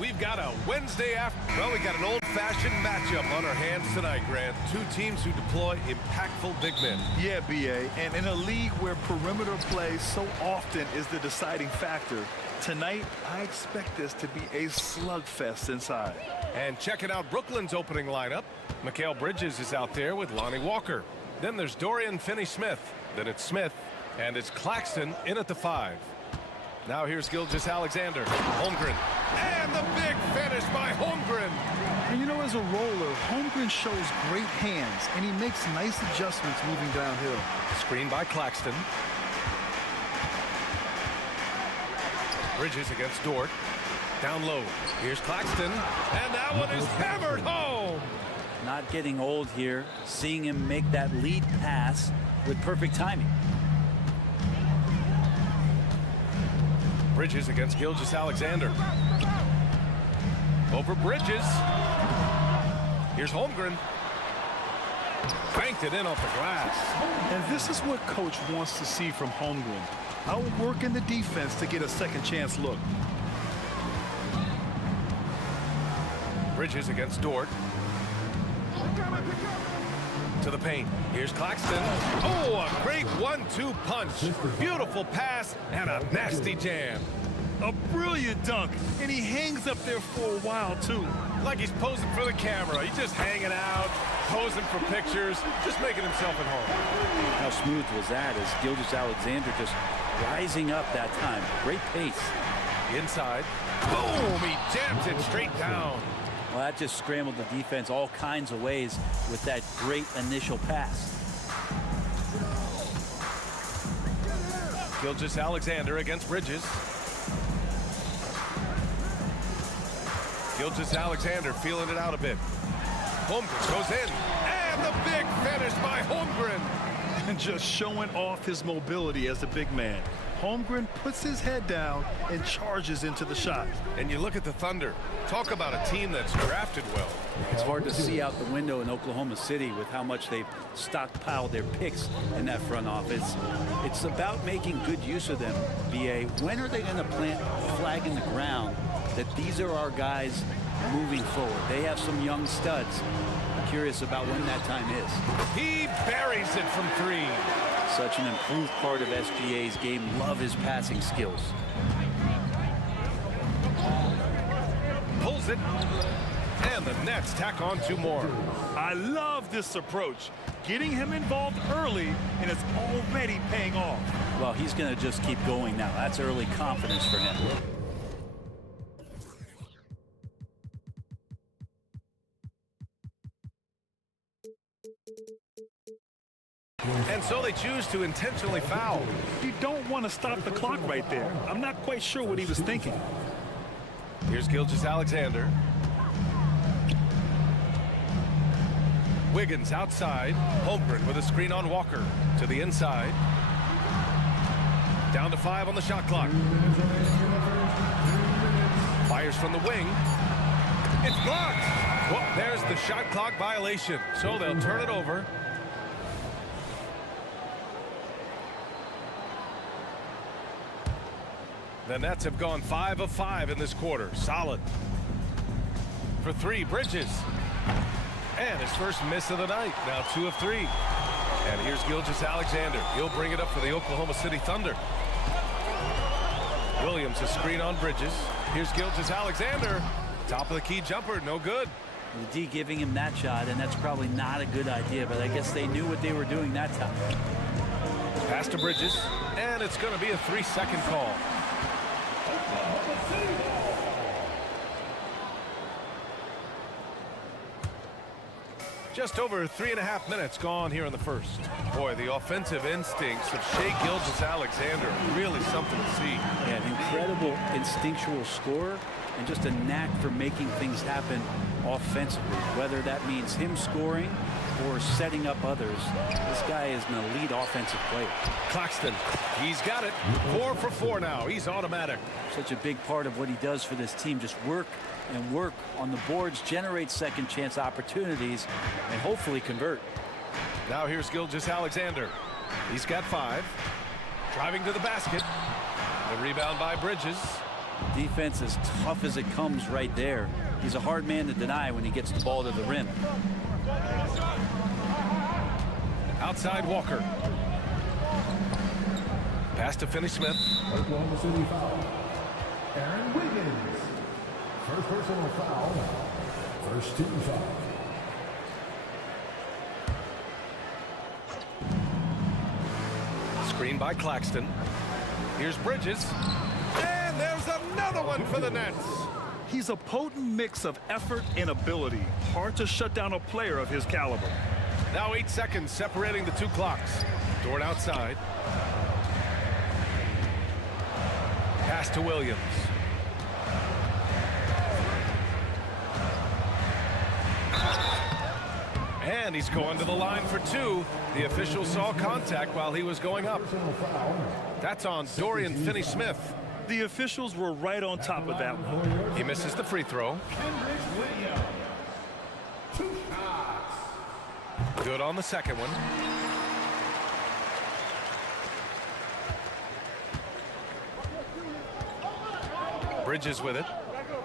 We've got a Wednesday afternoon. Well, we got an old-fashioned matchup on our hands tonight, Grant. Two teams who deploy impactful big men. Yeah, B.A., and in a league where perimeter play so often is the deciding factor, tonight I expect this to be a slugfest inside. And checking out Brooklyn's opening lineup, Mikal Bridges is out there with Lonnie Walker. Then there's Dorian Finney-Smith. Then it's Smith, and it's Claxton in at the 5. Now here's Gilgeous-Alexander. Holmgren. And the big finish by Holmgren. And you know, as a roller, Holmgren shows great hands, and he makes nice adjustments moving downhill. Screen by Claxton. Bridges against Dort. Down low. Here's Claxton. And that one is hammered home. Not getting old here. Seeing him make that lead pass with perfect timing. Bridges against Gilgeous-Alexander. Over Bridges. Here's Holmgren. Banked it in off the glass. And this is what coach wants to see from Holmgren. Outworking the defense to get a second chance look. Bridges against Dort. To the paint. Here's Claxton. Oh, a great 1-2 punch. Beautiful pass and a nasty jam. A brilliant dunk, and he hangs up there for a while, too. Like he's posing for the camera. He's just hanging out, posing for pictures, just making himself at home. How smooth was that as Gilgeous-Alexander just rising up that time. Great pace. Inside. Boom! He jams it straight down. Well, that just scrambled the defense all kinds of ways with that great initial pass. Gilgeous-Alexander against Bridges. Gilgeous-Alexander feeling it out a bit. Holmgren goes in. And the big finish by Holmgren. And just showing off his mobility as a big man. Holmgren puts his head down and charges into the shot. And you look at the Thunder. Talk about a team that's drafted well. It's hard to see out the window in Oklahoma City with how much they've stockpiled their picks in that front office. It's about making good use of them, B.A. When are they going to plant a flag in the ground that these are our guys moving forward? They have some young studs. I'm curious about when that time is. He buries it from 3. Such an improved part of SGA's game. Love his passing skills. Pulls it. And the Nets tack on 2 more. I love this approach. Getting him involved early, and it's already paying off. Well, he's going to just keep going now. That's early confidence for him. And so they choose to intentionally foul. You don't want to stop the clock right there. I'm not quite sure what he was thinking. Here's Gilgeous-Alexander. Wiggins outside. Holmgren with a screen on Walker. To the inside. Down to 5 on the shot clock. Fires from the wing. It's blocked. Well, there's the shot clock violation. So they'll turn it over. The Nets have gone 5 of 5 in this quarter. Solid. For 3, Bridges. And his first miss of the night. Now 2 of 3. And here's Gilgeous-Alexander. He'll bring it up for the Oklahoma City Thunder. Williams, a screen on Bridges. Here's Gilgeous-Alexander. Top of the key jumper, no good. The D giving him that shot, and that's probably not a good idea, but I guess they knew what they were doing that time. Pass to Bridges, and it's going to be a 3-second call. Just over 3.5 minutes gone here in the first. Boy, the offensive instincts of Shai Gilgeous-Alexander, really something to see. Yeah, an incredible instinctual scorer and just a knack for making things happen offensively, whether that means him scoring or setting up others. This guy is an elite offensive player. Claxton, he's got it. 4 for 4 now. He's automatic. Such a big part of what he does for this team, just work and work on the boards, generate second chance opportunities, and hopefully convert. Now here's Gilgeous-Alexander. He's got 5. Driving to the basket. The rebound by Bridges. Defense as tough as it comes right there. He's a hard man to deny when he gets the ball to the rim. Outside Walker. Pass to Finney Smith. Oklahoma City foul. Aaron Wiggins. First personal foul. First team foul. Screen by Claxton. Here's Bridges. And there's another one for the Nets. He's a potent mix of effort and ability. Hard to shut down a player of his caliber. Now 8 seconds separating the two clocks. Dort outside. Pass to Williams. And he's going to the line for two. The official saw contact while he was going up. That's on Dorian Finney-Smith. The officials were right on top of that one. He misses the free throw. Good on the second one. Bridges with it.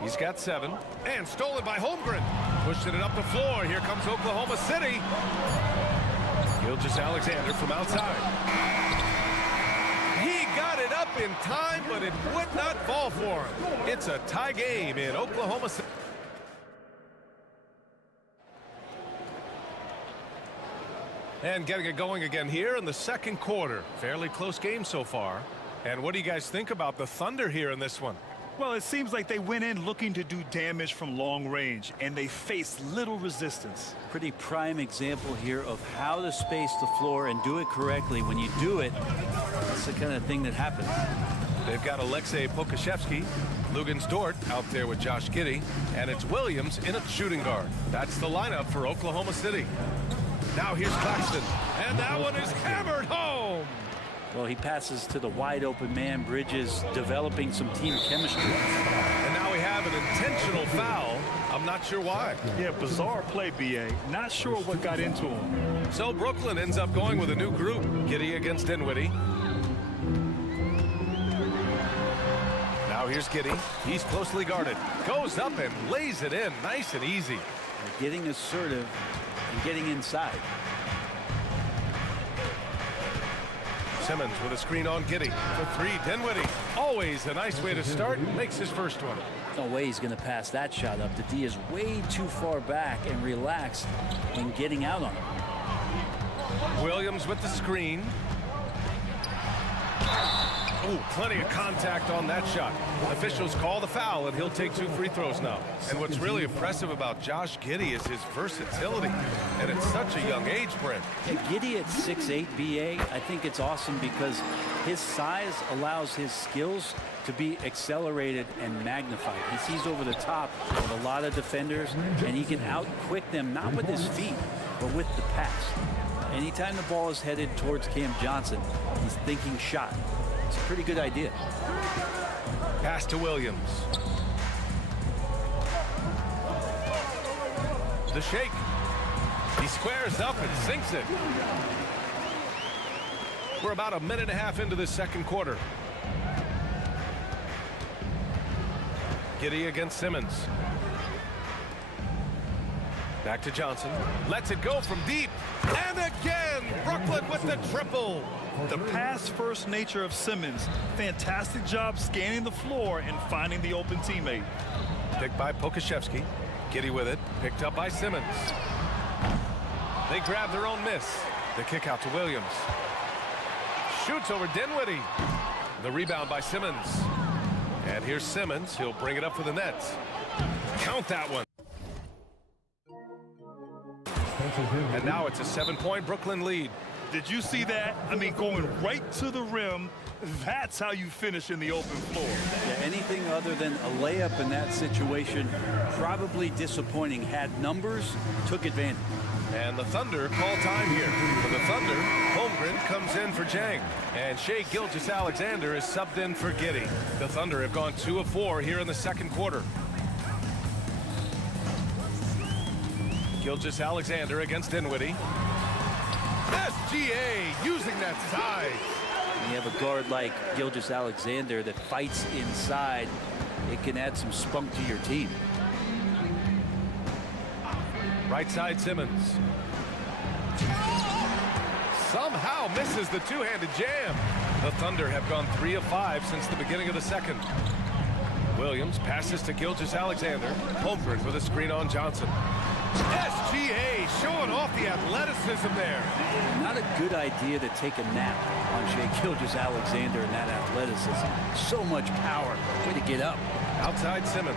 He's got 7. And stolen by Holmgren. Pushing it up the floor. Here comes Oklahoma City. Gilgeous-Alexander from outside. He got it up in time, but it would not fall for him. It's a tie game in Oklahoma City. And getting it going again here in the second quarter. Fairly close game so far. And what do you guys think about the Thunder here in this one? Well, it seems like they went in looking to do damage from long range, and they faced little resistance. Pretty prime example here of how to space the floor and do it correctly. When you do it, that's the kind of thing that happens. They've got Alexei Pokashevsky, Lugans Dort out there with Josh Giddey, and it's Williams in at shooting guard. That's the lineup for Oklahoma City. Now here's Claxton, and that one is hammered home. Well, he passes to the wide open man. Bridges developing some team chemistry. And now we have an intentional foul. I'm not sure why. Yeah, bizarre play, B.A. Not sure what got into him. So Brooklyn ends up going with a new group. Giddey against Dinwiddie. Now here's Giddey. He's closely guarded. Goes up and lays it in. Nice and easy. They're getting assertive and getting inside. Simmons with a screen on Giddey for 3. Dinwiddie, always a nice way to start, makes his first one. No way he's going to pass that shot up. The D is way too far back and relaxed in getting out on it. Williams with the screen. Oh, plenty of contact on that shot. Officials call the foul, and he'll take 2 free throws now. And what's really impressive about Josh Giddey is his versatility. And at such a young age, Brent. And Giddey at 6'8", BA, I think it's awesome because his size allows his skills to be accelerated and magnified. He sees over the top of a lot of defenders, and he can out-quick them, not with his feet, but with the pass. Anytime the ball is headed towards Cam Johnson, he's thinking shot. It's a pretty good idea. Pass to Williams. The shake. He squares up and sinks it. We're about a minute and a half into this second quarter. Giddey against Simmons. Back to Johnson. Lets it go from deep. And again, Brooklyn with the triple. The pass-first nature of Simmons. Fantastic job scanning the floor and finding the open teammate. Picked by Pokashevsky. Giddey with it. Picked up by Simmons. They grab their own miss. The kick out to Williams. Shoots over Dinwiddie. The rebound by Simmons. And here's Simmons. He'll bring it up for the Nets. Count that one. And now it's a 7-point Brooklyn lead. Did you see that? I mean, going right to the rim. That's how you finish in the open floor. Yeah, anything other than a layup in that situation, probably disappointing. Had numbers, took advantage. And the Thunder call time here. For the Thunder, Holmgren comes in for Jang. And Shai Gilgeous-Alexander is subbed in for Giddey. The Thunder have gone 2 of 4 here in the second quarter. Gilgeous-Alexander against Dinwiddie. SGA using that size. And you have a guard like Gilgeous-Alexander that fights inside it can add some spunk to your team. Right side Simmons. Somehow misses the two-handed jam. The Thunder have gone 3 of 5 since the beginning of the second. Williams passes to Gilgeous-Alexander. Holmgren with a screen on Johnson. SGA showing off the athleticism there. Not a good idea to take a nap on Shai Gilgeous-Alexander and that athleticism. So much power. Way to get up. Outside Simmons.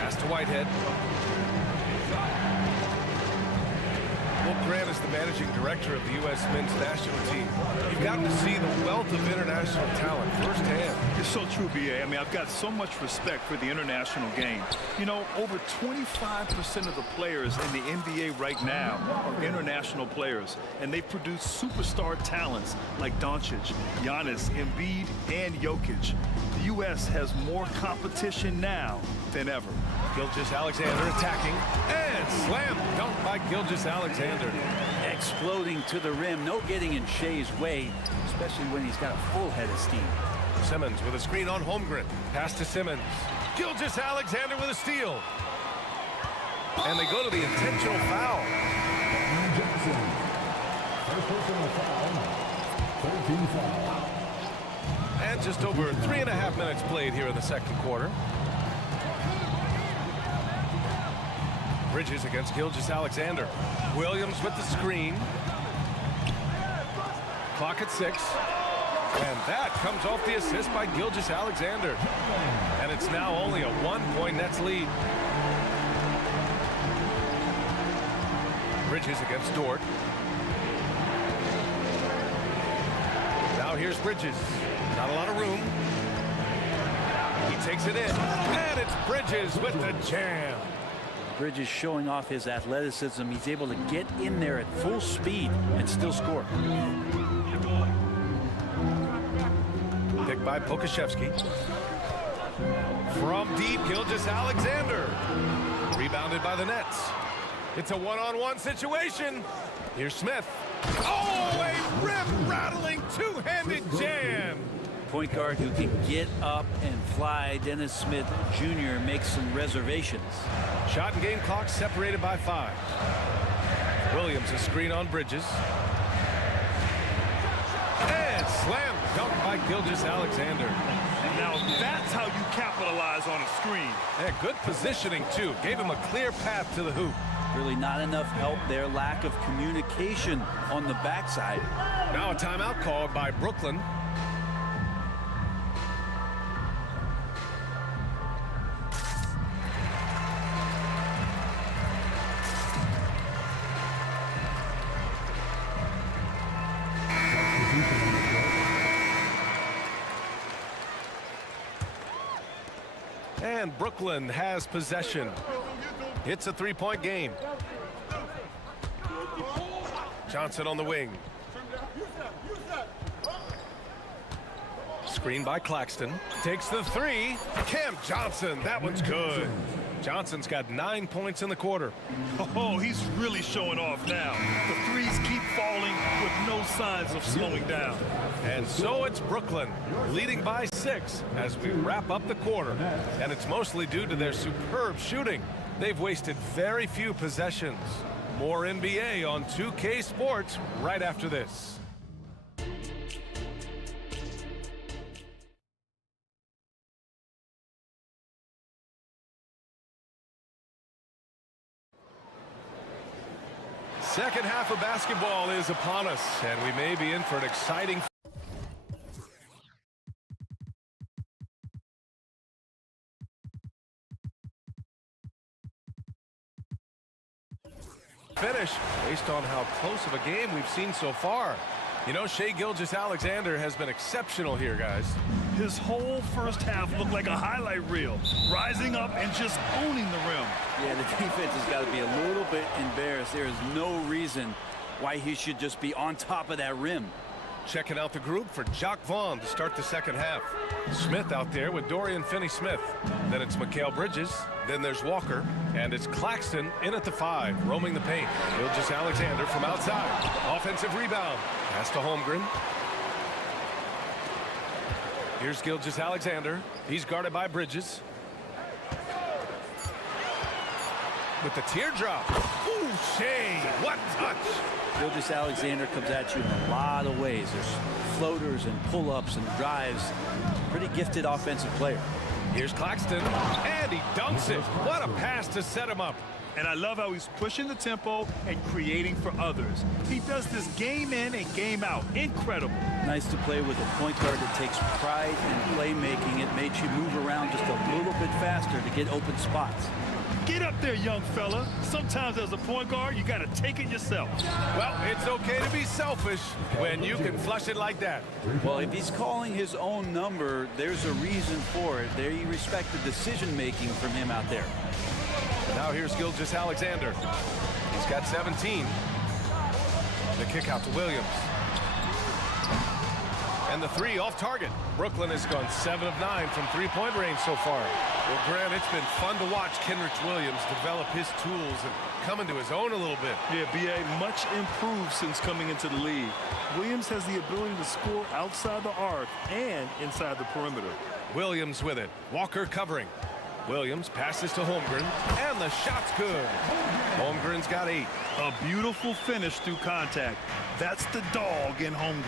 Pass to Whitehead. Will Grant is the managing director of the U.S. men's national team. You've gotten to see the wealth of international talent firsthand. It's so true, B.A. I mean, I've got so much respect for the international game. You know, over 25% of the players in the NBA right now are international players, and they produce superstar talents like Doncic, Giannis, Embiid, and Jokic. The U.S. has more competition now than ever. Gilgeous-Alexander attacking, and slam dunk by Gilgeous-Alexander. Exploding to the rim. No getting in Shai's way, especially when he's got a full head of steam. Simmons with a screen on Holmgren. Pass to Simmons. Gilgeous-Alexander with a steal. And they go to the intentional foul. Johnson. First personal foul. 13 foul. And just over 3.5 minutes played here in the second quarter. Bridges against Gilgeous-Alexander. Williams with the screen. Clock at 6. And that comes off the assist by Gilgeous-Alexander. And it's now only a 1-point Nets lead. Bridges against Dort. Now here's Bridges. Not a lot of room. He takes it in. And it's Bridges with the jam. Bridges showing off his athleticism. He's able to get in there at full speed and still score. Picked by Pokashevsky. From deep, Gilgeous-Alexander. Rebounded by the Nets. It's a one-on-one situation. Here's Smith. Oh, a rim-rattling two-handed jam. Point guard who can get up and fly. Dennis Smith Jr. makes some reservations. Shot and game clock separated by 5. Williams a screen on Bridges. And slam dunk by Gilgeous-Alexander. Now that's how you capitalize on a screen. And good positioning, too. Gave him a clear path to the hoop. Really not enough help there. Lack of communication on the backside. Now a timeout called by Brooklyn. And Brooklyn has possession. It's a 3-point game. Johnson on the wing. Screen by Claxton. Takes the 3. Cam Johnson, that one's good. Johnson's got 9 points in the quarter. Oh, he's really showing off now. The threes keep falling with no signs of slowing down. And so it's Brooklyn leading by 6 as we wrap up the quarter. And it's mostly due to their superb shooting. They've wasted very few possessions. More NBA on 2K Sports right after this. Second half of basketball is upon us, and we may be in for an exciting finish based on how close of a game we've seen so far. You know, Shai Gilgeous-Alexander has been exceptional here, guys. His whole first half looked like a highlight reel, rising up and just owning the rim. Yeah, the defense has got to be a little bit embarrassed. There is no reason why he should just be on top of that rim. Checking out the group for Jacques Vaughn to start the second half. Smith out there with Dorian Finney-Smith. Then it's Mikal Bridges. Then there's Walker. And it's Claxton in at the 5, roaming the paint. Gilgeous-Alexander from outside. Offensive rebound. Pass to Holmgren. Here's Gilgeous Alexander. He's guarded by Bridges. With the teardrop. Ooh, Shea, what touch! Gilgeous Alexander comes at you in a lot of ways. There's floaters and pull-ups and drives. Pretty gifted offensive player. Here's Claxton, and he dunks it. What a pass to set him up. And I love how he's pushing the tempo and creating for others. He does this game in and game out. Incredible. Nice to play with a point guard that takes pride in playmaking. It makes you move around just a little bit faster to get open spots. Get up there, young fella. Sometimes as a point guard, you got to take it yourself. Well, it's okay to be selfish when you can flush it like that. Well, if he's calling his own number, there's a reason for it. There you respect the decision-making from him out there. Now here's Gilgeous Alexander. He's got 17. The kick out to Williams. And the three off target. Brooklyn has gone 7 of 9 from three-point range so far. Well, Grant, it's been fun to watch Kenrich Williams develop his tools and come into his own a little bit. Yeah, B.A. much improved since coming into the league. Williams has the ability to score outside the arc and inside the perimeter. Williams with it. Walker covering. Williams passes to Holmgren, and the shot's good. Holmgren's got 8. A beautiful finish through contact. That's the dog in Holmgren.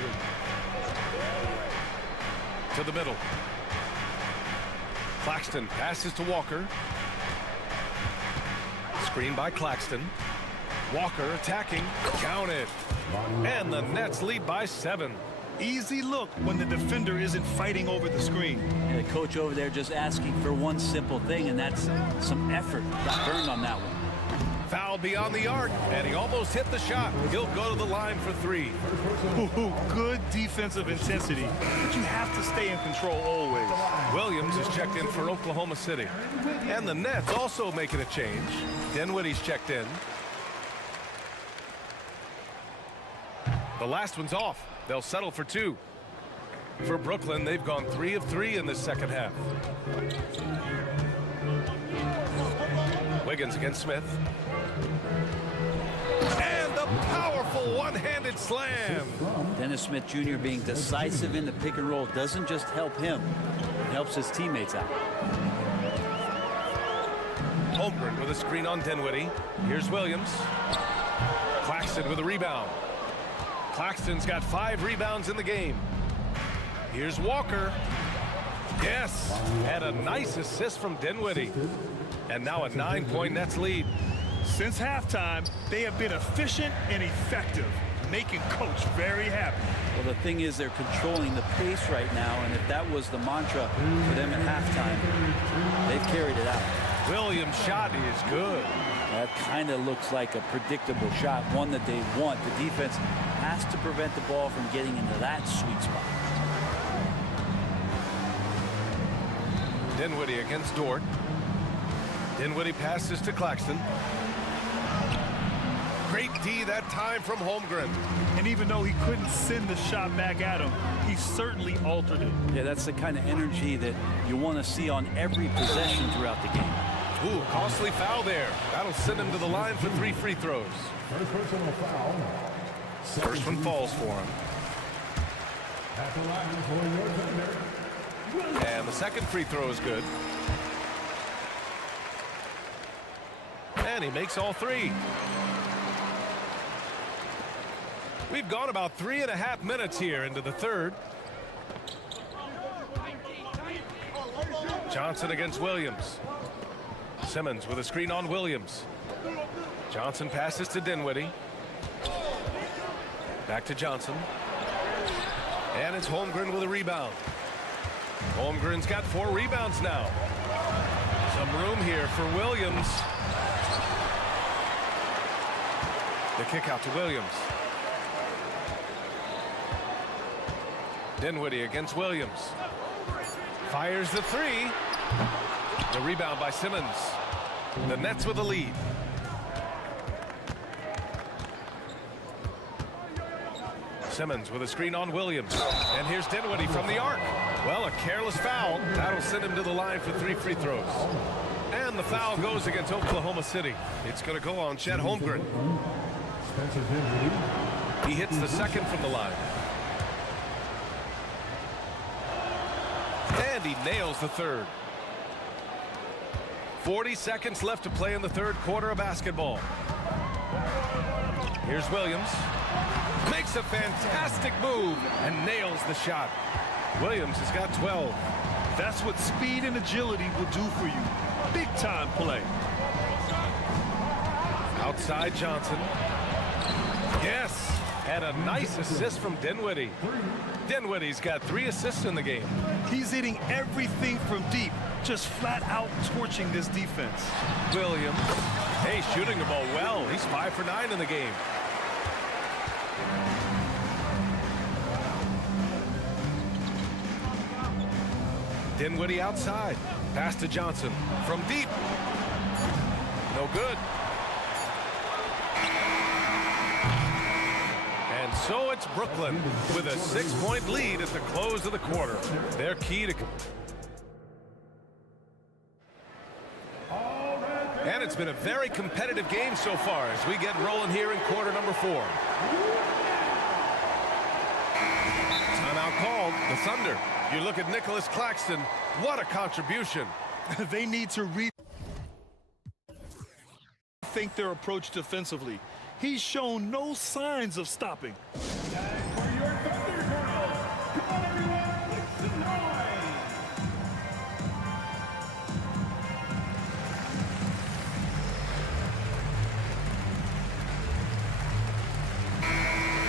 To the middle. Claxton passes to Walker. Screen by Claxton. Walker attacking. Counted. And the Nets lead by 7. Easy look when the defender isn't fighting over the screen. And the coach over there just asking for one simple thing, and that's some effort. Got burned on that one. Foul beyond the arc, and he almost hit the shot. He'll go to the line for 3. Ooh, good defensive intensity, but you have to stay in control always. Williams is checked in for Oklahoma City. And the Nets also making a change. Dinwiddie's checked in. The last one's off. They'll settle for 2. For Brooklyn, they've gone 3 of 3 in this second half. Wiggins against Smith. And the powerful one-handed slam. Dennis Smith Jr. being decisive in the pick and roll doesn't just help him, it helps his teammates out. Holmgren with a screen on Dinwiddie. Here's Williams. Claxton with a rebound. Claxton's got 5 rebounds in the game. Here's Walker. Yes, and a nice assist from Dinwiddie. And now a 9-point Nets lead. Since halftime, they have been efficient and effective, making coach very happy. Well, the thing is they're controlling the pace right now, and if that was the mantra for them at halftime, they've carried it out. Williams' shot is good. That kind of looks like a predictable shot, one that they want. The defense has to prevent the ball from getting into that sweet spot. Dinwiddie against Dort. Dinwiddie passes to Claxton. Great D that time from Holmgren. And even though he couldn't send the shot back at him, he certainly altered it. Yeah, that's the kind of energy that you want to see on every possession throughout the game. Ooh, costly foul there. That'll send him to the line for 3 free throws. First personal foul. First one falls for him. At the line for your defender. And the second free throw is good. And he makes all 3. We've gone about 3.5 minutes here into the third. Johnson against Williams. Simmons with a screen on Williams. Johnson passes to Dinwiddie. Back to Johnson. And it's Holmgren with a rebound. Holmgren's got 4 rebounds now. Some room here for Williams. The kick out to Williams. Dinwiddie against Williams. Fires the 3. The rebound by Simmons. The Nets with the lead. Simmons with a screen on Williams. And here's Dinwiddie from the arc. Well, a careless foul. That'll send him to the line for 3 free throws. And the foul goes against Oklahoma City. It's going to go on Chet Holmgren. He hits the second from the line. And he nails the third. 40 seconds left to play in the third quarter of basketball. Here's Williams. Makes a fantastic move and nails the shot. Williams has got 12. That's what speed and agility will do for you. Big time play. Outside Johnson. Yes, and a nice assist from Dinwiddie. Dinwiddie's got 3 assists in the game. He's hitting everything from deep, just flat out torching this defense. Williams, hey, shooting the ball well. He's 5 for 9 in the game. Dinwiddie outside. Pass to Johnson. From deep. No good. And so it's Brooklyn with a 6-point lead at the close of the quarter. They're key to... And it's been a very competitive game so far as we get rolling here in quarter number 4. Timeout called. The Thunder. You look at Nicholas Claxton. What a contribution. They need to rethink their approach defensively. He's shown no signs of stopping.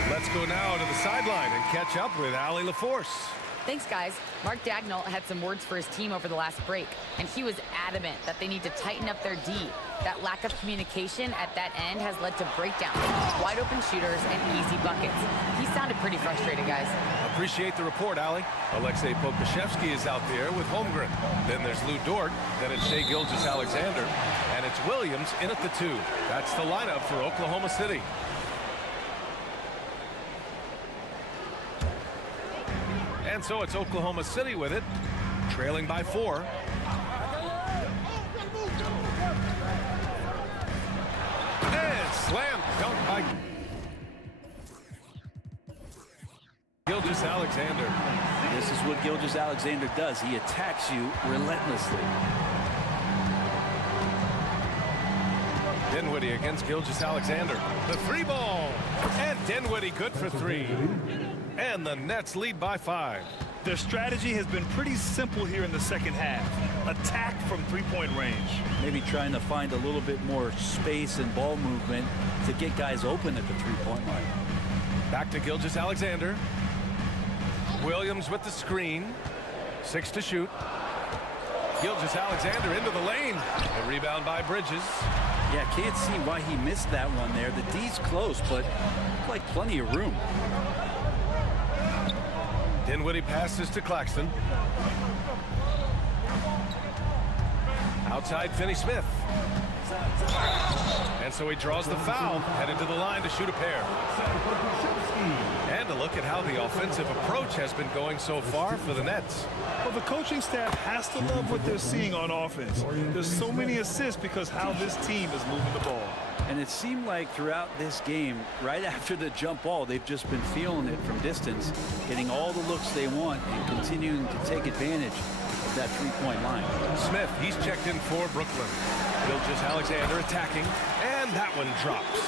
Let's go now to the sideline and catch up with Allie LaForce. Thanks, guys. Mark Dagnall had some words for his team over the last break, and he was adamant that they need to tighten up their D. That lack of communication at that end has led to breakdowns, wide open shooters, and easy buckets. He sounded pretty frustrated, guys. Appreciate the report, Allie. Alexei Pokushevsky is out there with Holmgren. Then there's Lou Dort. Then it's Shai Gilgeous-Alexander. And it's Williams in at the 2. That's the lineup for Oklahoma City. And so it's Oklahoma City with it, trailing by 4. And slam dunk by Gilgeous-Alexander. This is what Gilgeous-Alexander does. He attacks you relentlessly. Dinwiddie against Gilgeous-Alexander. The 3 ball. And Dinwiddie good for 3. And the Nets lead by 5. Their strategy has been pretty simple here in the second half. Attack from 3-point range. Maybe trying to find a little bit more space and ball movement to get guys open at the 3-point line. Back to Gilgeous-Alexander. Williams with the screen. 6 to shoot. Gilgeous-Alexander into the lane. A rebound by Bridges. Yeah, can't see why he missed that one there. The D's close, but like plenty of room. Dinwiddie passes to Claxton. Outside Finney Smith. And so he draws the foul, headed to the line to shoot a pair. And a look at how the offensive approach has been going so far for the Nets. Well, the coaching staff has to love what they're seeing on offense. There's so many assists because how this team is moving the ball. And it seemed like throughout this game, right after the jump ball, they've just been feeling it from distance, getting all the looks they want and continuing to take advantage of that 3-point line. Smith, he's checked in for Brooklyn. Gilgeous-Alexander attacking, and that one drops.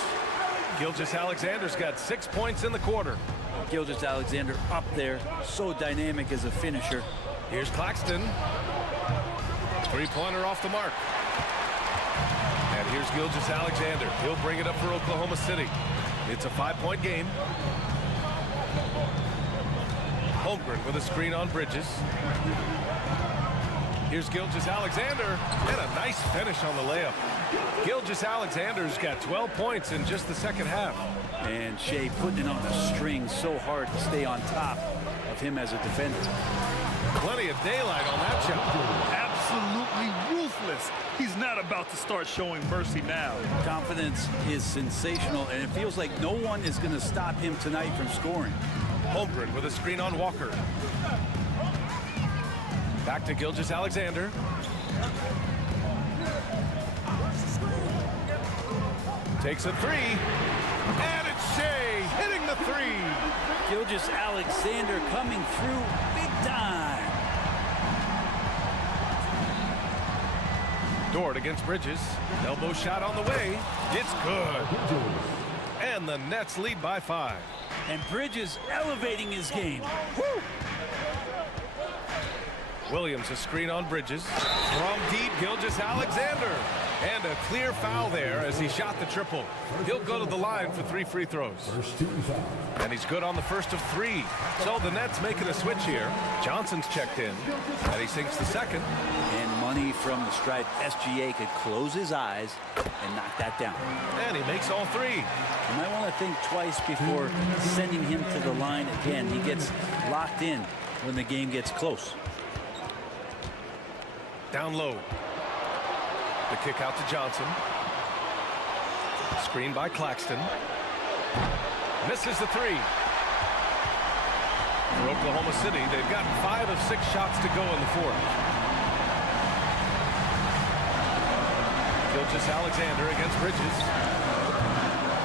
Gilgeous-Alexander's got 6 points in the quarter. Gilgeous-Alexander up there, so dynamic as a finisher. Here's Claxton. 3-pointer off the mark. And here's Gilgeous-Alexander. He'll bring it up for Oklahoma City. It's a 5-point game. Holmgren with a screen on Bridges. Here's Gilgeous-Alexander, and a nice finish on the layup. Gilgeous-Alexander's got 12 points in just the second half. And Shai putting it on the string so hard to stay on top of him as a defender. Plenty of daylight on that shot. Absolutely ruthless. He's not about to start showing mercy now. Confidence is sensational, and it feels like no one is going to stop him tonight from scoring. Holmgren with a screen on Walker. Back to Gilgeous-Alexander. Takes a 3. And it's Shai hitting the 3. Gilgeous-Alexander coming through big time. Dort against Bridges. Elbow shot on the way. It's good. And the Nets lead by 5. And Bridges elevating his game. Woo! Williams a screen on Bridges. From deep, Gilgeous-Alexander. And a clear foul there as he shot the triple. He'll go to the line for 3 free throws. And he's good on the first of 3. So the Nets making a switch here. Johnson's checked in. And he sinks the second. And money from the stripe. SGA could close his eyes and knock that down. And he makes all 3. You might want to think twice before sending him to the line again. He gets locked in when the game gets close. Down low. The kick out to Johnson. Screen by Claxton. Misses the 3. For Oklahoma City, they've got 5 of 6 shots to go in the 4th. Gilgeous-Alexander against Bridges.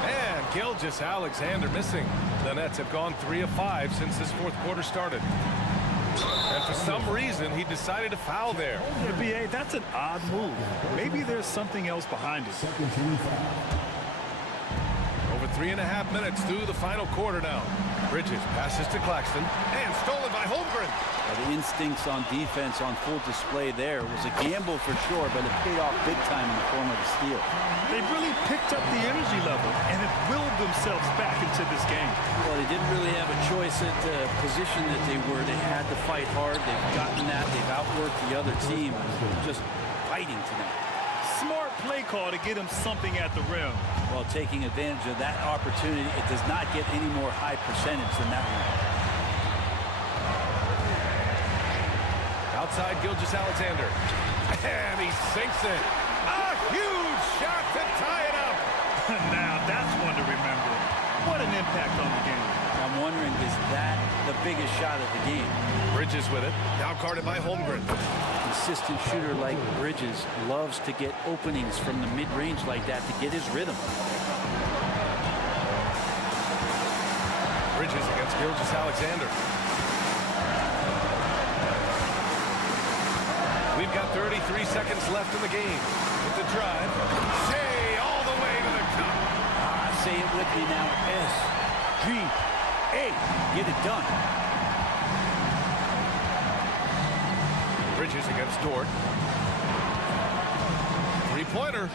And Gilgeous-Alexander missing. The Nets have gone 3 of 5 since this 4th quarter started. And for some reason, he decided to foul there. Yeah, B.A., that's an odd move. Maybe there's something else behind it. Over 3.5 minutes through the final quarter now. Bridges passes to Claxton and stolen by Holmgren. The instincts on defense on full display there. Was a gamble for sure, but it paid off big time in the form of a steal. They've really picked up the energy level and have willed themselves back into this game. Well, they didn't really have a choice at the position that they were. They had to fight hard. They've gotten that. They've outworked the other team. Just fighting tonight. Smart play call to get him something at the rim. Well, taking advantage of that opportunity, it does not get any more high percentage than that one. Outside Gilgeous-Alexander. And he sinks it. A huge shot to tie it up. Now that's one to remember. What an impact on the game. I'm wondering, is that the biggest shot of the game? Bridges with it. Now guarded by Holmgren. Consistent shooter like Bridges loves to get openings from the mid-range like that to get his rhythm. Bridges against Gilgeous-Alexander. We've got 33 seconds left in the game. With the drive. Shea all the way to the cup. Say it with me now. S-G-A. Get it done. Bridges against Dort. 3-pointer.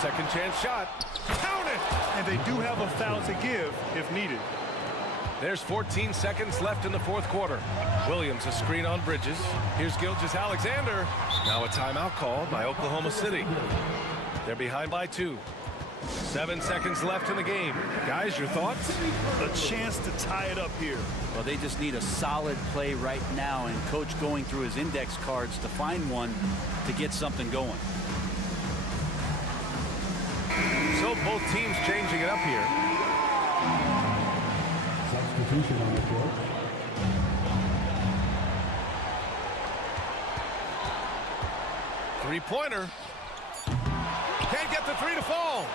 Second chance shot. Count it! And they do have a foul to give if needed. There's 14 seconds left in the 4th quarter. Williams a screen on Bridges. Here's Gilgeous-Alexander. Now a timeout called by Oklahoma City. They're behind by 2. 7 seconds left in the game. Guys, your thoughts? A chance to tie it up here. Well, they just need a solid play right now, and coach going through his index cards to find one to get something going. So both teams changing it up here. Substitution on the court. Three-pointer. Can't get the 3 to fall.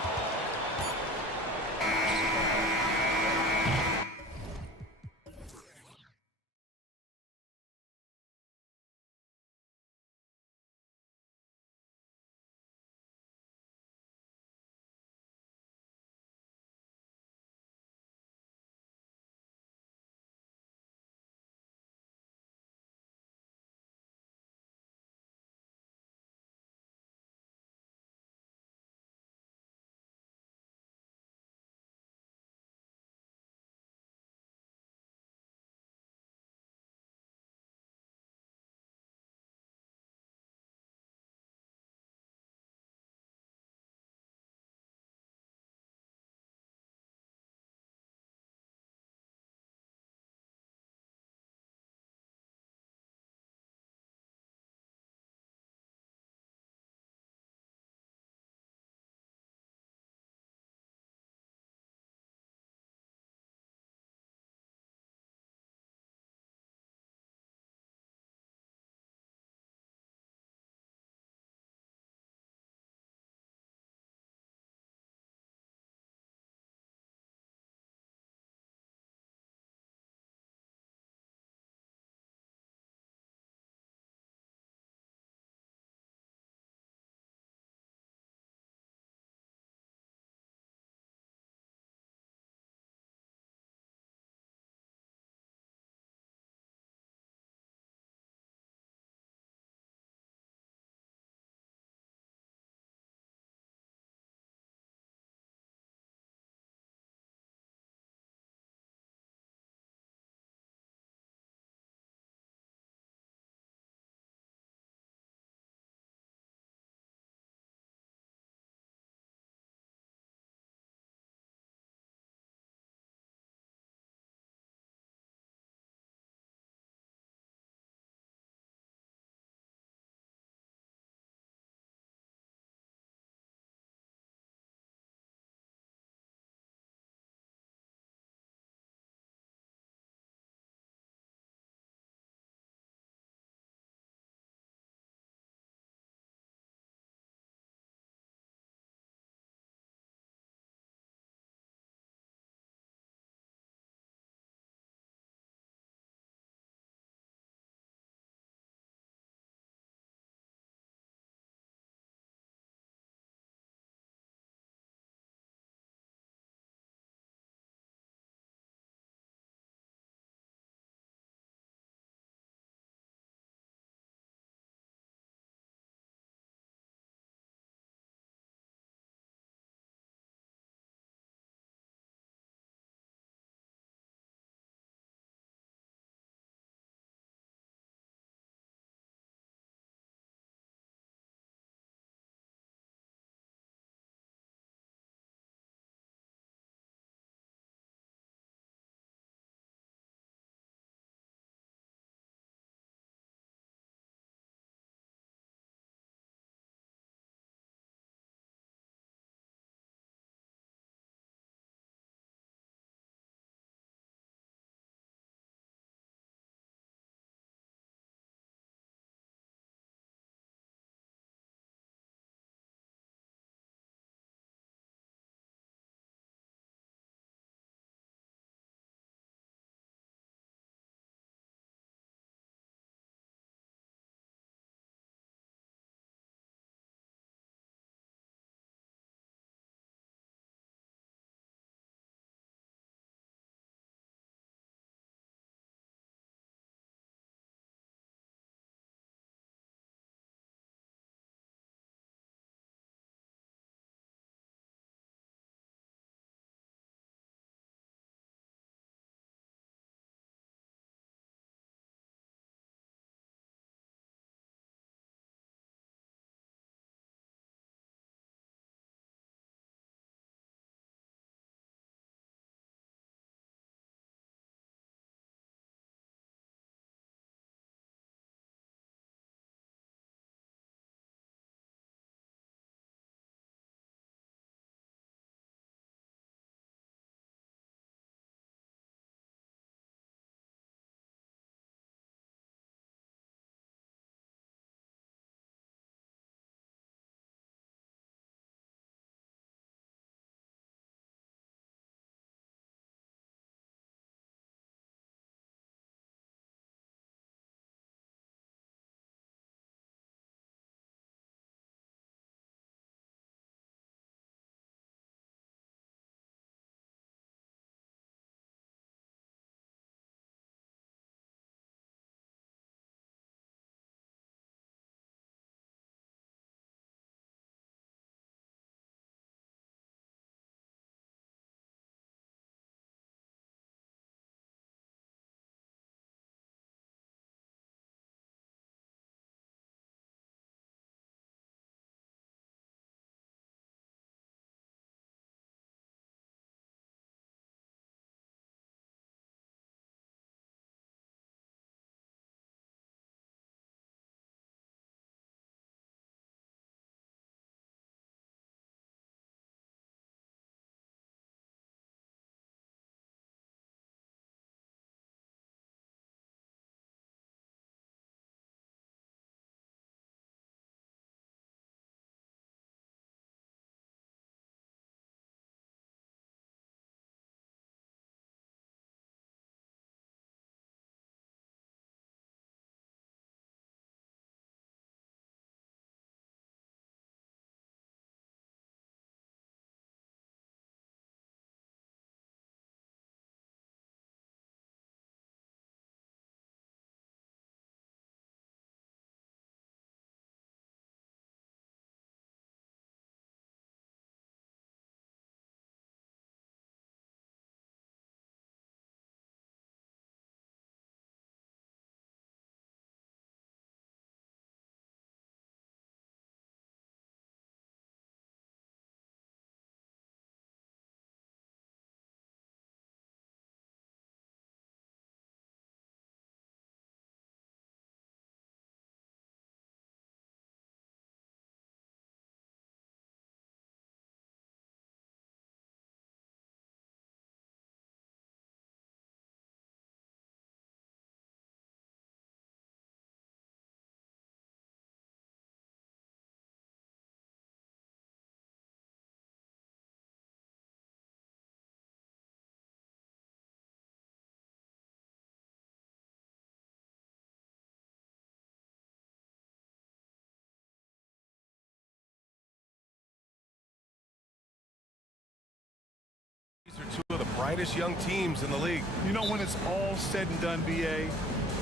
brightest young teams in the league. You know, when it's all said and done, BA,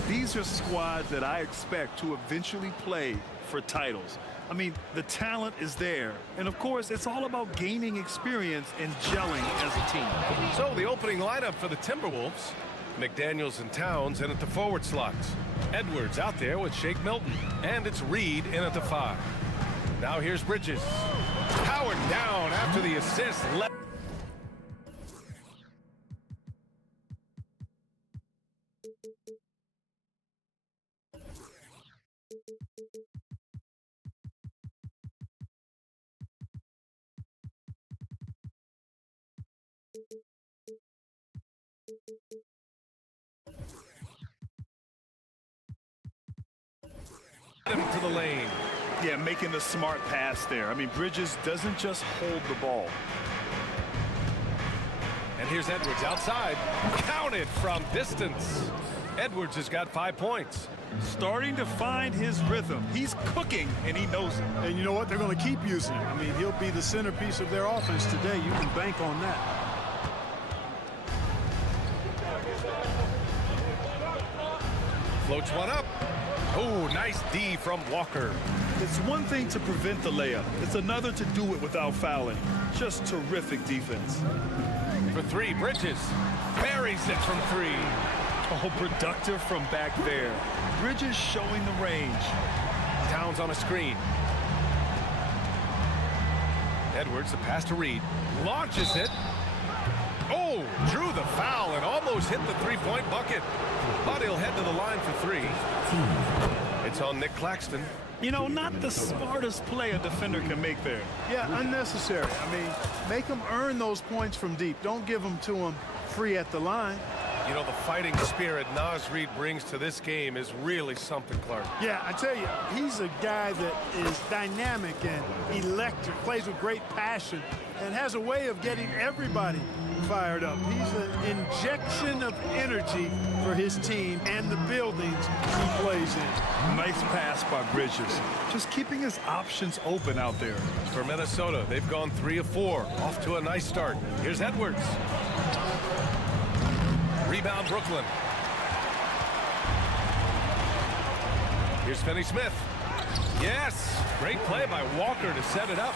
these are squads that I expect to eventually play for titles. I mean, the talent is there. And of course, it's all about gaining experience and gelling as a team. So the opening lineup for the Timberwolves, McDaniels and Towns in at the forward slots. Edwards out there with Shake Milton. And it's Reed in at the 5. Now here's Bridges. Howard down after the assist. Him to the lane. Yeah, making the smart pass there. I mean, Bridges doesn't just hold the ball. And here's Edwards outside. Counted from distance. Edwards has got 5 points. Starting to find his rhythm. He's cooking, and he knows it. And you know what? They're going to keep using him. I mean, he'll be the centerpiece of their offense today. You can bank on that. Floats one up. Oh, nice D from Walker. It's one thing to prevent the layup. It's another to do it without fouling. Just terrific defense. For 3, Bridges. Buries it from 3. Oh, productive from back there. Bridges showing the range. Towns on a screen. Edwards, the pass to Reed. Launches it. Oh, drew the foul and almost hit the 3-point bucket. But he'll head to the line for 3. It's on Nick Claxton. You know, not the smartest play a defender can make there. Yeah, unnecessary. I mean, make them earn those points from deep. Don't give them to them free at the line. You know, the fighting spirit Naz Reid brings to this game is really something, Clark. Yeah, I tell you, he's a guy that is dynamic and electric, plays with great passion, and has a way of getting everybody fired up. He's an injection of energy for his team and the buildings he plays in. Nice pass by Bridges. Just keeping his options open out there. For Minnesota, they've gone 3 of 4. Off to a nice start. Here's Edwards. Rebound, Brooklyn. Here's Finney Smith. Yes! Great play by Walker to set it up.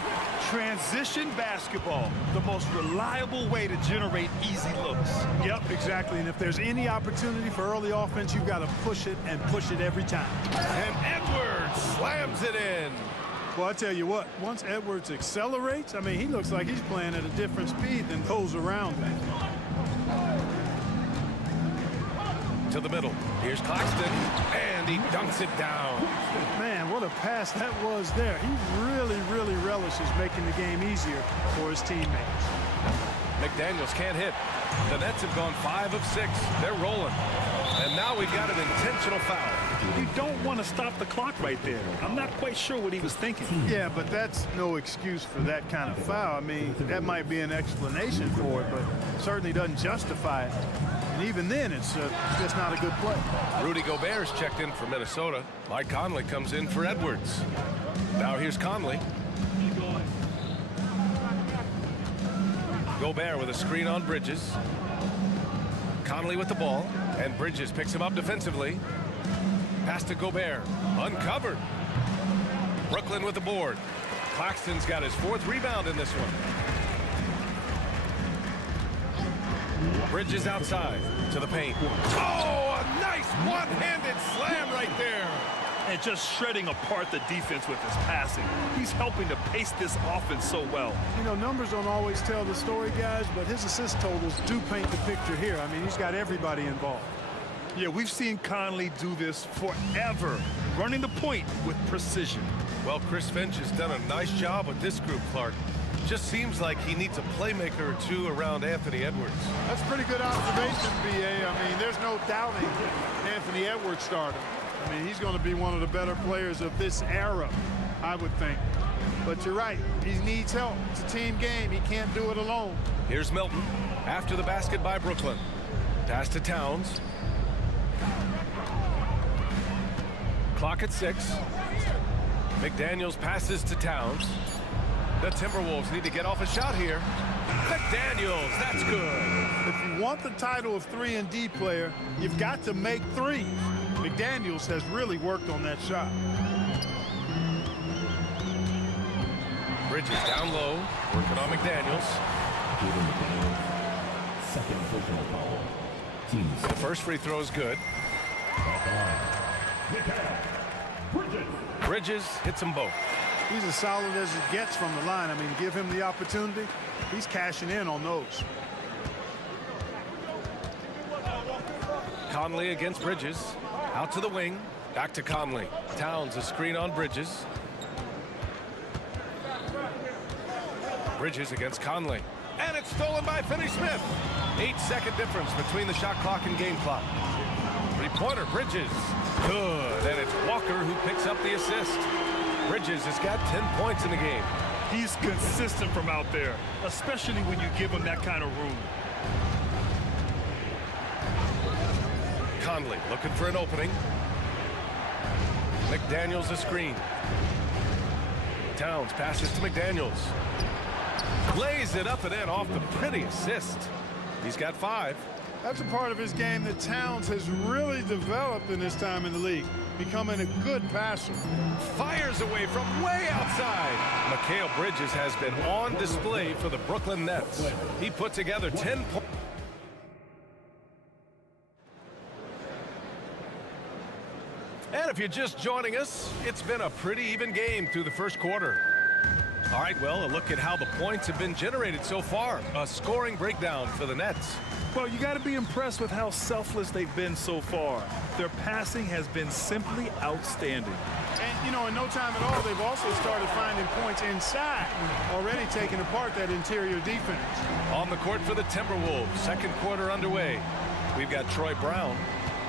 Transition basketball, the most reliable way to generate easy looks. Yep, exactly. And if there's any opportunity for early offense, you've got to push it and push it every time. And Edwards slams it in. Well, I tell you what, once Edwards accelerates, I mean, he looks like he's playing at a different speed than those around him. To the middle. Here's Claxton, and he dunks it down. Man, what a pass that was there. He really, really relishes making the game easier for his teammates. McDaniels can't hit. The Nets have gone 5 of 6. They're rolling. And now we've got an intentional foul. You don't want to stop the clock right there. I'm not quite sure what he was thinking. Yeah, but that's no excuse for that kind of foul. I mean, that might be an explanation for it, but certainly doesn't justify it. And even then, it's just not a good play. Rudy Gobert's checked in for Minnesota. Mike Conley comes in for Edwards. Now here's Conley. Gobert with a screen on Bridges. Conley with the ball, and Bridges picks him up defensively. Pass to Gobert. Uncovered. Brooklyn with the board. Claxton's got his 4th rebound in this one. Bridges outside to the paint. Oh, a nice one-handed slam right there. And just shredding apart the defense with his passing. He's helping to pace this offense so well. You know, numbers don't always tell the story, guys, but his assist totals do paint the picture here. I mean, he's got everybody involved. Yeah, we've seen Conley do this forever, running the point with precision. Well, Chris Finch has done a nice job with this group, Clark. Just seems like he needs a playmaker or two around Anthony Edwards. That's pretty good observation, B.A. I mean, there's no doubting Anthony Edwards starting. I mean, he's going to be one of the better players of this era, I would think. But you're right. He needs help. It's a team game. He can't do it alone. Here's Milton after the basket by Brooklyn. Pass to Towns. Clock at 6. McDaniels passes to Towns. The Timberwolves need to get off a shot here. McDaniels, that's good. If you want the title of 3-and-D player, you've got to make threes. McDaniels has really worked on that shot. Bridges down low, working on McDaniels. Second personal foul. Teams. The first free throw is good. Bridges hits them both. He's as solid as it gets from the line. I mean, give him the opportunity. He's cashing in on those. Conley against Bridges. Out to the wing. Back to Conley. Towns a screen on Bridges. Bridges against Conley. And it's stolen by Finney-Smith. 8-second difference between the shot clock and game clock. Three-pointer, Bridges. Good. And it's Walker who picks up the assist. Bridges has got 10 points in the game. He's consistent from out there, especially when you give him that kind of room. Conley looking for an opening. McDaniels a screen. Towns passes to McDaniels. Lays it up and in off the pretty assist. He's got 5. That's a part of his game that Towns has really developed in his time in the league, becoming a good passer. Fires away from way outside. Mikal Bridges has been on display for the Brooklyn Nets. He put together 10 points. And if you're just joining us, it's been a pretty even game through the first quarter. All right, well, a look at how the points have been generated so far. A scoring breakdown for the Nets. Well, you got to be impressed with how selfless they've been so far. Their passing has been simply outstanding. And, you know, in no time at all, they've also started finding points inside, already taking apart that interior defense. On the court for the Timberwolves, second quarter underway. We've got Troy Brown,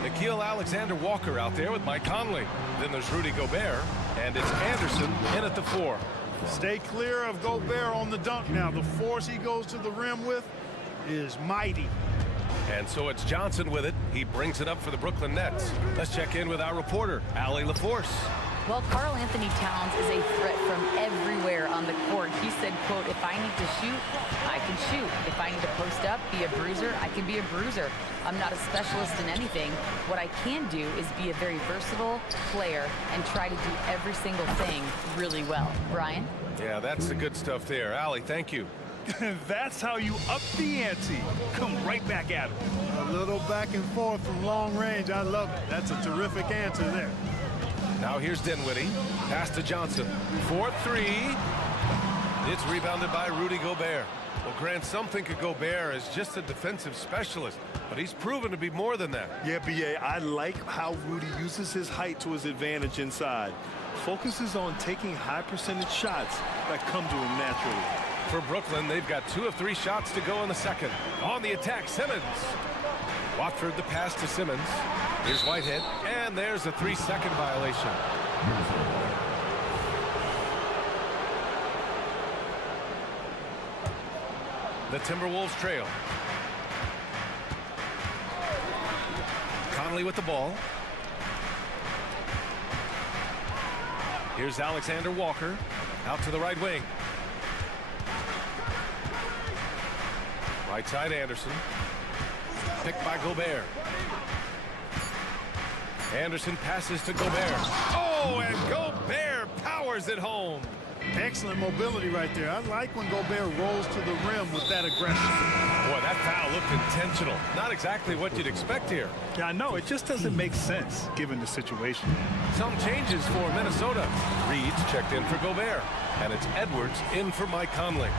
Nickeil Alexander-Walker out there with Mike Conley. Then there's Rudy Gobert, and it's Anderson in at the 4. Stay clear of Gobert on the dunk now. The force he goes to the rim with is mighty. And so it's Johnson with it. He brings it up for the Brooklyn Nets. Let's check in with our reporter, Allie LaForce. Well, Karl Anthony Towns is a threat from everywhere on the court. He said, quote, if I need to shoot, I can shoot. If I need to post up, be a bruiser, I can be a bruiser. I'm not a specialist in anything. What I can do is be a very versatile player and try to do every single thing really well. Brian? Yeah, that's the good stuff there. Allie, thank you. That's how you up the ante. Come right back at him. A little back and forth from long range. I love it. That's a terrific answer there. Now here's Dinwiddie. Pass to Johnson. 4-3. It's rebounded by Rudy Gobert. Well, Grant, some think of Gobert as just a defensive specialist, but he's proven to be more than that. Yeah, B.A., I like how Rudy uses his height to his advantage inside. Focuses on taking high percentage shots that come to him naturally. For Brooklyn, they've got 2 of 3 shots to go in the second. On the attack, Simmons. Watford the pass to Simmons. Here's Whitehead, and there's a 3-second violation. The Timberwolves trail. Conley with the ball. Here's Alexander Walker out to the right wing. Right side, Anderson. Picked by Gobert. Anderson passes to Gobert. Oh, and Gobert powers it home. Excellent mobility right there. I like when Gobert rolls to the rim with that aggression. Boy, that foul looked intentional. Not exactly what you'd expect here. Yeah, I know. It just doesn't make sense given the situation. Some changes for Minnesota. Reed's checked in for Gobert. And it's Edwards in for Mike Conley.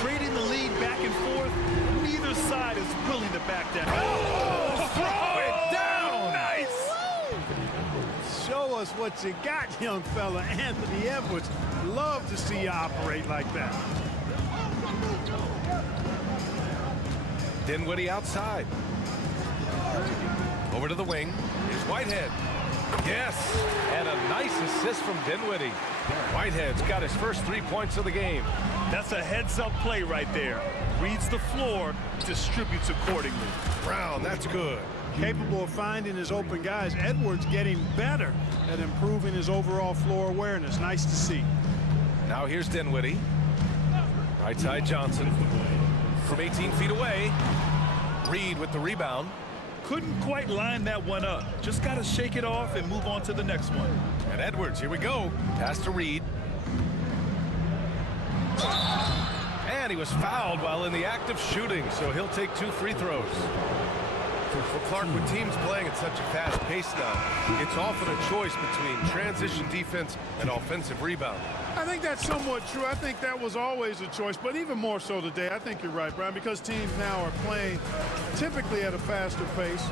Trading the lead back and forth, neither side is willing to back down. Oh, throw it down! Nice! Show us what you got, young fella. Anthony Edwards. Love to see you operate like that. Dinwiddie outside. Over to the wing. Here's Whitehead. Yes, and a nice assist from Dinwiddie. Whitehead's got his first 3 points of the game. That's a heads-up play right there. Reads the floor, distributes accordingly. Brown, that's good. Capable of finding his open guys. Edwards getting better at improving his overall floor awareness. Nice to see. Now here's Dinwiddie. Right side Johnson. from 18 feet away. Reed with the rebound. Couldn't quite line that one up. Just got to shake it off and move on to the next one. And Edwards, here we go. Pass to Reed. And he was fouled while in the act of shooting, so he'll take 2 free throws. Well, Clark, with teams playing at such a fast pace now, it's often a choice between transition defense and offensive rebound. I think that's somewhat true. I think that was always a choice, but even more so today. I think you're right, Brian, because teams now are playing typically at a faster pace.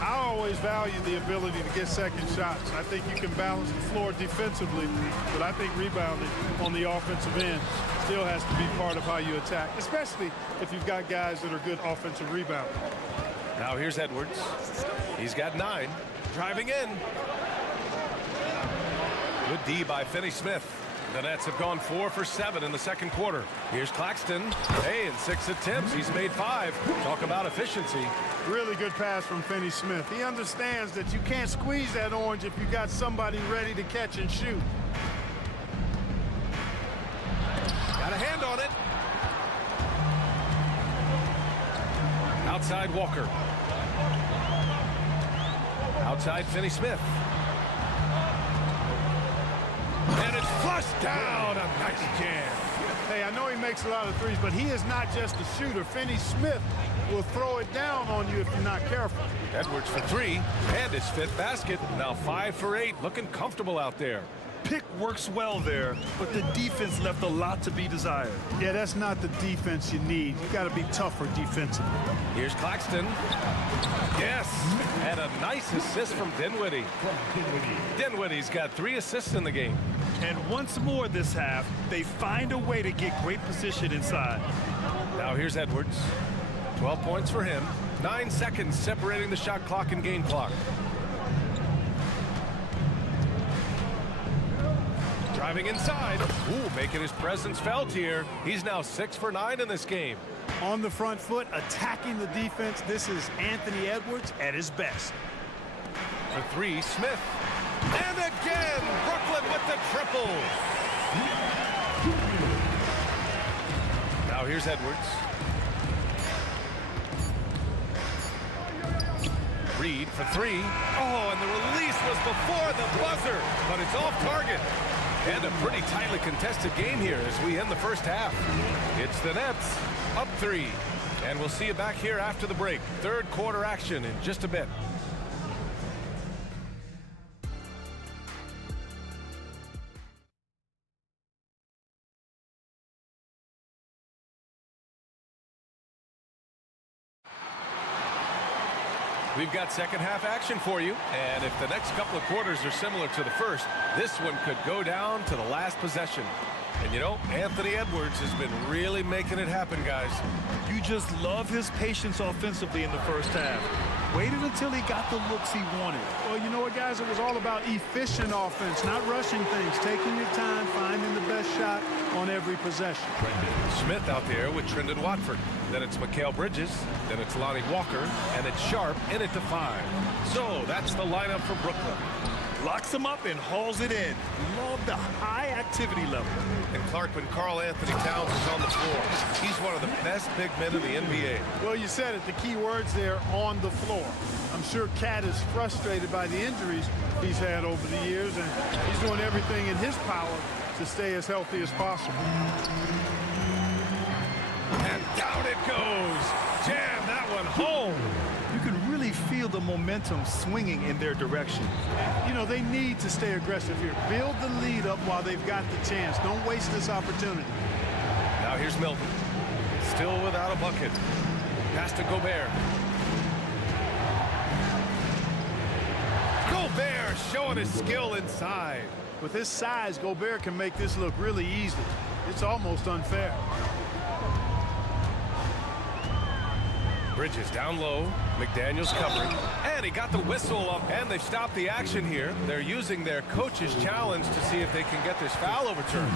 I always value the ability to get second shots. I think you can balance the floor defensively, but I think rebounding on the offensive end still has to be part of how you attack, especially if you've got guys that are good offensive rebounders. Now here's Edwards. He's got 9. Driving in. Good D by Finney-Smith. The Nets have gone 4 for 7 in the second quarter. Here's Claxton. Hey, in 6 attempts, he's made 5. Talk about efficiency. Really good pass from Finney-Smith. He understands that you can't squeeze that orange if you got somebody ready to catch and shoot. Got a hand on it. Outside Walker. Outside Finney-Smith. And it's flushed down. A nice jam. Hey, I know he makes a lot of threes, but he is not just a shooter. Finney-Smith will throw it down on you if you're not careful. Edwards for 3, and his 5th basket. Now 5 for 8, looking comfortable out there. Pick works well there, but the defense left a lot to be desired. Yeah, that's not the defense you need. You got to be tougher defensively. Here's Claxton. Yes, and a nice assist from Dinwiddie. Dinwiddie's got 3 assists in the game. And once more this half, they find a way to get great position inside. Now here's Edwards. 12 points for him. 9 seconds separating the shot clock and game clock. Driving inside. Ooh, making his presence felt here. He's now 6 for 9 in this game. On the front foot, attacking the defense. This is Anthony Edwards at his best. For 3, Smith. And again, Brooklyn with the triple. Now here's Edwards. Reed for 3. Oh, and the release was before the buzzer, but it's off target. And a pretty tightly contested game here as we end the first half. It's the Nets up 3. And we'll see you back here after the break. Third quarter action in just a bit. We've got second half action for you, and if the next couple of quarters are similar to the first, this one could go down to the last possession. And you know, Anthony Edwards has been really making it happen, guys. You just love his patience offensively in the first half. Waited until he got the looks he wanted. Well, you know what, guys? It was all about efficient offense, not rushing things, taking your time, finding the best shot on every possession. Smith out there with Trendon Watford. Then it's Mikal Bridges. Then it's Lonnie Walker. And it's Sharp in it to 5. So that's the lineup for Brooklyn. Locks him up and hauls it in. Love the high activity level. And Clark, when Karl Anthony Towns is on the floor, he's one of the best big men in the NBA. Well, you said it, the key words there, on the floor. I'm sure Cat is frustrated by the injuries he's had over the years, and he's doing everything in his power to stay as healthy as possible. And down it goes. Jam that one home. You can really feel the momentum swinging in their direction. You know, they need to stay aggressive here. Build the lead up while they've got the chance. Don't waste this opportunity. Now here's Milton. Still without a bucket. Pass to Gobert. Gobert showing his skill inside. With his size, Gobert can make this look really easy. It's almost unfair. Bridges down low. McDaniels covering. And he got the whistle up. And they've stopped the action here. They're using their coach's challenge to see if they can get this foul overturned.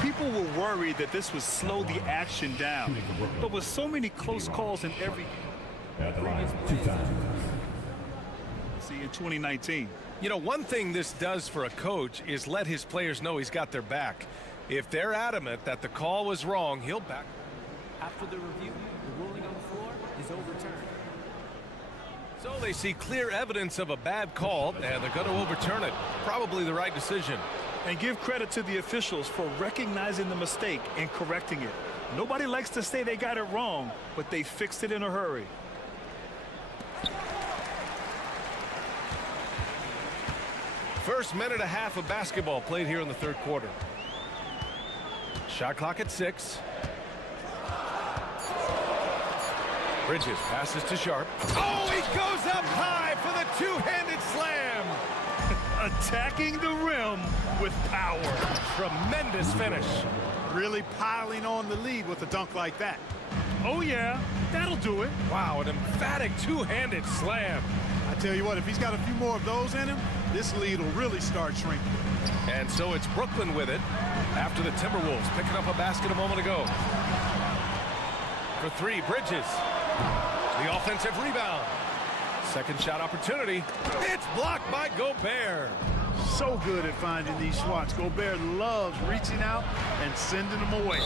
People were worried that this would slow the action down. But with so many close calls in every see in 2019. You know, one thing this does for a coach is let his players know he's got their back. If they're adamant that the call was wrong, he'll back. After the review, the ruling on the floor is overturned. So they see clear evidence of a bad call, and they're going to overturn it. Probably the right decision. And give credit to the officials for recognizing the mistake and correcting it. Nobody likes to say they got it wrong, but they fixed it in a hurry. First minute and a half of basketball played here in the third quarter. Shot clock at 6. Bridges passes to Sharp. Oh, he goes up high for the two-handed slam. Attacking the rim with power. Tremendous finish. Really piling on the lead with a dunk like that. Oh, yeah, that'll do it. Wow, an emphatic two-handed slam. I tell you what, if he's got a few more of those in him, this lead will really start shrinking. And so it's Brooklyn with it after the Timberwolves picking up a basket a moment ago. For 3, Bridges. The offensive rebound. Second shot opportunity. It's blocked by Gobert. So good at finding these swats. Gobert loves reaching out and sending them away.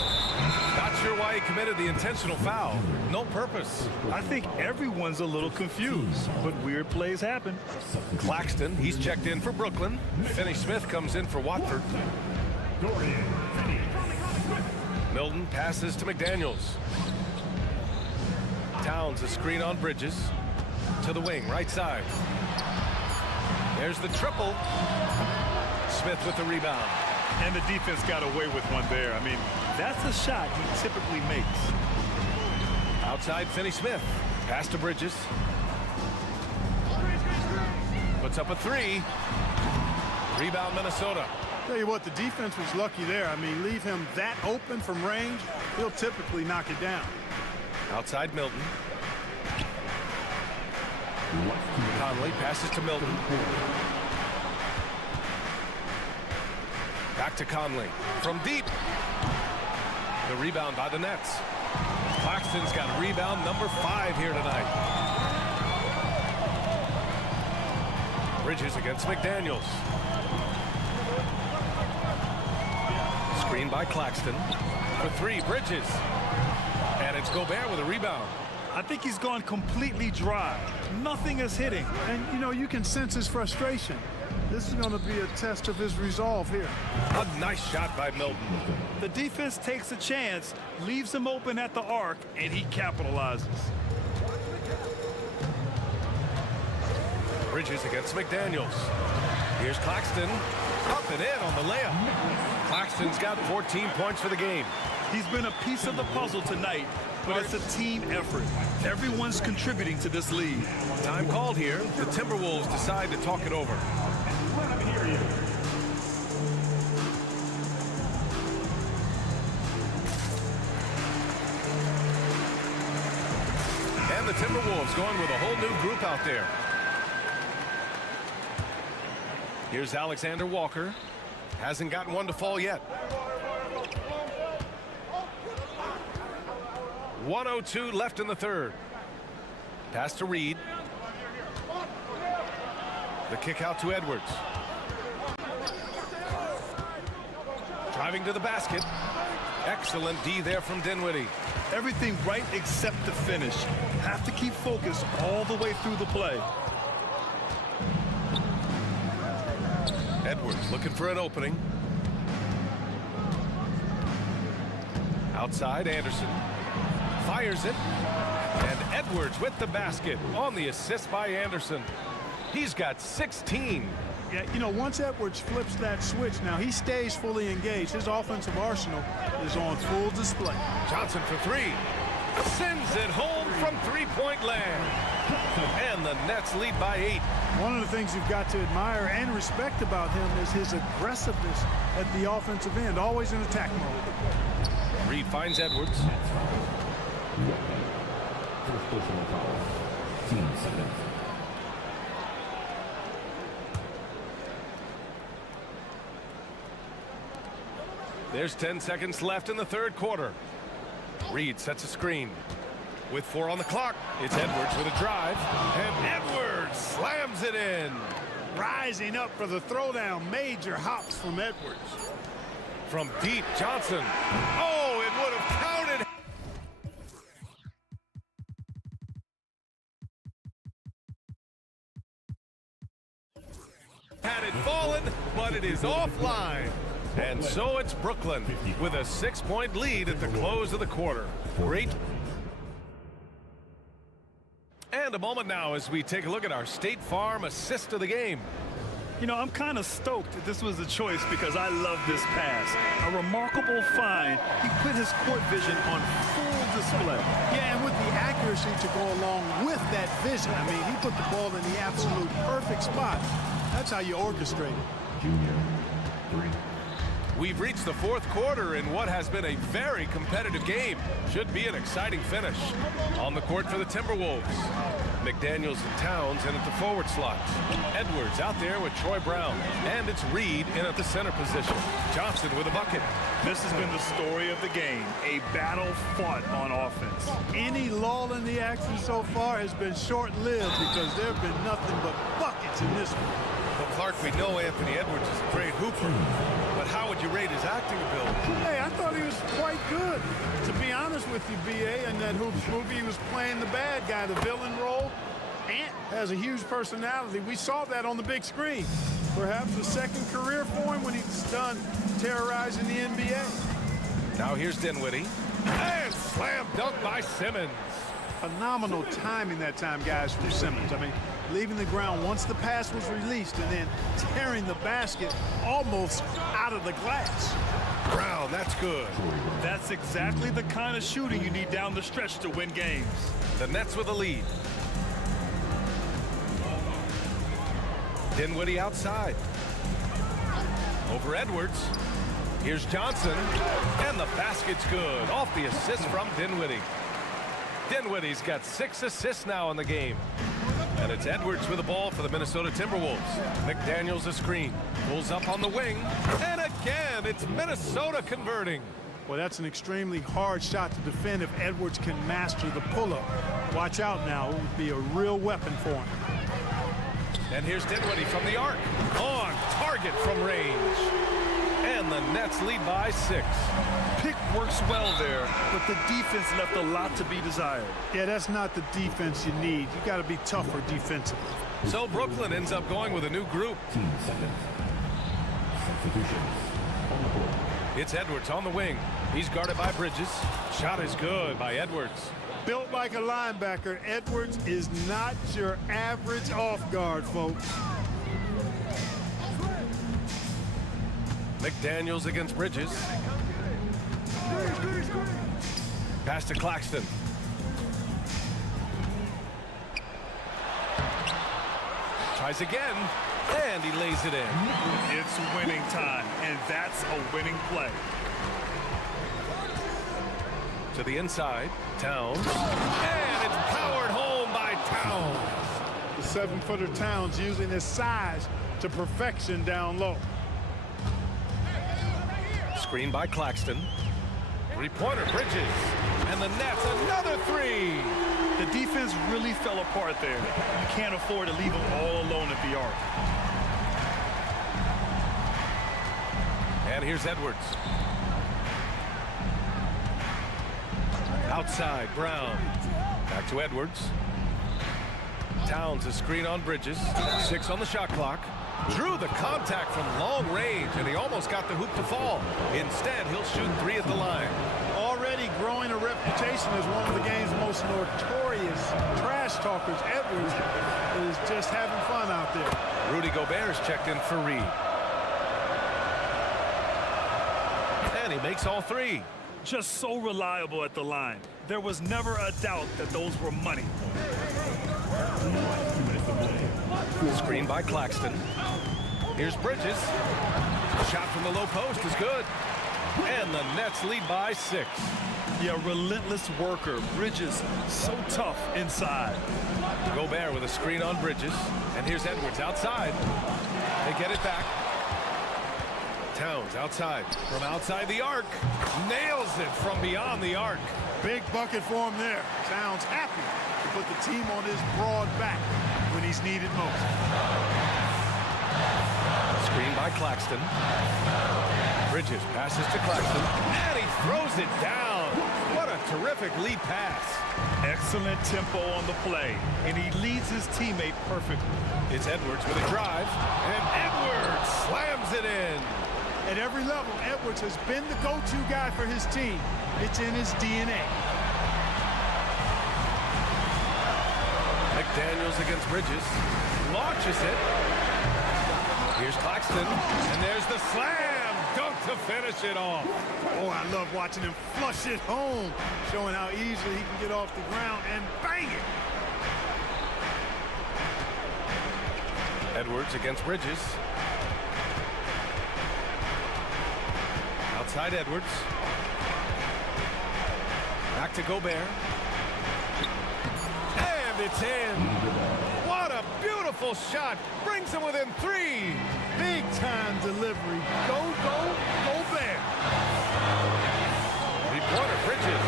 Not sure why he committed the intentional foul. No purpose. I think everyone's a little confused, but weird plays happen. Claxton, he's checked in for Brooklyn. Finney Smith comes in for Watford. Milton passes to McDaniels. Towns a screen on Bridges. To the wing, right side. There's the triple. Smith with the rebound. And the defense got away with one there. I mean, that's a shot he typically makes. Outside, Finney Smith. Pass to Bridges. Puts up a 3. Rebound, Minnesota. Tell you what, the defense was lucky there. I mean, leave him that open from range, he'll typically knock it down. Outside, Milton. Conley passes to Milton. Back to Conley. From deep. The rebound by the Nets. Claxton's got rebound number 5 here tonight. Bridges against McDaniels. Screen by Claxton. For 3, Bridges. And it's Gobert with a rebound. I think he's gone completely dry. Nothing is hitting. And, you know, you can sense his frustration. This is going to be a test of his resolve here. A nice shot by Milton. The defense takes a chance, leaves him open at the arc, and he capitalizes. Bridges against McDaniels. Here's Claxton. Up and in on the layup. Claxton's got 14 points for the game. He's been a piece of the puzzle tonight, but it's a team effort. Everyone's contributing to this lead. Time called here. The Timberwolves decide to talk it over. And the Timberwolves going with a whole new group out there. Here's Alexander Walker. Hasn't gotten one to fall yet. 1:02 left in the third. Pass to Reed. The kick out to Edwards. Driving to the basket. Excellent D there from Dinwiddie. Everything right except the finish. Have to keep focused all the way through the play. Edwards looking for an opening. Outside, Anderson. Fires it. And Edwards with the basket on the assist by Anderson. He's got 16. Yeah, you know, once Edwards flips that switch, now he stays fully engaged. His offensive arsenal is on full display. Johnson for 3. Sends it home from three-point land. And the Nets lead by 8. One of the things you've got to admire and respect about him is his aggressiveness at the offensive end, always in attack mode. Reed finds Edwards. First personal foul. Team second. There's 10 seconds left in the third quarter. Reed sets a screen. With 4 on the clock, it's Edwards with a drive. And Edwards slams it in. Rising up for the throwdown, major hops from Edwards. From deep, Johnson. Oh, it would have counted. it is offline. And so it's Brooklyn with a 6-point lead at the close of the quarter. Great. And a moment now as we take a look at our State Farm assist of the game. You know, I'm kind of stoked that this was a choice because I love this pass. A remarkable find. He put his court vision on full display. Yeah, and with the accuracy to go along with that vision. I mean, he put the ball in the absolute perfect spot. That's how you orchestrate it. Junior, 3. We've reached the fourth quarter in what has been a very competitive game. Should be an exciting finish. On the court for the Timberwolves. McDaniels and Towns in at the forward slot. Edwards out there with Troy Brown. And it's Reed in at the center position. Johnson with a bucket. This has been the story of the game. A battle fought on offense. Any lull in the action so far has been short-lived because there have been nothing but buckets in this one. Well, Clark, we know Anthony Edwards is a great hooper. But how would you rate his acting ability? Hey, I thought he was quite good. To be honest with you, B.A., in that Hoops movie, he was playing the bad guy, the villain role. Ant has a huge personality. We saw that on the big screen. Perhaps a second career for him when he's done terrorizing the NBA. Now here's Dinwiddie. And slam dunk by Simmons. Phenomenal timing that time, guys, from Simmons. I mean, leaving the ground once the pass was released and then tearing the basket almost out of the glass. Brown, that's good. That's exactly the kind of shooting you need down the stretch to win games. The Nets with a lead. Dinwiddie outside. Over Edwards. Here's Johnson. And the basket's good. Off the assist from Dinwiddie. Dinwiddie's got 6 assists now in the game. And it's Edwards with the ball for the Minnesota Timberwolves. McDaniels a screen. Pulls up on the wing. And again, it's Minnesota converting. Well, that's an extremely hard shot to defend if Edwards can master the pull-up. Watch out now. It would be a real weapon for him. And here's Dinwiddie from the arc. On target from range. And the Nets lead by 6. Pick works well there, but the defense left a lot to be desired. Yeah, that's not the defense you need. You got to be tougher defensively. So Brooklyn ends up going with a new group. 15 seconds. Substitutions on the board. It's Edwards on the wing. He's guarded by Bridges. Shot is good by Edwards. Built like a linebacker, Edwards is not your average off guard, folks. McDaniels against Bridges. Pass to Claxton. Tries again, and he lays it in. It's winning time, and that's a winning play. To the inside, Towns. And it's powered home by Towns. The 7-footer Towns using his size to perfection down low. Screen by Claxton. Three-pointer, Bridges. And the Nets, another 3. The defense really fell apart there. You can't afford to leave them all alone at the arc. And here's Edwards. Outside, Brown. Back to Edwards. Towns a screen on Bridges. 6 on the shot clock. Drew the contact from long range, and he almost got the hoop to fall. Instead, he'll shoot 3 at the line. Already growing a reputation as one of the game's most notorious trash talkers, Edwards is just having fun out there. Rudy Gobert's checked in for Reed. And he makes all 3. Just so reliable at the line. There was never a doubt that those were money. Screen by Claxton. Here's Bridges. Shot from the low post is good. And the Nets lead by 6. Yeah, relentless worker. Bridges, so tough inside. Gobert with a screen on Bridges. And here's Edwards outside. They get it back. Towns outside. From outside the arc. Nails it from beyond the arc. Big bucket for him there. Towns happy to put the team on his broad back when he's needed most. Screen by Claxton. Bridges passes to Claxton. And he throws it down. What a terrific lead pass. Excellent tempo on the play, and he leads his teammate perfectly. It's Edwards with a drive, and Edwards slams it in. At every level, Edwards has been the go-to guy for his team. It's in his DNA. McDaniels against Bridges. Launches it. Here's Claxton, and there's the slam. Dunk to finish it off. Oh, I love watching him flush it home, showing how easily he can get off the ground and bang it. Edwards against Bridges. Outside Edwards. Back to Gobert. And it's in. What a beautiful shot. Brings him within 3. Big time delivery. Go, go, go Bear. Three-pointer, Bridges.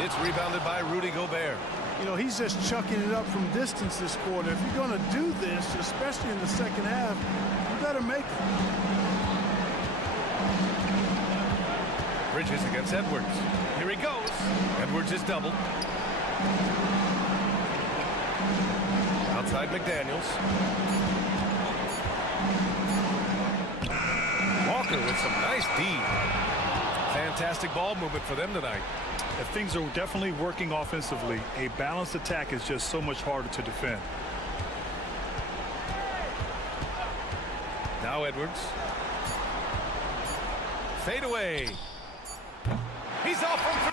It's rebounded by Rudy Gobert. You know, he's just chucking it up from distance this quarter. If you're going to do this, especially in the second half, you better make it. Bridges against Edwards. Here he goes. Edwards is doubled. Outside McDaniels. Walker with some nice D. Fantastic ball movement for them tonight. If things are definitely working offensively, a balanced attack is just so much harder to defend. Now Edwards. Fade away. He's off from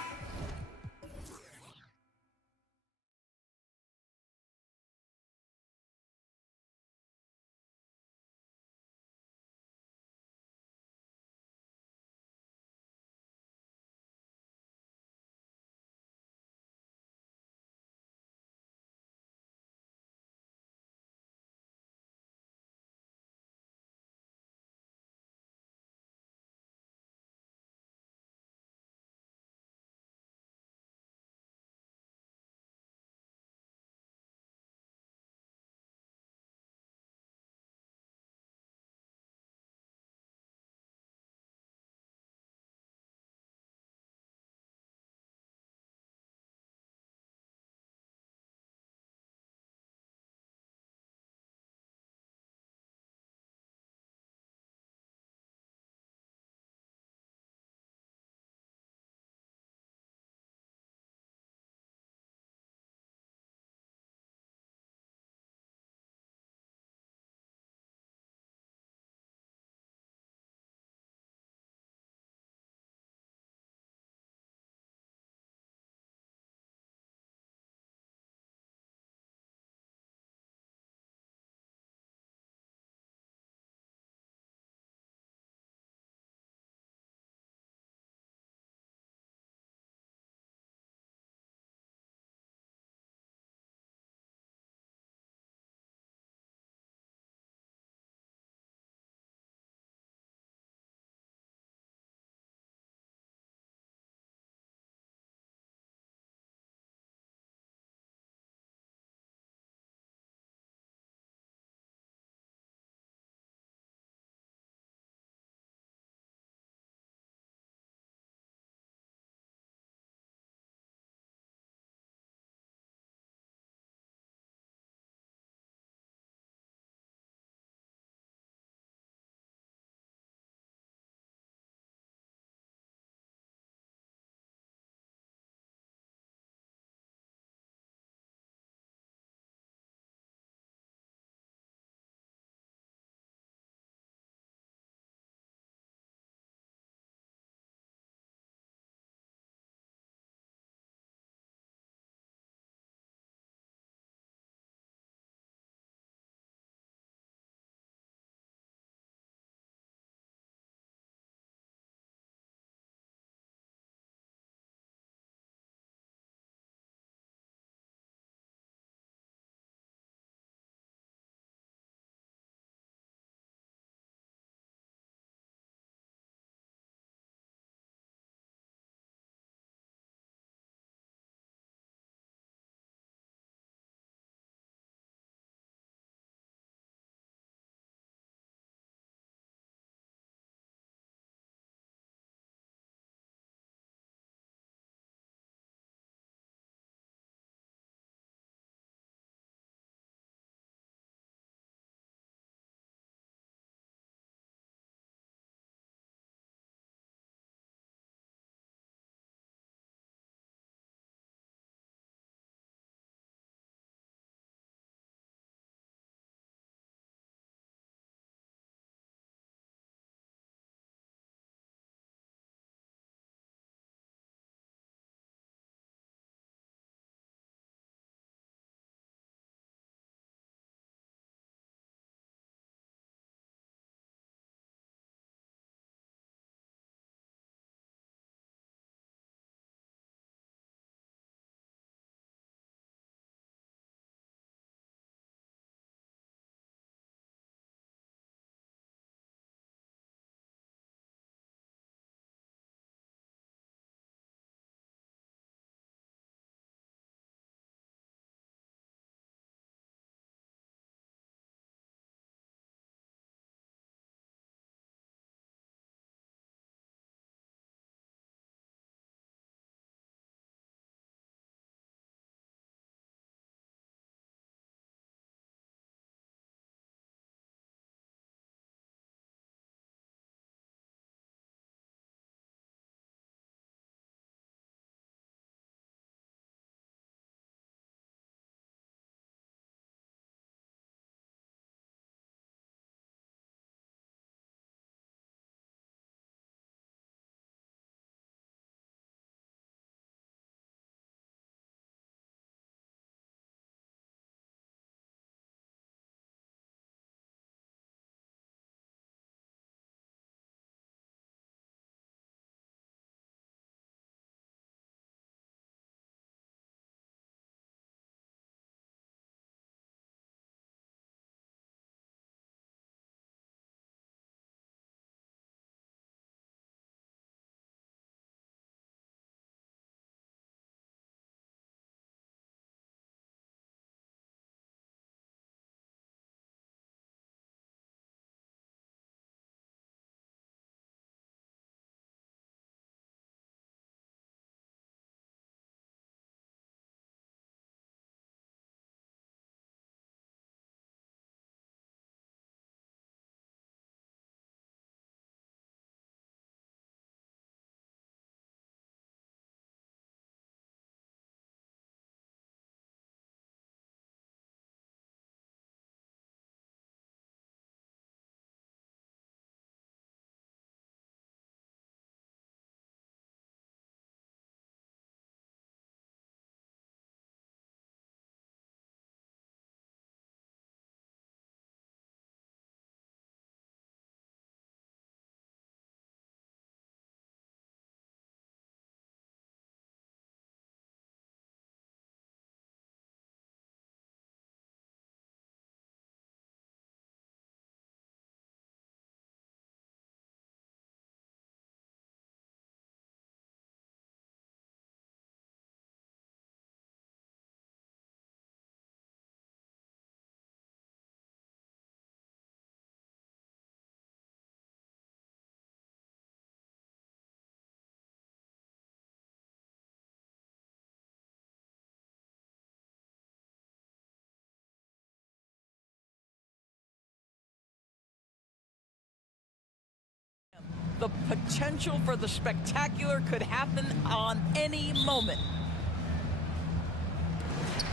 The potential for the spectacular could happen on any moment.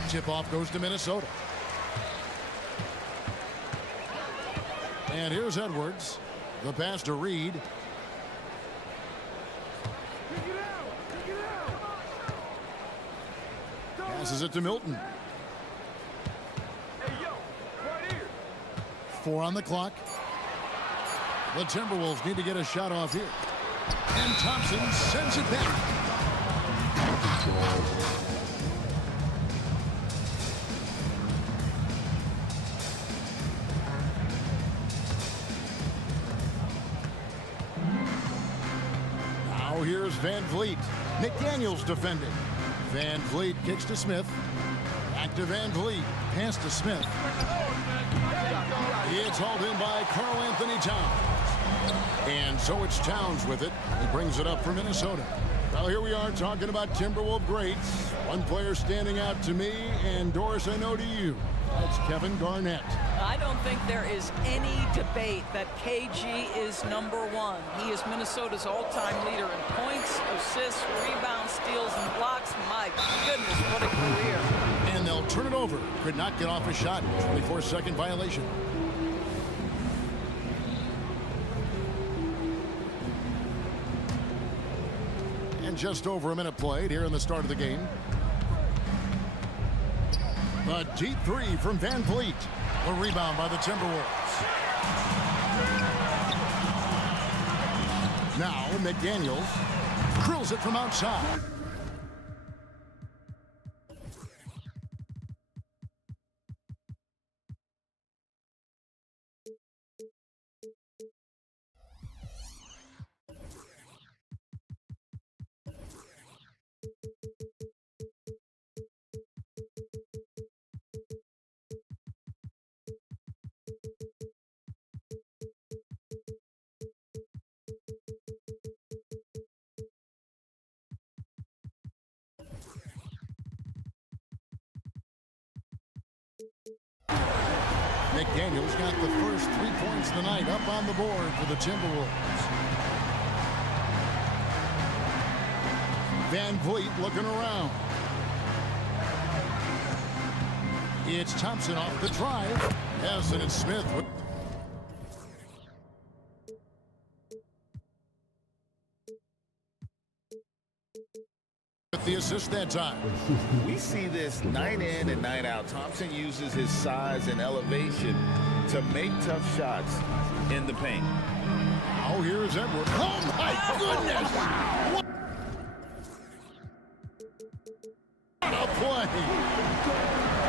Tip-off goes to Minnesota. And here's Edwards. The pass to Reed. Passes it to Milton. 4 on the clock. The Timberwolves need to get a shot off here. And Thompson sends it back. Now here's Van Vliet. McDaniels defending. Van Vliet kicks to Smith. Back to Van Vliet. Pass to Smith. It's hauled in by Karl Anthony Towns. And so it's Towns with it. He brings it up for Minnesota. Well, here we are talking about Timberwolves greats. One player standing out to me, and Doris, I know to you. That's Kevin Garnett. I don't think there is any debate that KG is #1. He is Minnesota's all-time leader in points, assists, rebounds, steals, and blocks. My goodness, what a career. And they'll turn it over. Could not get off a shot. 24-second violation. And just over a minute played here in the start of the game. A deep three from Van Vliet. A rebound by the Timberwolves. Now McDaniels drills it from outside. McDaniels got the first 3 points of the night up on the board for the Timberwolves. Van Vliet looking around. It's Thompson off the drive. Yes, and it's Smith. The assist that time. We see this night in and night out. Thompson uses his size and elevation to make tough shots in the paint. Oh, here's Edwards. Oh, my goodness! What a play!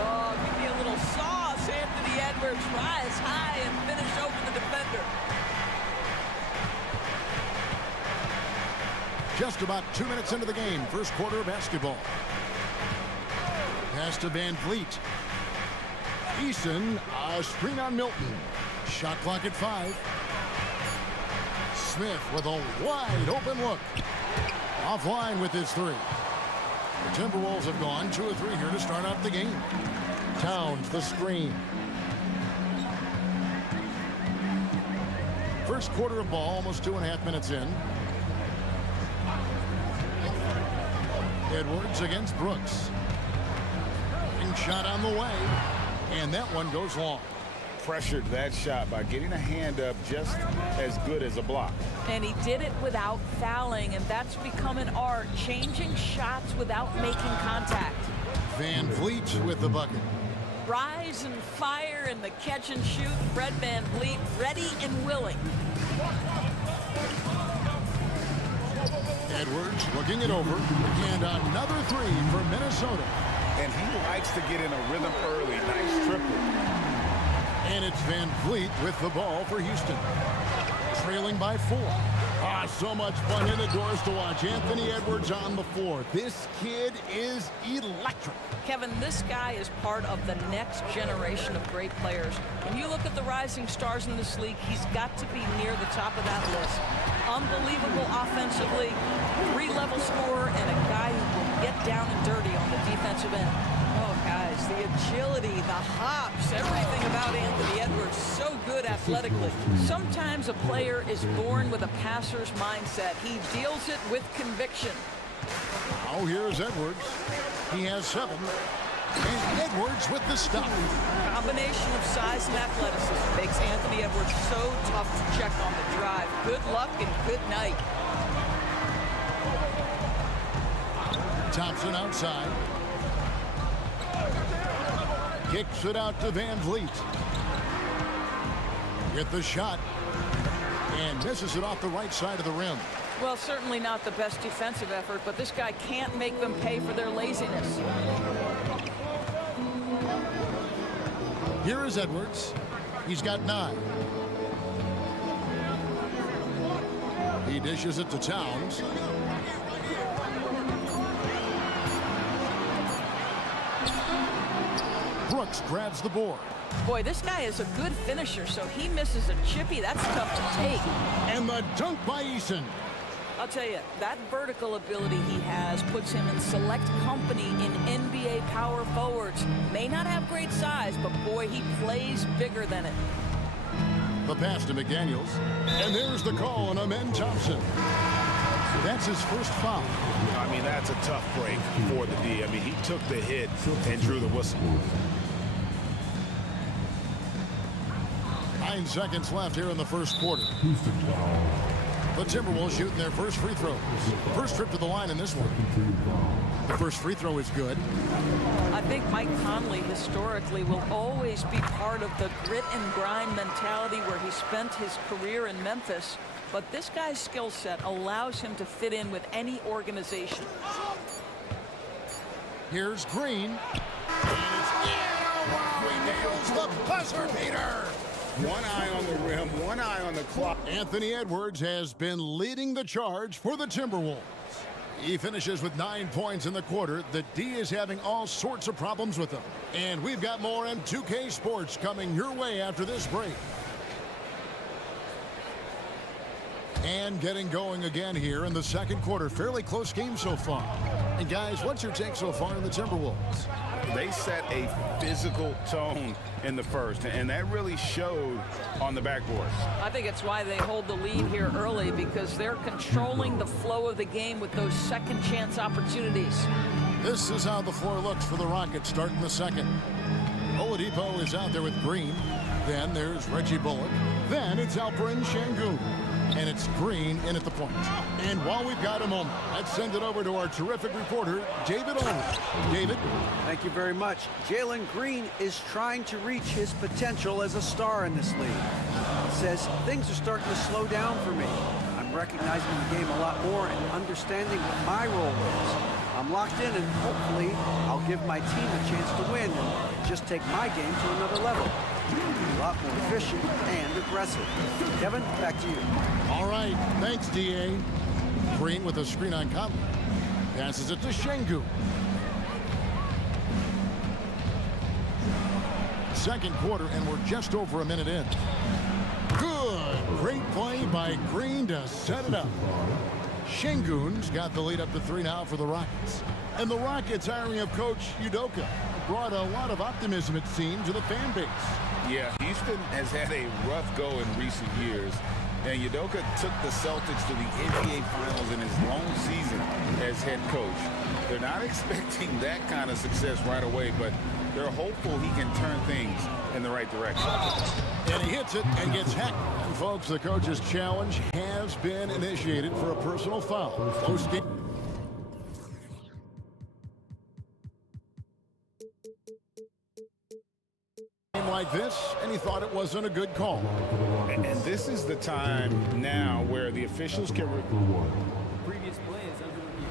Oh, give me a little sauce. Anthony Edwards rise high and finish over the defender. Just about 2 minutes into the game, first quarter of basketball. Pass to Van Vliet. Eason, a screen on Milton. Shot clock at 5. Smith with a wide open look. Offline with his 3. The Timberwolves have gone 2 of 3 here to start out the game. Towns, the screen. First quarter of ball, almost 2.5 minutes in. Edwards against Brooks. Ring shot on the way, and that one goes long. Pressured that shot by getting a hand up just as good as a block. And he did it without fouling, and that's become an art, changing shots without making contact. Van Vliet with the bucket. Rise and fire in the catch and shoot. Fred Van Vliet ready and willing. Edwards looking it over, and another 3 for Minnesota. And he likes to get in a rhythm early. Nice triple. And it's Van Vliet with the ball for Houston. Trailing by 4. Ah, so much fun in the doors to watch. Anthony Edwards on the floor. This kid is electric. Kevin, this guy is part of the next generation of great players. When you look at the rising stars in this league, he's got to be near the top of that list. Unbelievable offensively, 3-level scorer, and a guy who will get down and dirty on the defensive end. Oh, guys, the agility, the hops, everything about Anthony Edwards, so good. good athletically. Sometimes a player is born with a passer's mindset. He deals it with conviction. Now here's Edwards. He has 7. And Edwards with the stop. Combination of size and athleticism makes Anthony Edwards so tough to check on the drive. Good luck and good night. Thompson outside. Kicks it out to Van Vliet. With the shot. And misses it off the right side of the rim. Well, certainly not the best defensive effort, but this guy can't make them pay for their laziness. Here is Edwards. He's got 9. He dishes it to Towns. Brooks grabs the board. Boy, this guy is a good finisher, so he misses a chippy. That's tough to take. And the dunk by Eason. I'll tell you, that vertical ability he has puts him in select company in NBA power forwards. May not have great size, but boy, he plays bigger than it. The pass to McDaniels. And there's the call on Amen Thompson. That's his first foul. I mean, that's a tough break for the D. I mean, he took the hit and drew the whistle. 9 seconds left here in the first quarter. The Timberwolves shooting their first free throw. First trip to the line in this one. The first free throw is good. I think Mike Conley historically will always be part of the grit and grind mentality where he spent his career in Memphis. But this guy's skill set allows him to fit in with any organization. Here's Green. And it's he nails the buzzer beater. One eye on the rim, one eye on the clock. Anthony Edwards has been leading the charge for the Timberwolves. He finishes with 9 points in the quarter. The D is having all sorts of problems with them. And we've got more M2K Sports coming your way after this break. And getting going again here in the second quarter. Fairly close game so far. And guys, what's your take so far in the Timberwolves? They set a physical tone in the first, and that really showed on the backboard. I think it's why they hold the lead here early, because they're controlling the flow of the game with those second chance opportunities. This is how the floor looks for the Rockets starting the second. Oladipo is out there with Green. Then there's Reggie Bullock. Then it's Alperen Şengün. And it's Green in at the point. And while we've got a moment, let's send it over to our terrific reporter, David Olney. David? Thank you very much. Jalen Green is trying to reach his potential as a star in this league. He says, things are starting to slow down for me. I'm recognizing the game a lot more and understanding what my role is. I'm locked in, and hopefully I'll give my team a chance to win and just take my game to another level. A lot more efficient and aggressive. Kevin, back to you. All right, thanks, D.A. Green with a screen on Conley. Passes it to Şengün. Second quarter, and we're just over a minute in. Good. Great play by Green to set it up. Şengün's got the lead up to 3 now for the Rockets. And the Rockets hiring of coach Udoka brought a lot of optimism, it seems, to the fan base. Yeah, Houston has had a rough go in recent years, and Udoka took the Celtics to the NBA Finals in his long season as head coach. They're not expecting that kind of success right away, but they're hopeful he can turn things in the right direction. And he hits it and gets hacked. And folks, the coach's challenge has been initiated for a personal foul. Close game. Like this, and he thought it wasn't a good call. And this is the time now where the officials can Previous play is under review.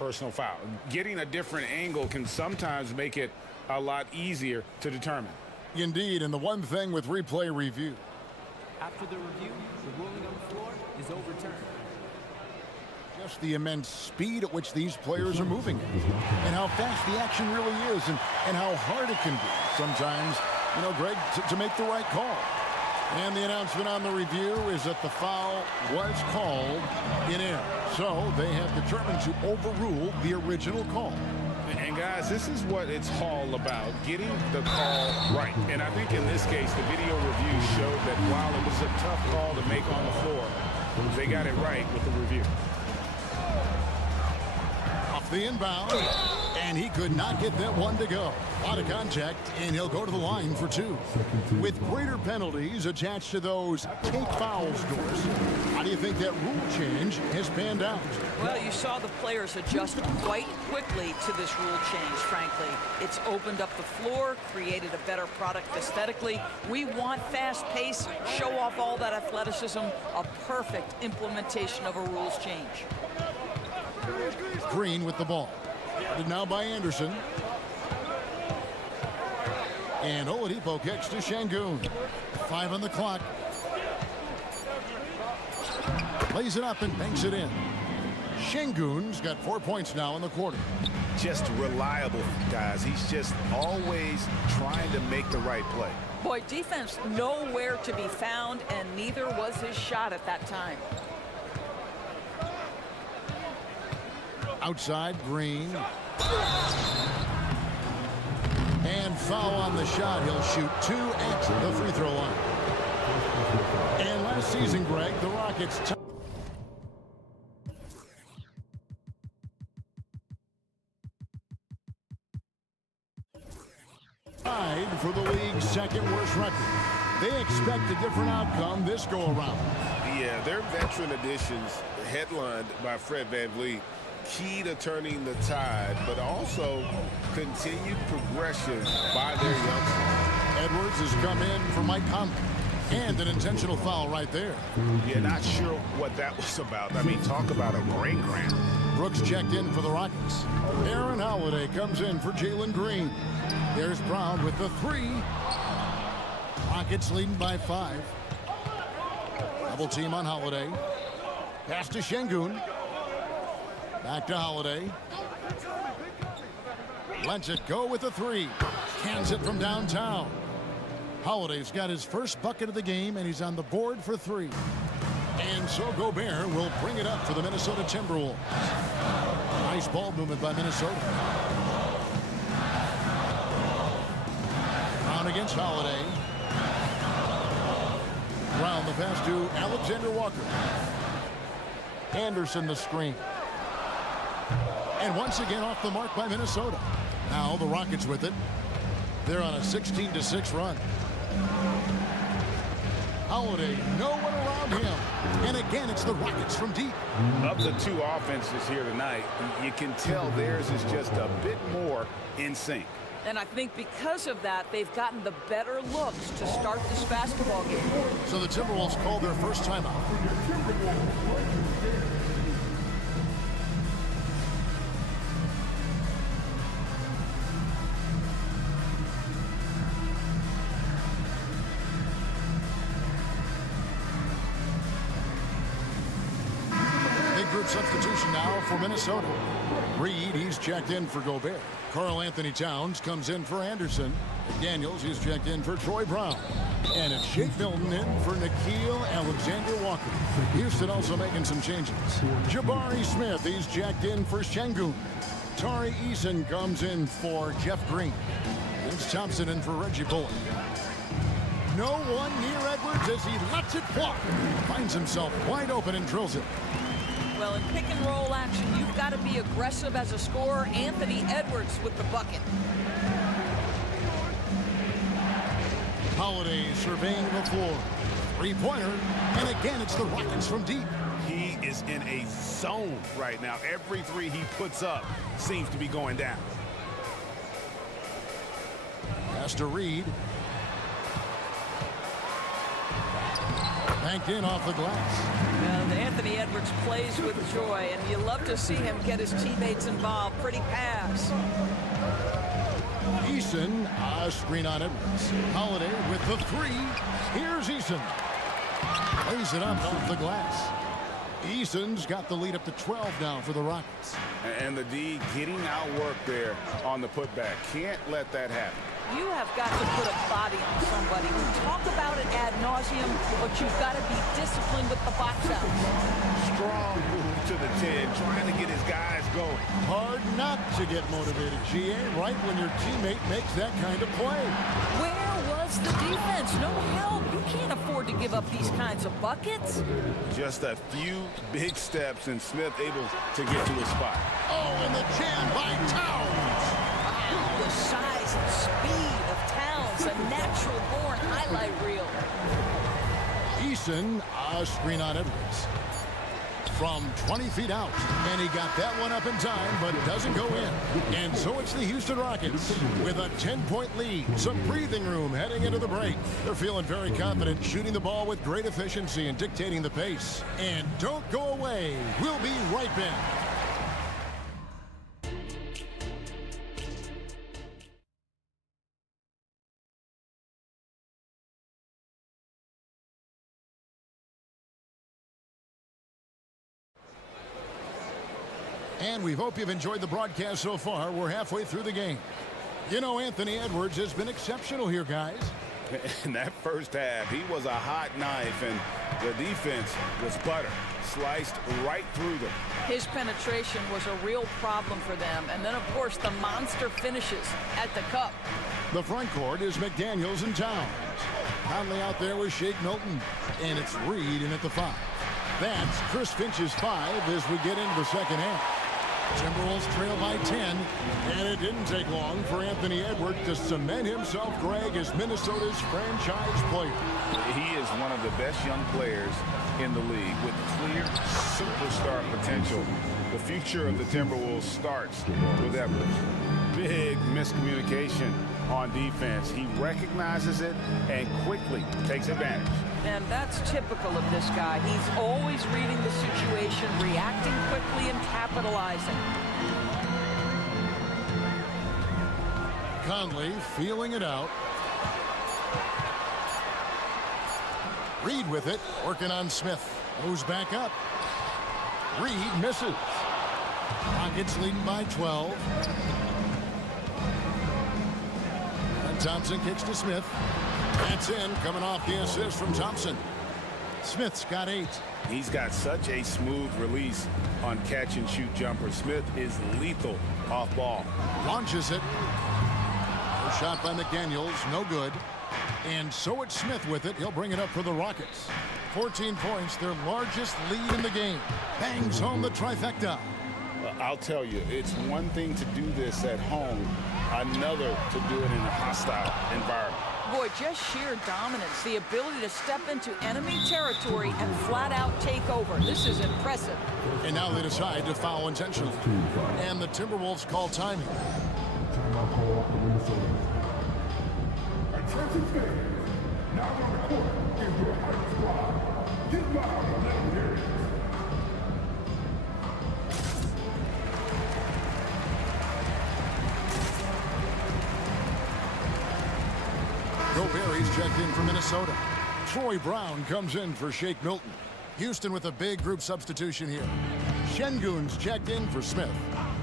personal foul. Getting a different angle can sometimes make it a lot easier to determine. Indeed, and the one thing with replay review. After the review, the ruling on the floor is overturned. Just the immense speed at which these players are moving and how fast the action really is and how hard it can be sometimes, you know, Greg, to make the right call. And the announcement on the review is that the foul was called in error. So they have determined to overrule the original call. And guys, this is what it's all about, getting the call right. And I think in this case, the video review showed that while it was a tough call to make on the floor, they got it right with the review. Off the inbound, and he could not get that one to go. Out of contact, and he'll go to the line for two. With greater penalties attached to those take fouls, Doris, how do you think that rule change has panned out? Well, you saw the players adjust quite quickly to this rule change, frankly. It's opened up the floor, created a better product aesthetically. We want fast pace, show off all that athleticism, a perfect implementation of a rules change. Green with the ball. Guarded now by Anderson. And Oladipo kicks to Şengün. 5 on the clock. Plays it up and banks it in. Şengün's got 4 points now in the quarter. Just reliable, guys. He's just always trying to make the right play. Boy, defense nowhere to be found, and neither was his shot at that time. Outside, Green. And foul on the shot. He'll shoot 2 at the free throw line. And last season, Greg, the Rockets tied for the league's second worst record. They expect a different outcome this go around. Yeah, their veteran additions, headlined by Fred VanVleet, key to turning the tide, but also continued progression by their youngsters. Edwards has come in for Mike Conley. And an intentional foul right there. Yeah, not sure what that was about. I mean, talk about a brain cramp. Brooks checked in for the Rockets. Aaron Holiday comes in for Jalen Green. There's Brown with the 3. Rockets leading by 5. Double team on Holiday. Pass to Şengün. Back to Holiday. Lets it go with the 3. Cans it from downtown. Holiday's got his first bucket of the game, and he's on the board for 3. And so Gobert will bring it up for the Minnesota Timberwolves. Nice ball movement by Minnesota. Brown against Holiday. Brown the pass to Alexander Walker. Anderson the screen. And once again off the mark by Minnesota. Now the Rockets with it. They're on a 16-6 run. Holiday, no one around him. And again, it's the Rockets from deep. Of the two offenses here tonight, you can tell theirs is just a bit more in sync. And I think because of that, they've gotten the better looks to start this basketball game. So the Timberwolves call their first timeout. Substitution now for Minnesota. Reed, he's checked in for Gobert. Karl Anthony Towns comes in for Anderson. Daniels, he's checked in for Troy Brown. And it's Shake Milton in for Nickeil Alexander-Walker. Houston also making some changes. Jabari Smith, he's checked in for Şengün. Tari Eason comes in for Jeff Green. Vince Thompson in for Reggie Bullock. No one near Edwards as he lets it fly. Finds himself wide open and drills it. Well, in pick and roll action, you've got to be aggressive as a scorer. Anthony Edwards with the bucket. Holiday surveying the floor. 3-pointer, and again, it's the Rockets from deep. He is in a zone right now. Every 3 he puts up seems to be going down. Pass to Reed. Banked in off the glass. And Anthony Edwards plays with joy, and you love to see him get his teammates involved. Pretty pass. Eason, a screen on Edwards. Holiday with the 3. Here's Eason. Plays it up off the glass. Eason's got the lead up to 12 now for the Rockets. And the D getting outworked there on the putback. Can't let that happen. You have got to put a body on somebody. We talk about it ad nauseum, but you've got to be disciplined with the box out. Strong move to the 10, trying to get his guys going. Hard not to get motivated, GA, right when your teammate makes that kind of play. Where was the defense? No help. You can't afford to give up these kinds of buckets. Just a few big steps and Smith able to get to his spot. Oh, and the jam by Towns. Wow, the size and speed of Towns, a natural-born highlight reel. Eason, a screen on Edwards. From 20 feet out, and he got that one up in time, but doesn't go in. And so it's the Houston Rockets with a 10-point lead. Some breathing room heading into the break. They're feeling very confident, shooting the ball with great efficiency and dictating the pace. And don't go away. We'll be right back. And we hope you've enjoyed the broadcast so far. We're halfway through the game. You know, Anthony Edwards has been exceptional here, guys. In that first half, he was a hot knife, and the defense was butter, sliced right through them. His penetration was a real problem for them. And then, of course, the monster finishes at the cup. The front court is McDaniels and Towns. Conley out there with Shake Milton. And it's Reed in at the 5. That's Chris Finch's 5 as we get into the second half. Timberwolves trail by 10, and it didn't take long for Anthony Edwards to cement himself, Greg, as Minnesota's franchise player. He is one of the best young players in the league with clear superstar potential. The future of the Timberwolves starts with Edwards. Big miscommunication on defense. He recognizes it and quickly takes advantage. And that's typical of this guy. He's always reading the situation, reacting quickly, and capitalizing. Conley feeling it out. Reed with it, working on Smith. Moves back up. Reed misses. Rockets leading by 12. And Thompson kicks to Smith. That's in, coming off the assist from Thompson. Smith's got 8. He's got such a smooth release on catch-and-shoot jumper. Smith is lethal off ball. Launches it. A shot by McDaniels, no good. And so it's Smith with it. He'll bring it up for the Rockets. 14 points, their largest lead in the game. Bangs home the trifecta. I'll tell you, it's one thing to do this at home, another to do it in a hostile environment. Boy, just sheer dominance, the ability to step into enemy territory and flat out take over. This is impressive. And now they decide to foul intentionally. And the Timberwolves call timing. Attention fans, now on the court is your hype squad. Get loud and let them hear it. Gobert, he's checked in for Minnesota. Troy Brown comes in for Shake Milton. Houston with a big group substitution here. Şengün's checked in for Smith.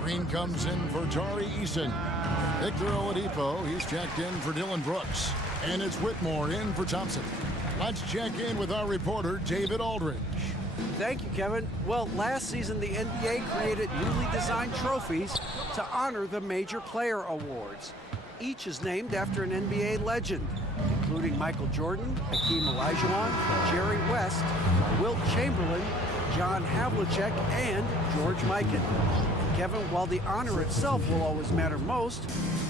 Green comes in for Tari Eason. Victor Oladipo, he's checked in for Dylan Brooks. And it's Whitmore in for Thompson. Let's check in with our reporter, David Aldridge. Thank you, Kevin. Well, last season, the NBA created newly designed trophies to honor the major player awards. Each is named after an NBA legend, including Michael Jordan, Hakeem Olajuwon, Jerry West, Wilt Chamberlain, John Havlicek, and George Mikan. Kevin, while the honor itself will always matter most,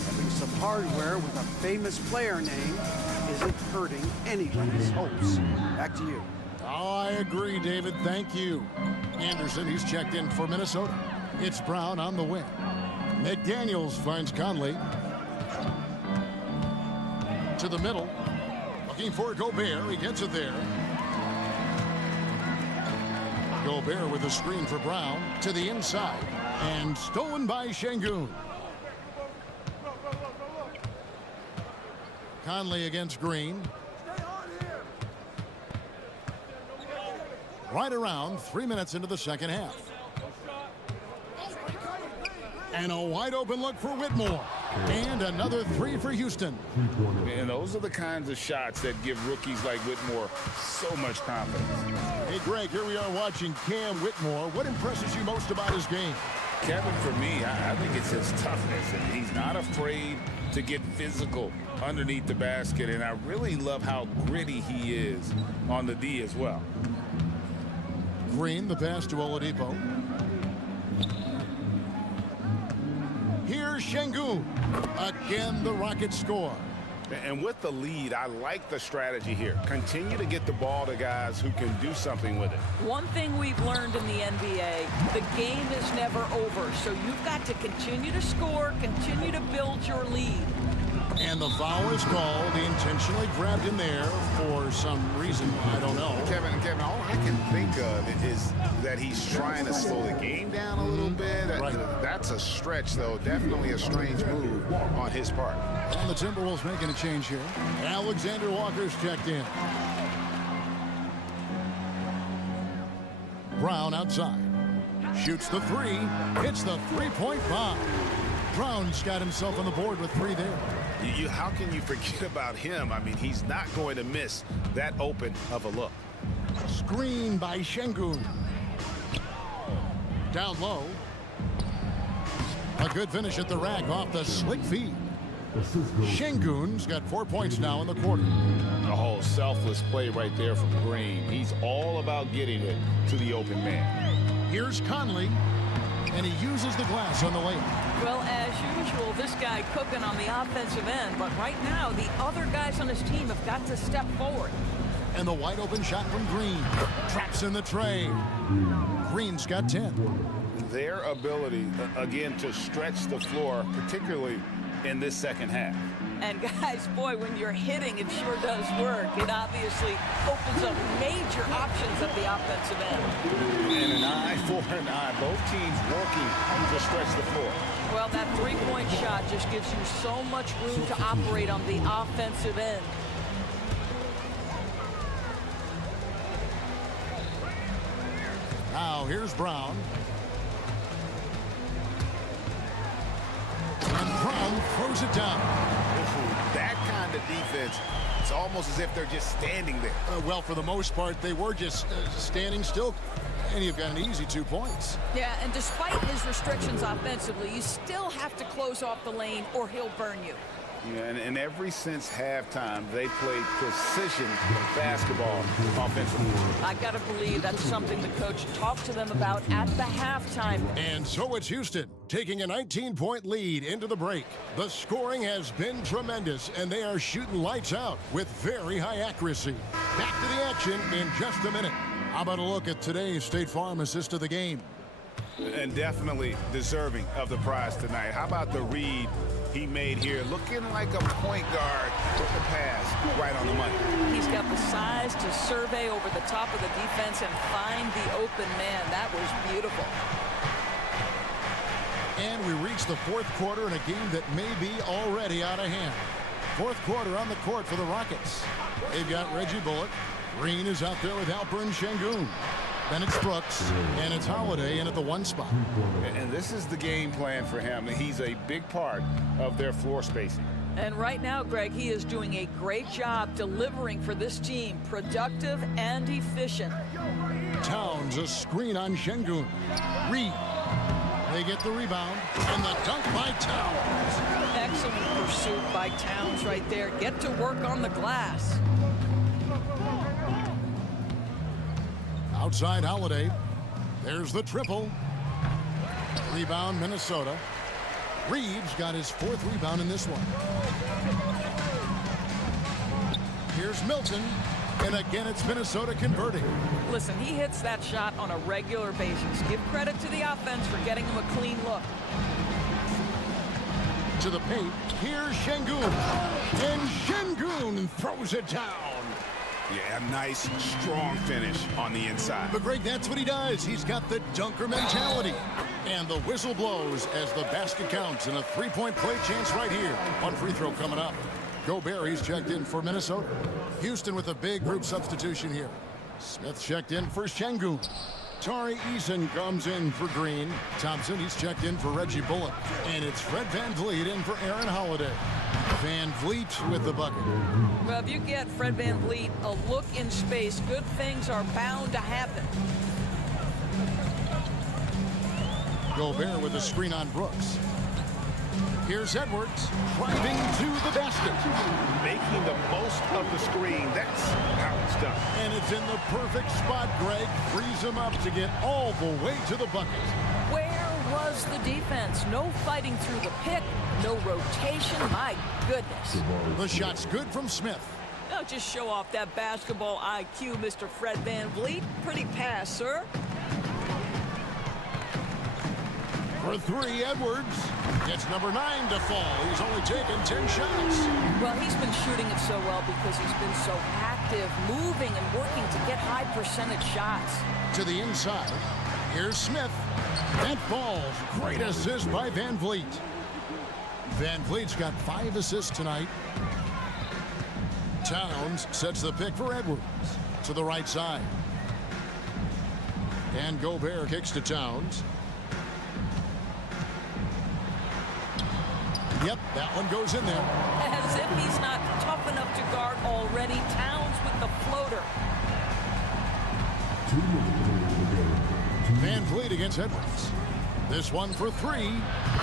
having some hardware with a famous player name isn't hurting anybody's hopes. Back to you. Oh, I agree, David. Thank you. Anderson, he's checked in for Minnesota. It's Brown on the wing. McDaniels finds Conley. To the middle. Looking for Gobert. He gets it there. Gobert with a screen for Brown. To the inside. And stolen by Şengün. Conley against Green. Right around 3 minutes into the second half. And a wide open look for Whitmore. And another 3 for Houston. And those are the kinds of shots that give rookies like Whitmore so much confidence. Hey, Greg, here we are watching Cam Whitmore. What impresses you most about his game? Kevin, for me, I think it's his toughness, and he's not afraid to get physical underneath the basket, and I really love how gritty he is on the D as well. Green, the pass to Oladipo. Here's Şengün. Again, the Rockets score. And with the lead, I like the strategy here. Continue to get the ball to guys who can do something with it. One thing we've learned in the NBA, the game is never over. So you've got to continue to score, continue to build your lead. And the foul is called. He intentionally grabbed in there for some reason. I don't know. Kevin, all I can think of is that he's trying to slow the game down a little bit. That's a stretch, though. Definitely a strange move on his part. And the Timberwolves making a change here. Alexander Walker's checked in. Brown outside. Shoots the three. Hits the three-point bomb. Brown's got himself on the board with three there. How can you forget about him? I mean, he's not going to miss that open of a look. Screen by Şengün. Down low. A good finish at the rack off the slick feed. Şengün's got 4 points now in the quarter. A whole selfless play right there from Green. He's all about getting it to the open man. Here's Conley, and he uses the glass on the layup. Well, as usual, this guy cooking on the offensive end, but right now the other guys on his team have got to step forward. And the wide open shot from Green. Traps in the tray. Green's got 10. Their ability, again, to stretch the floor, particularly in this second half. And guys, boy, when you're hitting, it sure does work. It obviously opens up major options at the offensive end. And an eye for an eye. Both teams working to stretch the floor. Well, that three-point shot just gives you so much room to operate on the offensive end. Now, here's Brown. And Brown throws it down. That kind of defense, it's almost as if they're just standing there. Well, for the most part, they were just standing still. And you've got an easy 2 points. Yeah, and despite his restrictions offensively, you still have to close off the lane or he'll burn you. Yeah, and ever since halftime, they played precision basketball offensively. I got to believe that's something the coach talked to them about at the halftime. And so it's Houston taking a 19-point lead into the break. The scoring has been tremendous, and they are shooting lights out with very high accuracy. Back to the action in just a minute. How about a look at today's State Farm assist of the game? And definitely deserving of the prize tonight. How about the read he made here, looking like a point guard with the pass right on the money. He's got the size to survey over the top of the defense and find the open man. That was beautiful. And we reach the fourth quarter in a game that may be already out of hand. Fourth quarter on the court for the Rockets. They've got Reggie Bullock. Green is out there with Alperen Şengün. Then it's Brooks, and it's Holiday in at the one spot. And this is the game plan for him. He's a big part of their floor spacing. And right now, Greg, he is doing a great job delivering for this team, productive and efficient. Towns, a screen on Şengün. Reed, they get the rebound, and the dunk by Towns. Excellent pursuit by Towns right there. Get to work on the glass. Outside Holiday. There's the triple. Rebound, Minnesota. Reeves got his fourth rebound in this one. Here's Milton. And again, it's Minnesota converting. Listen, he hits that shot on a regular basis. Give credit to the offense for getting him a clean look. To the paint. Here's Şengün. And Şengün throws it down. Yeah, a nice, strong finish on the inside. But Greg, that's what he does. He's got the dunker mentality. And the whistle blows as the basket counts and a three-point play chance right here. One free throw coming up. Gobert, he's checked in for Minnesota. Houston with a big group substitution here. Smith checked in for Şengün. Tari Eason comes in for Green. Thompson, he's checked in for Reggie Bullock. And it's Fred VanVleet in for Aaron Holiday. VanVleet with the bucket. Well, if you get Fred VanVleet a look in space, good things are bound to happen. Gobert with a screen on Brooks. Here's Edwards driving to the basket. Making the most of the screen. That's how it's done. And it's in the perfect spot, Greg. Frees him up to get all the way to the bucket. Where was the defense? No fighting through the pick, no rotation. My goodness. The shot's good from Smith. Now just show off that basketball IQ, Mr. Fred VanVleet. Pretty pass, sir. For three, Edwards. Gets number 9 to fall. He's only taken 10 shots. Well, he's been shooting it so well because he's been so active, moving and working to get high percentage shots. To the inside. Here's Smith. That falls. Great assist by VanVleet. VanVleet's got 5 assists tonight. Towns sets the pick for Edwards. To the right side. And Gobert kicks to Towns. Yep, that one goes in there. As if he's not tough enough to guard already. Towns with the floater. VanVleet against Edwards. This one for 3,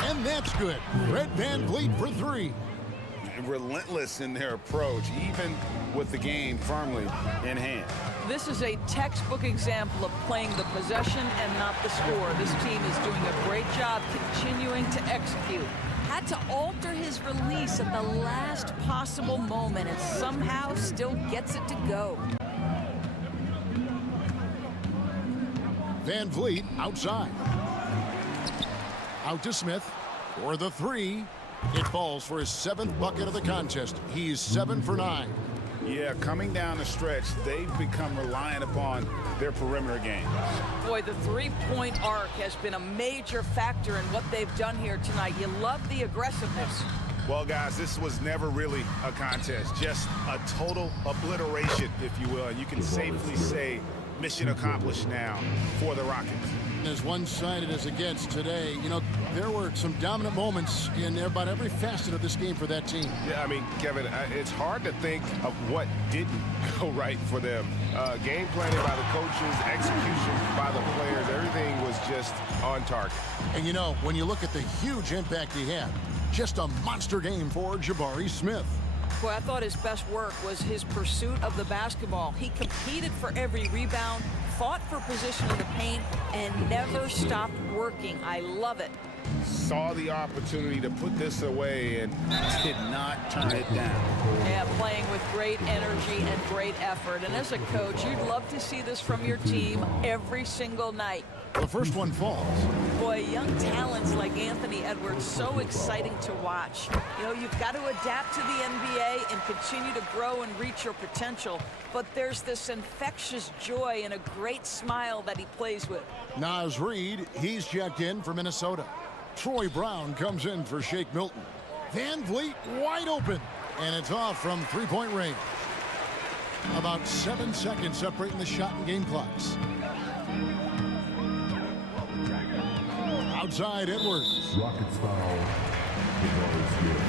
and that's good. Fred VanVleet for 3. Relentless in their approach, even with the game firmly in hand. This is a textbook example of playing the possession and not the score. This team is doing a great job continuing to execute. Had to alter his release at the last possible moment and somehow still gets it to go. VanVleet outside. Out to Smith for the 3. It falls for his 7th bucket of the contest. He's 7 for 9. Yeah, coming down the stretch, they've become reliant upon their perimeter game. Boy, the three-point arc has been a major factor in what they've done here tonight. You love the aggressiveness. Well, guys, this was never really a contest, just a total obliteration, if you will. And you can safely say mission accomplished now for the Rockets. As one-sided as it gets today, you know, there were some dominant moments in about every facet of this game for that team. Yeah, I mean, Kevin, it's hard to think of what didn't go right for them. Game planning by the coaches, execution by the players, everything was just on target. And, you know, when you look at the huge impact he had, just a monster game for Jabari Smith. Boy, I thought his best work was his pursuit of the basketball. He competed for every rebound, fought for position in the paint, and never stopped working. I love it. Saw the opportunity to put this away and did not turn it down. Yeah, playing with great energy and great effort. And as a coach, you'd love to see this from your team every single night. The first one falls. Boy, young talents like Anthony Edwards, so exciting to watch. You know, you've got to adapt to the NBA and continue to grow and reach your potential. But there's this infectious joy and a great smile that he plays with. Naz Reid, he's checked in for Minnesota. Troy Brown comes in for Shake Milton. VanVleet wide open, and it's off from three-point range. About 7 seconds separating the shot and game clocks. Outside Edwards. Rockets foul. The ball is good.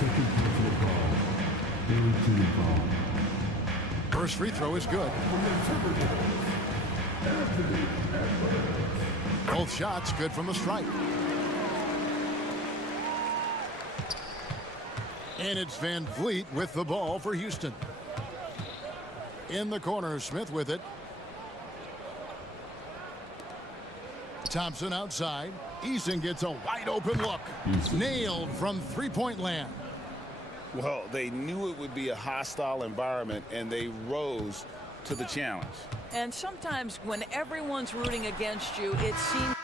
Second personal foul. Third team foul. First free throw is good. Both shots good from the stripe. And it's VanVleet with the ball for Houston. In the corner, Smith with it. Thompson outside. Eason gets a wide open look. Nailed from three-point land. Well, they knew it would be a hostile environment, and they rose to the challenge. And sometimes when everyone's rooting against you, it seems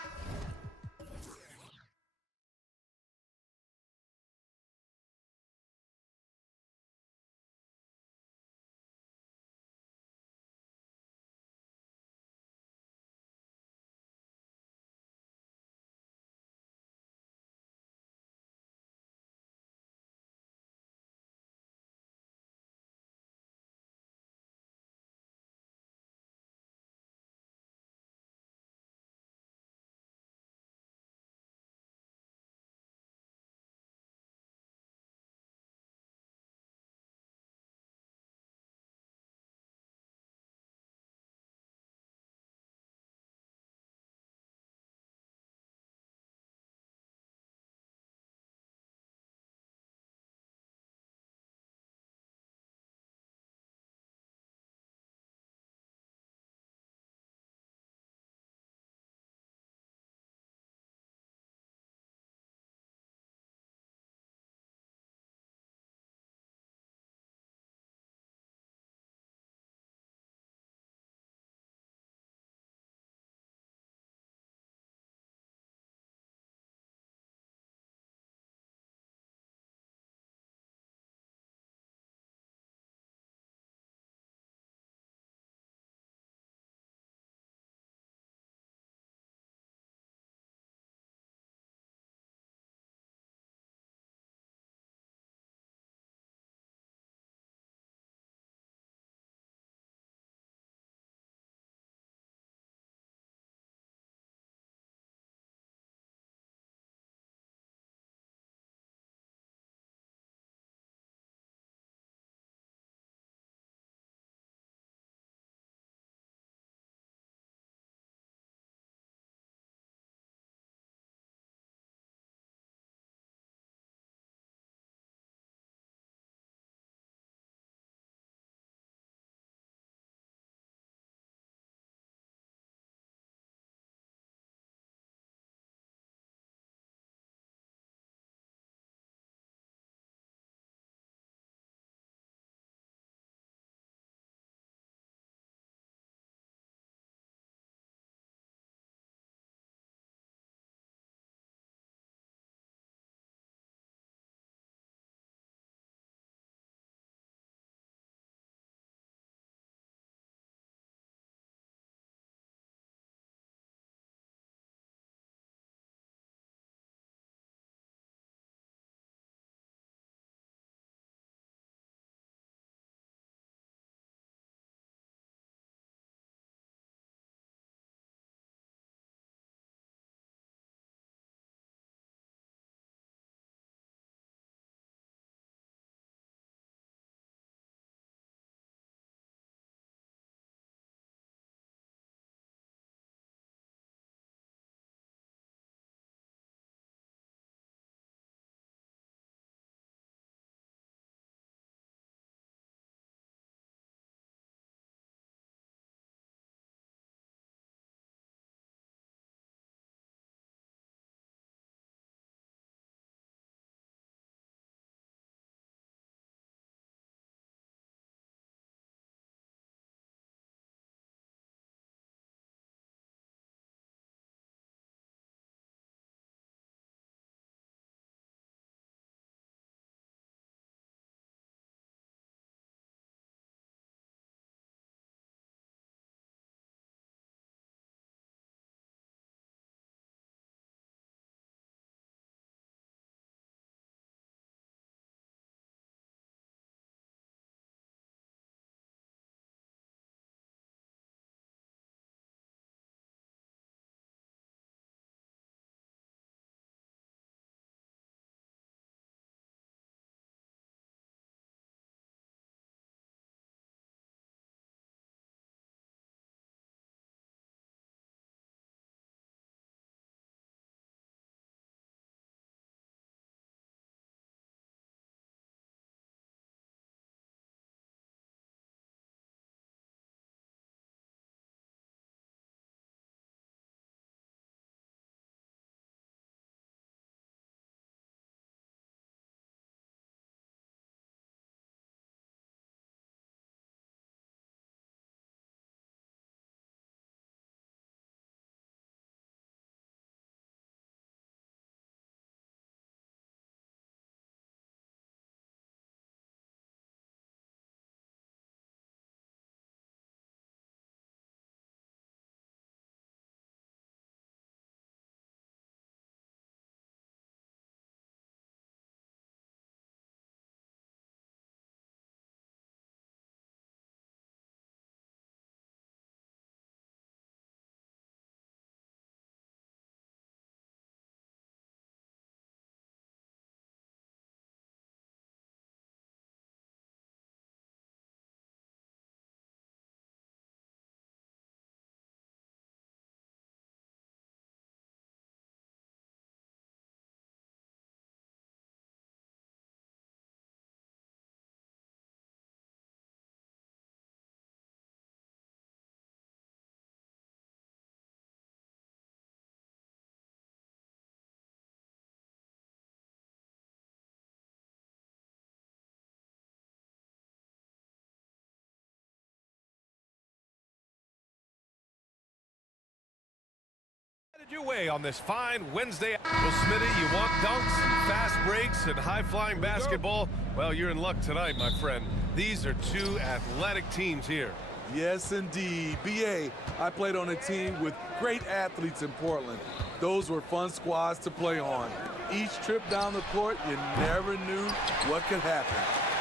Your way on this fine Wednesday. Well, Smitty, you want dunks, fast breaks, and high-flying basketball? Well, you're in luck tonight, my friend. These are two athletic teams here. Yes, indeed. BA, I played on a team with great athletes in Portland. Those were fun squads to play on. Each trip down the court, you never knew what could happen.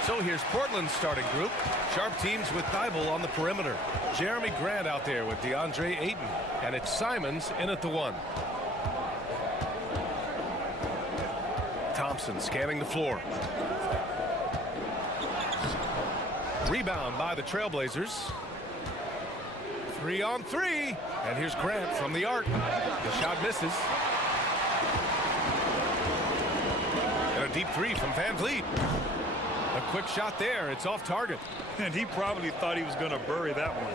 So here's Portland's starting group. Sharp teams with Thibault on the perimeter. Jeremy Grant out there with DeAndre Ayton. And it's Simons in at the 1. Thompson scanning the floor. Rebound by the Trailblazers. 3-on-3. And here's Grant from the arc. The shot misses. And a deep 3 from Van Vliet. A quick shot there. It's off target. And he probably thought he was going to bury that one.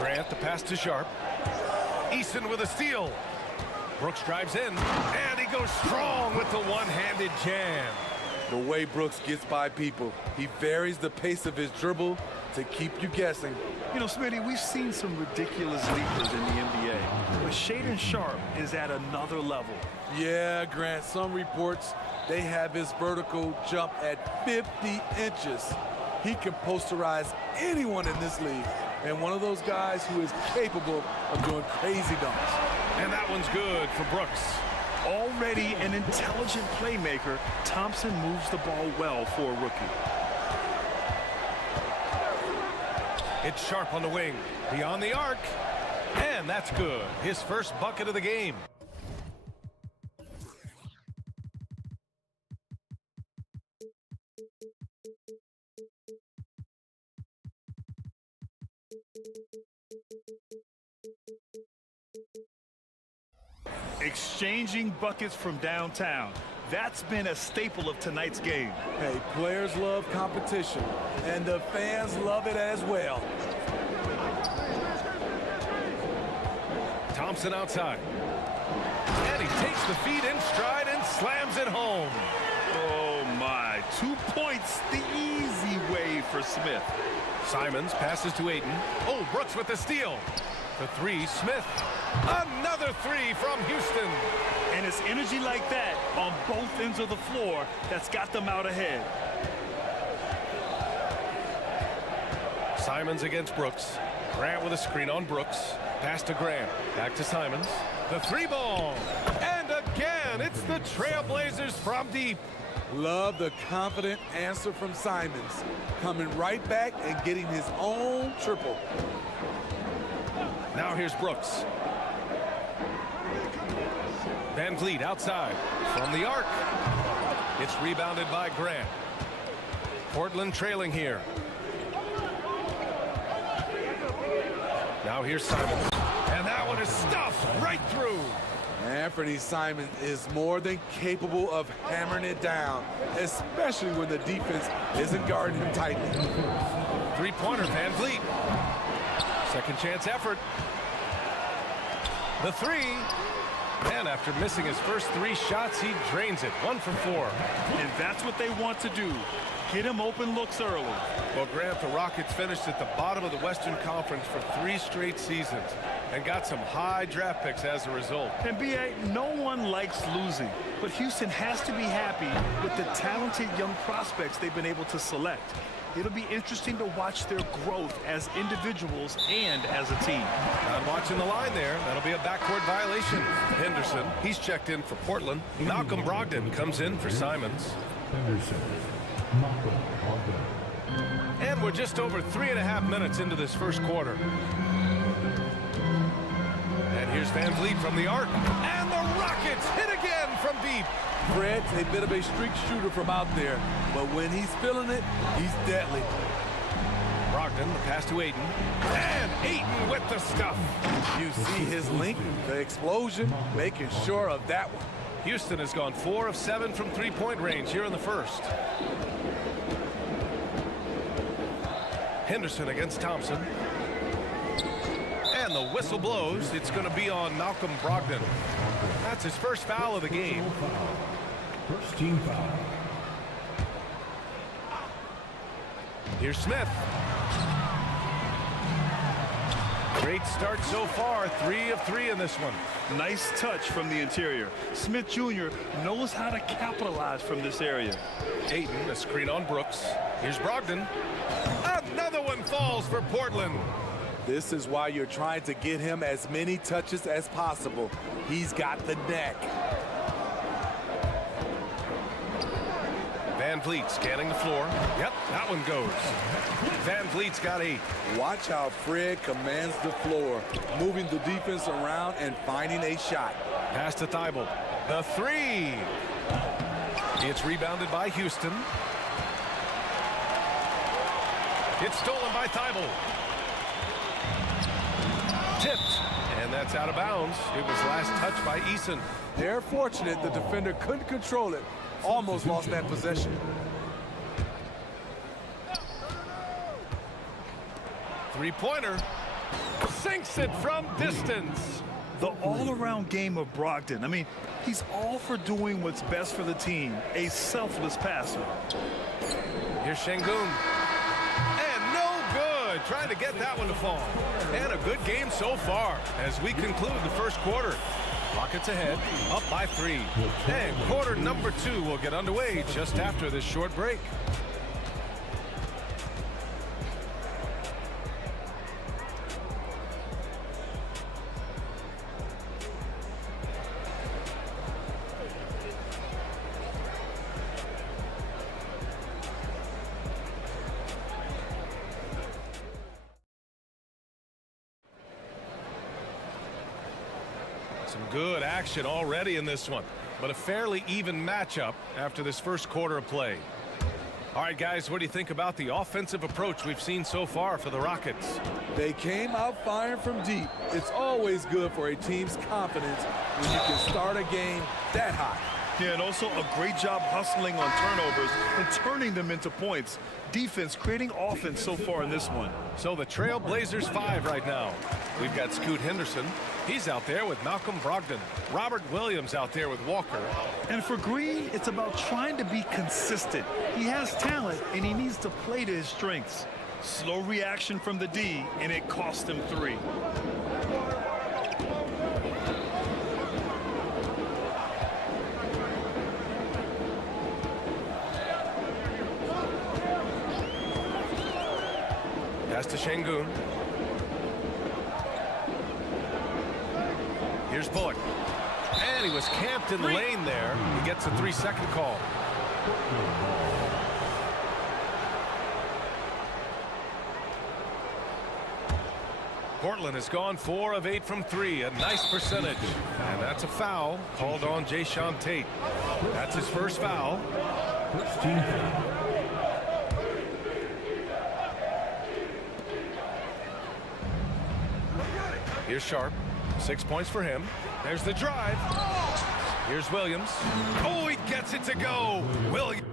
Grant, the pass to Sharp. Easton with a steal. Brooks drives in. And he goes strong with the one-handed jam. The way Brooks gets by people, he varies the pace of his dribble to keep you guessing. You know, Smitty, we've seen some ridiculous leapers in the NBA, but Shaedon Sharp is at another level. Yeah, Grant, some reports, they have his vertical jump at 50 inches. He can posterize anyone in this league, and one of those guys who is capable of doing crazy dunks. And that one's good for Brooks. Already an intelligent playmaker, Thompson moves the ball well for a rookie. It's Sharp on the wing, beyond the arc, and that's good. His first bucket of the game. Exchanging buckets from downtown. That's been a staple of tonight's game. Hey, players love competition, and the fans love it as well. Thompson outside. And he takes the feed in stride and slams it home. Oh, my. 2 points the easy way for Smith. Simons passes to Ayton. Oh, Brooks with the steal. The 3, Smith. Another 3 from Houston. And it's energy like that on both ends of the floor that's got them out ahead. Simons against Brooks. Grant with a screen on Brooks. Pass to Grant. Back to Simons. The 3 ball. And again, it's the Trailblazers from deep. Love the confident answer from Simons. Coming right back and getting his own triple. Now here's Brooks. Van Vliet outside from the arc. It's rebounded by Grant. Portland trailing here. Now here's Simons. And that one is stuffed right through. Anthony Simons is more than capable of hammering it down, especially when the defense isn't guarding him tightly. 3-pointer, Van Vliet. Second chance effort. The 3. And after missing his first 3 shots, he drains it. 1 for 4. And that's what they want to do. Get him open looks early. Well, Grant, the Rockets finished at the bottom of the Western Conference for 3 straight seasons and got some high draft picks as a result. And B.A., no one likes losing, but Houston has to be happy with the talented young prospects they've been able to select. It'll be interesting to watch their growth as individuals and as a team. I'm watching the line there. That'll be a backcourt violation. Henderson, he's checked in for Portland. Malcolm Brogdon comes in for Simons. Henderson. Malcolm Brogdon. And we're just over 3.5 minutes into this first quarter. And here's Van Vliet from the arc. And the Rockets hit again from deep. Fred's a bit of a streak shooter from out there, but when he's feeling it, he's deadly. Brogdon, the pass to Ayton. And Ayton with the stuff. You see his link, the explosion, making sure of that one. Houston has gone 4 of 7 from 3-point range here in the first. Henderson against Thompson. And the whistle blows. It's going to be on Malcolm Brogdon. That's his first foul of the game. First team foul. Here's Smith. Great start so far, 3 of 3 in this one. Nice touch from the interior. Smith Jr. knows how to capitalize from this area. Ayton, a screen on Brooks. Here's Brogdon. Another one falls for Portland. This is why you're trying to get him as many touches as possible. He's got the neck. Van Vliet scanning the floor. Yep, that one goes. Van Vliet's got 8. Watch how Fred commands the floor, moving the defense around and finding a shot. Pass to Thibault. The 3. It's rebounded by Houston. It's stolen by Thibault. Tipped, and that's out of bounds. It was last touched by Eason. They're fortunate the defender couldn't control it. Almost lost that possession. Three-pointer. Sinks it from distance. The all-around game of Brogdon. I mean, he's all for doing what's best for the team. A selfless passer. Here's Şengün. And no good. Trying to get that one to fall. And a good game so far as we conclude the first quarter. Rockets ahead, up by 3. And quarter number 2 will get underway just after this short break. Some good action already in this one, but a fairly even matchup after this first quarter of play. All right, guys, what do you think about the offensive approach we've seen so far for the Rockets? They came out firing from deep. It's always good for a team's confidence when you can start a game that high. Yeah, and also a great job hustling on turnovers and turning them into points. Defense creating offense so far in this one. So the Trail Blazers 5 right now. We've got Scoot Henderson. He's out there with Malcolm Brogdon. Robert Williams out there with Walker. And for Green, it's about trying to be consistent. He has talent, and he needs to play to his strengths. Slow reaction from the D, and it cost him 3. Pass to Şengün. Here's Bullock. And he was camped in the lane there. He gets a 3-second call. Portland has gone 4 of 8 from 3, a nice percentage. And that's a foul called on Jayshawn Tate. That's his first foul. Here's Sharp. 6 points for him. There's the drive. Here's Williams. Oh, he gets it to go. Williams.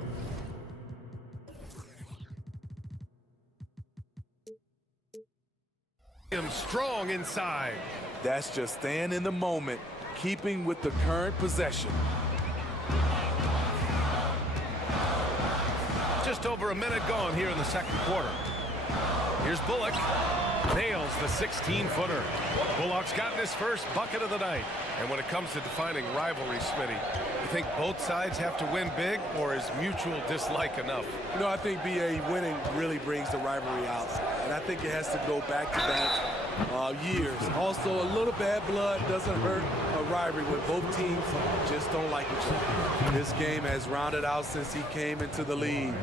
Strong inside. That's just staying in the moment, keeping with the current possession. Just over a minute gone here in the second quarter. Here's Bullock. Nails the 16-footer. Bullock's gotten his first bucket of the night. And when it comes to defining rivalry, Smitty, you think both sides have to win big, or is mutual dislike enough? You know, I think BA winning really brings the rivalry out. And I think it has to go back-to-back years. Also, a little bad blood doesn't hurt a rivalry when both teams just don't like each other. This game has rounded out since he came into the league.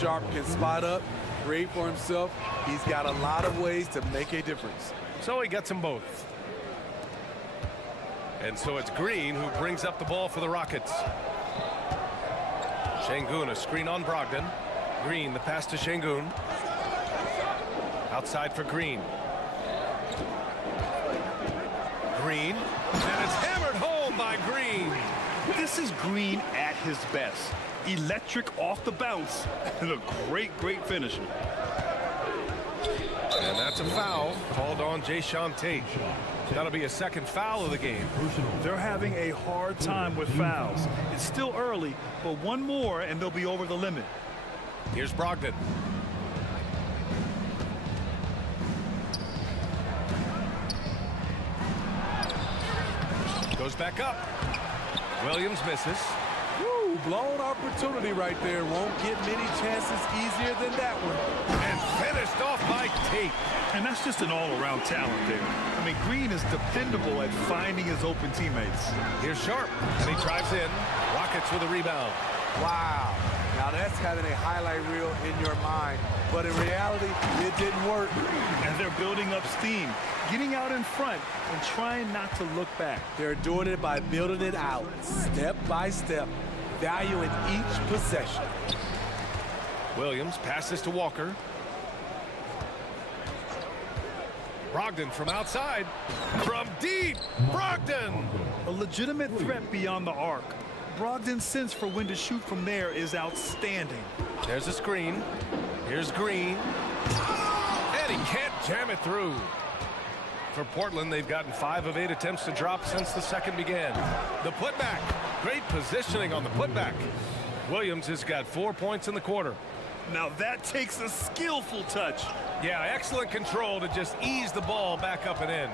Sharp can spot up, create for himself. He's got a lot of ways to make a difference. So he gets them both. And so it's Green who brings up the ball for the Rockets. Şengün, a screen on Brogdon. Green, the pass to Şengün. Outside for Green. Green, and it's hammered home by Green. This is Green at his best. Electric off the bounce, and a great finisher. And that's a foul called on Jayshawn Tate. That'll be a second foul of the game. They're having a hard time with fouls. It's still early, but one more and they'll be over the limit. Here's Brogdon. Goes back up. Williams misses. Woo, blown opportunity right there. Won't get many chances easier than that one. And finished off by Tate. And that's just an all-around talent there. I mean, Green is dependable at finding his open teammates. Here's Sharp, and he drives in. Rockets with a rebound. Wow. Now that's having a highlight reel in your mind. But in reality, it didn't work. And they're building up steam, getting out in front and trying not to look back. They're doing it by building it out, step by step, valuing each possession. Williams passes to Walker. Brogdon from outside. From deep, Brogdon! A legitimate threat beyond the arc. Brogdon's sense for when to shoot from there is outstanding. There's a screen. Here's Green. And he can't jam it through. For Portland, they've gotten 5 of 8 attempts to drop since the second began. The putback. Great positioning on the putback. Williams has got 4 points in the quarter. Now that takes a skillful touch. Yeah, excellent control to just ease the ball back up and in.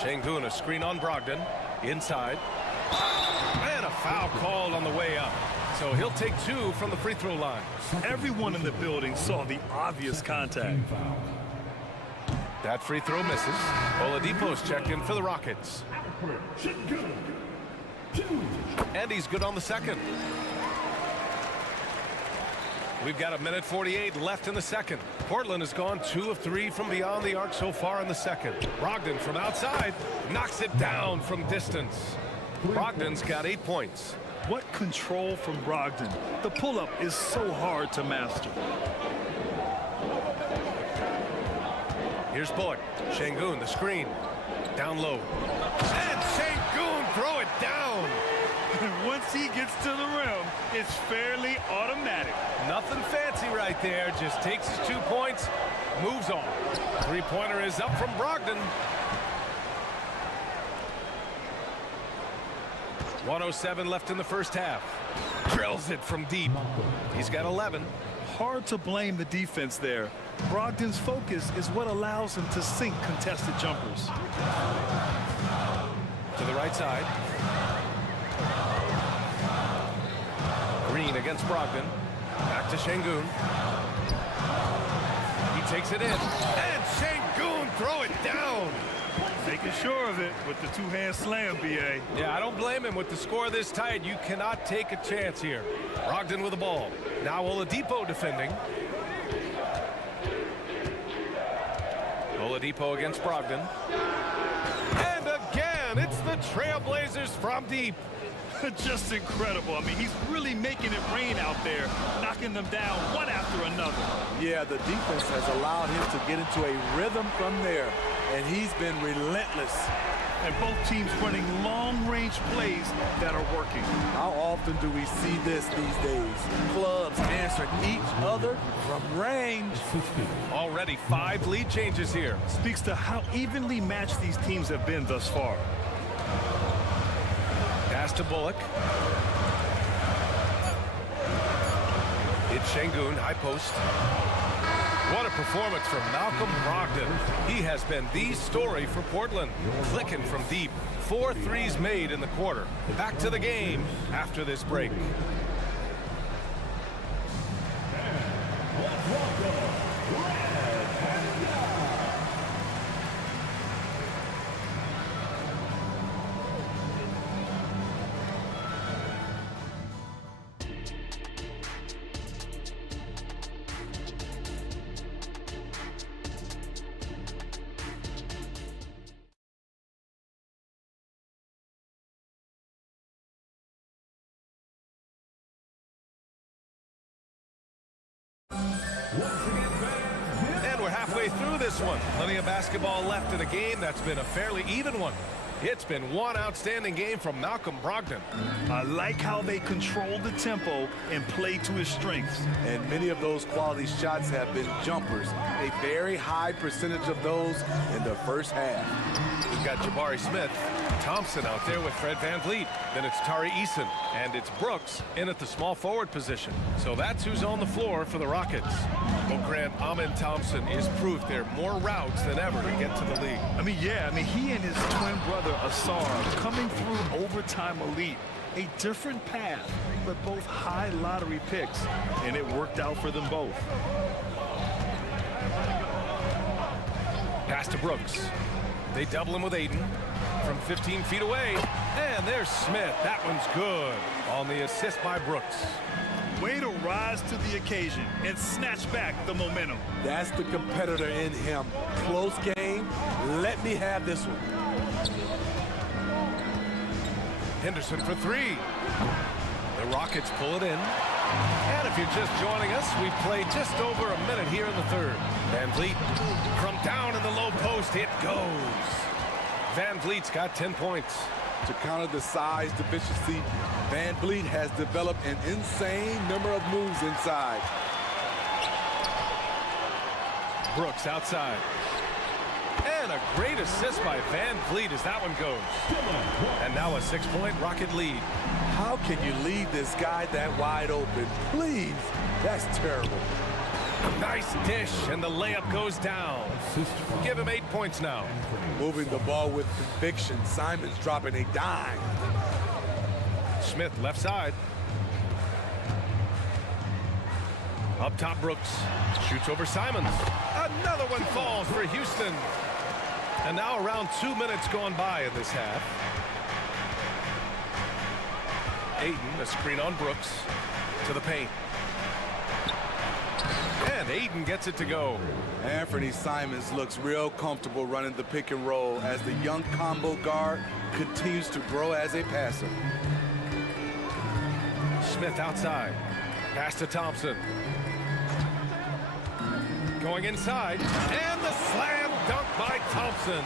Şengün, a screen on Brogdon. Inside. And a foul called on the way up. So he'll take 2 from the free throw line. Everyone in the building saw the obvious contact. That free throw misses. Oladipo's checked in for the Rockets. And he's good on the second. We've got 1:48 left in the second. Portland has gone 2 of 3 from beyond the arc so far in the second. Brogdon from outside knocks it down from distance. Brogdon's got 8 points. What control from Brogdon. The pull-up is so hard to master. Here's Bullock. Şengün, the screen. Down low. And Şengün throw it down. Once he gets to the rim, it's fairly automatic. Nothing fancy right there. Just takes his 2 points, moves on. Three-pointer is up from Brogdon. 1:07 left in the first half. Drills it from deep. He's got 11. Hard to blame the defense there. Brogdon's focus is what allows him to sink contested jumpers. To the right side. Green against Brogdon. Back to Şengün. He takes it in. And Şengün throw it down. Making sure of it with the two-hand slam, B.A. Yeah, I don't blame him. With the score this tight, you cannot take a chance here. Brogdon with the ball. Now Oladipo defending. Oladipo against Brogdon. And again, it's the Trailblazers from deep. Just incredible. I mean, he's really making it rain out there, knocking them down one after another. Yeah, the defense has allowed him to get into a rhythm from there, and he's been relentless. And both teams running long-range plays that are working. How often do we see this these days? Clubs answering each other from range. Already 5 lead changes here. Speaks to how evenly matched these teams have been thus far. Pass to Bullock. It's Şengün, high post. What a performance from Malcolm Brogdon. He has been the story for Portland. Clicking from deep. 4 threes made in the quarter. Back to the game after this break. And we're halfway through this one. Plenty of basketball left in a game that's been a fairly even one. It's been one outstanding game from Malcolm Brogdon. I like how they control the tempo and play to his strengths. And many of those quality shots have been jumpers. A very high percentage of those in the first half. We've got Jabari Smith. Thompson out there with Fred VanVleet. Then it's Tari Eason. And it's Brooks in at the small forward position. So that's who's on the floor for the Rockets. Well, Grant, Amin Thompson is proof there are more routes than ever to get to the league. He and his twin brother Asar coming through overtime elite. A different path, but both high lottery picks, and it worked out for them both. Pass to Brooks. They double him with Aiden from 15 feet away. And there's Smith. That one's good on the assist by Brooks. Way to rise to the occasion and snatch back the momentum. That's the competitor in him. Close game. Let me have this one. Henderson for three. The Rockets pull it in. And if you're just joining us, we've played just over a minute here in the third. VanVleet from down in the low post. It goes. VanVleet's got 10 points. To counter the size deficiency, VanVleet has developed an insane number of moves inside. Brooks outside. And a great assist by VanVleet as that one goes. And now a 6-point Rocket lead. How can you leave this guy that wide open? Please, that's terrible. Nice dish, and the layup goes down. Give him 8 points now. Moving the ball with conviction. Simons dropping a dime. Smith left side. Up top, Brooks shoots over Simons. Another one falls for Houston. And now around 2 minutes gone by in this half. Aiden, a screen on Brooks to the paint. And Aiden gets it to go. Anthony Simons looks real comfortable running the pick and roll as the young combo guard continues to grow as a passer. Smith outside. Pass to Thompson. Going inside. And the slam dunk by Thompson.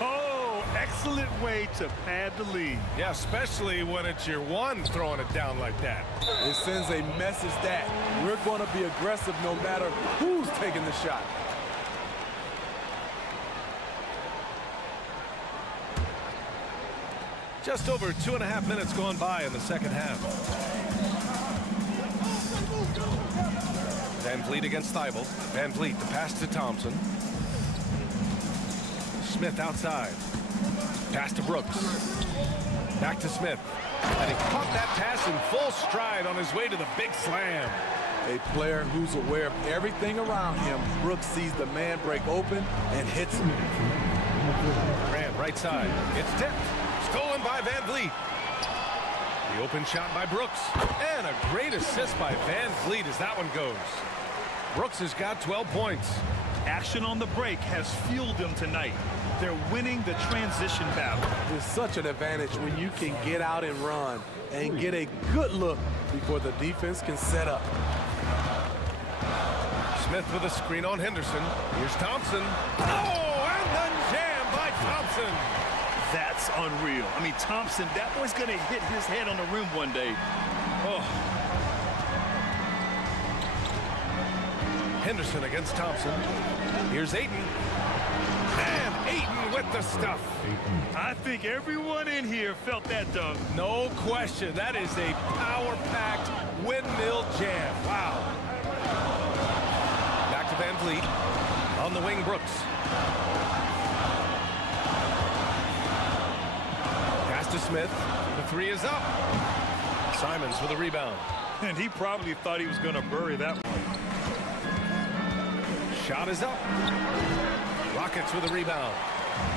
Oh, excellent way to pad the lead. Yeah, especially when it's your one throwing it down like that. It sends a message that we're going to be aggressive no matter who's taking the shot. Just over 2.5 minutes gone by in the second half. VanVleet against Thibault. VanVleet, the pass to Thompson. Smith outside. Pass to Brooks. Back to Smith. And he caught that pass in full stride on his way to the big slam. A player who's aware of everything around him. Brooks sees the man break open and hits him. Grant right side. It's tipped. Stolen by VanVleet. The open shot by Brooks. And a great assist by VanVleet as that one goes. Brooks has got 12 points. Action on the break has fueled them tonight. They're winning the transition battle. It's such an advantage when you can get out and run and get a good look before the defense can set up. Smith with a screen on Henderson. Here's Thompson. Oh, and the jam by Thompson. That's unreal. I mean, Thompson, that boy's going to hit his head on the rim one day. Oh. Henderson against Thompson. Here's Aiden. And Aiden with the stuff. I think everyone in here felt that dunk. No question. That is a power-packed windmill jam. Wow. Back to VanVleet. On the wing, Brooks. Pass to Smith. The three is up. Simons with a rebound. And he probably thought he was going to bury that one. Shot is up. Rockets with a rebound.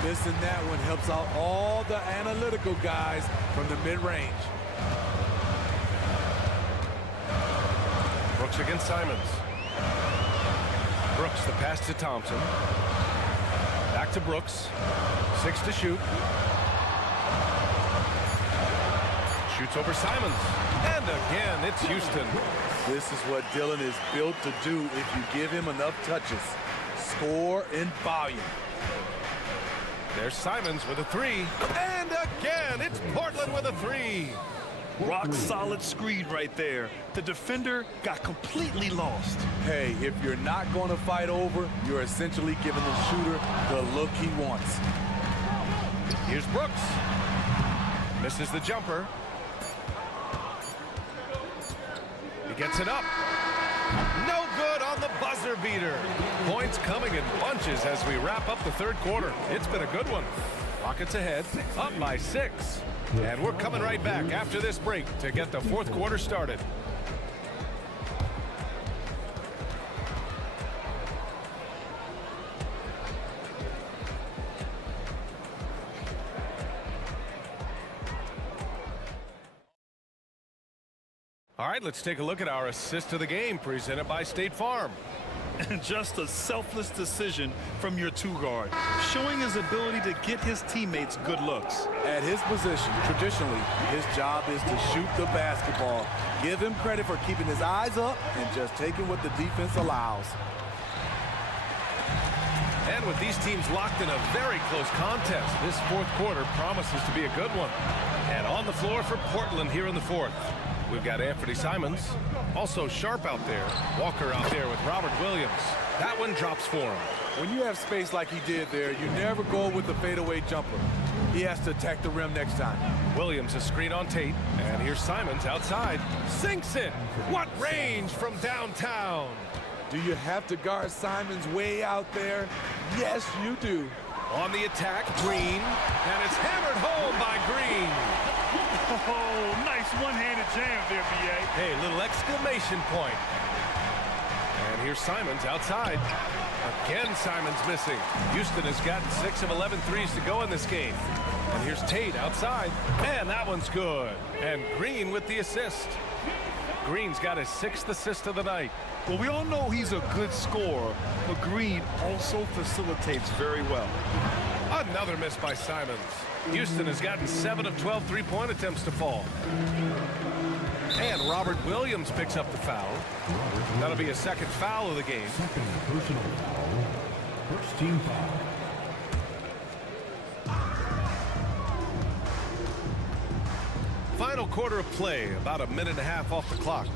Missing that one helps out all the analytical guys from the mid-range. Brooks against Simons. Brooks, the pass to Thompson. Back to Brooks. 6 to shoot. Shoots over Simons. And again, it's Houston. This is what Dylan is built to do if you give him enough touches. Score in volume. There's Simons with a three. And again, it's Portland with a three. Rock solid screen right there. The defender got completely lost. Hey, if you're not going to fight over, you're essentially giving the shooter the look he wants. Here's Brooks. Misses the jumper. He gets it up. No good on the buzzer beater. Points coming in bunches as we wrap up the third quarter. It's been a good one. Rockets ahead, up by 6. And we're coming right back after this break to get the fourth quarter started. All right, let's take a look at our assist of the game presented by State Farm. And just a selfless decision from your two-guard, showing his ability to get his teammates good looks. At his position, traditionally, his job is to shoot the basketball. Give him credit for keeping his eyes up and just taking what the defense allows. And with these teams locked in a very close contest, this fourth quarter promises to be a good one. And on the floor for Portland here in the fourth, we've got Anthony Simons, also Sharp out there, Walker out there with Robert Williams. That one drops for him. When you have space like he did there, you never go with the fadeaway jumper. He has to attack the rim next time. Williams a screen on Tate, and here's Simons outside. Sinks it! What range from downtown! Do you have to guard Simons way out there? Yes, you do. On the attack, Green, and it's hammered home by Green. Oh, nice one-handed jam there, B.A. Hey, little exclamation point. And here's Simons outside. Again, Simons missing. Houston has gotten 6 of 11 threes to go in this game. And here's Tate outside. And that one's good. And Green with the assist. Green's got his 6th assist of the night. Well, we all know he's a good scorer, but Green also facilitates very well. Another miss by Simons. Houston has gotten 7 of 12 three-point attempts to fall. And Robert Williams picks up the foul. That'll be a second foul of the game. Second personal foul. First team foul. Final quarter of play, about a minute and a half off the clock.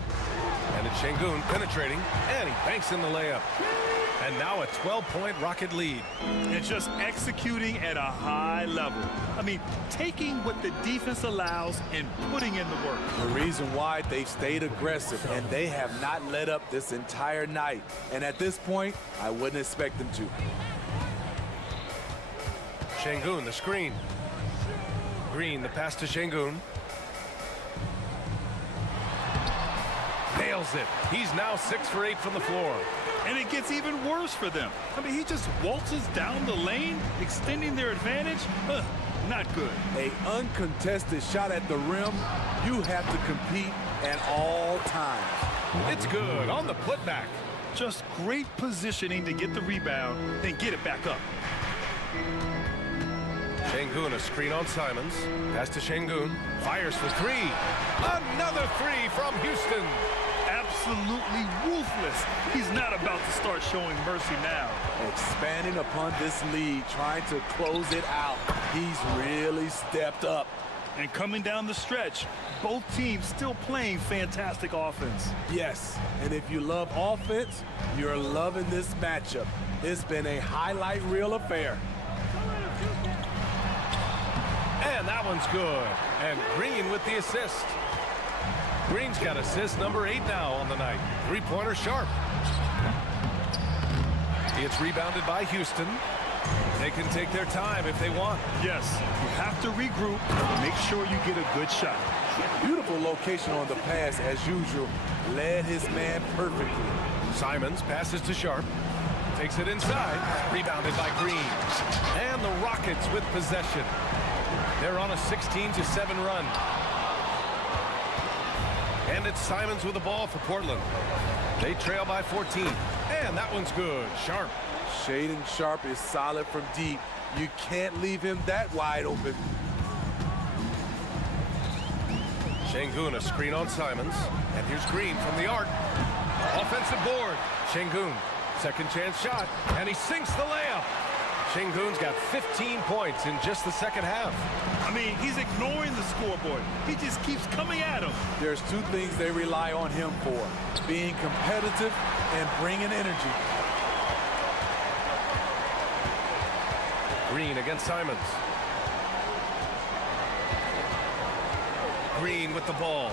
And it's Şengün penetrating, and he banks in the layup. And now a 12-point Rocket lead. And just executing at a high level. I mean, taking what the defense allows and putting in the work. The reason why they've stayed aggressive, and they have not let up this entire night. And at this point, I wouldn't expect them to. Şengün, the screen. Green, the pass to Şengün. Nails it. He's now 6 for 8 from the floor. And it gets even worse for them. I mean, he just waltzes down the lane, extending their advantage. Not good. An uncontested shot at the rim, you have to compete at all times. It's good on the putback. Just great positioning to get the rebound, then get it back up. Şengün, a screen on Simons. Pass to Şengün. Fires for 3. Another 3 from Houston. Absolutely ruthless. He's not about to start showing mercy now. Expanding upon this lead, trying to close it out. He's really stepped up. And coming down the stretch, both teams still playing fantastic offense. Yes, and if you love offense, you're loving this matchup. It's been a highlight reel affair. And that one's good. And Green with the assist. Green's got assist number 8 now on the night. Three-pointer Sharp. It's rebounded by Houston. They can take their time if they want. Yes, you have to regroup. Make sure you get a good shot. Beautiful location on the pass as usual. Led his man perfectly. Simons passes to Sharp. Takes it inside. Rebounded by Green. And the Rockets with possession. They're on a 16-7 run. And it's Simons with the ball for Portland. They trail by 14. And that one's good. Sharp. Shaedon Sharp is solid from deep. You can't leave him that wide open. Şengün, a screen on Simons. And here's Green from the arc. Offensive board. Şengün, second chance shot. And he sinks the layup. Şengün's got 15 points in just the second half. I mean, he's ignoring the scoreboard. He just keeps coming at him. There's two things they rely on him for. Being competitive and bringing energy. Green against Simons. Green with the ball.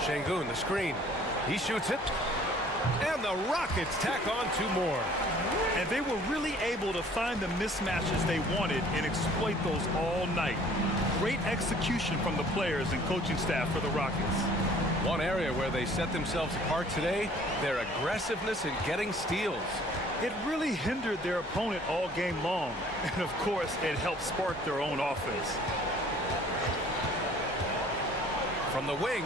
Şengün, the screen. He shoots it. And the Rockets tack on 2 more. And they were really able to find the mismatches they wanted and exploit those all night. Great execution from the players and coaching staff for the Rockets. One area where they set themselves apart today, their aggressiveness in getting steals. It really hindered their opponent all game long. And of course, it helped spark their own offense. From the wing.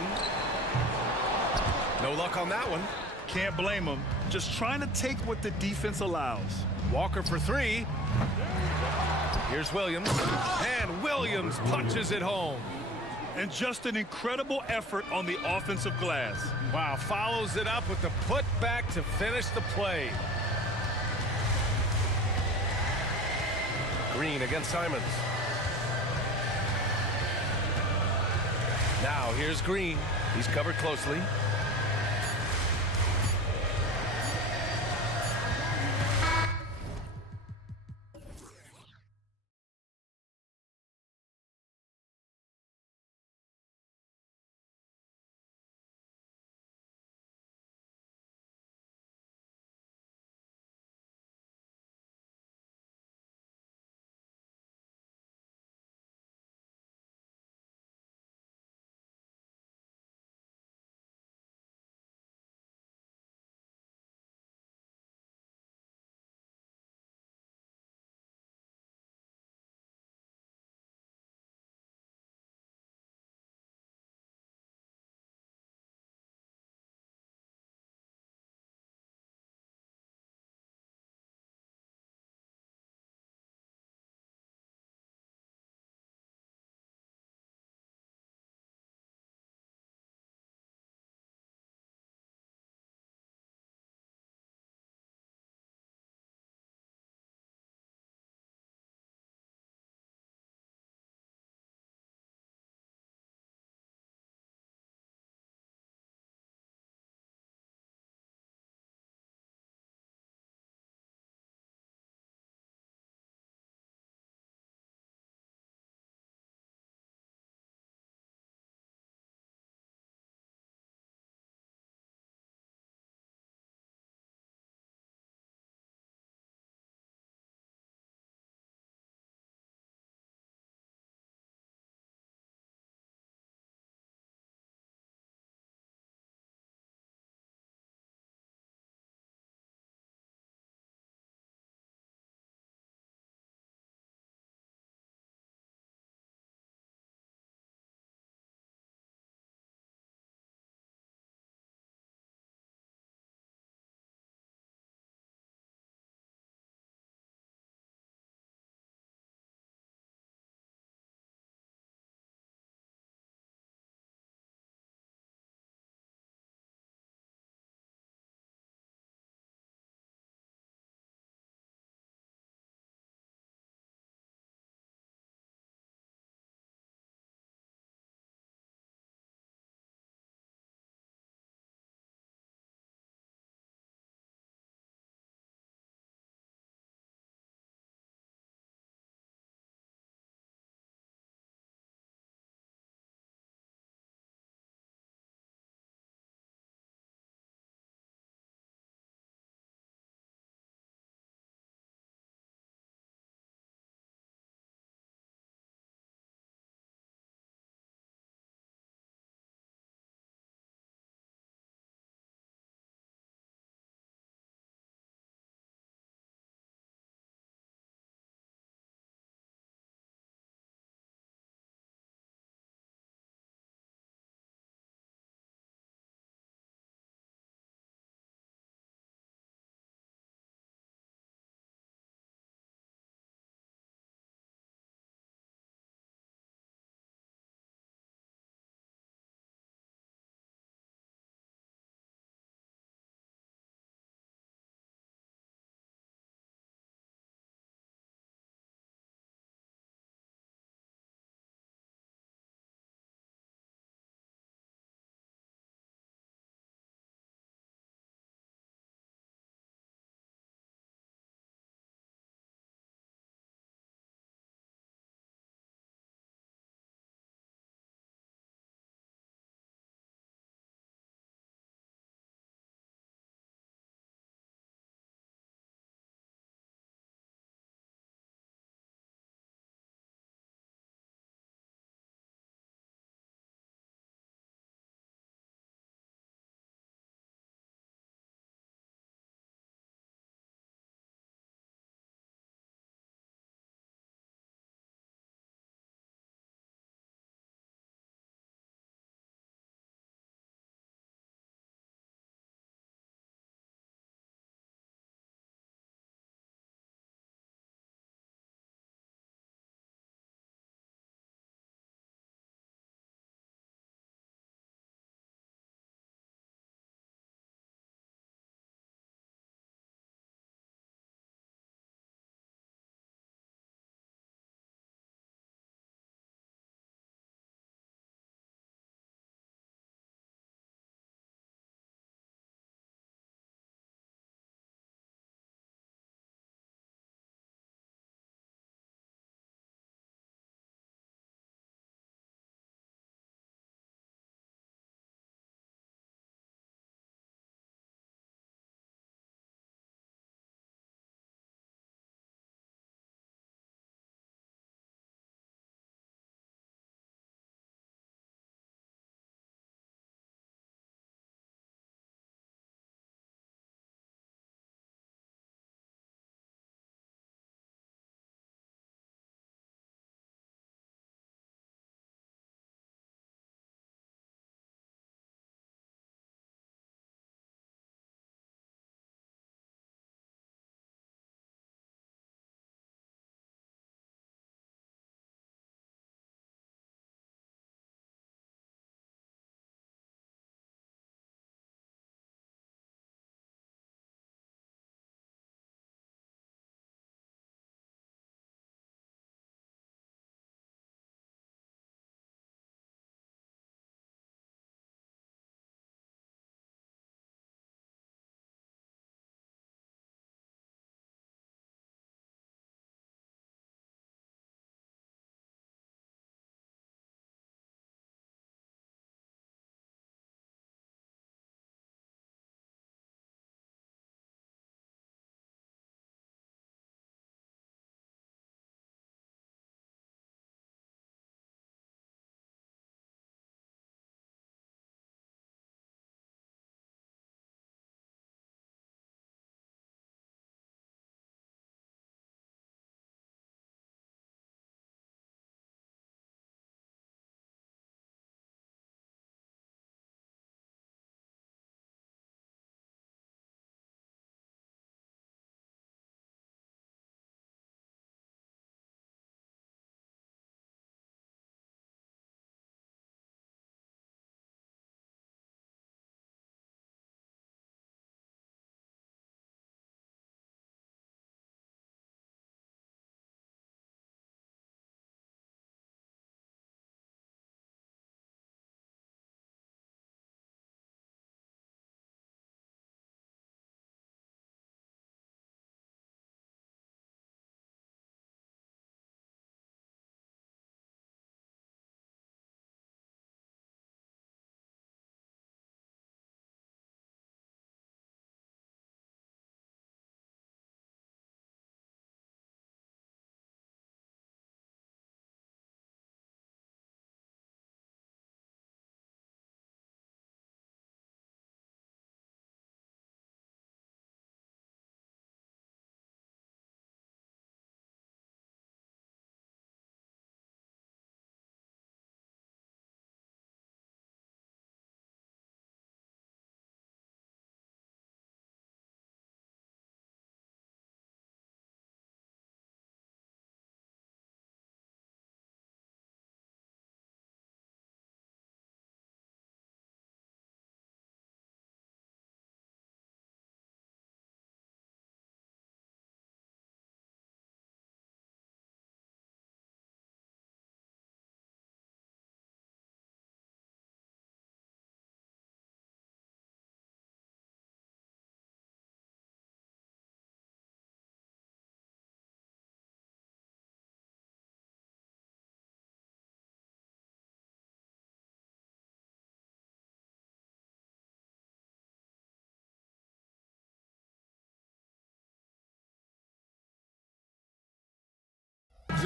No luck on that one. Can't blame them. Just trying to take what the defense allows. Walker for 3. Here's Williams. And Williams punches it home. And just an incredible effort on the offensive glass. Wow, follows it up with the putback to finish the play. Green against Simons. Now here's Green. He's covered closely.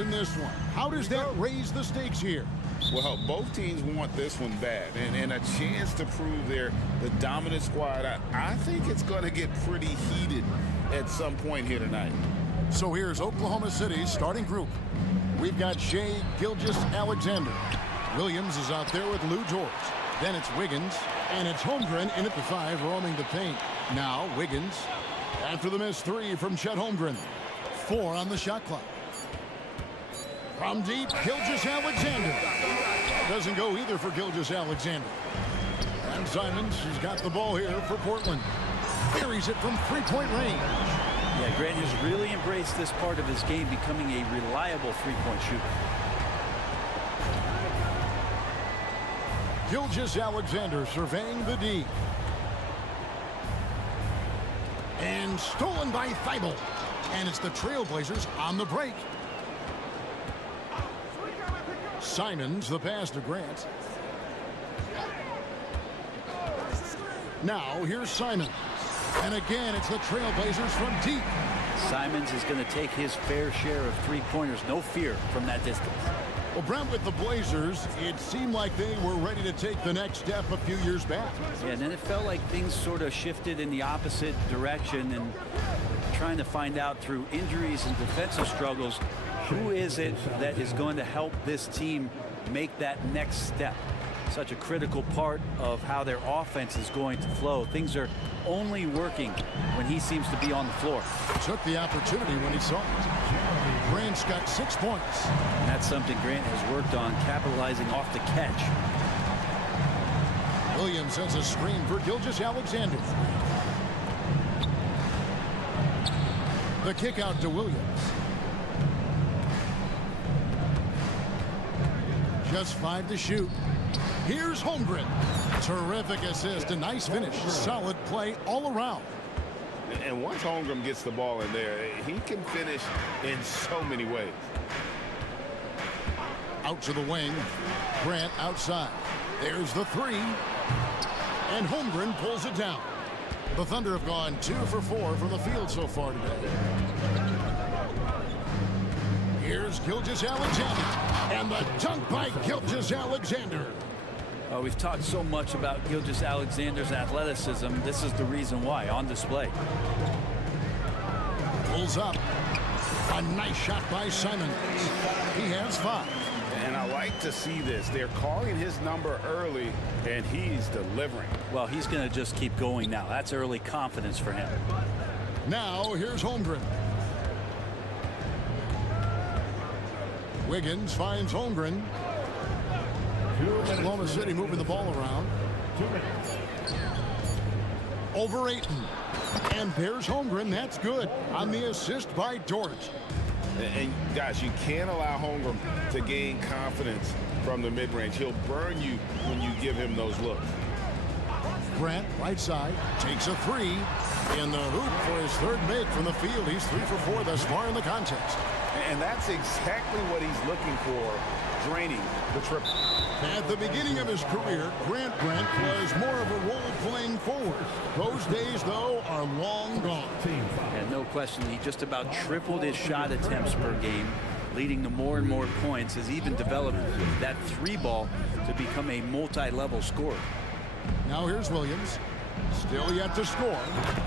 in this one. How does that raise the stakes here? Well, both teams want this one bad, and a chance to prove they're the dominant squad. I think it's going to get pretty heated at some point here tonight. So here's Oklahoma City's starting group. We've got Shea Gilgeous-Alexander. Williams is out there with Lou George. Then it's Wiggins, and it's Holmgren in at the 5, roaming the paint. Now Wiggins, after the missed 3 from Chet Holmgren. 4 on the shot clock. From deep, Gilgeous-Alexander. Doesn't go either for Gilgeous-Alexander. And Simons has got the ball here for Portland. Buries it from three-point range. Yeah, Grant has really embraced this part of his game, becoming a reliable three-point shooter. Gilgeous-Alexander surveying the D. And stolen by Thibault. And it's the Trailblazers on the break. Simons, the pass to Grant. Now here's Simons. And again, it's the Trailblazers from deep. Simons is going to take his fair share of three-pointers, no fear from that distance. Well, Brent, with the Blazers, it seemed like they were ready to take the next step a few years back. Yeah, and then it felt like things sort of shifted in the opposite direction, and trying to find out through injuries and defensive struggles, who is it that is going to help this team make that next step? Such a critical part of how their offense is going to flow. Things are only working when he seems to be on the floor. Took the opportunity when he saw it. Grant's got 6 points. And that's something Grant has worked on, capitalizing off the catch. Williams sends a screen for Gilgeous-Alexander. The kick out to Williams. Just 5 to shoot. Here's Holmgren. Terrific assist, a nice finish. Solid play all around. And once Holmgren gets the ball in there, he can finish in so many ways. Out to the wing. Grant outside. There's the 3. And Holmgren pulls it down. The Thunder have gone 2 for 4 from the field so far today. Here's Gilgeous-Alexander. And the dunk by Gilgeous-Alexander. We've talked so much about Gilgeous-Alexander's athleticism. This is the reason why, on display. Pulls up. A nice shot by Simons. He has 5. And I like to see this. They're calling his number early, and he's delivering. Well, he's going to just keep going now. That's early confidence for him. Now, here's Holmgren. Wiggins finds Holmgren. Oklahoma City moving the ball around. Over Ayton. And there's Holmgren. That's good. On the assist by George. And guys, you can't allow Holmgren to gain confidence from the mid-range. He'll burn you when you give him those looks. Grant, right side, takes a 3. In the hoop for his 3rd make from the field. He's 3 for 4 thus far in the contest. And that's exactly what he's looking for, draining the triple. At the beginning of his career, Grant was more of a role-playing forward. Those days, though, are long gone. And no question, he just about tripled his shot attempts per game, leading to more and more points, has even developed that 3-ball to become a multi-level scorer. Now here's Williams. Still yet to score.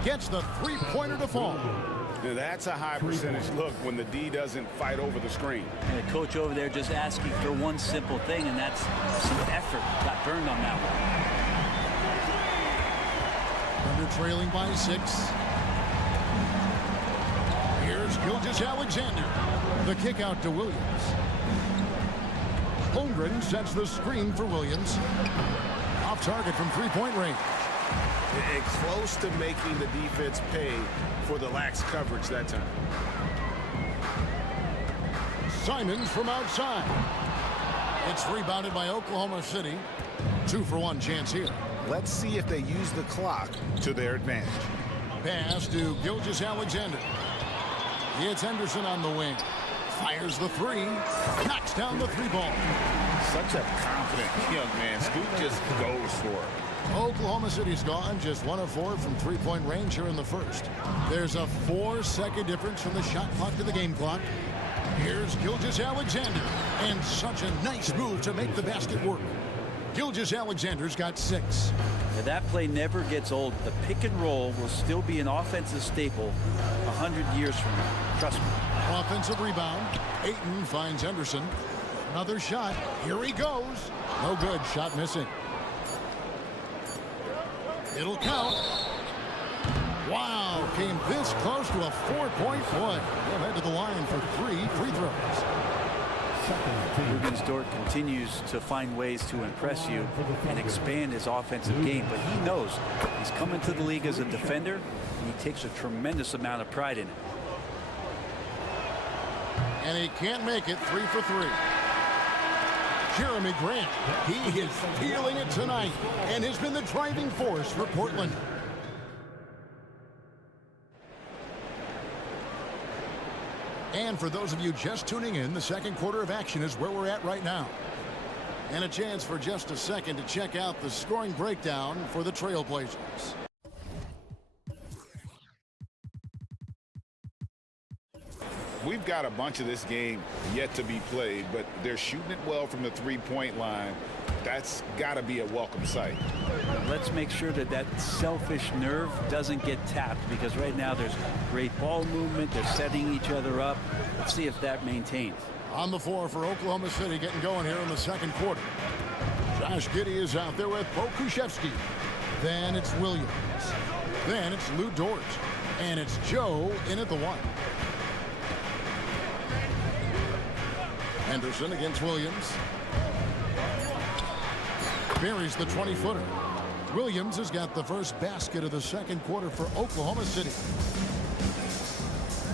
Gets the 3-pointer to fall. Now that's a high percentage look when the D doesn't fight over the screen. And the coach over there just asking for one simple thing, and that's some effort. Got burned on that one. Thunder trailing by 6. Here's Gilgeous-Alexander. The kick out to Williams. Holmgren sets the screen for Williams. Off target from 3-point range. Close to making the defense pay for the lax coverage that time. Simons from outside. It's rebounded by Oklahoma City. 2 for 1 chance here. Let's see if they use the clock to their advantage. Pass to Gilgeous-Alexander. It's Henderson on the wing. Fires the 3. Knocks down the 3-ball. Such a confident young man. Scoop just goes for it. Oklahoma City's gone just 1 of 4 from 3-point range here in the first. There's a 4-second difference from the shot clock to the game clock. Here's Gilgeous-Alexander, and such a nice move to make the basket work. Gilgeous-Alexander's got 6. Now, that play never gets old. The pick and roll will still be an offensive staple 100 years from now. Trust me. Offensive rebound. Ayton finds Henderson. Another shot. Here he goes. No good. Shot missing. It'll count. Wow, came this close to a 4-point play. They'll head to the line for 3 free throws. Dort continues to find ways to impress you and expand his offensive game, but he knows he's coming to the league as a defender, and he takes a tremendous amount of pride in it. And he can't make it. 3 for 3. Jeremy Grant, he is feeling it tonight and has been the driving force for Portland. And for those of you just tuning in, the second quarter of action is where we're at right now. And a chance for just a second to check out the scoring breakdown for the Trailblazers. We've got a bunch of this game yet to be played, but they're shooting it well from the three-point line. That's got to be a welcome sight. Let's make sure that that selfish nerve doesn't get tapped, because right now there's great ball movement. They're setting each other up. Let's see if that maintains. On the floor for Oklahoma City, getting going here in the second quarter. Josh Giddey is out there with Pokusevski. Then it's Williams. Then it's Lou Dort. And it's Joe in at the 1. Henderson against Williams. Buries the 20-footer. Williams has got the first basket of the second quarter for Oklahoma City.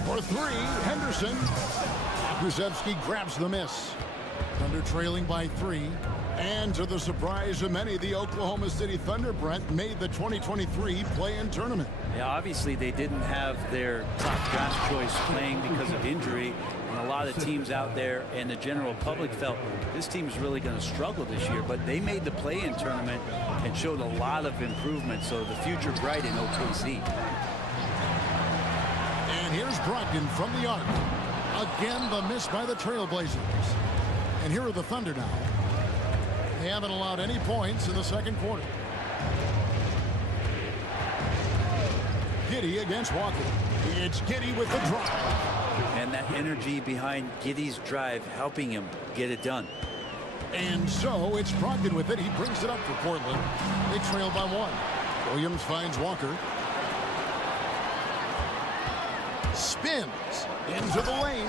For 3, Henderson. Pokusevski grabs the miss. Thunder trailing by 3. And to the surprise of many, the Oklahoma City Thunder, Brent, made the 2023 play-in tournament. Yeah, obviously they didn't have their top draft choice playing because of injury. And a lot of teams out there and the general public felt this team's really going to struggle this year. But they made the play-in tournament and showed a lot of improvement. So the future bright in OKC. And here's Brogdon from the arc. Again, the miss by the Trailblazers. And here are the Thunder now. They haven't allowed any points in the second quarter. Giddey against Walker. It's Giddey with the drive. And that energy behind Giddey's drive helping him get it done. And so it's Brogdon with it. He brings it up for Portland. They trail by 1. Williams finds Walker. Spins into the lane.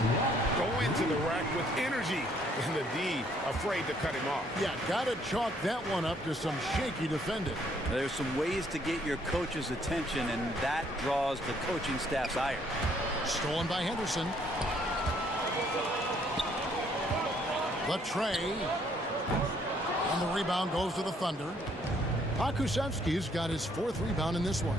Go into the rack with energy. And the D afraid to cut him off. Yeah, got to chalk that one up to some shaky defending. There's some ways to get your coach's attention, and that draws the coaching staff's ire. Stolen by Henderson. The tray. And the rebound goes to the Thunder. Pokusevski's got his 4th rebound in this one.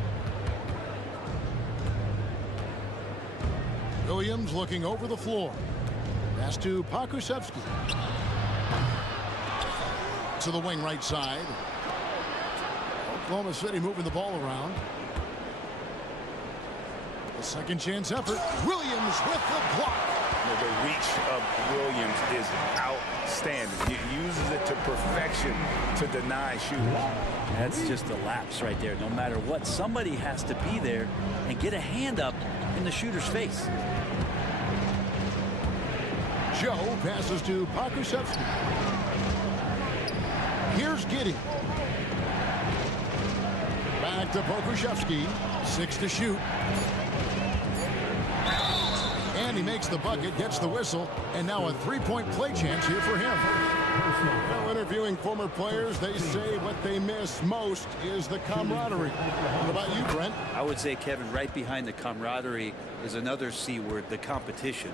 Williams looking over the floor. Pass to Pokusevski. To the wing right side. Oklahoma City moving the ball around. A second chance effort. Williams with the block. The reach of Williams is outstanding. He uses it to perfection to deny shooting. That's just a lapse right there. No matter what, somebody has to be there and get a hand up in the shooter's face. Joe passes to Pokusevski. Here's Giddey. Back to Pokusevski. 6 to shoot. And he makes the bucket, gets the whistle, and now a 3-point play chance here for him. Well, interviewing former players, they say what they miss most is the camaraderie. What about you, Brent? I would say, Kevin, right behind the camaraderie is another C word, the competition.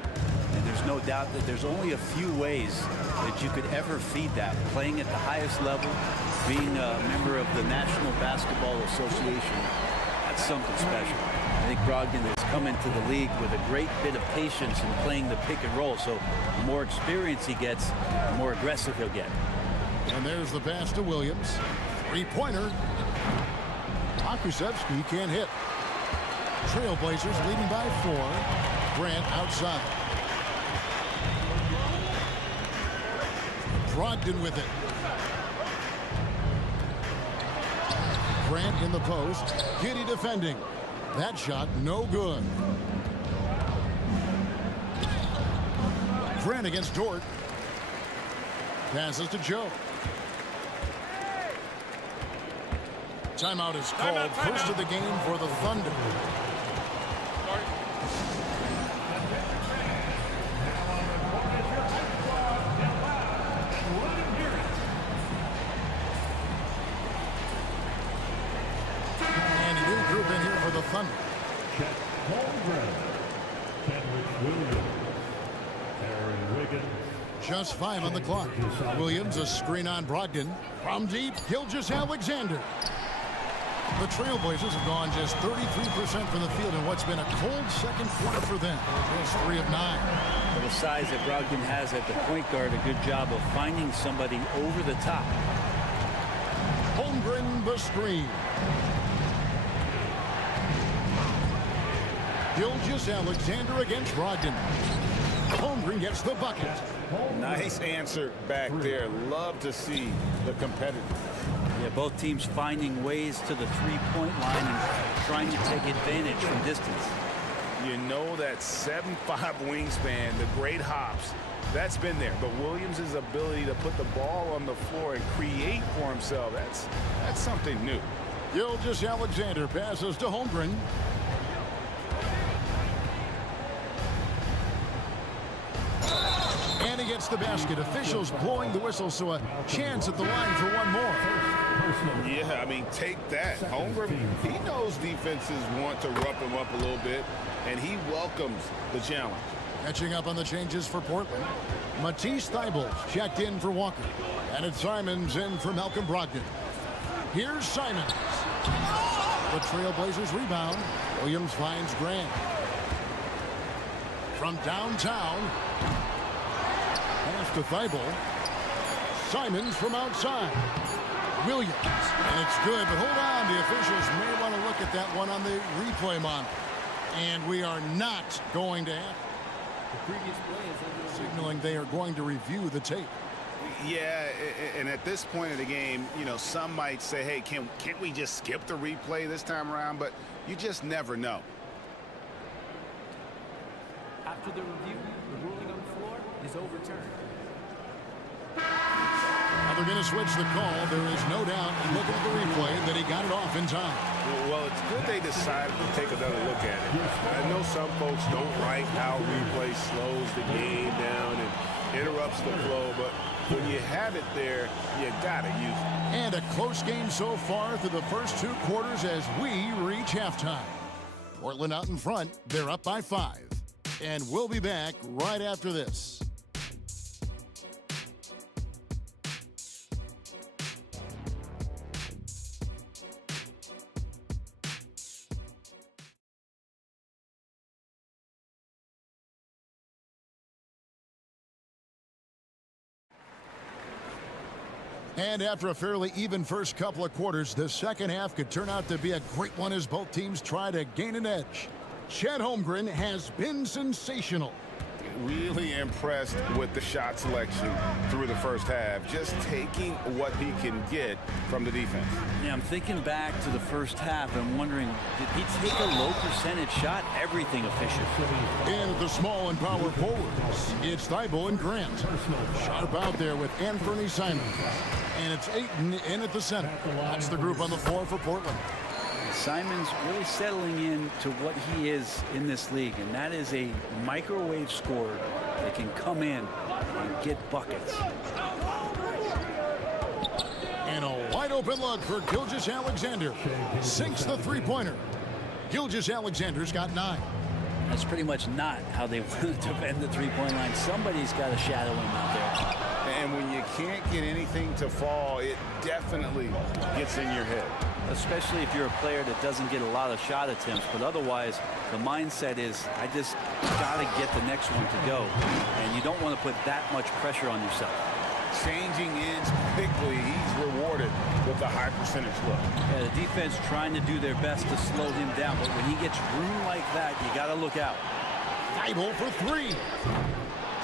And there's no doubt that there's only a few ways that you could ever feed that. Playing at the highest level, being a member of the National Basketball Association, that's something special. I think Brogdon has come into the league with a great bit of patience in playing the pick and roll. So the more experience he gets, the more aggressive he'll get. And there's the pass to Williams. 3-pointer. Pokusevski can't hit. Trailblazers leading by 4. Grant outside. Brogdon with it. Grant in the post. Giddy defending. That shot no good. Grant against Dort. Passes to Joe. Timeout is called. First of the game for the Thunder. And a new group in here for the Thunder. Chet Holmgren, Kenrich Williams, Aaron Wiggins. Just 5 on the clock. Williams, a screen on Brogdon. From deep, Gilgeous-Alexander. The Trailblazers have gone just 33% from the field in what's been a cold second quarter for them. Just 3 of 9. For the size that Brogdon has at the point guard, a good job of finding somebody over the top. Holmgren the screen. Gilgeous-Alexander against Brogdon. Holmgren gets the bucket. Nice answer back there. Love to see the competitors. Yeah, both teams finding ways to the three-point line and trying to take advantage from distance. You know that 7'5" wingspan, the great hops, that's been there. But Williams' ability to put the ball on the floor and create for himself, that's something new. Gilgeous-Alexander passes to Holmgren. And he gets the basket. Officials blowing the whistle, so a chance at the line for one more. Yeah, I mean, take that. Holmgren, he knows defenses want to rough him up a little bit, and he welcomes the challenge. Catching up on the changes for Portland. Matisse Thybulle checked in for Walker. And it's Simons in for Malcolm Brogdon. Here's Simons. The Trailblazers rebound. Williams finds Grant. From downtown. Pass to Thybulle. Simons from outside. Williams. And it's good, but hold on. The officials may want to look at that one on the replay monitor. And we are not going to have signaling they are going to review the tape. Yeah, and at this point of the game, you know, some might say, hey, can't we just skip the replay this time around? But you just never know. After the review, the ruling on the floor is overturned. Now they're going to switch the call. There is no doubt, looking at the replay, that he got it off in time. Well, it's good they decided to take another look at it. I know some folks don't like how replay slows the game down and interrupts the flow, but when you have it there, you got to use it. And a close game so far through the first 2 quarters as we reach halftime. Portland out in front. They're up by 5. And we'll be back right after this. And after a fairly even first couple of quarters, the second half could turn out to be a great one as both teams try to gain an edge. Chet Holmgren has been sensational. Really impressed with the shot selection through the first half, just taking what he can get from the defense. Yeah, I'm thinking back to the first half and wondering, did he take a low percentage shot? Everything efficient. And the small and power forwards, it's Thybulle and Grant. Sharp out there with Anthony Simons. And it's Ayton in at the center. That's the group on the floor for Portland. Simons really settling in to what he is in this league, and that is a microwave scorer that can come in and get buckets. And a wide open look for Gilgeous-Alexander. Sinks the three-pointer. Gilgeous-Alexander's got 9. That's pretty much not how they want to defend the three-point line. Somebody's got to shadow him out there. And when you can't get anything to fall, it definitely gets in your head. Especially if you're a player that doesn't get a lot of shot attempts, but otherwise the mindset is, I just got to get the next one to go. And you don't want to put that much pressure on yourself. Changing ends quickly, he's rewarded with a high percentage look. Yeah, the defense trying to do their best to slow him down, but when he gets room like that, you got to look out. Thybulle for 3.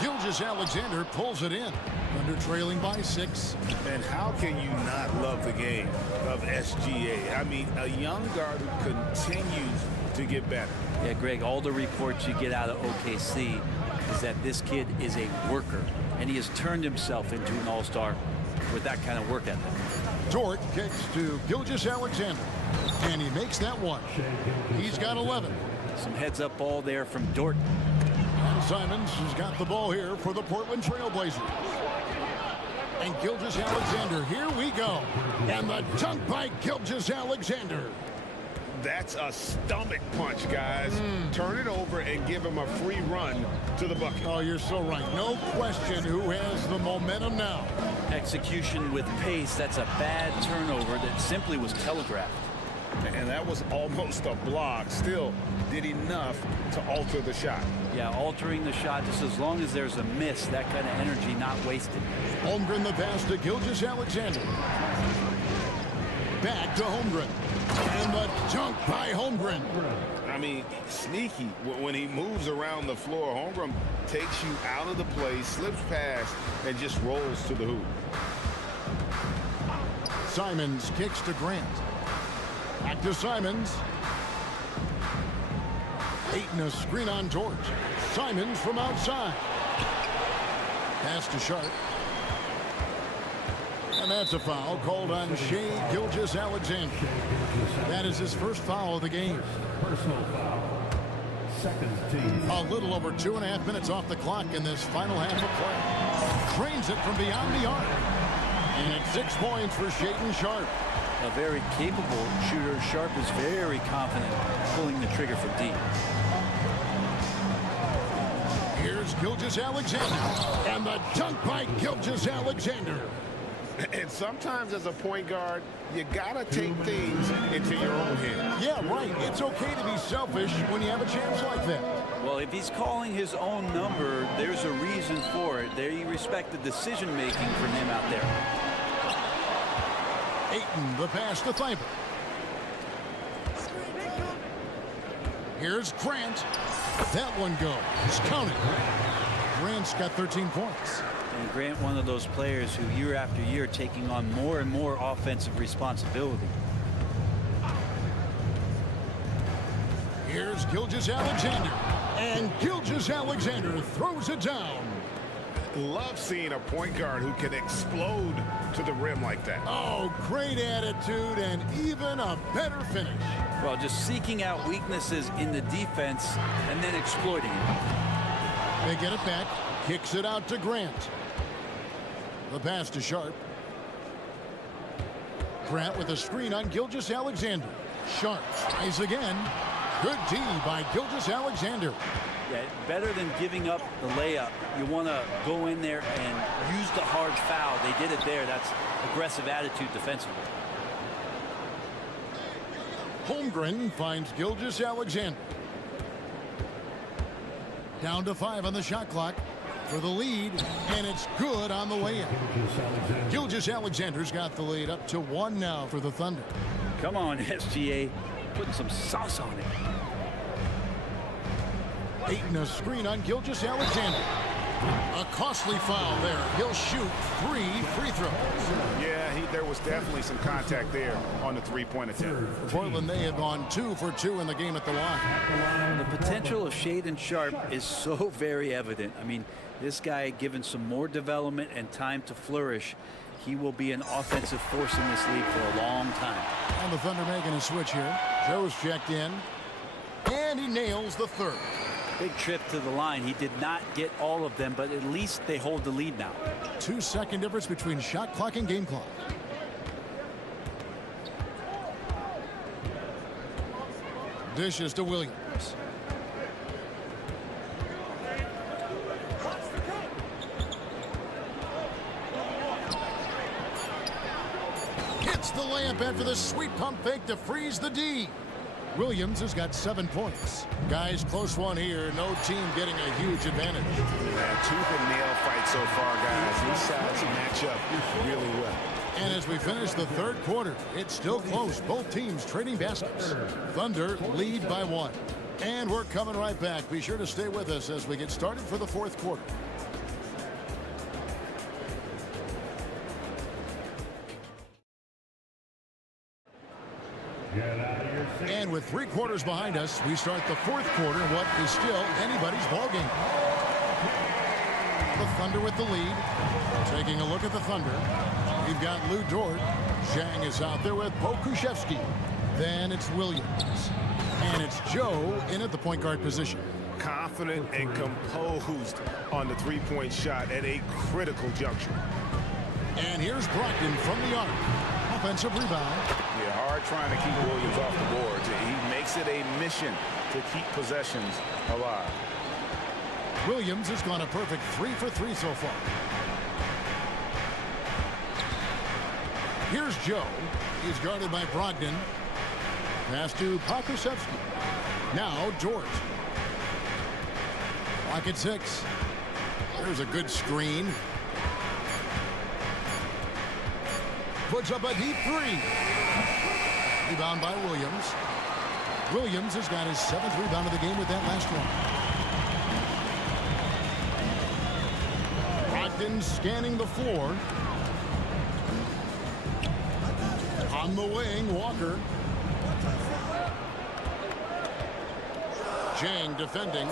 Gilgeous-Alexander pulls it in. Thunder trailing by 6. And how can you not love the game of SGA? I mean, a young guard who continues to get better. Yeah, Greg, all the reports you get out of OKC is that this kid is a worker, and he has turned himself into an all-star with that kind of work ethic. Dort kicks to Gilgeous-Alexander, and he makes that one. He's got 11. Some heads-up ball there from Dort. And Simons has got the ball here for the Portland Trailblazers. And Gilgeous-Alexander, here we go. And the dunk by Gilgeous-Alexander. That's a stomach punch, guys. Turn it over and give him a free run to the bucket. Oh, you're so right. No question who has the momentum now. Execution with pace. That's a bad turnover that simply was telegraphed. And that was almost a block. Still did enough to alter the shot. Yeah, altering the shot just as long as there's a miss. That kind of energy not wasted. Holmgren the pass to Gilgeous-Alexander. Back to Holmgren. And the dunk by Holmgren. I mean, sneaky. When he moves around the floor, Holmgren takes you out of the play, slips past, and just rolls to the hoop. Simons kicks to Grant. Back to Simons. Ayton a screen on George. Simons from outside. Pass to Sharp. And that's a foul called on Shai Gilgeous-Alexander. That is his first foul of the game. Personal foul. Second team. A little over 2.5 minutes off the clock in this final half of play. Trains it from beyond the arc. And it's 6 points for Shaedon Sharpe. A very capable shooter. Sharpe is very confident pulling the trigger for deep. Here's Gilgeous-Alexander. And the dunk by Gilgeous-Alexander. And sometimes as a point guard, you gotta take things into your own hands. Yeah, right. It's okay to be selfish when you have a chance like that. Well, if he's calling his own number, there's a reason for it. They respect the decision-making from him out there. Ayton, the pass to Thibault. Here's Grant. That one goes. Count it. Grant's got 13 points. And Grant, one of those players who year after year taking on more and more offensive responsibility. Here's Gilgeous-Alexander. And Gilgeous-Alexander throws it down. Love seeing a point guard who can explode to the rim like that. Oh, great attitude and even a better finish. Well, just seeking out weaknesses in the defense and then exploiting it. They get it back. Kicks it out to Grant. The pass to Sharpe. Grant with a screen on Gilgeous-Alexander. Sharpe tries again. Good D by Gilgeous-Alexander. Yeah, better than giving up the layup. You want to go in there and use the hard foul. They did it there. That's aggressive attitude defensively. Holmgren finds Gilgeous-Alexander. Down to 5 on the shot clock for the lead, and it's good on the way in. Gilgeous-Alexander's got the lead up to 1 now for the Thunder. Come on, SGA. Putting some sauce on it. Ayton a screen on Gilgeous-Alexander. A costly foul there. He'll shoot 3 free throws. Yeah, there was definitely some contact there on the three-point attempt. For Portland, they have gone 2 for 2 in the game at the line. The potential of Shaedon Sharpe is so very evident. I mean, this guy, given some more development and time to flourish, he will be an offensive force in this league for a long time. And the Thunder making a switch here. Joe's checked in, and he nails the third. Big trip to the line. He did not get all of them, but at least they hold the lead now. 2-second difference between shot clock and game clock. Dishes to Williams. Hits the layup after the sweet pump fake to freeze the D. Williams has got 7 points. Guys, close one here. No team getting a huge advantage. Yeah, tooth and nail fight so far, guys. These sides match up really well. And as we finish the third quarter, it's still close. Both teams trading baskets. Thunder lead by 1. And we're coming right back. Be sure to stay with us as we get started for the fourth quarter. And with 3 quarters behind us, we start the 4th quarter in what is still anybody's ballgame. The Thunder with the lead. Taking a look at the Thunder, we've got Lou Dort. Zhang is out there with Pokushevsky. Then it's Williams. And it's Joe in at the point guard position. Confident and composed on the three-point shot at a critical juncture. And here's Brogdon from the arc. Offensive rebound. Yeah, hard trying to keep Williams off the board. He makes it a mission to keep possessions alive. Williams has gone a perfect 3 for 3 so far. Here's Joe. He's guarded by Brogdon. Pass to Pokusevsky. Now Dort. Clock at 6. There's a good screen. Puts up a deep 3. Rebound by Williams. Williams has got his 7th rebound of the game with that last one. Brogdon scanning the floor. On the wing, Walker. Zhang defending.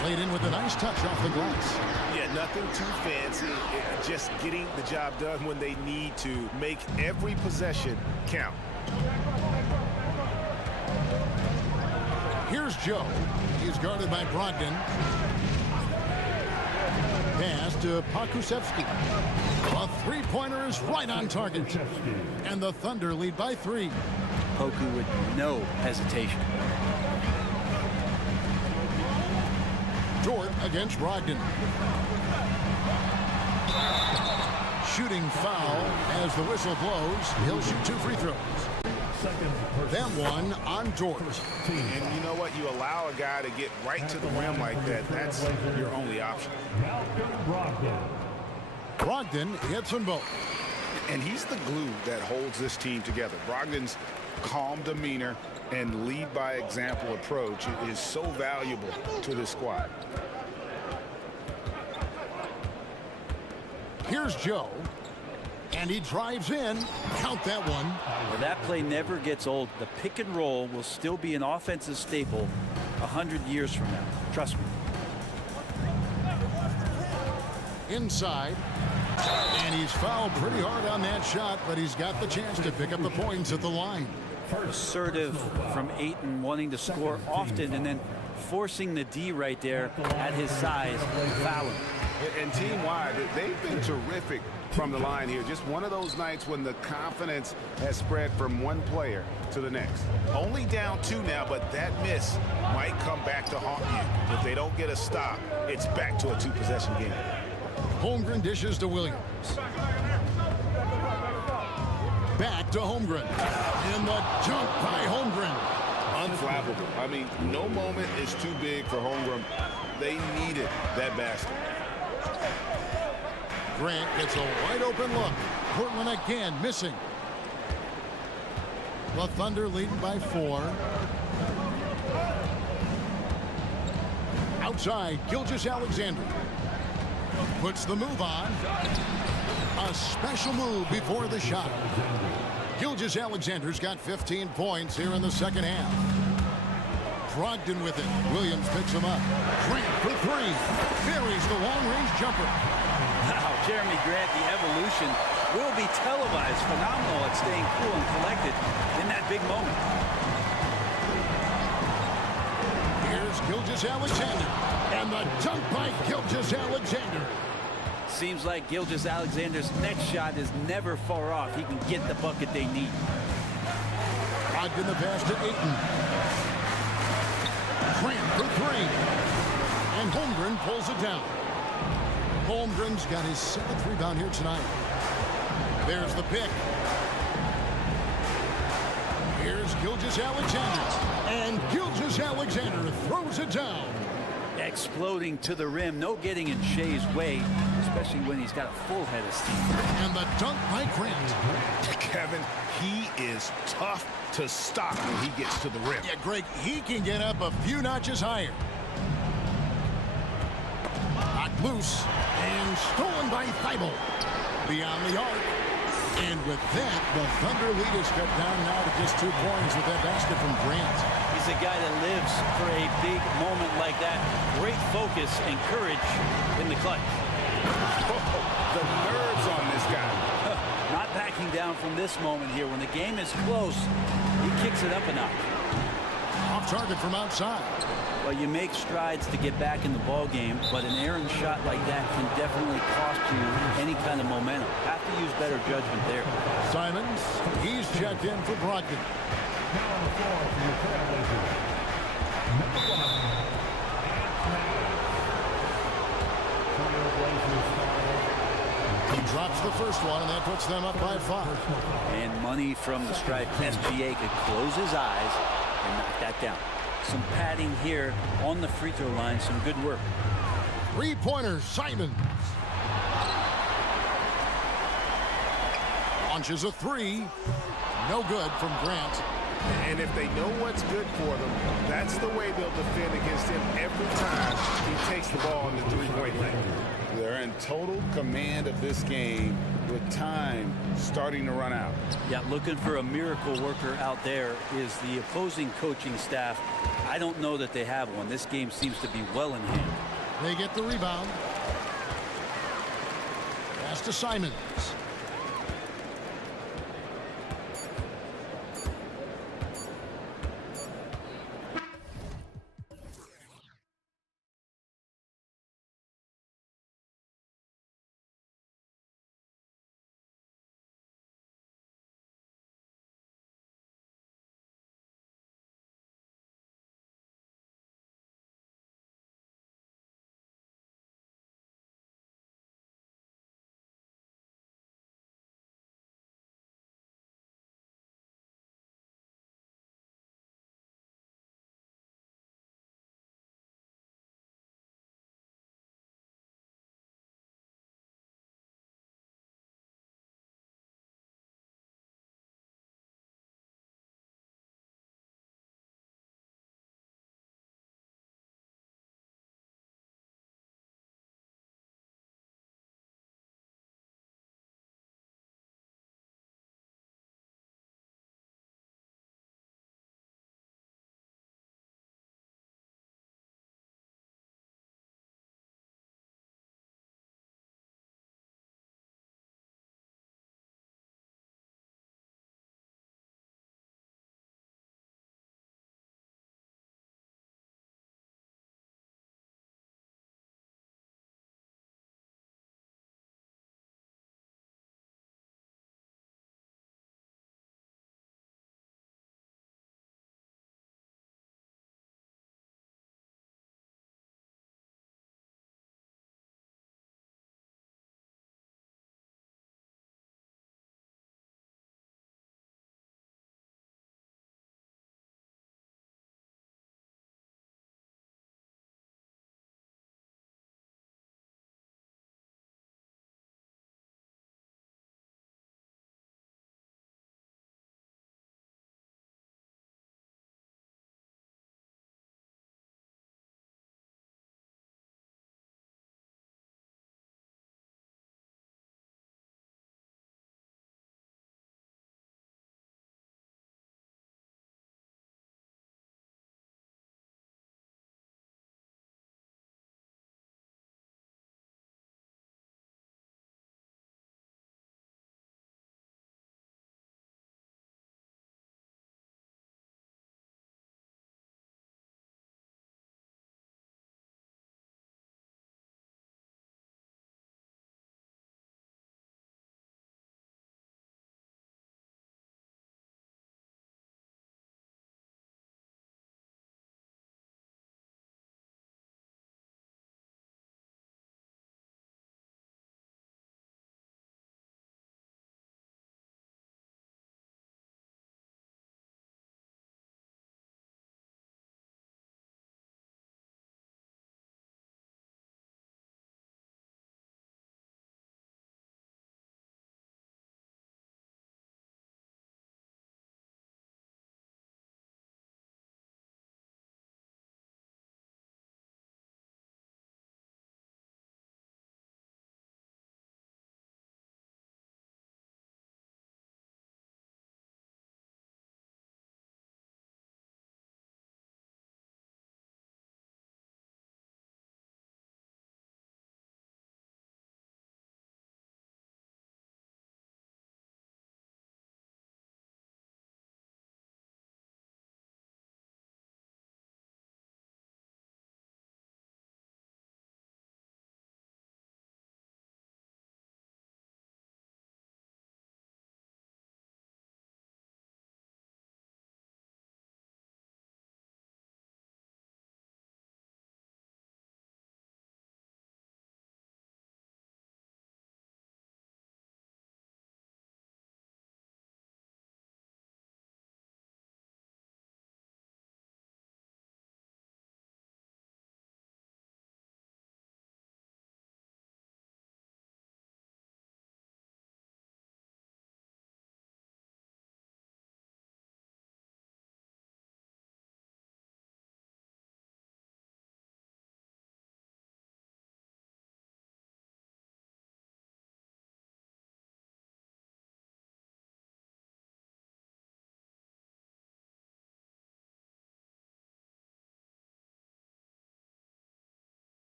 Played in with a nice touch off the glass. Yeah, nothing too fancy. Just getting the job done when they need to. Make every possession count. Here's Joe. He's guarded by Brogdon. Pass to Pokusevsky. A three-pointer is right on target. And the Thunder lead by 3. Poku with no hesitation. Dort against Brogdon. Shooting foul as the whistle blows. He'll shoot 2 free throws. That one on Dort. And you know what? You allow a guy to get right to the rim like that. That's your only option. Brogdon hits them both. And he's the glue that holds this team together. Brogdon's calm demeanor and lead by example approach is so valuable to this squad. Here's Joe. And he drives in. Count that one. Well, that play never gets old. The pick and roll will still be an offensive staple 100 years from now. Trust me. Inside. And he's fouled pretty hard on that shot, but he's got the chance to pick up the points at the line. Assertive from Ayton, wanting to score often and then forcing the D right there at his size, foul him. And team-wide, they've been terrific from the line here. Just one of those nights when the confidence has spread from one player to the next. Only down 2 now, but that miss might come back to haunt you. If they don't get a stop, it's back to a 2-possession game. Holmgren dishes to Williams. Back to Holmgren. And the jump by Holmgren. Unflappable. I mean, no moment is too big for Holmgren. They needed that basket. Grant gets a wide open look. Portland again missing. The Thunder leading by 4. Outside, Gilgeous-Alexander puts the move on. A special move before the shot. Gilgeous-Alexander's got 15 points here in the second half. Brogdon with it. Williams picks him up. Grant for 3. Buries the long-range jumper. Wow, Jeremy Grant, the evolution will be televised. Phenomenal at staying cool and collected in that big moment. Here's Gilgeous-Alexander. And the dunk by Gilgeous-Alexander. Seems like Gilgeous-Alexander's next shot is never far off. He can get the bucket they need. Brogdon the pass to Ayton. Grant for 3. And Holmgren pulls it down. Holmgren's got his 7th rebound here tonight. There's the pick. Here's Gilgeous-Alexander. And Gilgeous-Alexander throws it down. Exploding to the rim. No getting in Shea's way, especially when he's got a full head of steam. And the dunk by Grant. Kevin, he is tough to stop when he gets to the rim. Yeah, Greg, he can get up a few notches higher. Knocked loose and stolen by Thibault. Beyond the arc. And with that, the Thunder lead is cut down now to just 2 points with that basket from Grant. He's a guy that lives for a big moment like that. Great focus and courage in the clutch. The nerves on this guy. Not backing down from this moment here. When the game is close, he kicks it up a notch. Off target from outside. Well, you make strides to get back in the ball game, but an errant shot like that can definitely cost you any kind of momentum. Have to use better judgment there. Simons, he's checked in for Brogdon. Now on the floor for your Trailblazers. Number 1. He drops the first one, and that puts them up by 5. And money from the stripe. SGA could close his eyes and knock that down. Some padding here on the free throw line. Some good work. 3-pointer, Simons. Launches a 3. No good from Grant. And if they know what's good for them, that's the way they'll defend against him every time he takes the ball in the three-point lane. They're in total command of this game with time starting to run out. Yeah, looking for a miracle worker out there is the opposing coaching staff. I don't know that they have one. This game seems to be well in hand. They get the rebound. Pass to Simons.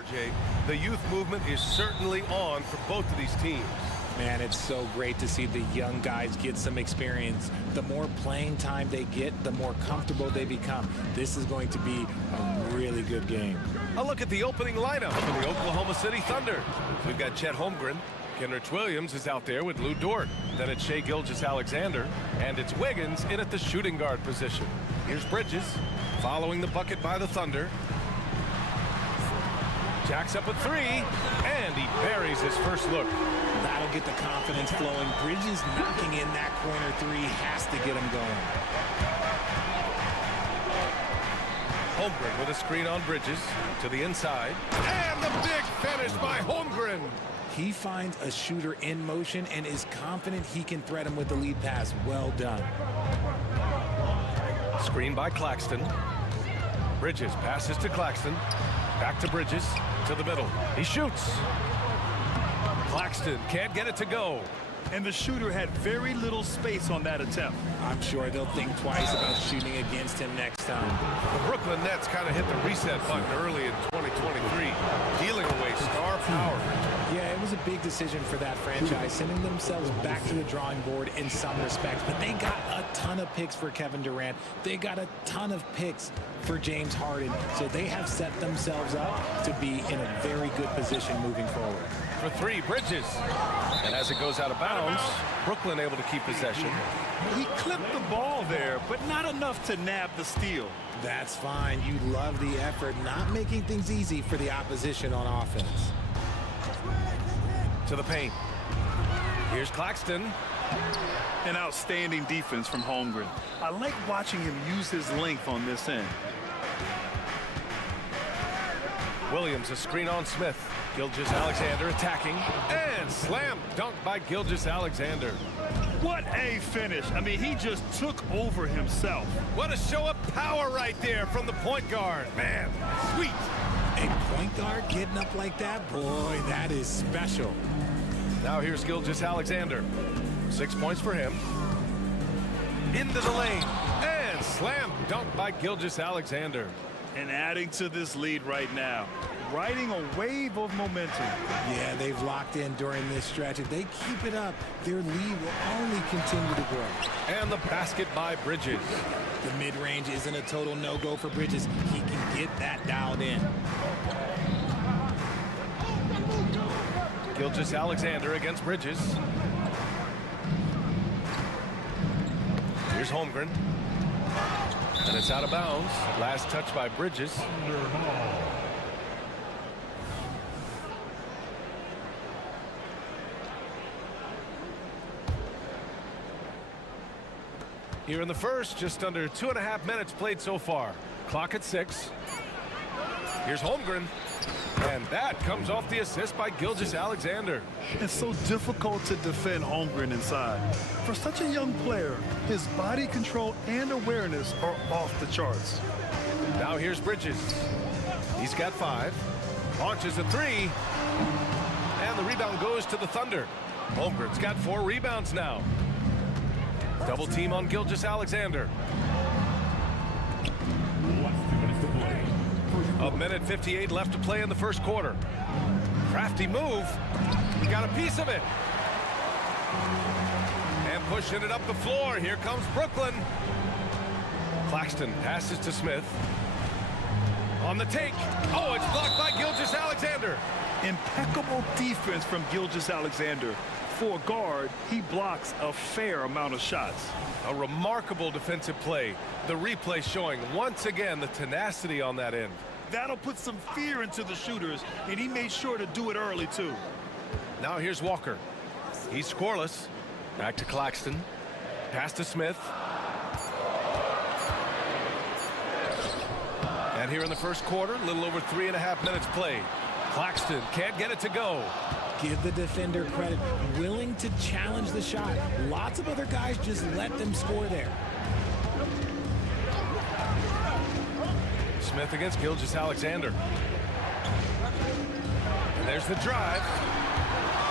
RJ, the youth movement is certainly on for both of these teams. Man, it's so great to see the young guys get some experience. The more playing time they get, the more comfortable they become. This is going to be a really good game. A look at the opening lineup for the Oklahoma City Thunder. We've got Chet Holmgren. Kenrich Williams is out there with Lou Dort. Then it's Shai Gilgeous-Alexander. And it's Wiggins in at the shooting guard position. Here's Bridges following the bucket by the Thunder. Jacks up a three, and he buries his first look. That'll get the confidence flowing. Bridges knocking in that corner three has to get him going. Holmgren with a screen on Bridges to the inside. And the big finish by Holmgren. He finds a shooter in motion and is confident he can threat him with the lead pass. Well done. Screen by Claxton. Bridges passes to Claxton. Back to Bridges, to the middle. He shoots. Claxton can't get it to go. And the shooter had very little space on that attempt. I'm sure they'll think twice about shooting against him next time. The Brooklyn Nets kind of hit the reset button early in 2023, dealing away star power. Yeah, it was a big decision for that franchise, sending themselves back to the drawing board in some respects. But they got a ton of picks for Kevin Durant. They got a ton of picks for James Harden. So they have set themselves up to be in a very good position moving forward. For three, Bridges. And as it goes out of bounds, Brooklyn able to keep possession. He clipped the ball there, but not enough to nab the steal. That's fine. You love the effort, not making things easy for the opposition on offense. To the paint. Here's Claxton. An outstanding defense from Holmgren. I like watching him use his length on this end. Williams, a screen on Smith. Gilgeous-Alexander attacking. And slam dunk by Gilgeous-Alexander. What a finish. I mean, he just took over himself. What a show of power right there from the point guard. Man, sweet. A point guard getting up like that? Boy, that is special. Now here's Gilgeous-Alexander. 6 points for him. Into the lane. And slam dunk by Gilgeous-Alexander. And adding to this lead right now. Riding a wave of momentum. Yeah, they've locked in during this stretch. If they keep it up, their lead will only continue to grow. And the basket by Bridges. The mid-range isn't a total no-go for Bridges. He can get that dialed in. Gilgeous-Alexander against Bridges. Here's Holmgren. And it's out of bounds. Last touch by Bridges. Here in the first, just under 2.5 minutes played so far. Clock at 6. Here's Holmgren. And that comes off the assist by Gilgeous-Alexander. It's so difficult to defend Holmgren inside. For such a young player, his body control and awareness are off the charts. Now here's Bridges. He's got 5. Launches a 3. And the rebound goes to the Thunder. Holmgren's got 4 rebounds now. Double team on Gilgeous-Alexander. A minute 58 left to play in the first quarter. Crafty move. He got a piece of it. And pushing it up the floor. Here comes Brooklyn. Claxton passes to Smith. On the take. Oh, it's blocked by Gilgeous-Alexander. Impeccable defense from Gilgeous-Alexander. For a guard, he blocks a fair amount of shots. A remarkable defensive play. The replay showing once again the tenacity on that end. That'll put some fear into the shooters, and he made sure to do it early, too. Now here's Walker. He's scoreless. Back to Claxton. Pass to Smith. And here in the first quarter, a little over 3.5 minutes played. Claxton can't get it to go. Give the defender credit. Willing to challenge the shot. Lots of other guys just let them score there. Smith against Gilgeous-Alexander. And there's the drive.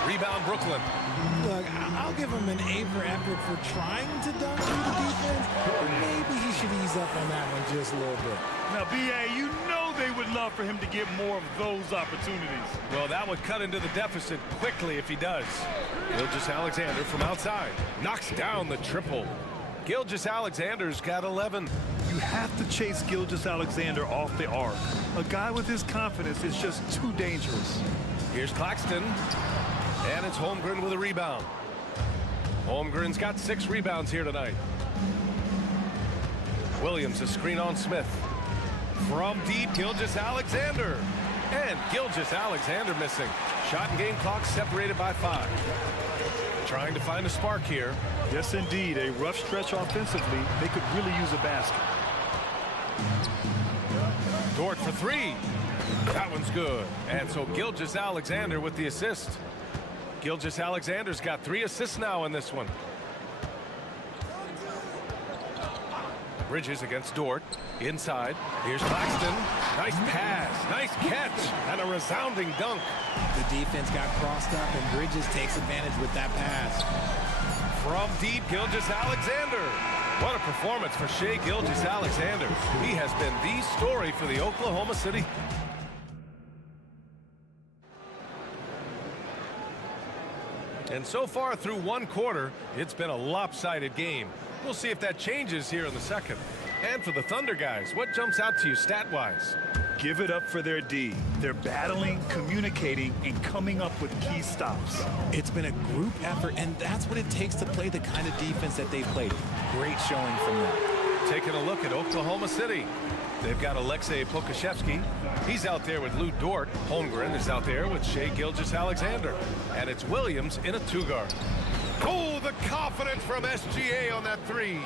Rebound, Brooklyn. Look, I'll give him an A for effort for trying to dunk through the defense, but maybe he should ease up on that one just a little bit. Now, B.A., you know they would love for him to get more of those opportunities. Well, that would cut into the deficit quickly if he does. Gilgeous-Alexander from outside knocks down the triple. Gilgeous-Alexander's got 11. You have to chase Gilgeous-Alexander off the arc. A guy with his confidence is just too dangerous. Here's Claxton, and it's Holmgren with a rebound. Holmgren's got 6 rebounds here tonight. Williams, a screen on Smith. From deep, Gilgeous-Alexander. And Gilgeous-Alexander missing. Shot and game clock separated by 5. Trying to find a spark here. Yes, indeed. A rough stretch offensively. They could really use a basket. Dort for 3. That one's good. And so Gilgeous-Alexander with the assist. Gilgeous-Alexander's got 3 assists now in this one. Bridges against Dort. Inside. Here's Claxton. Nice pass. Nice catch. And a resounding dunk. The defense got crossed up, and Bridges takes advantage with that pass. From deep, Gilgeous-Alexander. What a performance for Shai Gilgeous-Alexander. He has been the story for the Oklahoma City. And so far through one quarter, it's been a lopsided game. We'll see if that changes here in the second. And for the Thunder guys, what jumps out to you stat-wise? Give it up for their D. They're battling, communicating, and coming up with key stops. It's been a group effort, and that's what it takes to play the kind of defense that they've played. Great showing from them. Taking a look at Oklahoma City. They've got Alexei Pokashevsky. He's out there with Lou Dort. Holmgren is out there with Shai Gilgeous-Alexander. And it's Williams in a 2-guard. Oh, the confidence from SGA on that 3.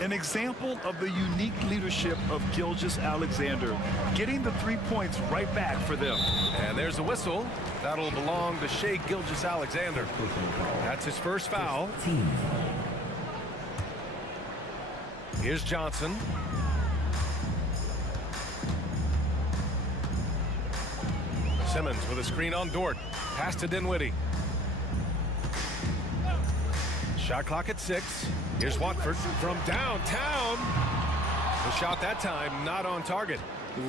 An example of the unique leadership of Gilgeous-Alexander, getting the 3 points right back for them. And there's a whistle. That'll belong to Shai Gilgeous-Alexander. That's his first foul. Here's Johnson. Simmons with a screen on Dort. Pass to Dinwiddie. Shot clock at 6. Here's Watford from downtown. The shot that time not on target.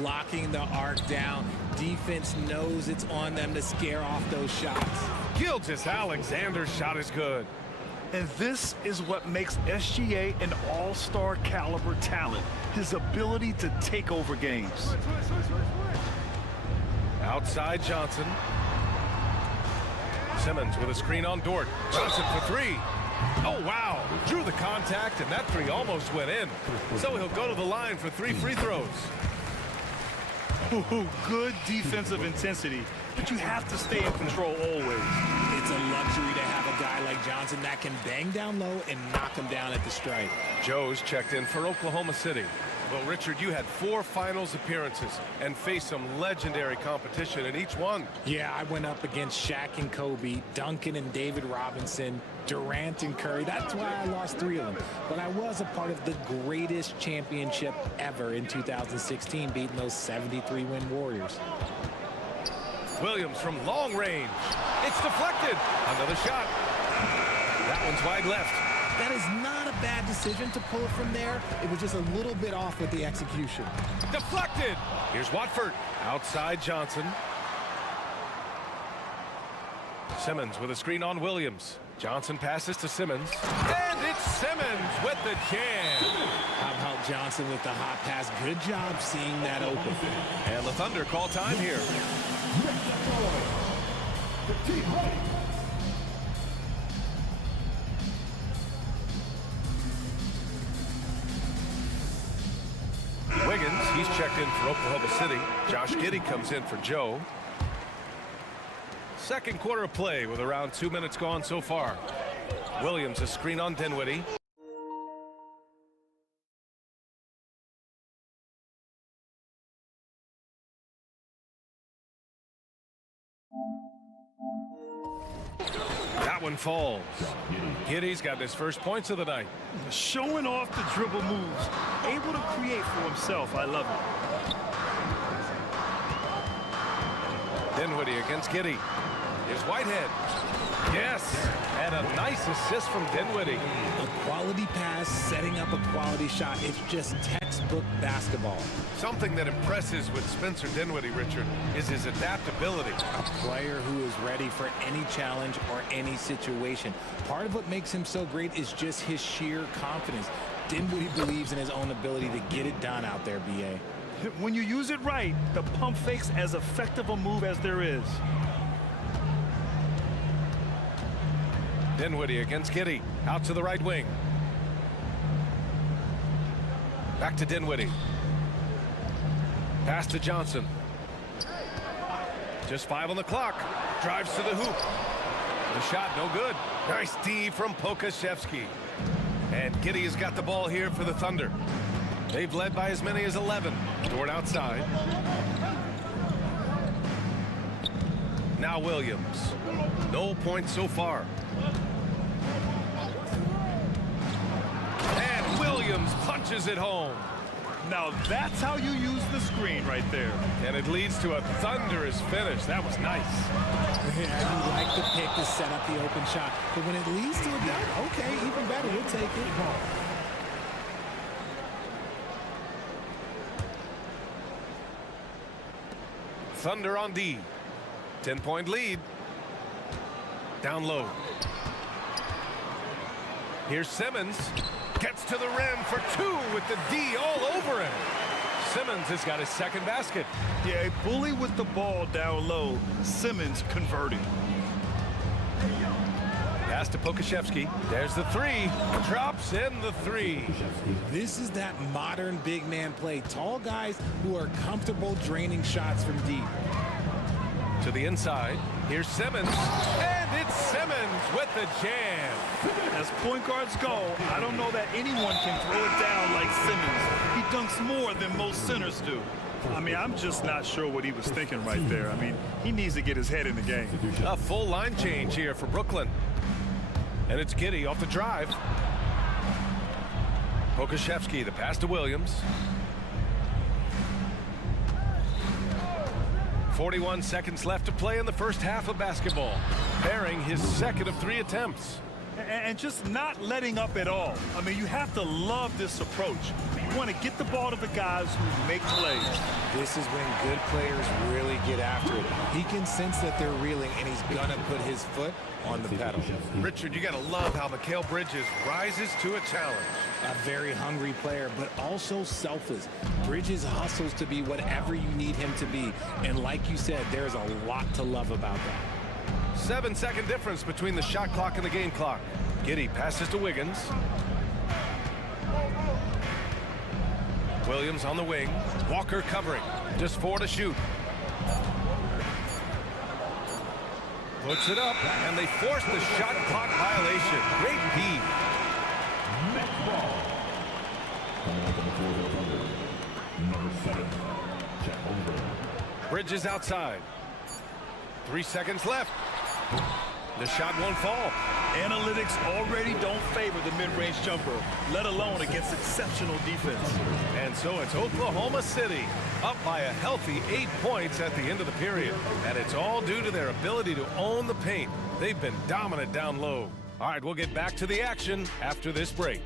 Locking the arc down. Defense knows it's on them to scare off those shots. Gilgeous-Alexander's shot is good. And this is what makes SGA an all-star caliber talent. His ability to take over games. Outside Johnson. Simmons with a screen on Dort. Johnson for 3. Oh, wow. Drew the contact, and that 3 almost went in. So he'll go to the line for 3 free throws. Ooh, good defensive intensity, but you have to stay in control always. It's a luxury to have a guy like Johnson that can bang down low and knock him down at the stripe. Joe's checked in for Oklahoma City. Well, Richard, you had 4 finals appearances and faced some legendary competition in each one. Yeah, I went up against Shaq and Kobe, Duncan and David Robinson, Durant and Curry. That's why I lost 3 of them. But I was a part of the greatest championship ever in 2016, beating those 73-win Warriors. Williams from long range. It's deflected. Another shot. That one's wide left. That is not a bad decision to pull it from there. It was just a little bit off with the execution. Deflected. Here's Watford. Outside Johnson. Simmons with a screen on Williams. Johnson passes to Simmons. And it's Simmons with the jam. How about Johnson with the hot pass? Good job seeing that open. And the Thunder call time here. Wiggins, he's checked in for Oklahoma City. Josh Giddey comes in for Joe. Second quarter of play with around 2 minutes gone so far. Williams, a screen on Dinwiddie. That one falls. Giddey's got his first points of the night. Showing off the dribble moves. Able to create for himself. I love it. Dinwiddie against Giddey. Here's Whitehead. Yes, and a nice assist from Dinwiddie. A quality pass, setting up a quality shot. It's just textbook basketball. Something that impresses with Spencer Dinwiddie, Richard, is his adaptability. A player who is ready for any challenge or any situation. Part of what makes him so great is just his sheer confidence. Dinwiddie believes in his own ability to get it done out there, BA. When you use it right, the pump fake's as effective a move as there is. Dinwiddie against Giddey, out to the right wing. Back to Dinwiddie. Pass to Johnson. Just 5 on the clock. Drives to the hoop. The shot no good. Nice D from Pokashevsky. And Giddey has got the ball here for the Thunder. They've led by as many as 11. Toward outside. Now Williams. No points so far. And Williams punches it home. Now that's how you use the screen right there. And it leads to a thunderous finish. That was nice. Yeah, you like the pick to set up the open shot. But when it leads to a dunk, okay, even better, we'll take it. Thunder on D. 10-point lead. Down low. Here's Simmons. Gets to the rim for 2 with the D all over him. Simmons has got his second basket. Yeah, a bully with the ball down low. Simmons converting. Pass to Pokashevsky. There's the 3. Drops in the 3. This is that modern big man play. Tall guys who are comfortable draining shots from deep. To the inside. Here's Simmons. And it's Simmons with the jam. As point guards go, I don't know that anyone can throw it down like Simmons. He dunks more than most centers do. I mean, I'm just not sure what he was thinking right there. I mean, he needs to get his head in the game. A full line change here for Brooklyn. And it's Giddey off the drive. Pokashevsky, the pass to Williams. 41 seconds left to play in the first half of basketball. Bearing his second of 3 attempts. And just not letting up at all. I mean, you have to love this approach. You want to get the ball to the guys who make plays. This is when good players really get after it. He can sense that they're reeling, and he's going to put his foot on the pedal. Richard, you got to love how Mikal Bridges rises to a challenge. A very hungry player, but also selfless. Bridges hustles to be whatever you need him to be. And like you said, there's a lot to love about that. 7-second difference between the shot clock and the game clock. Giddey passes to Wiggins. Williams on the wing. Walker covering. Just 4 to shoot. Puts it up, and they force the shot clock violation. Great D. Bridges outside. 3 seconds left. The shot won't fall. Analytics already don't favor the mid-range jumper, let alone against exceptional defense. And so it's Oklahoma City up by a healthy 8 points at the end of the period. And it's all due to their ability to own the paint. They've been dominant down low. All right, we'll get back to the action after this break.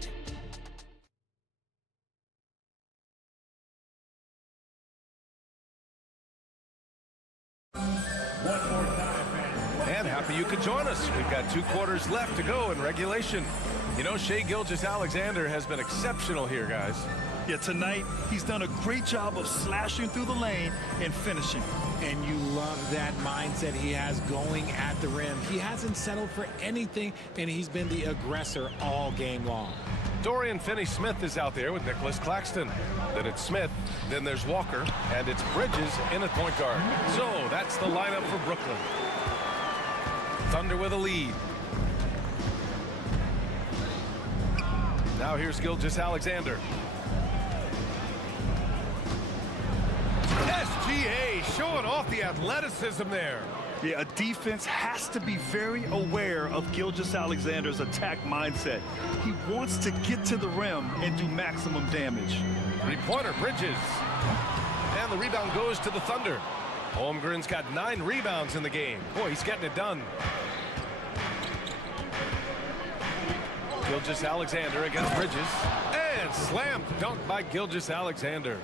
And happy you could join us. We've got 2 quarters left to go in regulation. You know, Shai Gilgeous-Alexander has been exceptional here, guys. Yeah, tonight he's done a great job of slashing through the lane and finishing. And you love that mindset he has going at the rim. He hasn't settled for anything, and he's been the aggressor all game long. Dorian Finney-Smith is out there with Nicholas Claxton. Then it's Smith, then there's Walker, and it's Bridges in at point guard. So that's the lineup for Brooklyn. Thunder with a lead. Now here's Gilgeous-Alexander. SGA showing off the athleticism there. Yeah, a defense has to be very aware of Gilgeous-Alexander's attack mindset. He wants to get to the rim and do maximum damage. 3-pointer, Bridges. And the rebound goes to the Thunder. Holmgren's got 9 rebounds in the game. Boy, he's getting it done. Gilgeous-Alexander against Bridges. And slam dunk by Gilgeous-Alexander.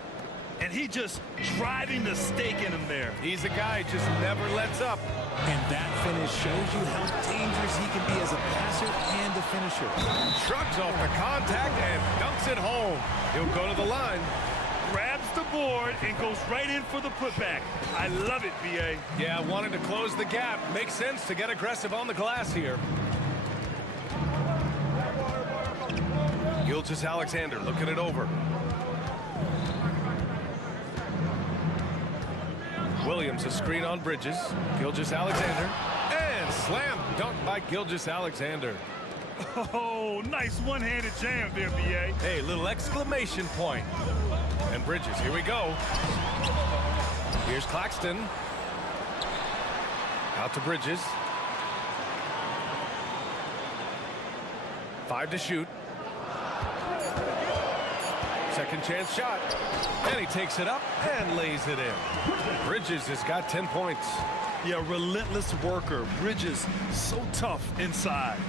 And he just driving the stake in him there. He's a guy who just never lets up. And that finish shows you how dangerous he can be as a passer and a finisher. Shrugs off the contact and dunks it home. He'll go to the line. Grabs the board and goes right in for the putback. I love it, B.A. Yeah, wanted to close the gap. Makes sense to get aggressive on the glass here. Gilgeous-Alexander looking it over. Williams a screen on Bridges. Gilgeous-Alexander. And slam dunk by Gilgeous-Alexander. Oh, nice one-handed jam there, B.A. Hey, little exclamation point. And Bridges, here we go. Here's Claxton. Out to Bridges. 5 to shoot. Second chance shot. And he takes it up and lays it in. Bridges has got 10 points. Yeah, relentless worker. Bridges, so tough inside.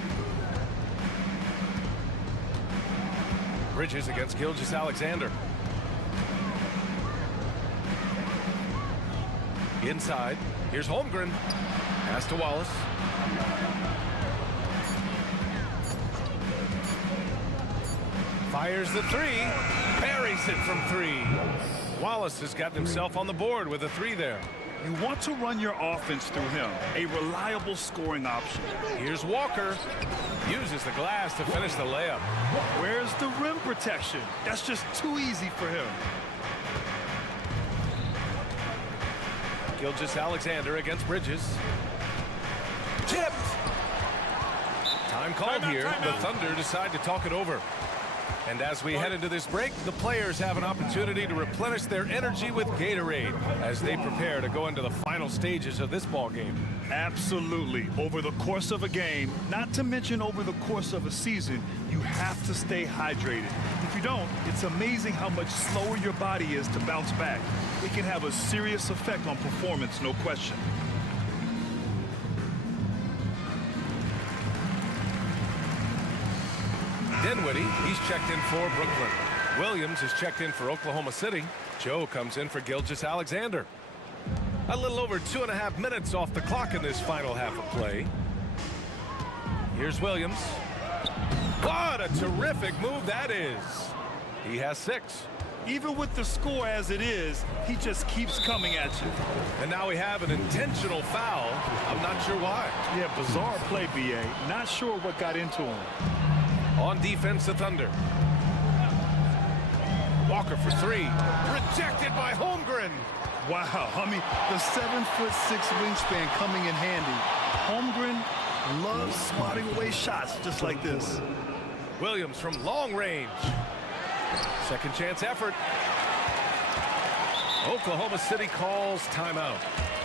Bridges against Gilgeous-Alexander. Inside. Here's Holmgren. Pass to Wallace. Fires the three. Buries it from 3. Wallace has gotten himself on the board with a 3 there. You want to run your offense through him. A reliable scoring option. Here's Walker. Uses the glass to finish the layup. Where's the rim protection? That's just too easy for him. Gilgeous-Alexander against Bridges. Tipped. Time called here. The Thunder decide to talk it over. And as we head into this break, the players have an opportunity to replenish their energy with Gatorade as they prepare to go into the final stages of this ball game. Absolutely. Over the course of a game, not to mention over the course of a season, you have to stay hydrated. If you don't, it's amazing how much slower your body is to bounce back. It can have a serious effect on performance, no question. Dinwiddie, he's checked in for Brooklyn. Williams is checked in for Oklahoma City. Joe comes in for Gilgeous-Alexander. A little over 2.5 minutes off the clock in this final half of play. Here's Williams. What a terrific move that is. He has 6. Even with the score as it is, he just keeps coming at you. And now we have an intentional foul. I'm not sure why. Yeah, bizarre play, B.A. Not sure what got into him. On defense, the Thunder. Walker for 3. Rejected by Holmgren. Wow, I mean, the 7'6" wingspan coming in handy. Holmgren loves swatting away shots just like this. Williams from long range. Second chance effort. Oklahoma City calls timeout.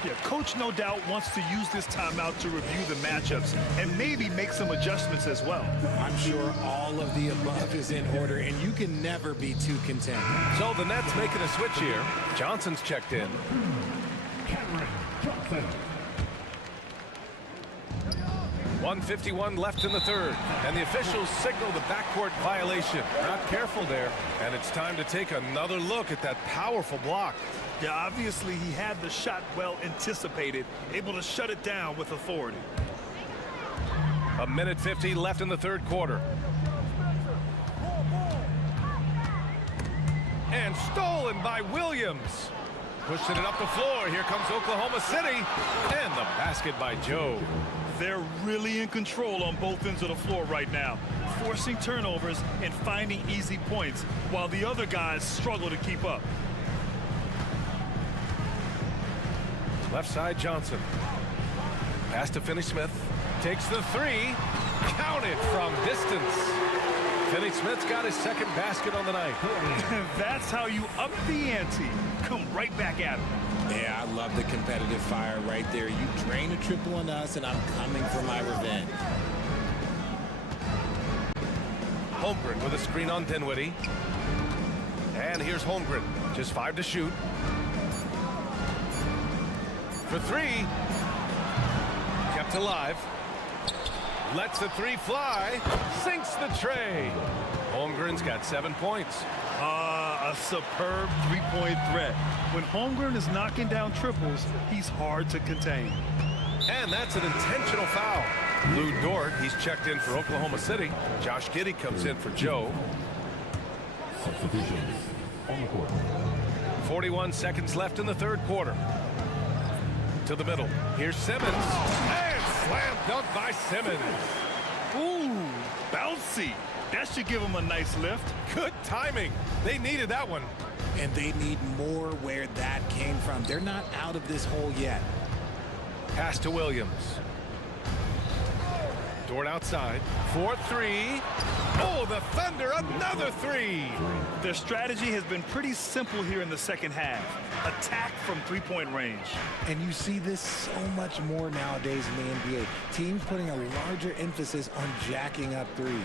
Yeah, coach no doubt wants to use this timeout to review the matchups and maybe make some adjustments as well. I'm sure all of the above is in order, and you can never be too content. So the Nets making a switch here. Johnson's checked in. 1:51 left in the third, and the officials signal the backcourt violation. Not careful there, and it's time to take another look at that powerful block. Yeah, obviously he had the shot well anticipated, able to shut it down with authority. 1:50 left in the third quarter. And stolen by Williams. Pushing it up the floor. Here comes Oklahoma City. And the basket by Joe. They're really in control on both ends of the floor right now, forcing turnovers and finding easy points, while the other guys struggle to keep up. Left side, Johnson. Pass to Finney-Smith. Takes the 3. Counted from distance. Finney-Smith's got his second basket on the night. That's how you up the ante. Come right back at him. Yeah, I love the competitive fire right there. You drain a triple on us, and I'm coming for my revenge. Holmgren with a screen on Dinwiddie. And here's Holmgren. Just 5 to shoot. For 3. Kept alive. Lets the three fly. Sinks the tray. Holmgren's got 7 points. A superb three-point threat. When Holmgren is knocking down triples, he's hard to contain. And that's an intentional foul. Lou Dort, he's checked in for Oklahoma City. Josh Giddey comes in for Joe. Substitutions on the court. 41 seconds left in the third quarter. To the middle. Here's Simmons. And slam dunk by Simmons. Ooh, bouncy. That should give him a nice lift. Good timing. They needed that one. And they need more where that came from. They're not out of this hole yet. Pass to Williams. Dort outside. 4-3. Oh, the Thunder, another three. Their strategy has been pretty simple here in the second half. Attack from three-point range. And you see this so much more nowadays in the NBA. Teams putting a larger emphasis on jacking up threes.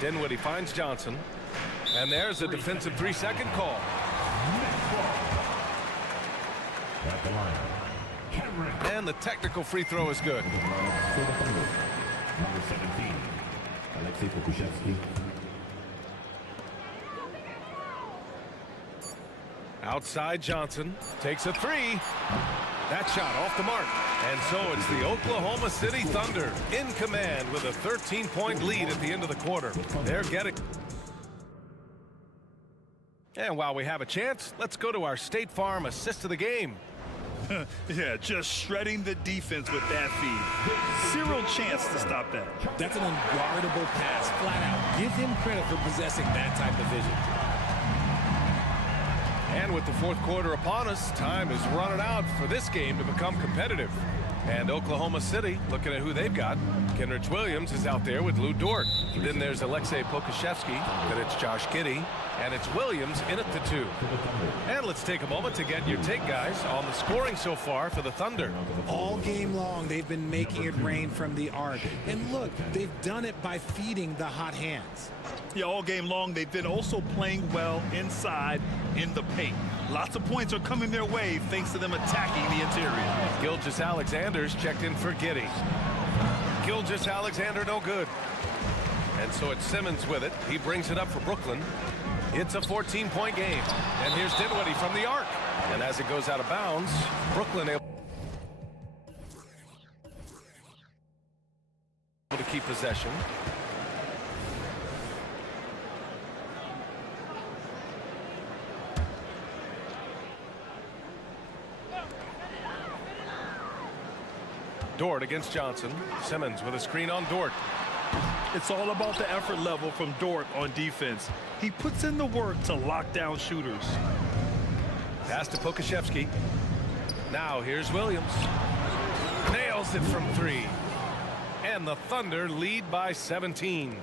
Dinwiddie finds Johnson. And there's a defensive 3-second call. At the line. And the technical free throw is good. Number 17, Alexei Pokusevski. Outside Johnson takes a three. That shot off the mark. And so it's the Oklahoma City Thunder in command with a 13-point lead at the end of the quarter. They're getting... And while we have a chance, let's go to our State Farm assist of the game. Yeah, just shredding the defense with that feed. Zero chance to stop that. That's an unguardable pass, flat out. Give him credit for possessing that type of vision. And with the fourth quarter upon us, time is running out for this game to become competitive. And Oklahoma City, looking at who they've got, Kenrich Williams is out there with Lou Dort. Then there's Alexei Pokusevski, then it's Josh Giddey, and it's Williams in at the two. And let's take a moment to get your take, guys, on the scoring so far for the Thunder. All game long, they've been making it rain from the arc. And look, they've done it by feeding the hot hands. Yeah, all game long, they've been also playing well inside in the paint. Lots of points are coming their way thanks to them attacking the interior. Gilgeous-Alexander's checked in for Giddey. Gilgeous-Alexander no good. And so it's Simmons with it. He brings it up for Brooklyn. It's a 14-point game. And here's Dinwiddie from the arc. And as it goes out of bounds, Brooklyn able to keep possession. Dort against Johnson. Simmons with a screen on Dort. It's all about the effort level from Dort on defense. He puts in the work to lock down shooters. Pass to Pokusevski. Now here's Williams. Nails it from three. And the Thunder lead by 17.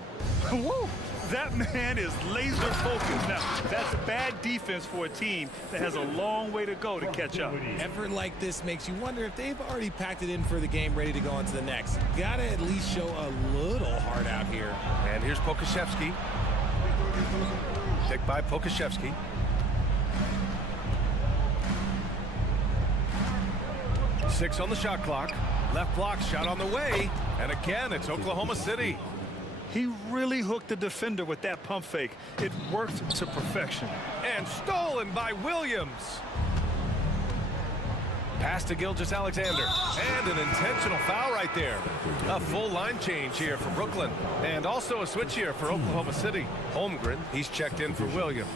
Woo! That man is laser focused. Now, that's bad defense for a team that has a long way to go to catch up. Effort like this makes you wonder if they've already packed it in for the game ready to go on to the next. Gotta at least show a little heart out here. And here's Pokusevski. Picked by Pokusevski. Six on the shot clock. Left block shot on the way. And again, it's Oklahoma City. He really hooked the defender with that pump fake. It worked to perfection. And stolen by Williams. Pass to Gilgeous-Alexander. And an intentional foul right there. A full line change here for Brooklyn. And also a switch here for Oklahoma City. Holmgren, he's checked in for Williams.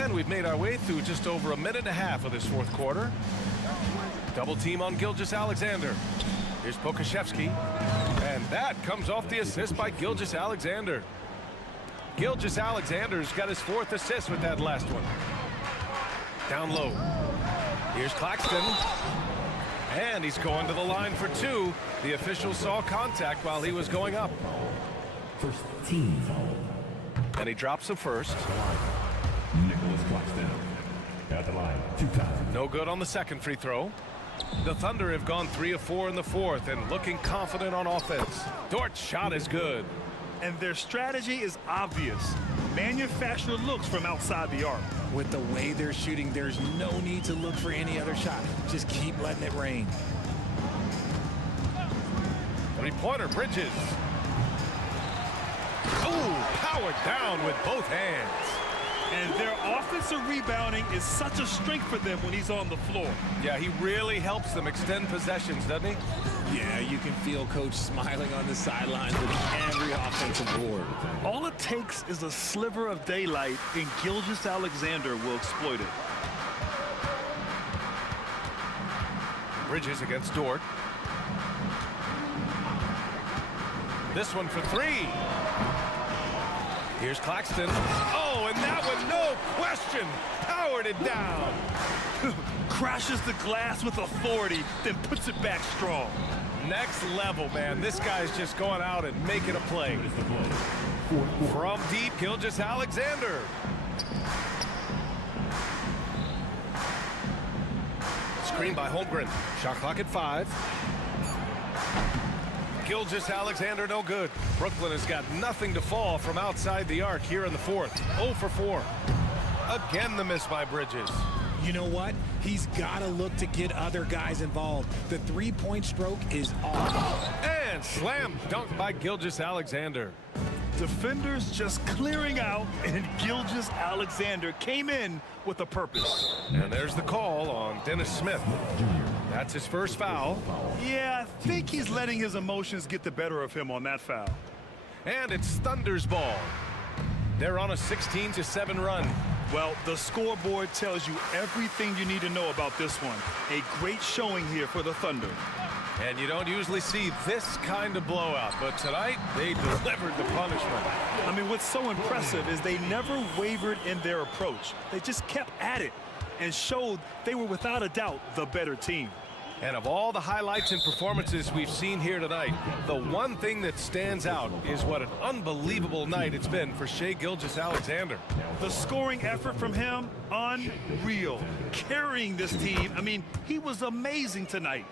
And we've made our way through just over a minute and a half of this fourth quarter. Double team on Gilgeous-Alexander. Here's Pokusevski. And that comes off the assist by Gilgeous-Alexander. Gilgeous-Alexander's got his fourth assist with that last one. Down low. Here's Claxton. And he's going to the line for two. The official saw contact while he was going up. First team foul. And he drops the first. Nicholas Claxton. At the line, 2 times. No good on the second free throw. The Thunder have gone 3 of 4 in the fourth and looking confident on offense. Dort's shot is good. And their strategy is obvious. Manufacture looks from outside the arc. With the way they're shooting, there's no need to look for any other shot. Just keep letting it rain. Three-pointer, Bridges. Oh, powered down with both hands. And their offensive rebounding is such a strength for them when he's on the floor. Yeah, he really helps them extend possessions, doesn't he? Yeah, you can feel Coach smiling on the sidelines with every offensive board. All it takes is a sliver of daylight, and Gilgeous-Alexander will exploit it. Bridges against Dort. This one for three. Here's Claxton. Oh, and that one, no question, powered it down. Crashes the glass with authority, then puts it back strong. Next level, man. This guy's just going out and making a play. From deep, Gilgeous-Alexander. Screen by Holmgren. Shot clock at 5. Gilgeous-Alexander no good. Brooklyn has got nothing to fall from outside the arc here in the fourth. 0 for 4. Again the miss by Bridges. You know what? He's got to look to get other guys involved. The three-point stroke is off. And slam dunk by Gilgeous-Alexander. Defenders just clearing out, and Gilgeous-Alexander came in with a purpose. And there's the call on Dennis Smith. That's his first foul. Yeah, I think he's letting his emotions get the better of him on that foul. And it's Thunder's ball. They're on a 16-7 run. Well, the scoreboard tells you everything you need to know about this one. A great showing here for the Thunder. And you don't usually see this kind of blowout, but tonight they delivered the punishment. I mean, what's so impressive is they never wavered in their approach. They just kept at it and showed they were without a doubt the better team. And of all the highlights and performances we've seen here tonight, the one thing that stands out is what an unbelievable night it's been for Shai Gilgeous-Alexander. The scoring effort from him, unreal. Carrying this team, I mean, he was amazing tonight.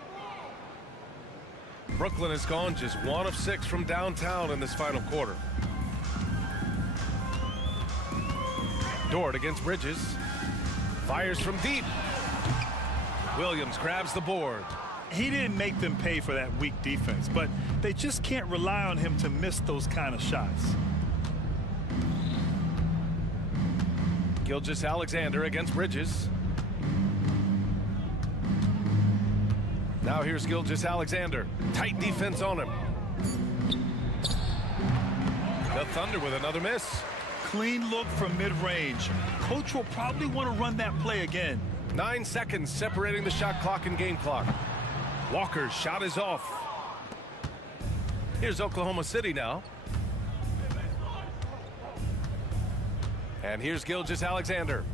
Brooklyn has gone just 1 of 6 from downtown in this final quarter. Dort against Bridges. Fires from deep. Williams grabs the board. He didn't make them pay for that weak defense, but they just can't rely on him to miss those kind of shots. Gilgeous-Alexander against Bridges. Now here's Gilgeous-Alexander. Tight defense on him. The Thunder with another miss. Clean look from mid-range. Coach will probably want to run that play again. 9 seconds separating the shot clock and game clock. Walker's shot is off. Here's Oklahoma City now. And here's Gilgeous-Alexander.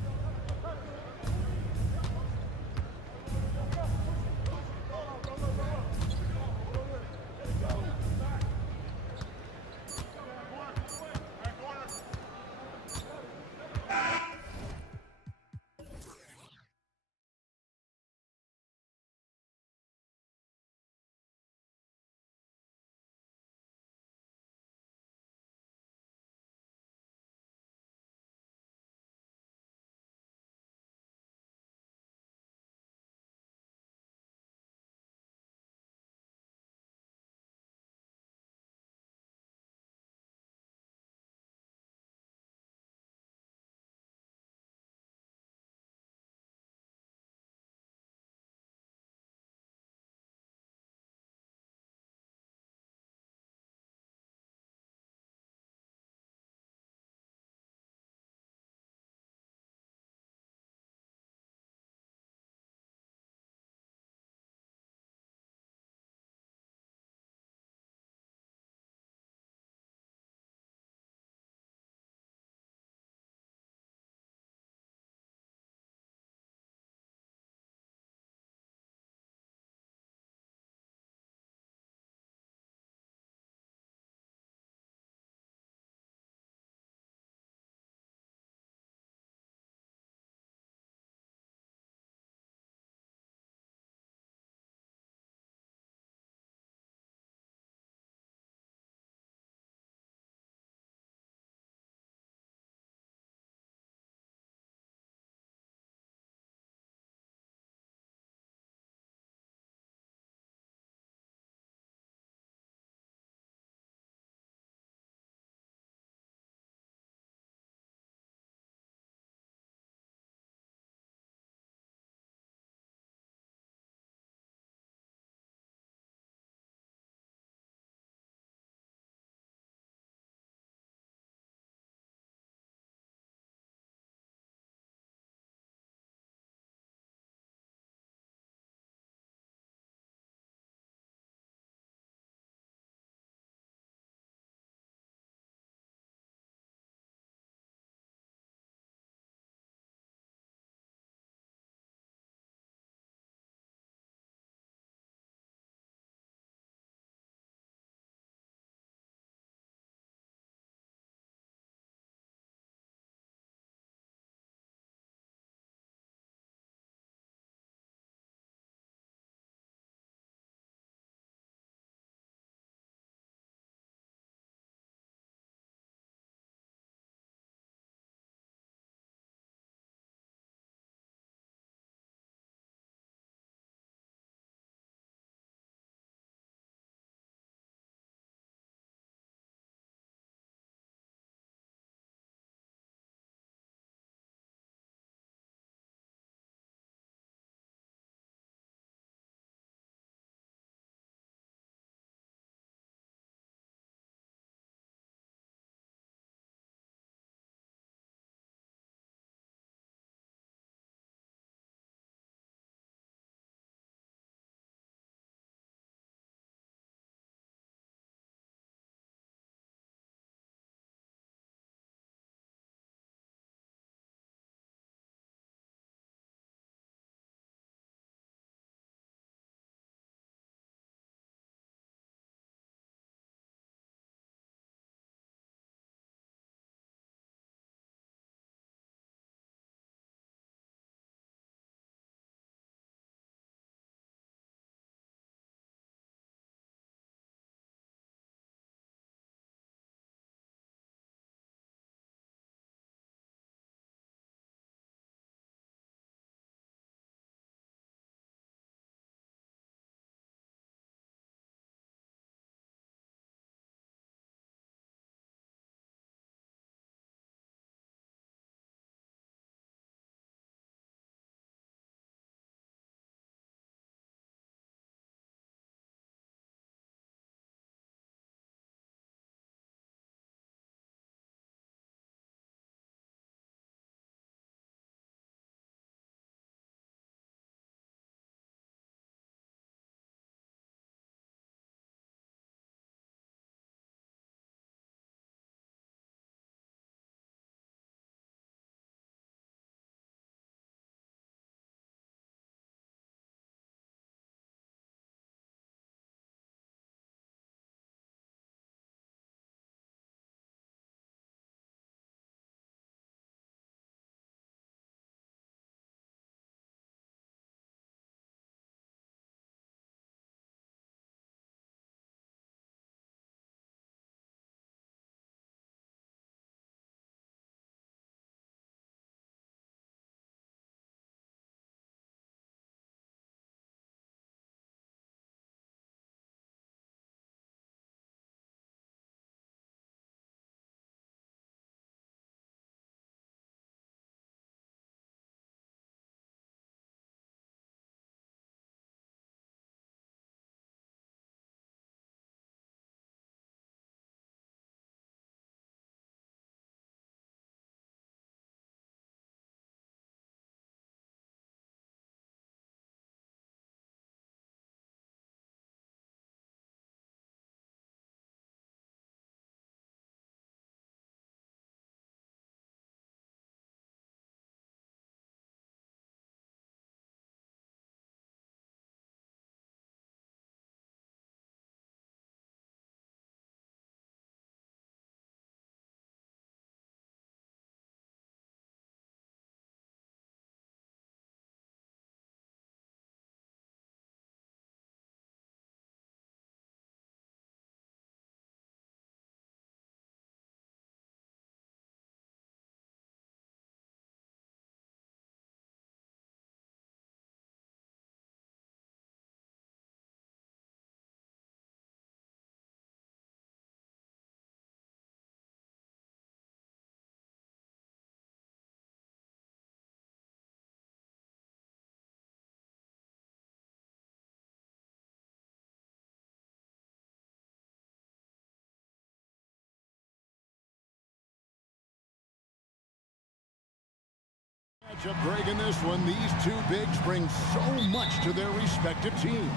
matchup, Greg, in this one. These two bigs bring so much to their respective teams.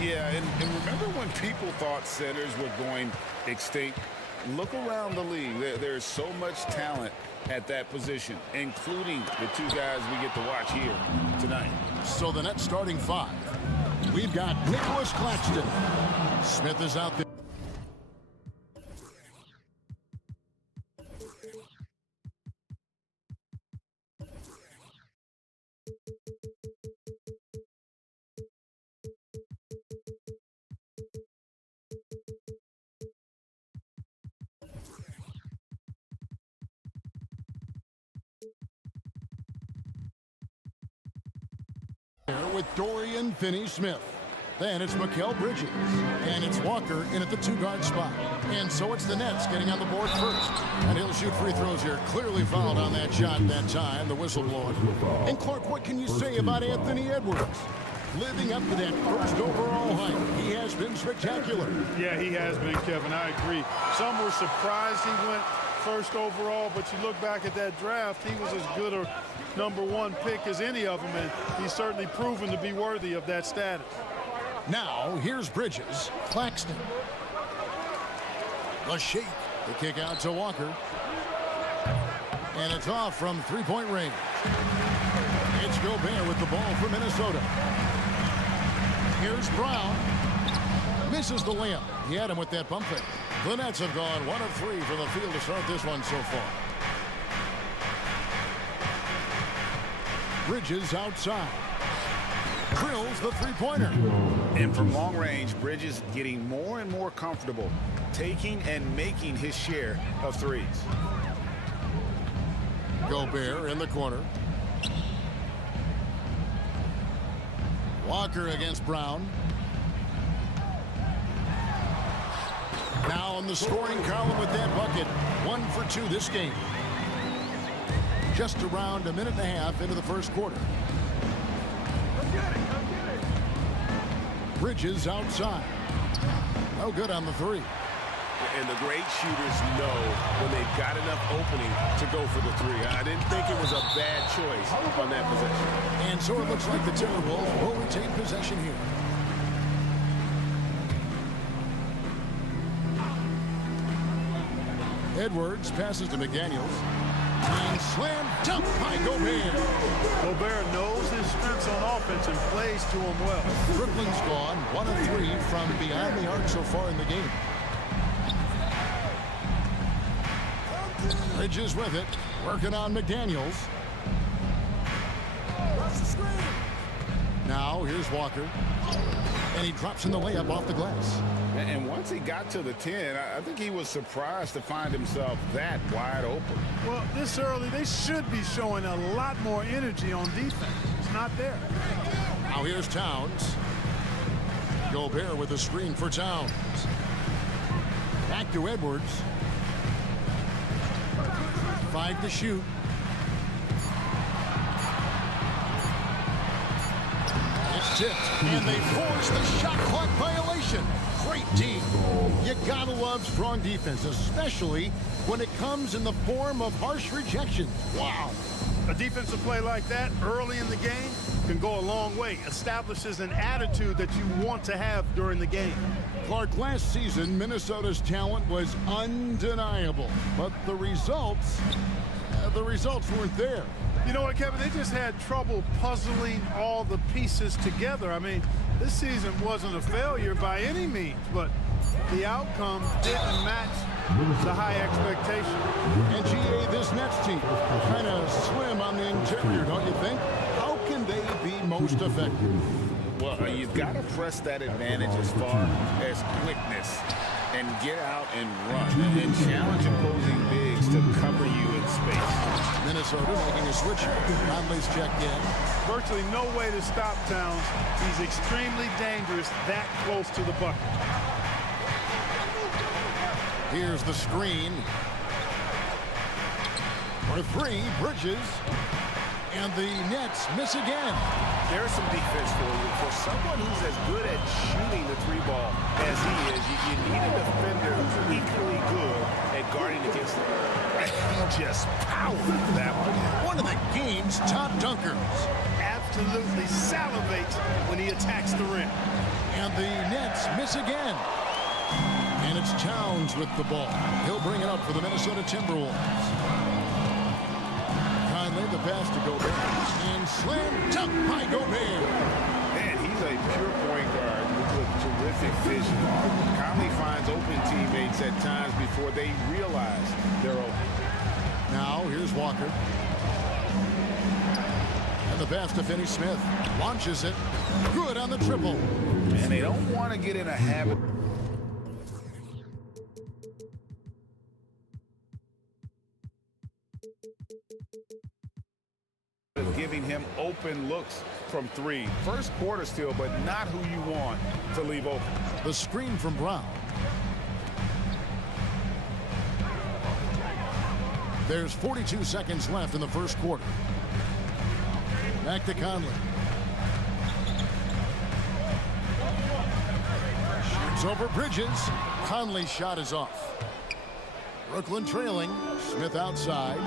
Yeah, and remember when people thought centers were going extinct? Look around the league. There's so much talent at that position, including the two guys we get to watch here tonight. So the net starting five. We've got Nicholas Claxton. Smith is out there. With Dorian Finney-Smith. Then it's Mikal Bridges. And it's Walker in at the two-guard spot. And so it's the Nets getting on the board first. And he'll shoot free throws here. Clearly fouled on that shot that time, the whistle blowing. And Clark, what can you say about Anthony Edwards? Living up to that first overall hype, he has been spectacular. Yeah, he has been, Kevin. I agree. Some were surprised he went first overall, but you look back at that draft, he was as good a #1 pick as any of them, and he's certainly proven to be worthy of that status. Now, here's Bridges. Claxton. The shake. The kick out to Walker. And it's off from three-point range. It's Gobert with the ball for Minnesota. Here's Brown. Misses the layup. He had him with that bump fake. The Nets have gone 1 of 3 from the field to start this one so far. Bridges outside. Drills the three-pointer. And from long range, Bridges getting more and more comfortable taking and making his share of threes. Gobert in the corner. Walker against Brown. Now in the scoring column with that bucket. 1 for 2 this game. Just around a minute and a half into the first quarter. Bridges outside. No good on the three. And the great shooters know when they've got enough opening to go for the three. I didn't think it was a bad choice on that possession. And so it looks like the Timberwolves will retain possession here. Edwards passes to McDaniels. And slam dunk by Gobert. Gobert knows his strengths on offense and plays to him well. Brooklyn's gone 1 of 3 from beyond the arc so far in the game. Bridges with it, working on McDaniels. Now here's Walker. And he drops in the layup off the glass. And once he got to the 10, I think he was surprised to find himself that wide open. Well, this early, they should be showing a lot more energy on defense. It's not there. Now here's Towns. Gobert with a screen for Towns. Back to Edwards. 5 to shoot. It's tipped, and they force the shot clock violation. Great team. You gotta love strong defense, especially when it comes in the form of harsh rejection. Wow. A defensive play like that early in the game can go a long way. Establishes an attitude that you want to have during the game. Clark, last season, Minnesota's talent was undeniable, but the results weren't there. You know what, Kevin? They just had trouble puzzling all the pieces together. I mean, this season wasn't a failure by any means, but the outcome didn't match the high expectation. And GA, this Nets team, kind of slim on the interior, don't you think? How can they be most effective? Well, you've got to press that advantage as far as quickness and get out and run and challenge opposing bigs to cover you in space. Minnesota making a switch. Conley's checked in. Virtually no way to stop Towns. He's extremely dangerous that close to the bucket. Here's the screen. For 3, Bridges. And the Nets miss again. There's some defense for you. For someone who's as good at shooting the 3 ball as he is, you need a defender who's equally good at guarding against him. He just powered that one. One of the game's top dunkers. Absolutely salivates when he attacks the rim. And the Nets miss again. And it's Towns with the ball. He'll bring it up for the Minnesota Timberwolves. Conley, the pass to Gobert. And slam dunk by Gobert. Man, he's a pure point guard with terrific vision. Conley finds open teammates at times before they realize they're open. Now, here's Walker. And the pass to Finney Smith. Launches it. Good on the triple. And they don't want to get in a habit of giving him open looks from three. First quarter still, but not who you want to leave open. The screen from Brown. There's 42 seconds left in the first quarter. Back to Conley. Shoots over Bridges. Conley's shot is off. Brooklyn trailing. Smith outside.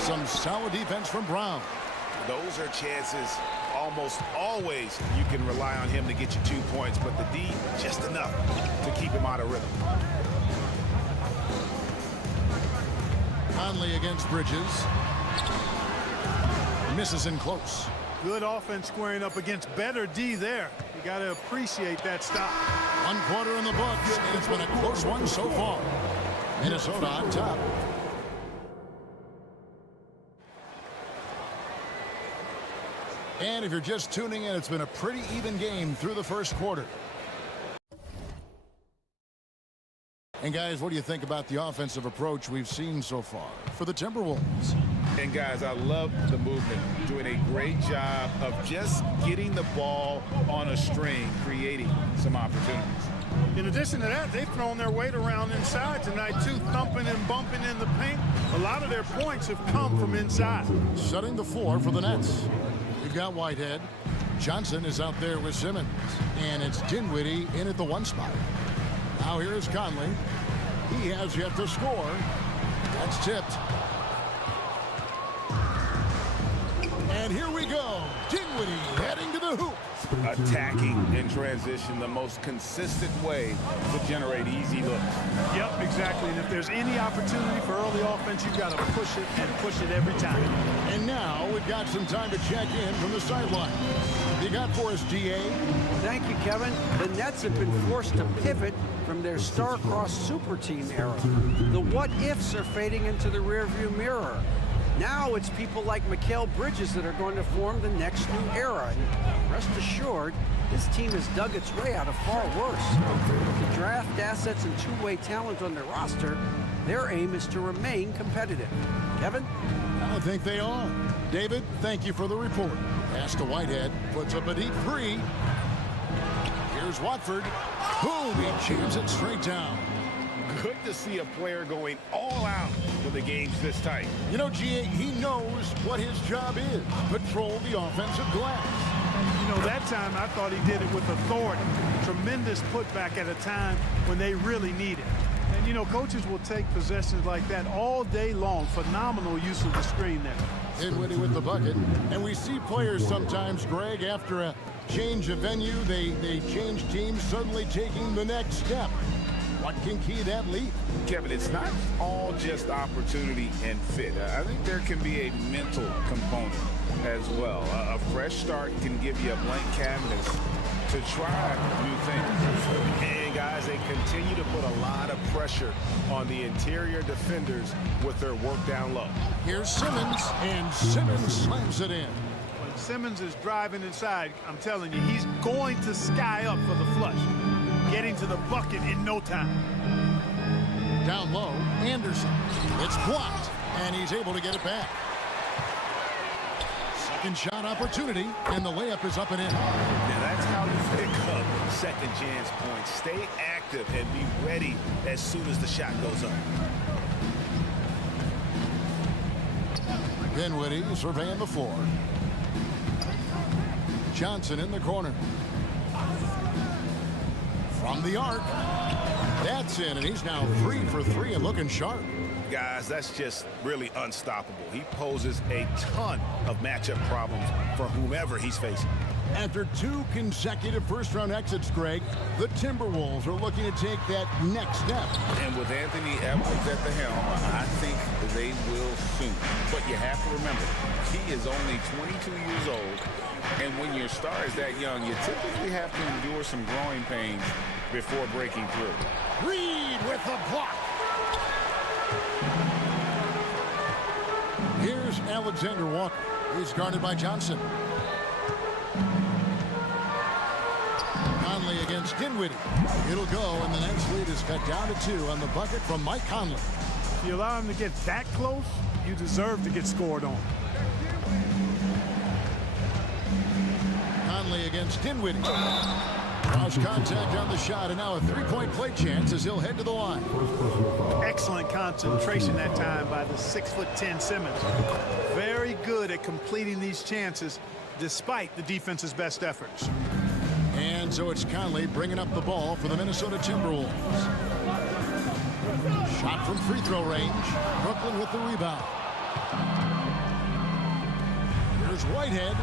Some solid defense from Brown. Those are chances almost always you can rely on him to get you 2 points, but the D just enough to keep him out of rhythm. Conley against Bridges. Misses in close. Good offense squaring up against better D there. You got to appreciate that stop. 1 quarter in the books, and it's been a close one so far. Minnesota on top. And if you're just tuning in, it's been a pretty even game through the first quarter. And guys, what do you think about the offensive approach we've seen so far for the Timberwolves? And guys, I love the movement. Doing a great job of just getting the ball on a string, creating some opportunities. In addition to that, they've thrown their weight around inside tonight, too, thumping and bumping in the paint. A lot of their points have come from inside. Setting the floor for the Nets. We've got Whitehead. Johnson is out there with Simmons. And it's Dinwiddie in at the 1 spot. Now here's Conley. He has yet to score. That's tipped. And here we go. Dinwiddie heading to the hoop. Attacking in transition, the most consistent way to generate easy looks. Yep, exactly. And if there's any opportunity for early offense, you've got to push it and push it every time. And now we've got some time to check in from the sideline. You got for us, DA? Thank you, Kevin. The Nets have been forced to pivot from their star-crossed super team era. The what-ifs are fading into the rearview mirror. Now it's people like Mikal Bridges that are going to form the next new era. And rest assured, this team has dug its way out of far worse. With the draft assets and two-way talent on their roster, their aim is to remain competitive. Kevin? I think they are. David, thank you for the report. Pass to Whitehead, puts up a deep three. Here's Watford. Boom, he jams it straight down. Good to see a player going all out when the game's this tight. You know, GA, he knows what his job is. Patrol the offensive glass. You know, that time I thought he did it with authority. Tremendous putback at a time when they really need it. And, you know, coaches will take possessions like that all day long. Phenomenal use of the screen there. Dinwiddie with the bucket. And we see players sometimes, Greg, after a change of venue, they change teams, suddenly taking the next step. What can key that lead? Kevin, it's not all just opportunity and fit. I think there can be a mental component as well. A fresh start can give you a blank canvas to try new things. And guys, they continue to put a lot of pressure on the interior defenders with their work down low. Here's Simmons, and Simmons slams it in. When Simmons is driving inside, I'm telling you, he's going to sky up for the flush. Getting to the bucket in no time. Down low, Anderson. It's blocked, and he's able to get it back. Second shot opportunity, and the layup is up and in. Now that's how you pick up second chance points. Stay active and be ready as soon as the shot goes up. Dinwiddie surveying the floor. Johnson in the corner. From the arc. That's in, and he's now 3 for 3 and looking sharp. Guys, that's just really unstoppable. He poses a ton of matchup problems for whomever he's facing. After 2 consecutive first-round exits, Greg, the Timberwolves are looking to take that next step. And with Anthony Edwards at the helm, I think they will soon. But you have to remember, he is only 22 years old, and when your star is that young, you typically have to endure some growing pains before breaking through. Reed with the block. Here's Alexander Walker. He's guarded by Johnson. Conley against Dinwiddie. It'll go, and the Nets lead is cut down to 2 on the bucket from Mike Conley. If you allow him to get that close, you deserve to get scored on. Conley against Dinwiddie. Cross contact on the shot, and now a 3-point play chance as he'll head to the line. Excellent concentration that time by the 6'10" Simmons. Very good at completing these chances despite the defense's best efforts. And so it's Conley bringing up the ball for the Minnesota Timberwolves. Shot from free throw range. Brooklyn with the rebound. Here's Whitehead.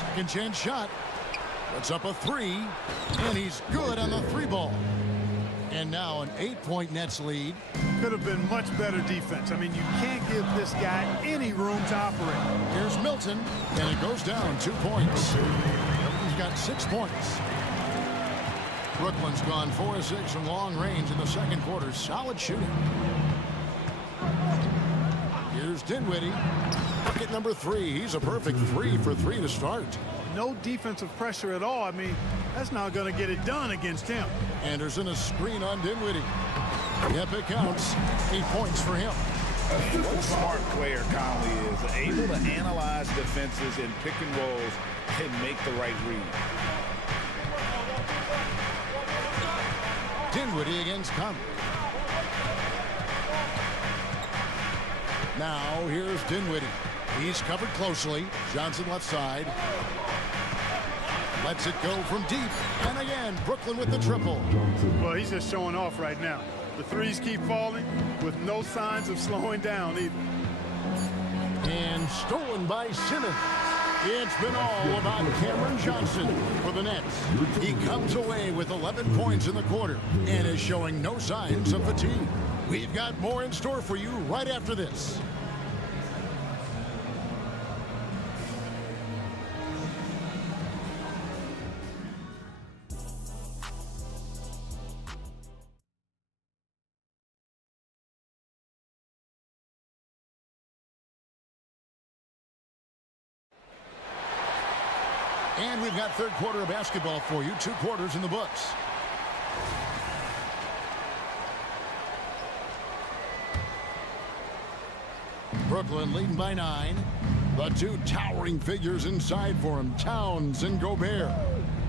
Second chance shot. Puts up a 3, and he's good on the 3 ball. And now an 8-point Nets lead. Could have been much better defense. I mean, you can't give this guy any room to operate. Here's Milton, and it goes down 2 points. Milton's got 6 points. Brooklyn's gone 4 of 6 from long range in the second quarter. Solid shooting. Here's Dinwiddie. Bucket number 3. He's a perfect 3 for 3 to start. No defensive pressure at all. I mean, that's not going to get it done against him. Anderson a screen on Dinwiddie. Yep, it counts. 8 points for him. What a smart player Conley is. Able to analyze defenses and pick and rolls and make the right read. Dinwiddie against Conley. Now here's Dinwiddie. He's covered closely. Johnson left side. Lets it go from deep. And again, Brooklyn with the triple. Well, he's just showing off right now. The threes keep falling with no signs of slowing down either. And stolen by Simmons. It's been all about Cameron Johnson for the Nets. He comes away with 11 points in the quarter and is showing no signs of fatigue. We've got more in store for you right after this. And we've got third quarter of basketball for you. 2 quarters in the books. Brooklyn leading by 9. The 2 towering figures inside for him, Towns and Gobert.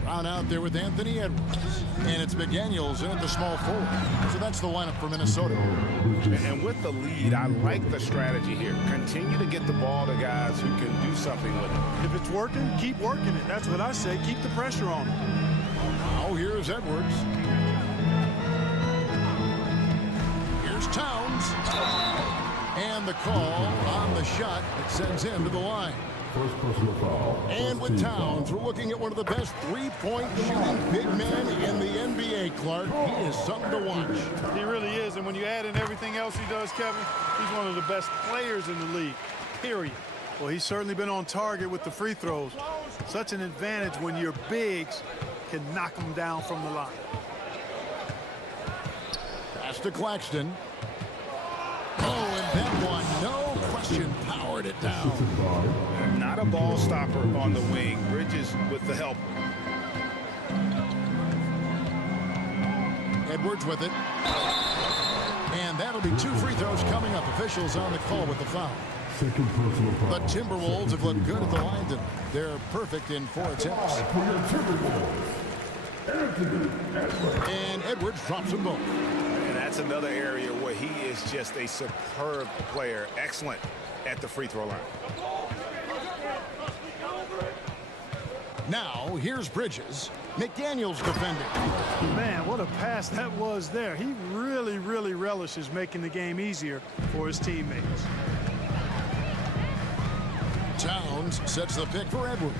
Round out there with Anthony Edwards. And it's McDaniels in at the small forward. So that's the lineup for Minnesota. And with the lead, I like the strategy here. Continue to get the ball to guys who can do something with it. If it's working, keep working it. That's what I say. Keep the pressure on him. Now here's Edwards. Here's Towns. And the call on the shot that sends him to the line. First personal foul. And with Towns, we're looking at one of the best 3-point shooting big men in the NBA, Clark. He is something to watch. He really is, and when you add in everything else he does, Kevin, he's one of the best players in the league, period. Well, he's certainly been on target with the free throws. Such an advantage when your bigs can knock them down from the line. Pass to Claxton. Oh, and that one, no question, powered it down. Not a ball stopper on the wing. Bridges with the help. Edwards with it. And that'll be 2 free throws coming up. Officials on the call with the foul. Second personal foul. The Timberwolves have looked good at the line tonight. They're perfect in 4 attempts. And Edwards drops them both. And that's another area where he is just a superb player. Excellent at the free throw line. Now, here's Bridges. McDaniel's defending. Man, what a pass that was there. He really, really relishes making the game easier for his teammates. Towns sets the pick for Edwards.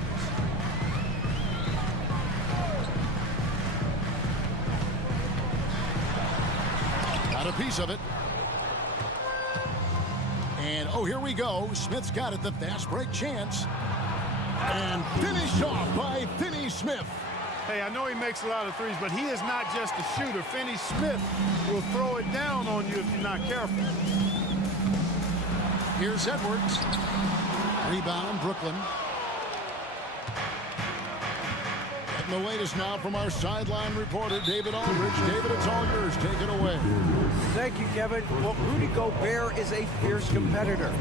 Got a piece of it. And, oh, here we go. Smith's got it, the fast break chance. And finished off by Finney Smith. Hey, I know he makes a lot of threes, but he is not just a shooter. Finney Smith will throw it down on you if you're not careful. Here's Edwards. Rebound, Brooklyn. Getting the latest now from our sideline reporter, David Aldridge. David, it's all yours. Take it away. Thank you, Kevin. Well, Rudy Gobert is a fierce competitor.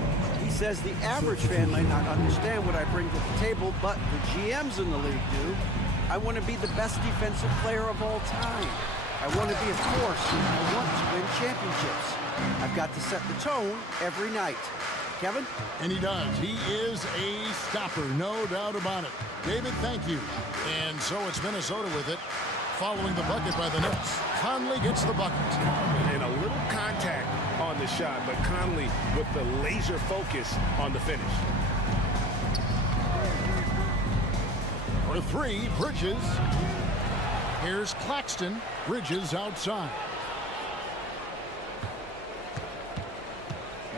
He says the average fan might not understand what I bring to the table, but the GMs in the league do. I want to be the best defensive player of all time. I want to be a force. I want to win championships. I've got to set the tone every night. Kevin? And he does. He is a stopper, no doubt about it. David, thank you. And so it's Minnesota with it, following the bucket by the Nets. Conley gets the bucket. And a little contact on the shot, but Conley with the laser focus on the finish. For three, Bridges. Here's Claxton. Bridges outside.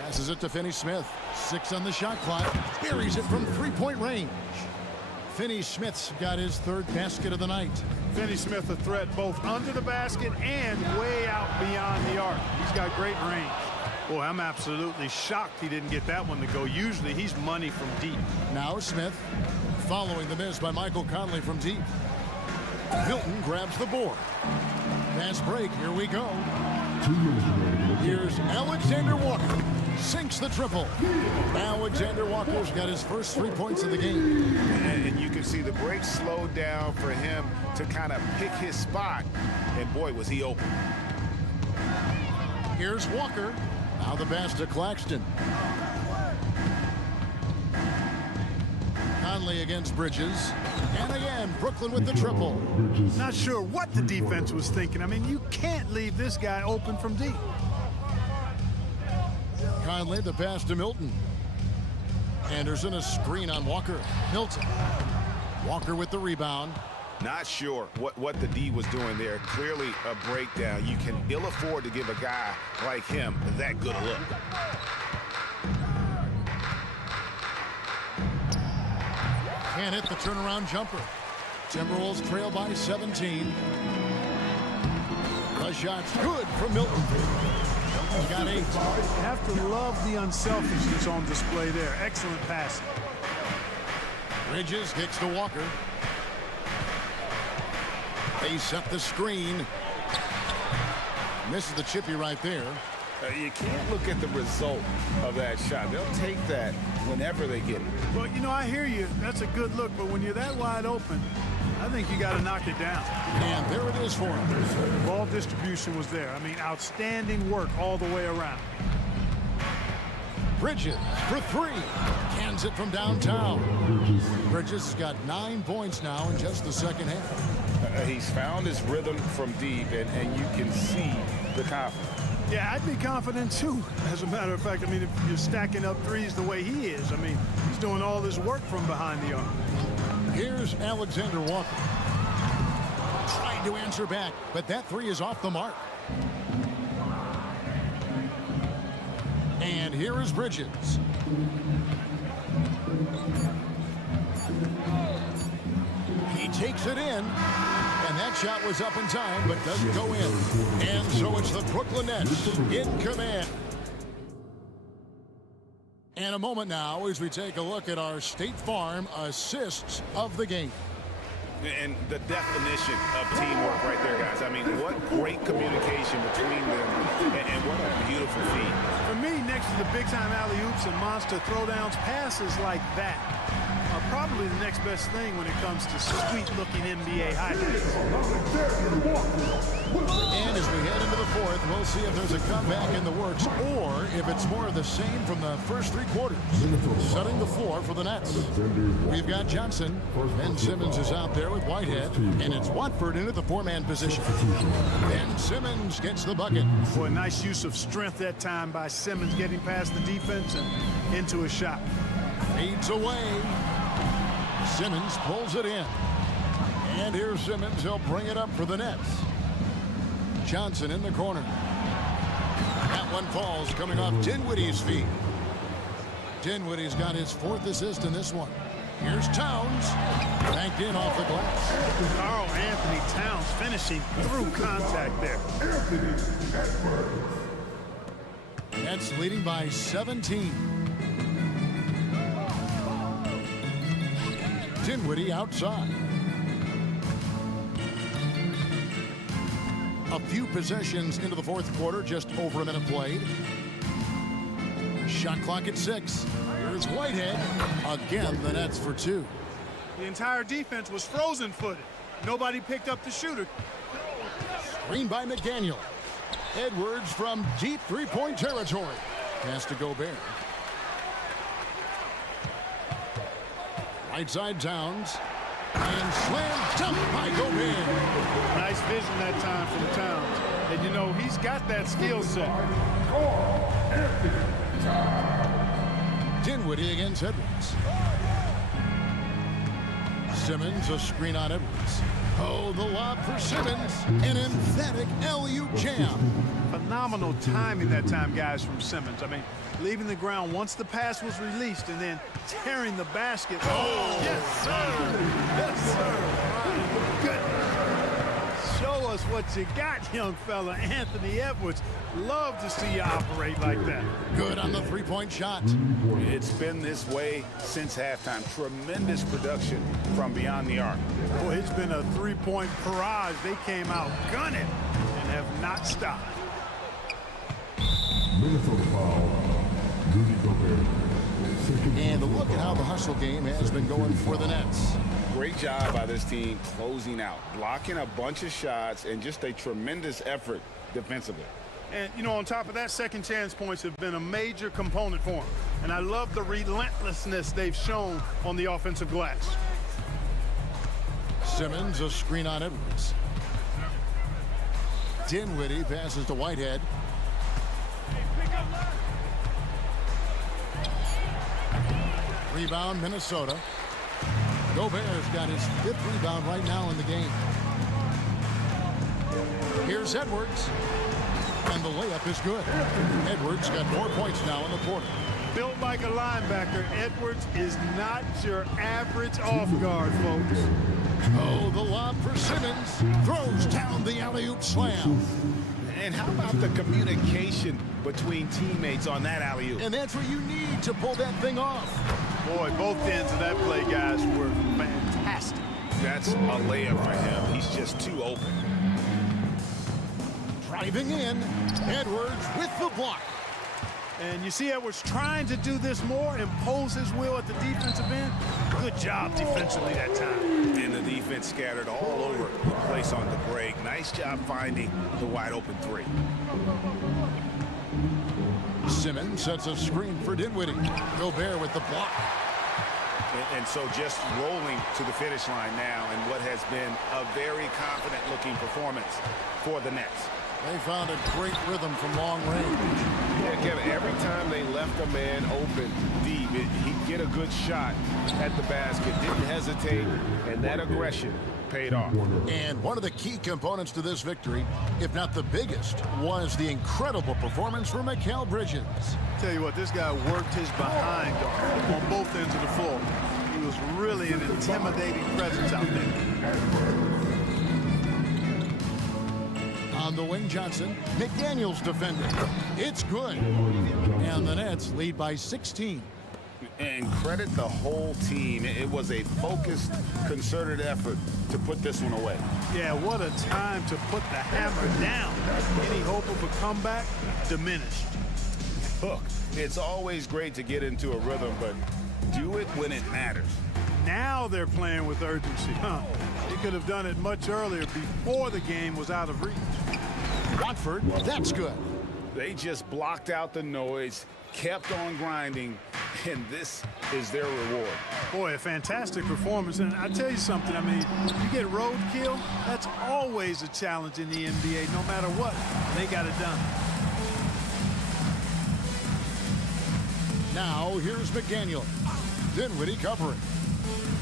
Passes it to Finney Smith. 6 on the shot clock. Buries it from three-point range. Finney Smith's got his third basket of the night. Finney Smith a threat both under the basket and way out beyond the arc. He's got great range. Boy, I'm absolutely shocked he didn't get that one to go. Usually he's money from deep. Now Smith following the miss by Michael Conley from deep. Milton grabs the board. Fast break. Here we go. Here's Alexander Walker. Sinks the triple. Alexander Walker's got his first 3 points of the game. And you can see the break slowed down for him to kind of pick his spot. And boy, was he open. Here's Walker. Now the pass to Claxton. Conley against Bridges. And again, Brooklyn with the triple. Not sure what the defense was thinking. I mean, you can't leave this guy open from deep. Conley, the pass to Milton. Anderson, a screen on Walker. Milton. Walker with the rebound. Not sure what the D was doing there. Clearly a breakdown. You can ill afford to give a guy like him that good a look. Can't hit the turnaround jumper. Timberwolves trail by 17. The shot's good from Milton. Milton's got 8. You have to love the unselfishness on display there. Excellent passing. Bridges kicks to Walker. They set the screen. Misses the chippy right there. You can't look at the result of that shot. They'll take that whenever they get it. Well, you know, I hear you. That's a good look, but when you're that wide open, I think you got to knock it down. And there it is for him. Ball distribution was there. I mean, outstanding work all the way around. Bridges for 3. Cans it from downtown. Bridges has got 9 points now in just the second half. He's found his rhythm from deep, and you can see the confidence. Yeah, I'd be confident too. As a matter of fact, I mean, if you're stacking up threes the way he is, I mean, he's doing all this work from behind the arc. Here's Alexander Walker. Trying to answer back, but that 3 is off the mark. And here is Bridges. He takes it in. And that shot was up in time, but doesn't go in. And so it's the Brooklyn Nets in command. And a moment now as we take a look at our State Farm assists of the game. And the definition of teamwork right there, guys. I mean, what great communication between them, and what a beautiful feed. For me, next to the big-time alley-oops and monster throwdowns, passes like that, a probably the next best thing when it comes to sweet-looking NBA highlights. And as we head into the fourth, we'll see if there's a comeback in the works or if it's more of the same from the first three quarters. Setting the floor for the Nets. We've got Johnson. Ben Simmons is out there with Whitehead. And it's Watford into the four-man position. Ben Simmons gets the bucket. Boy, nice use of strength that time by Simmons, getting past the defense and into a shot. Feeds away. Simmons pulls it in. And here's Simmons. He'll bring it up for the Nets. Johnson in the corner. That one falls coming off Dinwiddie's feet. Dinwiddie's got his fourth assist in this one. Here's Towns. Banked in off the glass. Karl Anthony Towns finishing through contact there. Nets leading by 17. Dinwiddie outside. A few possessions into the fourth quarter, just over a minute played. Shot clock at 6. Here's Whitehead. Again, the Nets for 2. The entire defense was frozen-footed. Nobody picked up the shooter. Screen by McDaniel. Edwards from deep three-point territory. Pass to Gobert. Right side Towns. And slam dunk by Gobert. Nice vision that time from Towns. And you know, he's got that skill set. Dinwiddie against Edwards. Simmons, a screen on Edwards. Oh, the lob for Simmons. An emphatic LU jam. Phenomenal timing that time, guys, from Simmons. I mean, leaving the ground once the pass was released and then tearing the basket. Oh, yes, sir. Yes, sir. Good. Show us what you got, young fella. Anthony Edwards. Love to see you operate like that. Good on the three-point shot. It's been this way since halftime. Tremendous production from beyond the arc. Boy, it's been a three-point barrage. They came out gunning and have not stopped. Minnesota foul. Rudy Gobert. And look at how the hustle game has been going for the Nets. Great job by this team closing out, blocking a bunch of shots, and just a tremendous effort defensively. And, you know, on top of that, second chance points have been a major component for them. And I love the relentlessness they've shown on the offensive glass. Simmons, a screen on Edwards. Dinwiddie passes to Whitehead. Rebound, Minnesota. Gobert's got his 5th rebound right now in the game. Here's Edwards. And the layup is good. Edwards got more points now in the quarter. Built like a linebacker, Edwards is not your average off guard, folks. Oh, the lob for Simmons. Throws down the alley-oop slam. And how about the communication between teammates on that alley-oop? And that's what you need to pull that thing off. Boy, both ends of that play, guys, were fantastic. That's a layup for him. He's just too open. Driving in, Edwards with the block. And you see Edwards trying to do this more, impose his will at the defensive end. Good job defensively that time. And the defense scattered all over the place on the break. Nice job finding the wide open three. Simmons sets a screen for Dinwiddie. Gobert with the block. And so just rolling to the finish line now in what has been a very confident-looking performance for the Nets. They found a great rhythm from long range. Yeah, Kevin, every time they left a man open deep, he'd get a good shot at the basket, didn't hesitate, and that aggression paid off. And one of the key components to this victory, if not the biggest, was the incredible performance from Mikal Bridges. Tell you what, this guy worked his behind on both ends of the floor. He was really an intimidating presence out there. On the wing, Johnson. McDaniel's defending. It's good. And the Nets lead by 16. And credit the whole team. It was a focused, concerted effort to put this one away. Yeah, what a time to put the hammer down. Any hope of a comeback diminished. Look, it's always great to get into a rhythm, but do it when it matters. Now they're playing with urgency. They could have done it much earlier before the game was out of reach. Watford, that's good. They just blocked out the noise, kept on grinding, and this is their reward. Boy, a fantastic performance. And I tell you something, I mean, you get roadkill, that's always a challenge in the NBA. No matter what, they got it done. Now, here's McDaniel. Dinwiddie covering.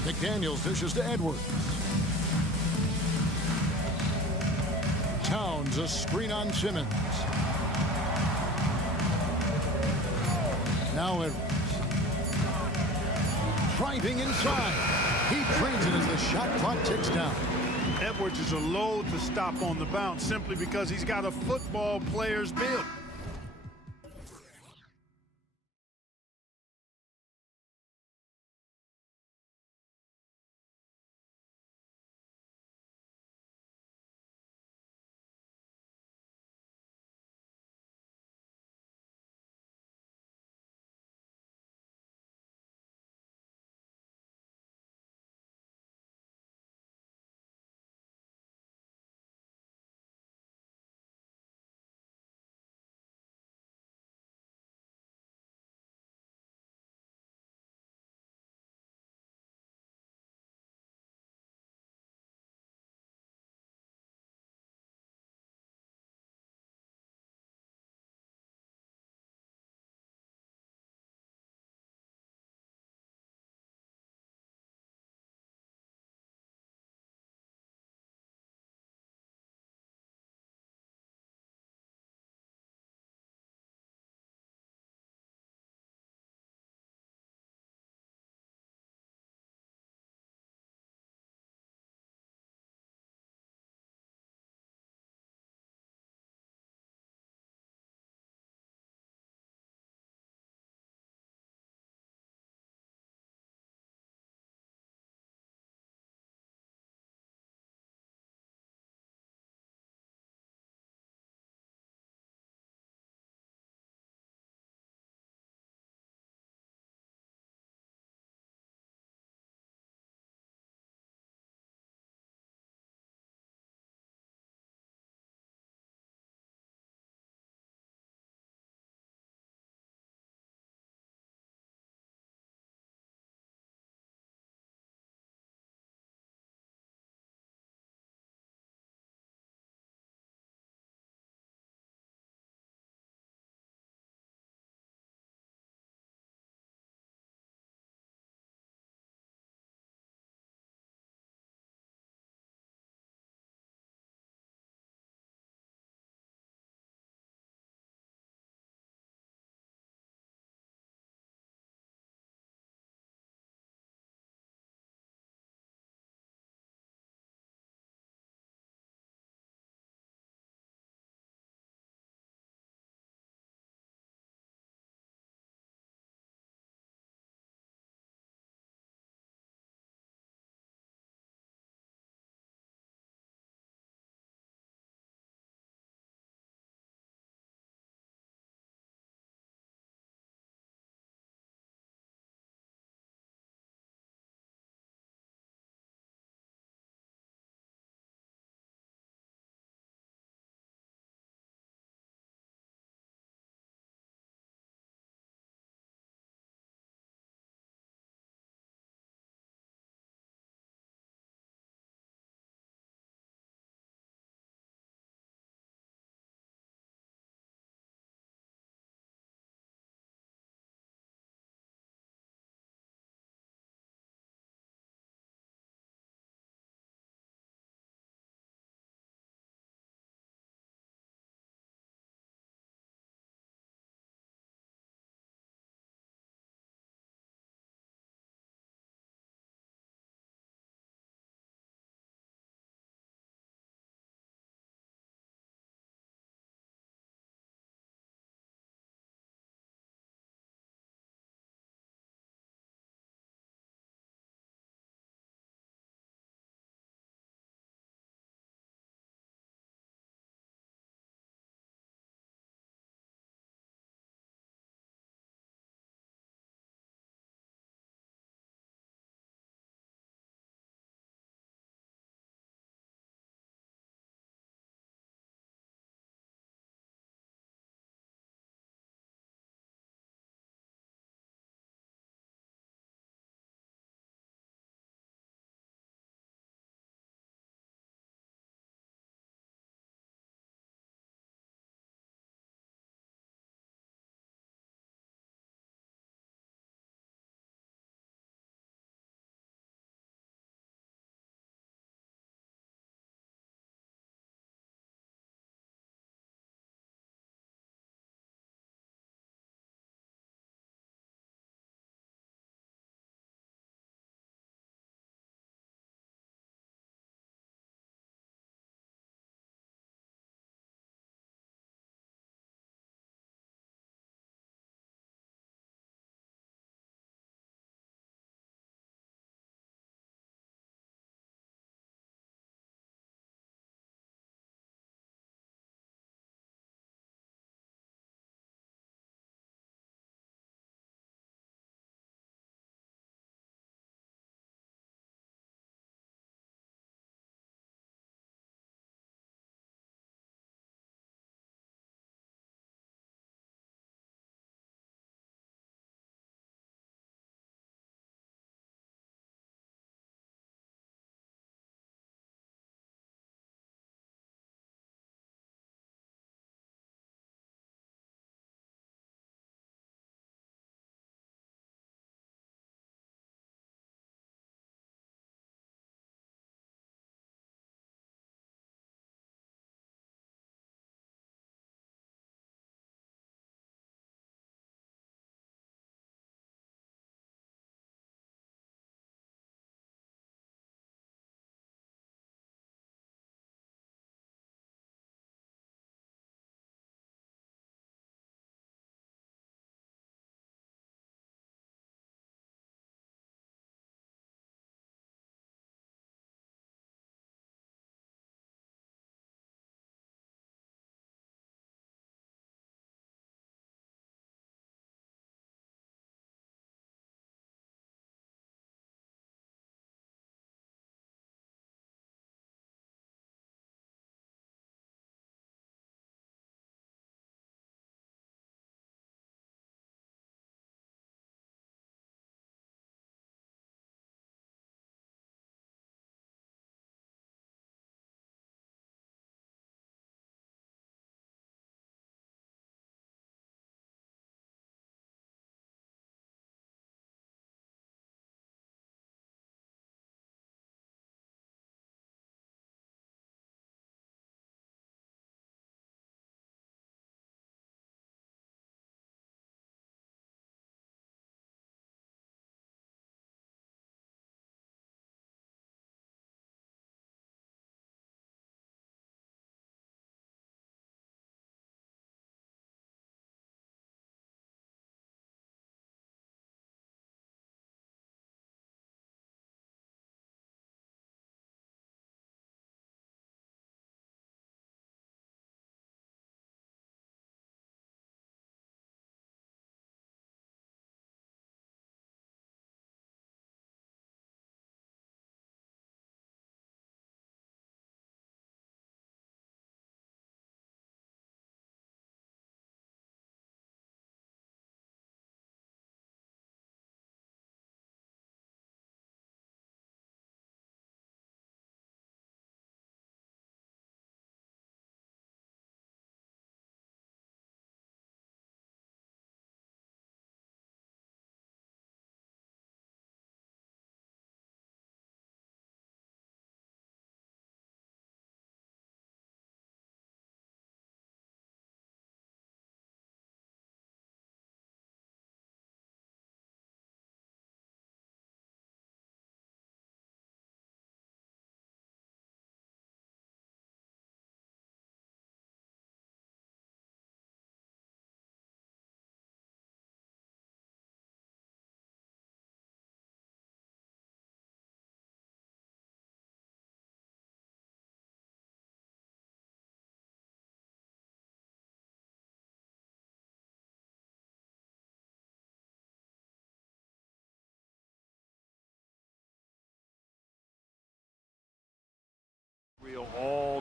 McDaniels dishes to Edwards. Towns a screen on Simmons. Now Edwards. Driving inside. He drains it as the shot clock ticks down. Edwards is a load to stop on the bounce simply because he's got a football player's build.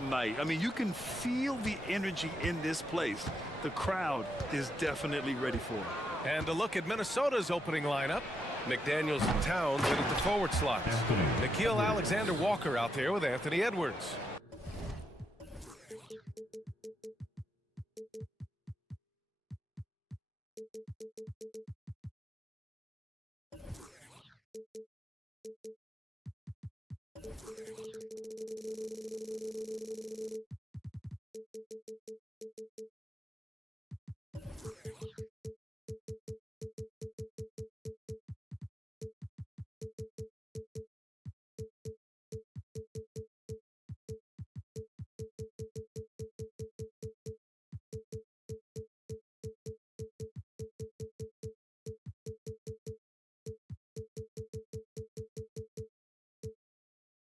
night. I mean, you can feel the energy in this place. The crowd is definitely ready for it. And a look at Minnesota's opening lineup. McDaniels and Towns in at the forward slots. Nikhil Alexander-Walker out there with Anthony Edwards.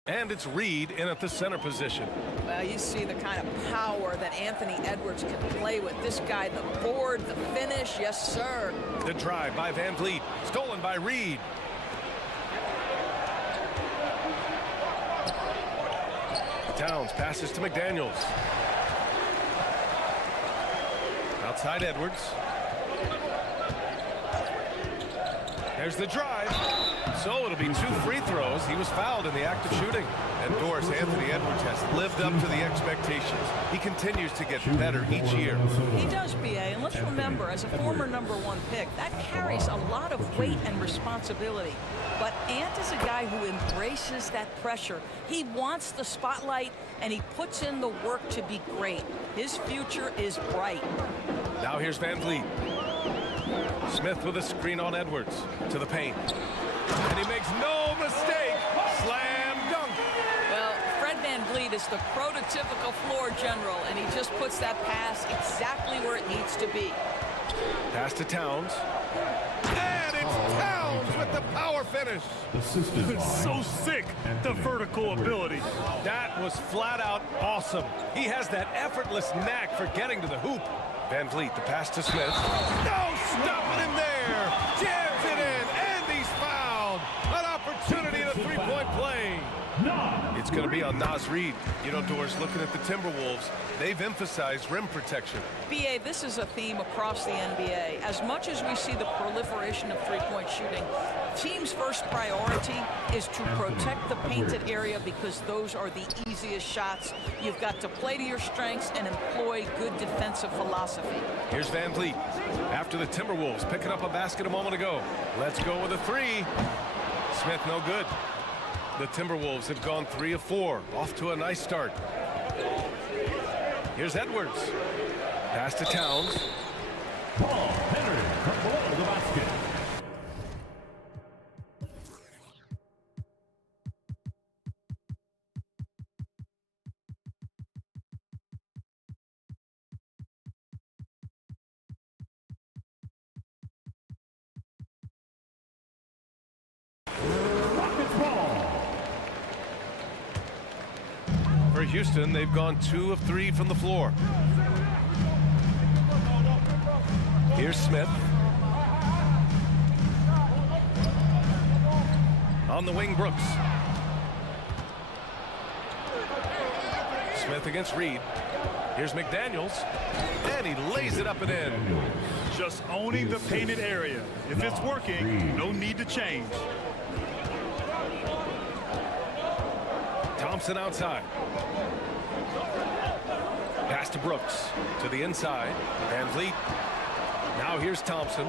And it's Reed in at the center position. Well, you see the kind of power that Anthony Edwards can play with. This guy, the board, the finish, yes, sir. The drive by Van Vliet, stolen by Reed. Towns passes to McDaniels. Outside Edwards. There's the drive. So it'll be 2 free throws. He was fouled in the act of shooting. And Doris Anthony Edwards has lived up to the expectations. He continues to get better each year. He does, BA. And let's remember, as a former #1 pick, that carries a lot of weight and responsibility. But Ant is a guy who embraces that pressure. He wants the spotlight, and he puts in the work to be great. His future is bright. Now here's Van Vliet. Smith with a screen on Edwards to the paint. And he makes no mistake. Slam dunk. Well, Fred Van Vliet is the prototypical floor general, and he just puts that pass exactly where it needs to be. Pass to Towns. And it's Towns with the power finish. It's so sick, the vertical ability. That was flat out awesome. He has that effortless knack for getting to the hoop. Van Vliet, the pass to Smith. No stopping him there. Jams it in, and he's fouled. An opportunity in a three-point play. It's going to be on Naz Reid. You know, Doris, looking at the Timberwolves, they've emphasized rim protection. BA, this is a theme across the NBA. As much as we see the proliferation of three-point shooting, team's first priority is to protect the painted area because those are the easiest shots. You've got to play to your strengths and employ good defensive philosophy. Here's Van Vliet. After the Timberwolves picking up a basket a moment ago. Let's go with a three. Smith no good. The Timberwolves have gone 3 of 4. Off to a nice start. Here's Edwards. Pass to Towns. Paul Henry from below the basket. For Houston, they've gone 2 of 3 from the floor. Here's Smith. On the wing, Brooks. Smith against Reed. Here's McDaniels. And he lays it up and in. Just owning the painted area. If it's working, no need to change. Thompson outside. Pass to Brooks. To the inside. Van Vliet. Now here's Thompson.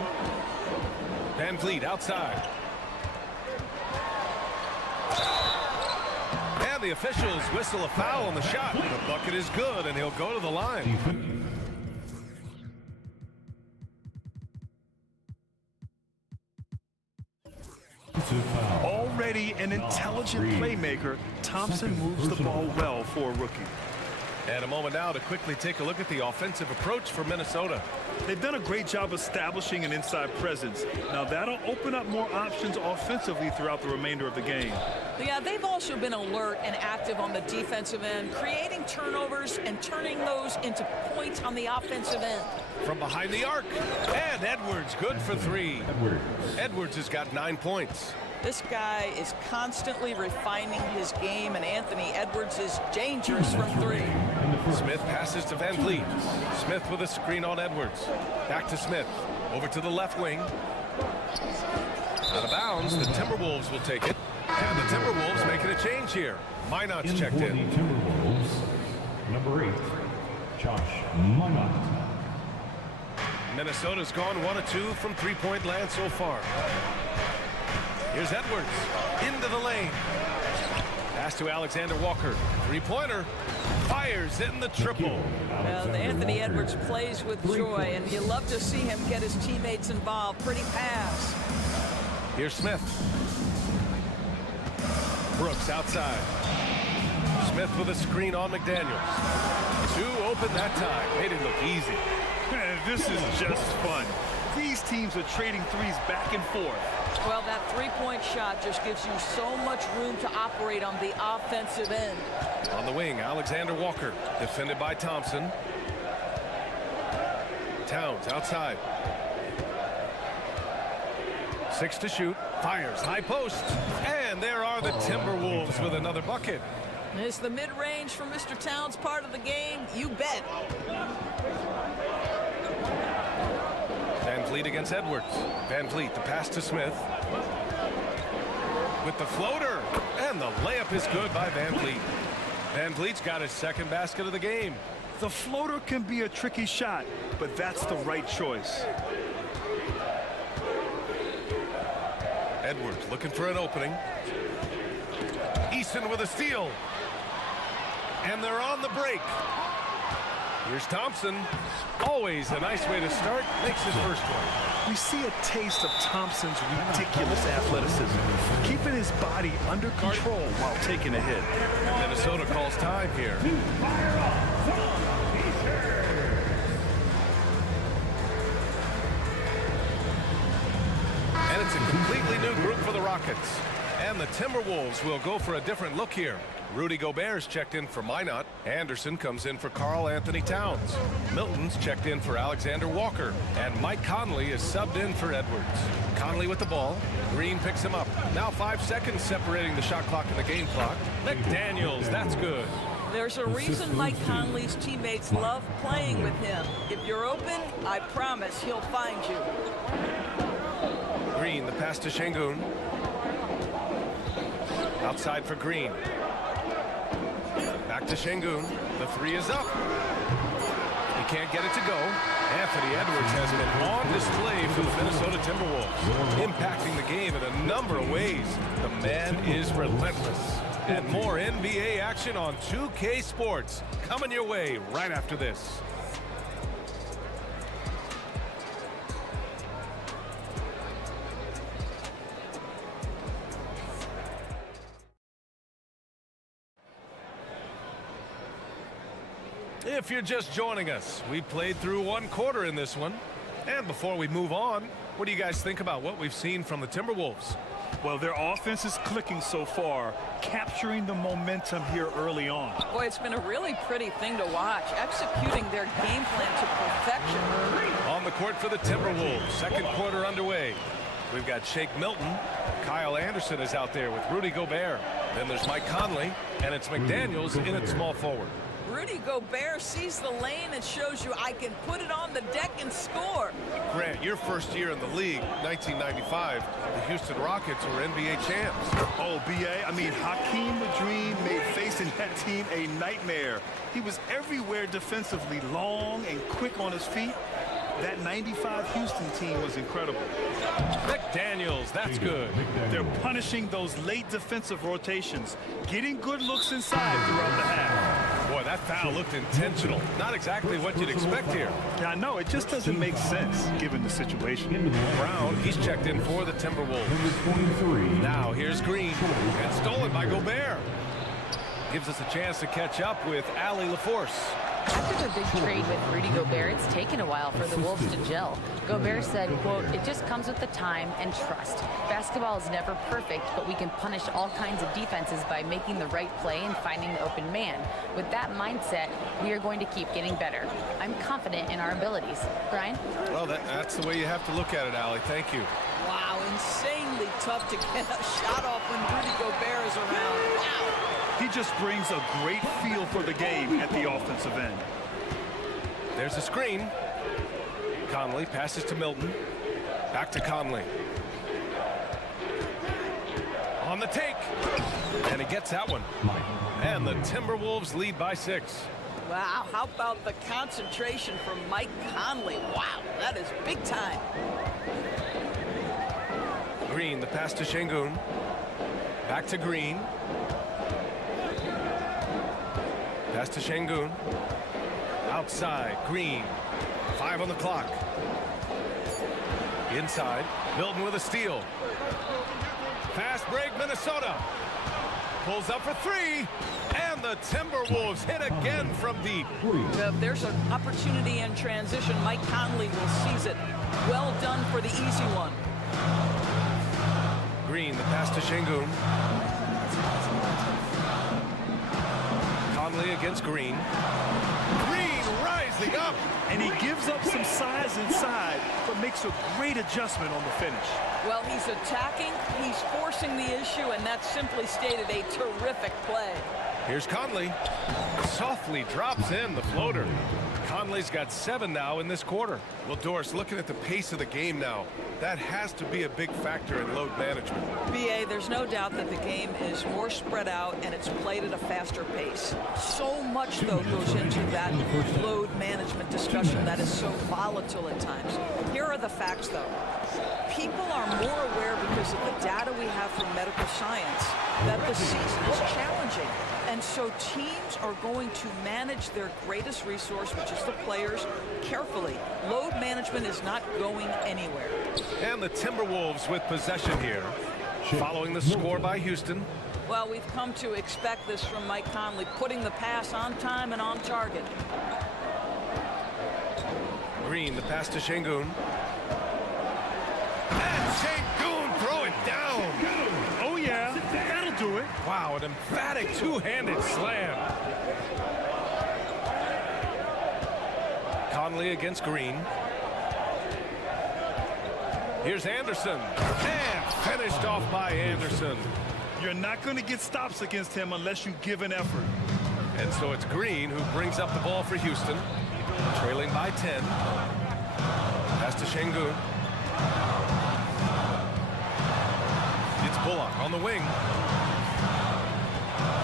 Van Vliet outside. And the officials whistle a foul on the shot. The bucket is good, and he'll go to the line. Already an intelligent playmaker, Thompson moves the ball well for a rookie. And a moment now to quickly take a look at the offensive approach for Minnesota. They've done a great job establishing an inside presence. Now that'll open up more options offensively throughout the remainder of the game. Yeah, they've also been alert and active on the defensive end, creating turnovers and turning those into points on the offensive end. From behind the arc. And Edwards good for 3. Edwards has got 9 points. This guy is constantly refining his game, and Anthony Edwards is dangerous from three. Smith passes to Van Vliet. Smith with a screen on Edwards. Back to Smith. Over to the left wing. Out of bounds. The Timberwolves will take it. And the Timberwolves making a change here. Minot's checked in. Timberwolves, number 8, Josh Minot. Minnesota's gone 1 of 2 from three-point land so far. Here's Edwards into the lane. Pass to Alexander Walker. Three-pointer. Fires in the triple. Well, Anthony Edwards plays with joy, and you love to see him get his teammates involved. Pretty pass. Here's Smith. Brooks outside. Smith with a screen on McDaniels. 2 open that time. Made it look easy. Man, this is just fun. These teams are trading threes back and forth. Well, that three-point shot just gives you so much room to operate on the offensive end. On the wing, Alexander Walker, defended by Thompson. Towns outside. 6 to shoot. Fires, high post. And there are the Timberwolves with another bucket. Is the mid-range from Mr. Towns part of the game? You bet. Van Vliet against Edwards. Van Vliet, the pass to Smith. With the floater. And the layup is good by Van Vliet. Van Vliet's got his second basket of the game. The floater can be a tricky shot, but that's the right choice. Edwards looking for an opening. Easton with a steal. And they're on the break. Here's Thompson. Always a nice way to start. Makes his first one. We see a taste of Thompson's ridiculous athleticism, keeping his body under control while taking a hit. Minnesota calls time here. And it's a completely new group for the Rockets. And the Timberwolves will go for a different look here. Rudy Gobert's checked in for Minot. Anderson comes in for Karl Anthony Towns. Milton's checked in for Alexander Walker. And Mike Conley is subbed in for Edwards. Conley with the ball. Green picks him up. Now 5 seconds separating the shot clock and the game clock. McDaniels, that's good. There's a reason Mike Conley's teammates love playing with him. If you're open, I promise he'll find you. Green, the pass to Şengün. Outside for Green. Back to Şengün. The three is up. He can't get it to go. Anthony Edwards has been on display for the Minnesota Timberwolves, impacting the game in a number of ways. The man is relentless. And more NBA action on 2K Sports coming your way right after this. If you're just joining us, we played through 1 quarter in this one. And before we move on, what do you guys think about what we've seen from the Timberwolves? Well, their offense is clicking so far, capturing the momentum here early on. Boy, it's been a really pretty thing to watch, executing their game plan to perfection. On the court for the Timberwolves, second quarter underway. We've got Shake Milton. Kyle Anderson is out there with Rudy Gobert. Then there's Mike Conley, and it's McDaniels in at small forward. Rudy Gobert sees the lane and shows you I can put it on the deck and score. Grant, your first year in the league, 1995, the Houston Rockets were NBA champs. Oh, B.A., I mean, Hakeem the Dream made facing that team a nightmare. He was everywhere defensively, long and quick on his feet. That 95 Houston team was incredible. McDaniels, that's good. They're punishing those late defensive rotations, getting good looks inside throughout the half. Boy, that foul looked intentional. Not exactly what you'd expect here. Yeah, I know. It just doesn't make sense given the situation. Brown, he's checked in for the Timberwolves. Now here's Green, and stolen by Gobert. Gives us a chance to catch up with Allie LaForce. After the big trade with Rudy Gobert, it's taken a while for the Wolves to gel. Gobert said, quote, "It just comes with the time and trust. Basketball is never perfect, but we can punish all kinds of defenses by making the right play and finding the open man. With that mindset, we are going to keep getting better. I'm confident in our abilities." Brian? Well, that's the way you have to look at it, Allie. Thank you. Wow, insanely tough to get a shot off when Rudy Gobert is around. Wow. He just brings a great feel for the game at the offensive end. There's a screen. Conley passes to Milton. Back to Conley. On the take. And he gets that one. And the Timberwolves lead by 6. Wow, how about the concentration from Mike Conley? Wow, that is big time. Green, the pass to Şengün. Back to Green. Pass to Şengün. Outside, Green. 5 on the clock. Inside, Milton with a steal. Fast break, Minnesota. Pulls up for 3. And the Timberwolves hit again from deep. If there's an opportunity in transition, Mike Conley will seize it. Well done for the easy one. Green, the pass to Şengün. Conley against Green. Green rising up. And he gives up some size inside, but makes a great adjustment on the finish. Well, he's attacking, he's forcing the issue, and that's simply stated a terrific play. Here's Conley. Softly drops in the floater. Conley's got 7 now in this quarter. Well, Doris, looking at the pace of the game now, that has to be a big factor in load management. BA, there's no doubt that the game is more spread out and it's played at a faster pace. So much, though, goes into that load management discussion that is so volatile at times. Here are the facts, though. People are more aware because of the data we have from medical science that the season is challenging. And so teams are going to manage their greatest resource, which is the players, carefully. Load management is not going anywhere. And the Timberwolves with possession here, following the score by Houston. Well, we've come to expect this from Mike Conley, putting the pass on time and on target. Green, the pass to Şengün. And Şengün throw it down. Oh, yeah, that'll do it. Wow, an emphatic two-handed slam. Conley against Green. Here's Anderson. And finished off by Anderson. You're not going to get stops against him unless you give an effort. And so it's Green who brings up the ball for Houston. Trailing by 10. Pass to Şengün. It's Bullock on the wing.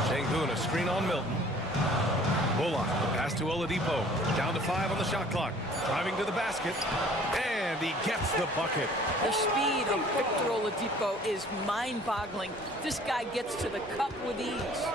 Şengün, a screen on Milton. Bullock, the pass to Oladipo. Down to 5 on the shot clock. Driving to the basket. And he gets the bucket. The speed of Victor Oladipo is mind-boggling. This guy gets to the cup with ease.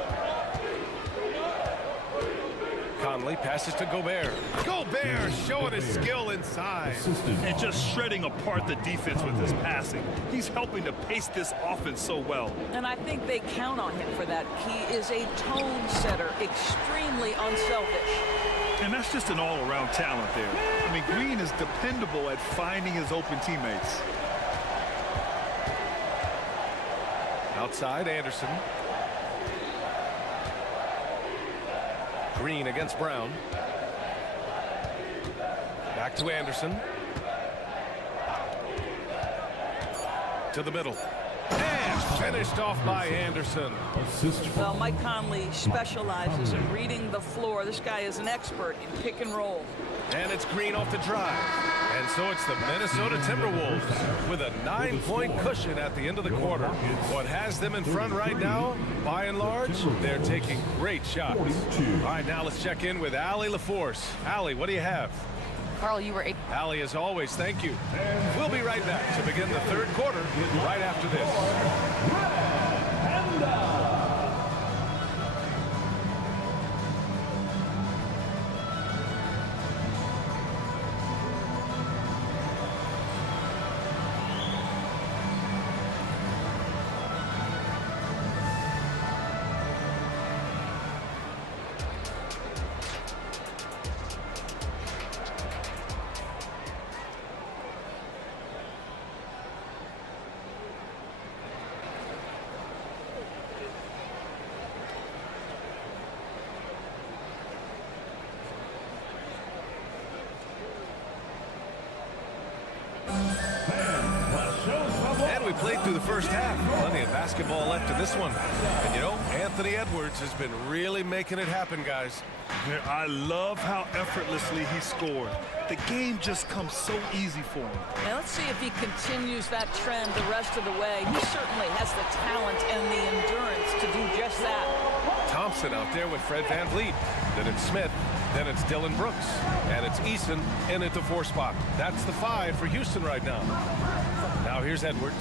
Conley passes to Gobert. Gobert showing his skill inside. And just shredding apart the defense with his passing. He's helping to pace this offense so well. And I think they count on him for that. He is a tone setter, extremely unselfish. And that's just an all-around talent there. I mean, Green is dependable at finding his open teammates. Outside, Anderson. Green against Brown. Back to Anderson. To the middle. And finished off by Anderson. Well, Mike Conley specializes in reading the floor. This guy is an expert in pick and roll. And it's Green off the drive. And so it's the Minnesota Timberwolves with a 9-point cushion at the end of the quarter. What has them in front right now, by and large, they're taking great shots. All right, now let's check in with Allie LaForce. Allie, what do you have? Carl, you were... Allie, as always, thank you. We'll be right back to begin the third quarter right after this. played through the first half. Plenty of basketball left in this one. And you know, Anthony Edwards has been really making it happen, guys. I love how effortlessly he scored. The game just comes so easy for him. Now let's see if he continues that trend the rest of the way. He certainly has the talent and the endurance to do just that. Thompson out there with Fred VanVleet. Then it's Smith. Then it's Dylan Brooks. And it's Eason in at the 4 spot. That's the 5 for Houston right now. Now here's Edwards.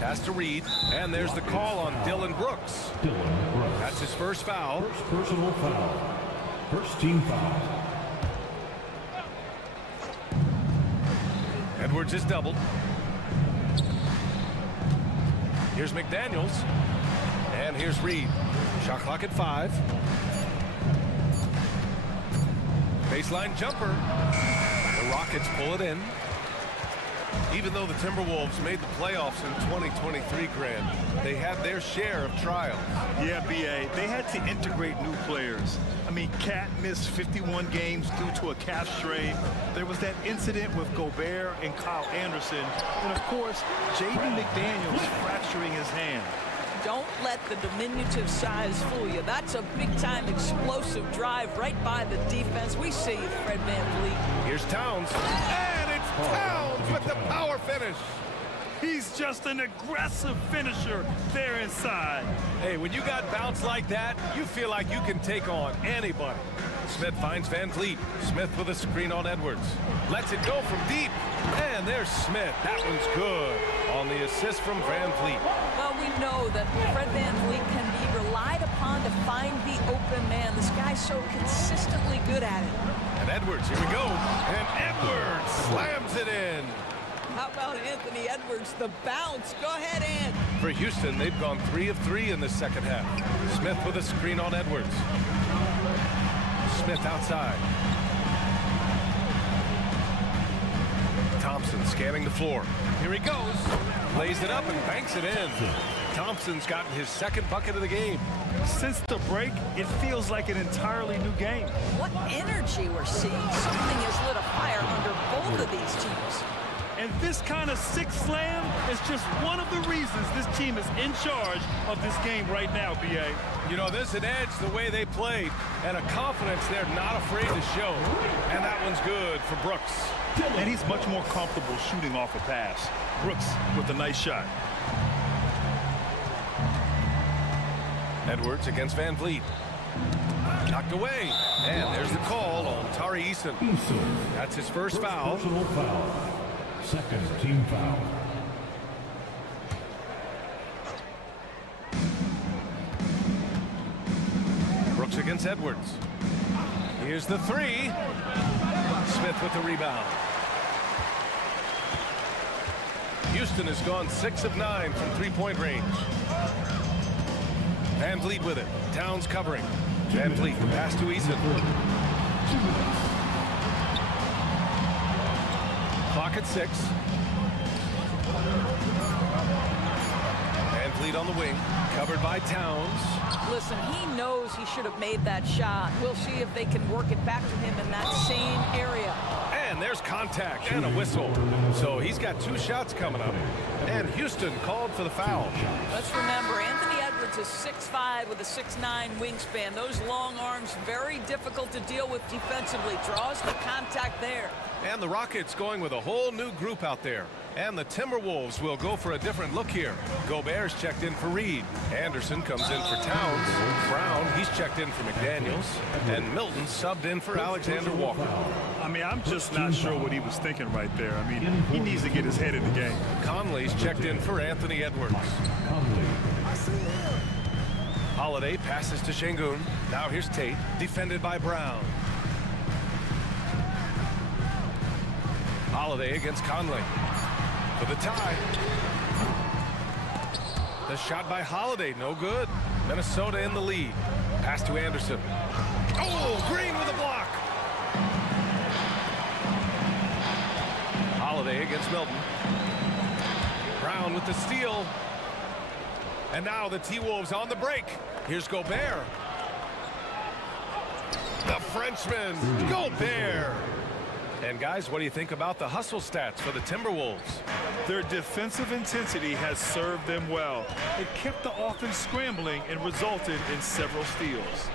Pass to Reed, and there's the call on Dylan Brooks. That's his first foul. First personal foul. First team foul. Edwards is doubled. Here's McDaniels. And here's Reed. Shot clock at 5. Baseline jumper. The Rockets pull it in. Even though the Timberwolves made the playoffs in 2023, Grant, they had their share of trials. Yeah, B.A., they had to integrate new players. I mean, Cat missed 51 games due to a calf strain. There was that incident with Gobert and Kyle Anderson. And, of course, Jaden McDaniels fracturing his hand. Don't let the diminutive size fool you. That's a big-time explosive drive right by the defense. We see you, Fred VanVleet. Here's Towns. And it's Towns with the power finish. He's just an aggressive finisher there inside. Hey, when you got bounce like that, you feel like you can take on anybody. Smith finds VanVleet. Smith with a screen on Edwards. Lets it go from deep. And there's Smith. That one's good on the assist from VanVleet. Well, we know that Fred VanVleet can be relied upon to find the open man. This guy's so consistently good at it. And Edwards, here we go. And Edwards slams it in. How about Anthony Edwards, the bounce? Go ahead, Ant. For Houston, they've gone 3 of 3 in the second half. Smith with a screen on Edwards. Smith outside. Thompson scanning the floor. Here he goes. Lays it up and banks it in. Thompson's gotten his second bucket of the game. Since the break, it feels like an entirely new game. What energy we're seeing. Something has lit a fire under both of these teams. And this kind of six slam is just one of the reasons this team is in charge of this game right now, B.A. You know, there's an edge the way they played and a confidence they're not afraid to show. And that one's good for Brooks. And he's much more comfortable shooting off a pass. Brooks with a nice shot. Edwards against VanVleet. Knocked away. And there's the call on Tari Eason. That's his first foul. Personal foul. Second team foul. Brooks against Edwards. Here's the 3. Smith with the rebound. Houston has gone 6 of 9 from three-point range. VanVleet with it. Towns covering. VanVleet pass to Eason. Clock at 6. VanVleet on the wing. Covered by Towns. Listen, he knows he should have made that shot. We'll see if they can work it back to him in that same area. And there's contact and a whistle. So he's got 2 shots coming up. And Houston called for the foul. Let's remember, Anthony Edwards is 6'5" with a 6'9" wingspan. Those long arms, very difficult to deal with defensively. Draws the contact there. And the Rockets going with a whole new group out there. And the Timberwolves will go for a different look here. Gobert's checked in for Reed. Anderson comes in for Towns. Brown, he's checked in for McDaniels. And Milton subbed in for Alexander Walker. I mean, I'm just not sure what he was thinking right there. I mean, he needs to get his head in the game. Conley's checked in for Anthony Edwards. Holiday passes to Şengün. Now here's Tate, defended by Brown. Holiday against Conley. For the tie. The shot by Holiday, no good. Minnesota in the lead. Pass to Anderson. Oh, Green with a block. Holiday against Milton. Brown with the steal. And now the T-Wolves on the break. Here's Gobert. The Frenchman, Gobert. And guys, what do you think about the hustle stats for the Timberwolves? Their defensive intensity has served them well. It kept the offense scrambling and resulted in several steals.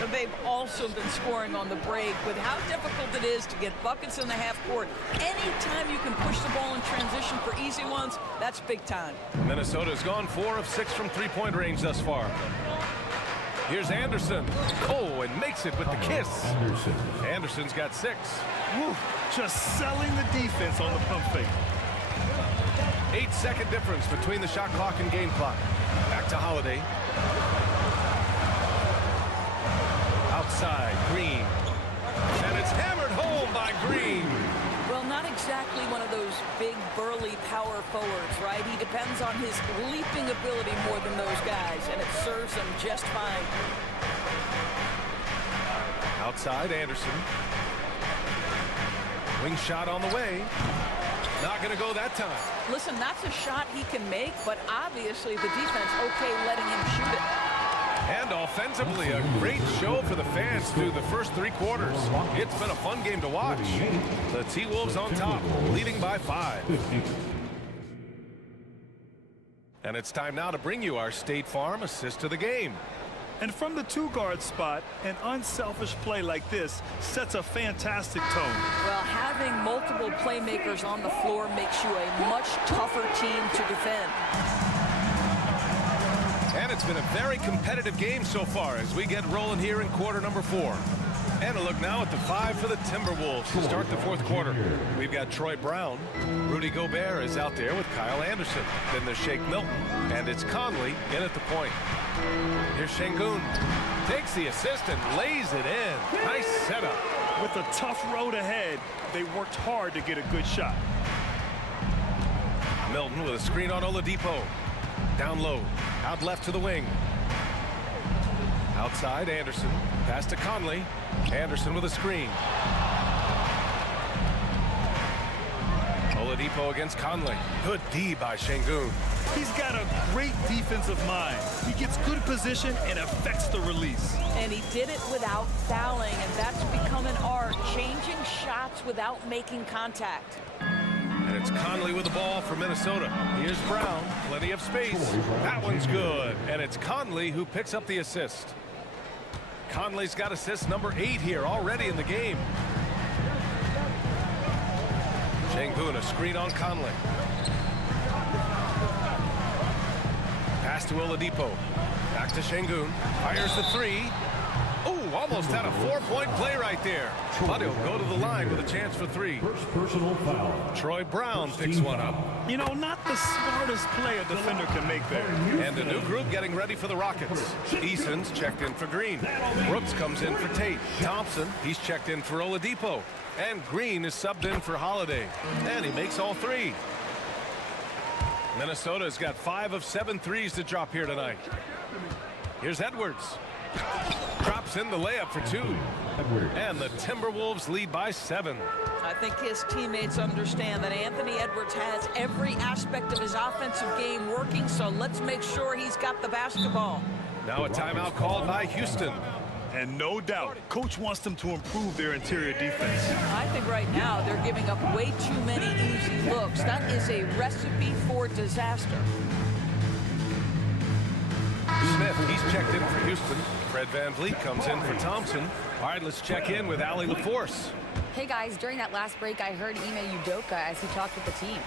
But they've also been scoring on the break. With how difficult it is to get buckets in the half court, anytime you can push the ball in transition for easy ones, that's big time. Minnesota's gone 4 of 6 from three-point range thus far. Here's Anderson. Oh, and makes it with the kiss. Anderson's got 6. Woo, just selling the defense on the pump fake. 8-second difference between the shot clock and game clock. Back to Holiday. Outside, Green. And it's hammered home by Green. Well, not exactly one of those big, burly power forwards, right? He depends on his leaping ability more than those guys, and it serves him just fine. Outside, Anderson. Wing shot on the way. Not going to go that time. Listen, that's a shot he can make, but obviously the defense okay letting him shoot it. And offensively, a great show for the fans through the first 3 quarters. It's been a fun game to watch. The T-Wolves on top, leading by 5. And it's time now to bring you our State Farm assist of the game. And from the 2-guard spot, an unselfish play like this sets a fantastic tone. Well, having multiple playmakers on the floor makes you a much tougher team to defend. And it's been a very competitive game so far as we get rolling here in quarter number 4. And a look now at the 5 for the Timberwolves to start the 4th quarter. We've got Troy Brown. Rudy Gobert is out there with Kyle Anderson. Then there's Shake Milton. And it's Conley in at the point. Here's Şengün. Takes the assist and lays it in. Nice setup. With a tough road ahead, they worked hard to get a good shot. Milton with a screen on Oladipo. Down low. Out left to the wing. Outside, Anderson. Pass to Conley. Anderson with a screen. Oladipo against Conley. Good D by Şengün. He's got a great defensive mind. He gets good position and affects the release. And he did it without fouling, and that's become an art, changing shots without making contact. And it's Conley with the ball for Minnesota. Here's Brown. Plenty of space. That one's good. And it's Conley who picks up the assist. Conley's got assist number 8 here already in the game. Şengün, a screen on Conley. Pass to Oladipo. Back to Şengün. Fires the 3. Oh, almost had a 4-point play right there. But he'll go to the line with a chance for 3. First personal foul. Troy Brown picks one up. You know, not the smartest play a defender can make there. And a new group getting ready for the Rockets. Eason's checked in for Green. Brooks comes in for Tate. Thompson, he's checked in for Oladipo. And Green is subbed in for Holiday. And he makes all 3. Minnesota's got 5 of 7 threes to drop here tonight. Here's Edwards. Drops in the layup for 2. And the Timberwolves lead by 7. I think his teammates understand that Anthony Edwards has every aspect of his offensive game working, so let's make sure he's got the basketball. Now a timeout called by Houston. And no doubt, coach wants them to improve their interior defense. I think right now they're giving up way too many easy looks. That is a recipe for disaster. Smith, he's checked in for Houston. Fred VanVleet comes in for Thompson. All right, let's check in with Allie LaForce. Hey guys, during that last break, I heard Ime Udoka as he talked with the team.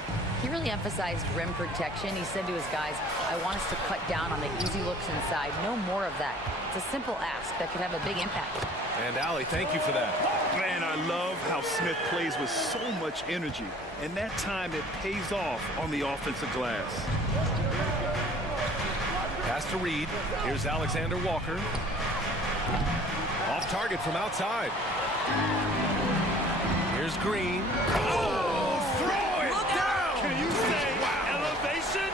He really emphasized rim protection. He said to his guys, I want us to cut down on the easy looks inside. No more of that. It's a simple ask that could have a big impact. And Allie, thank you for that. Man, I love how Smith plays with so much energy. And that time it pays off on the offensive glass. Pass to Reed. Here's Alexander Walker. Off target from outside. Here's Green. Oh, throw it down! Can you say elevation?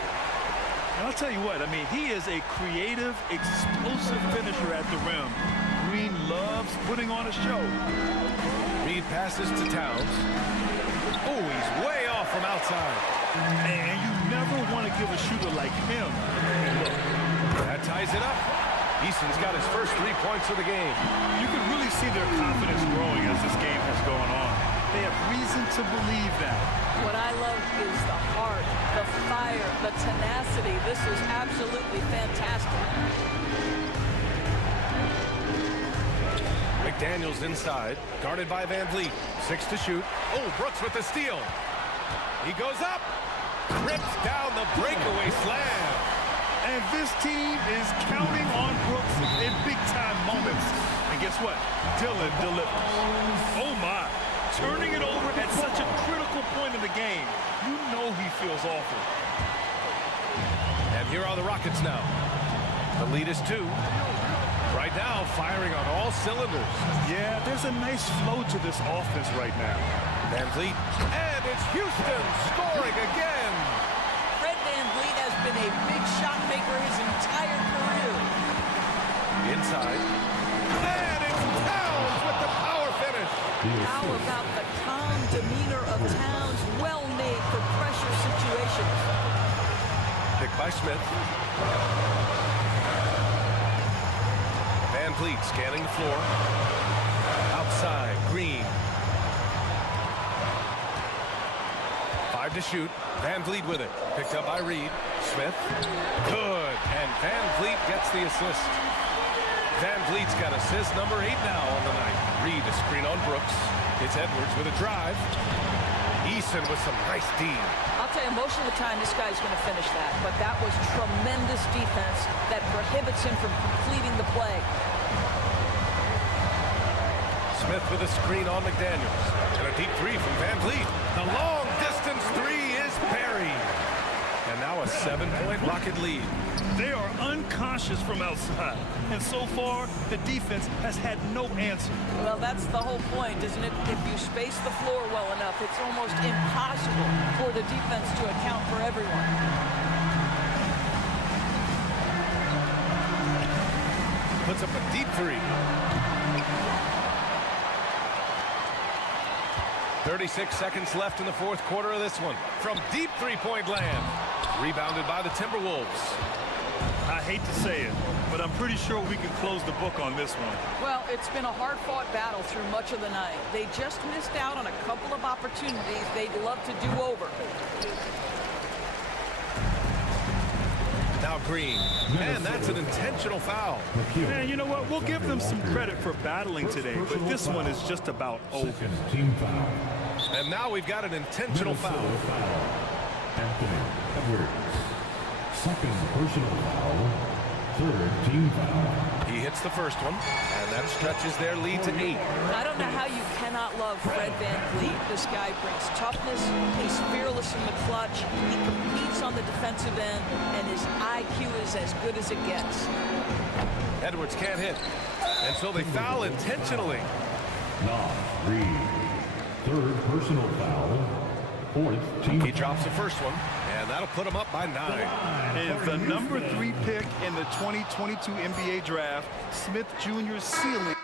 And I'll tell you what, I mean, he is a creative, explosive finisher at the rim. Green loves putting on a show. Reed passes to Towns. Oh, he's way off from outside. And you never want to give a shooter like him a look. That ties it up. Eason's got his first 3 points of the game. You can really see their confidence growing as this game has gone on. They have reason to believe that. What I love is the heart, the fire, the tenacity. This is absolutely fantastic. McDaniels inside, guarded by Van Vliet. 6 to shoot. Oh, Brooks with the steal. He goes up, rips down the breakaway slam. And this team is counting on Brooks in big-time moments. And guess what? Dylan delivers. Oh, my. Turning it over at such a critical point in the game. You know he feels awful. And here are the Rockets now. The lead is 2. Right now, firing on all cylinders. Yeah, there's a nice flow to this offense right now. Van Vliet, and it's Houston scoring again. Fred Van Vliet has been a big shot maker his entire career. Inside, and it's Towns with the power finish. How about the calm demeanor of Towns, well made for pressure situations. Picked by Smith. Van Vliet scanning the floor. Outside, Green. 5 to shoot. Van Vliet with it. Picked up by Reed. Smith. Good. And Van Vliet gets the assist. Van Vliet's got assist number 8 now on the night. Reed a screen on Brooks. It's Edwards with a drive. Eason with some nice D. I'll tell you, most of the time this guy's going to finish that, but that was tremendous defense that prohibits him from completing the play. Smith with a screen on McDaniels. And a deep 3 from Van Vliet. The long distance 3 is buried. And now a 7-point Rocket lead. They are unconscious from outside. And so far, the defense has had no answer. Well, that's the whole point, isn't it? If you space the floor well enough, it's almost impossible for the defense to account for everyone. Puts up a deep 3. 36 seconds left in the fourth quarter of this one. From deep three-point land. Rebounded by the Timberwolves. I hate to say it, but I'm pretty sure we can close the book on this one. Well, it's been a hard-fought battle through much of the night. They just missed out on a couple of opportunities they'd love to do over. Now Green. And that's an intentional foul. Man, you know what? We'll give them some credit for battling today, but this one is just about over. Team foul. And now we've got an intentional foul. Anthony Edwards. Second personal foul. Third team foul. He hits the first one, and that stretches their lead to 8. I don't know how you cannot love Fred Van Vliet. This guy brings toughness. He's fearless in the clutch. He competes on the defensive end, and his IQ is as good as it gets. Edwards can't hit, and so they foul intentionally. Reed. Third personal foul. Fourth team. He drops the first one, and that'll put him up by 9. And the number 3 pick in the 2022 NBA draft, Smith Jr.'s ceiling.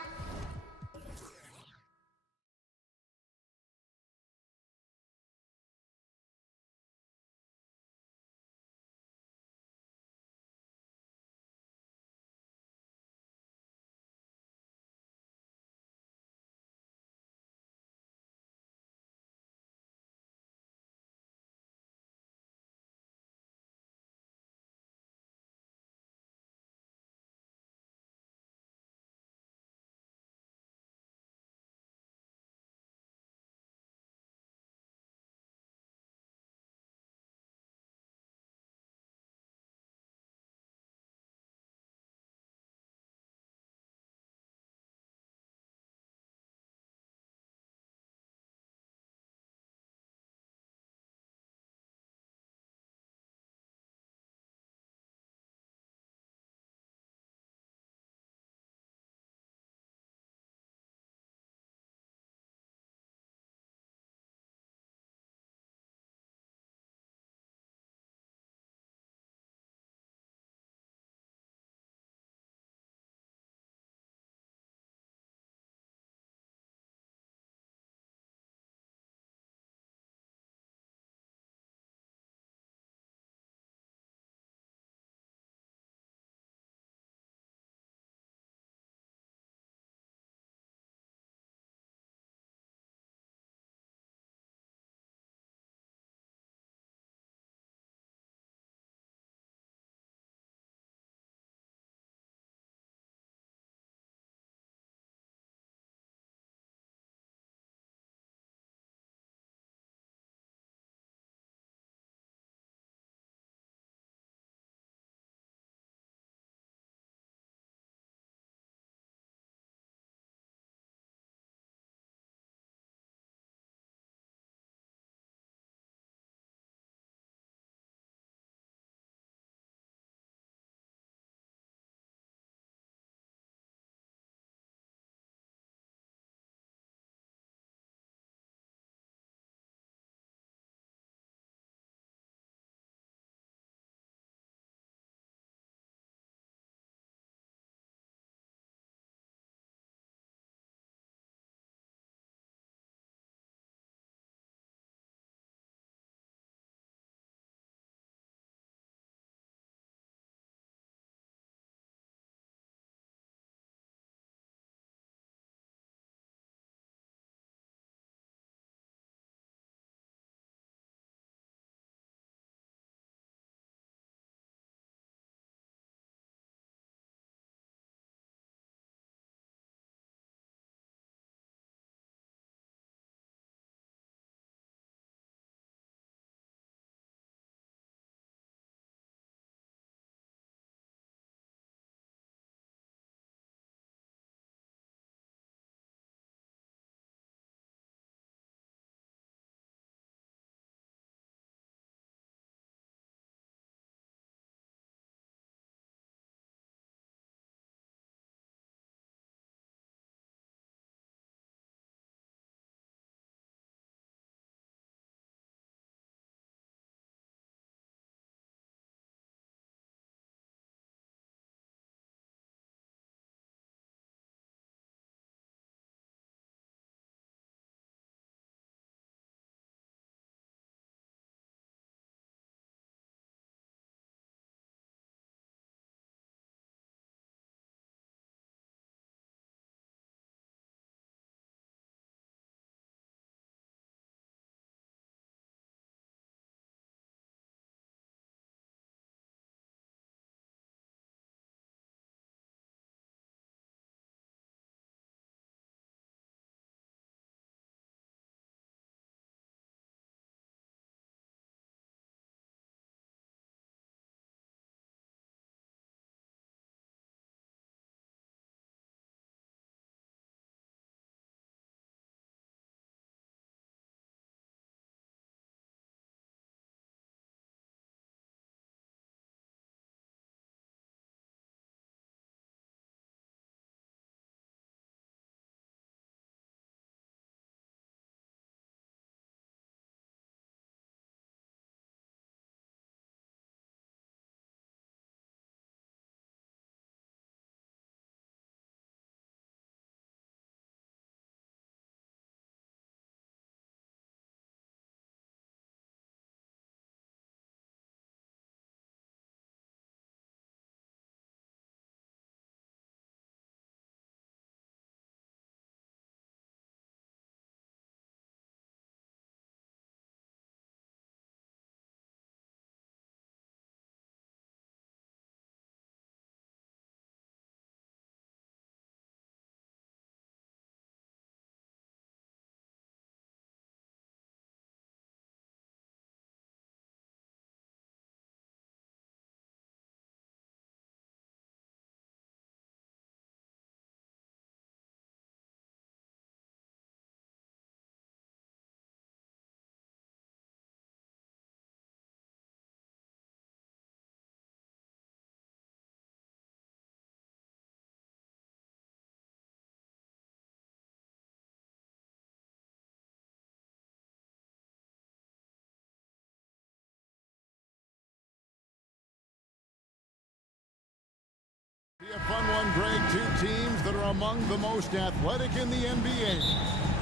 A fun one, Greg. Two teams that are among the most athletic in the NBA.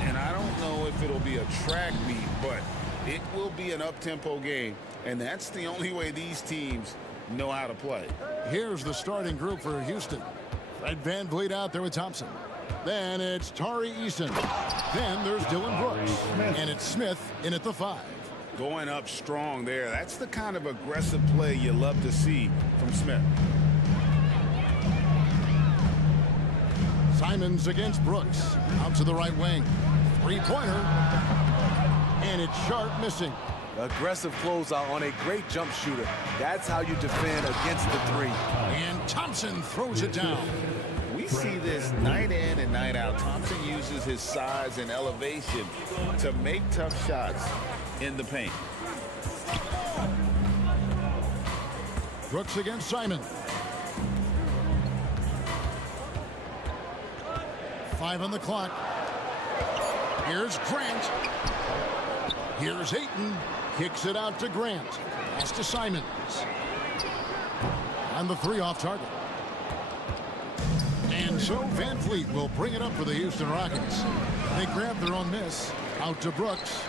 And I don't know if it'll be a track meet, but it will be an up-tempo game. And that's the only way these teams know how to play. Here's the starting group for Houston. Fred VanVleet out there with Thompson. Then it's Tari Eason. Then there's Dylan Brooks. And it's Smith in at the 5. Going up strong there. That's the kind of aggressive play you love to see from Smith. Simons against Brooks. Out to the right wing. Three-pointer. And it's Sharp missing. Aggressive closeout on a great jump shooter. That's how you defend against the three. And Thompson throws it down. We see this night in and night out. Thompson uses his size and elevation to make tough shots in the paint. Brooks against Simon. 5 on the clock. Here's Grant. Here's Ayton. Kicks it out to Grant. Pass to Simons. And the 3 off target. And so VanVleet will bring it up for the Houston Rockets. They grab their own miss. Out to Brooks.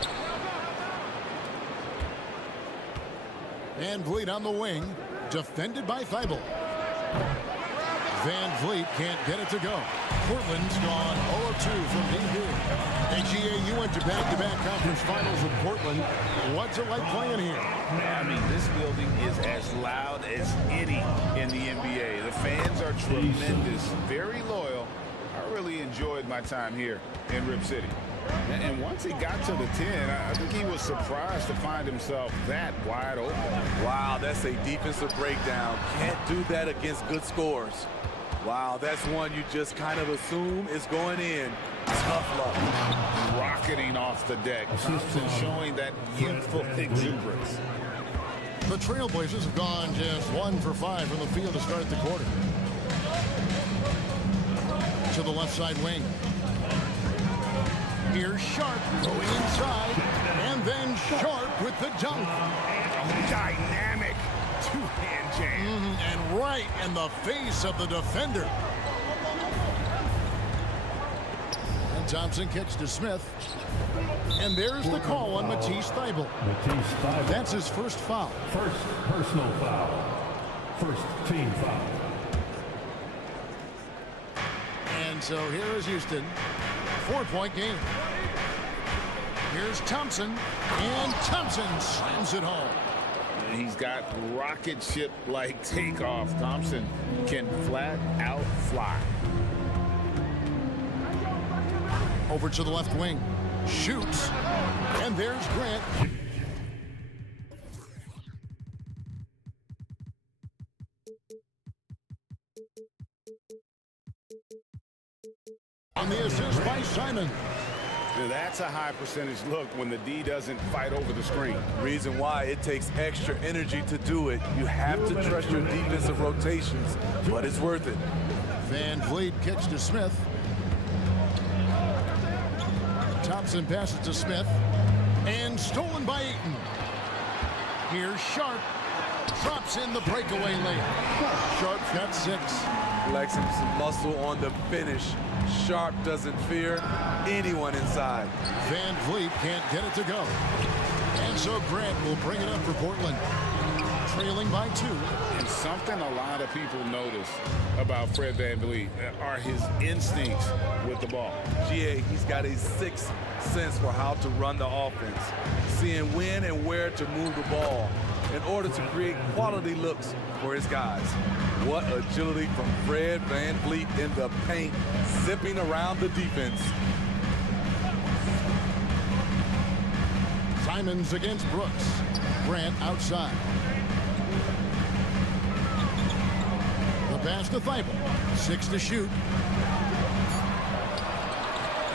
VanVleet on the wing. Defended by Thibault. VanVleet can't get it to go. Portland's gone 0-2 from deep here. Hey, GA, you went to back-to-back conference finals with Portland. What's it like playing here? I mean, this building is as loud as any in the NBA. The fans are tremendous, very loyal. I really enjoyed my time here in Rip City. And once he got to the 10, I think he was surprised to find himself that wide open. Wow, that's a defensive breakdown. Can't do that against good scores. Wow, that's one you just kind of assume is going in. Tough luck. Rocketing off the deck. Thompson showing that youthful exuberance. The Trailblazers have gone just 1 for 5 from the field to start the quarter. To the left side wing. Here's Sharp going inside. And then Sharp with the dunk. Dynamic two-hand jam. And right in the face of the defender. And Thompson kicks to Smith. And there's the call on Matisse Thybulle. That's his first foul. First personal foul. First team foul. And so here is Houston. 4-point game. Here's Thompson. And Thompson slams it home. He's got rocket ship-like takeoff. Thompson can flat out fly. Over to the left wing. Shoots. And there's Grant. On the assist by Simon. That's a high percentage look when the D doesn't fight over the screen. Reason why it takes extra energy to do it. You have to trust your defensive rotations, but it's worth it. VanVleet kicks to Smith. Thompson passes to Smith. And stolen by Ayton. Here's Sharp. Drops in the breakaway layup. Sharp's got 6. Flexing some muscle on the finish. Sharp doesn't fear anyone inside. VanVleet can't get it to go. And so Grant will bring it up for Portland. Trailing by 2. And something a lot of people notice about Fred VanVleet are his instincts with the ball. GA, he's got a sixth sense for how to run the offense, seeing when and where to move the ball in order to create quality looks for his guys. What agility from Fred VanVleet in the paint, zipping around the defense. Simons against Brooks. Grant outside. The pass to Thybulle. 6 to shoot.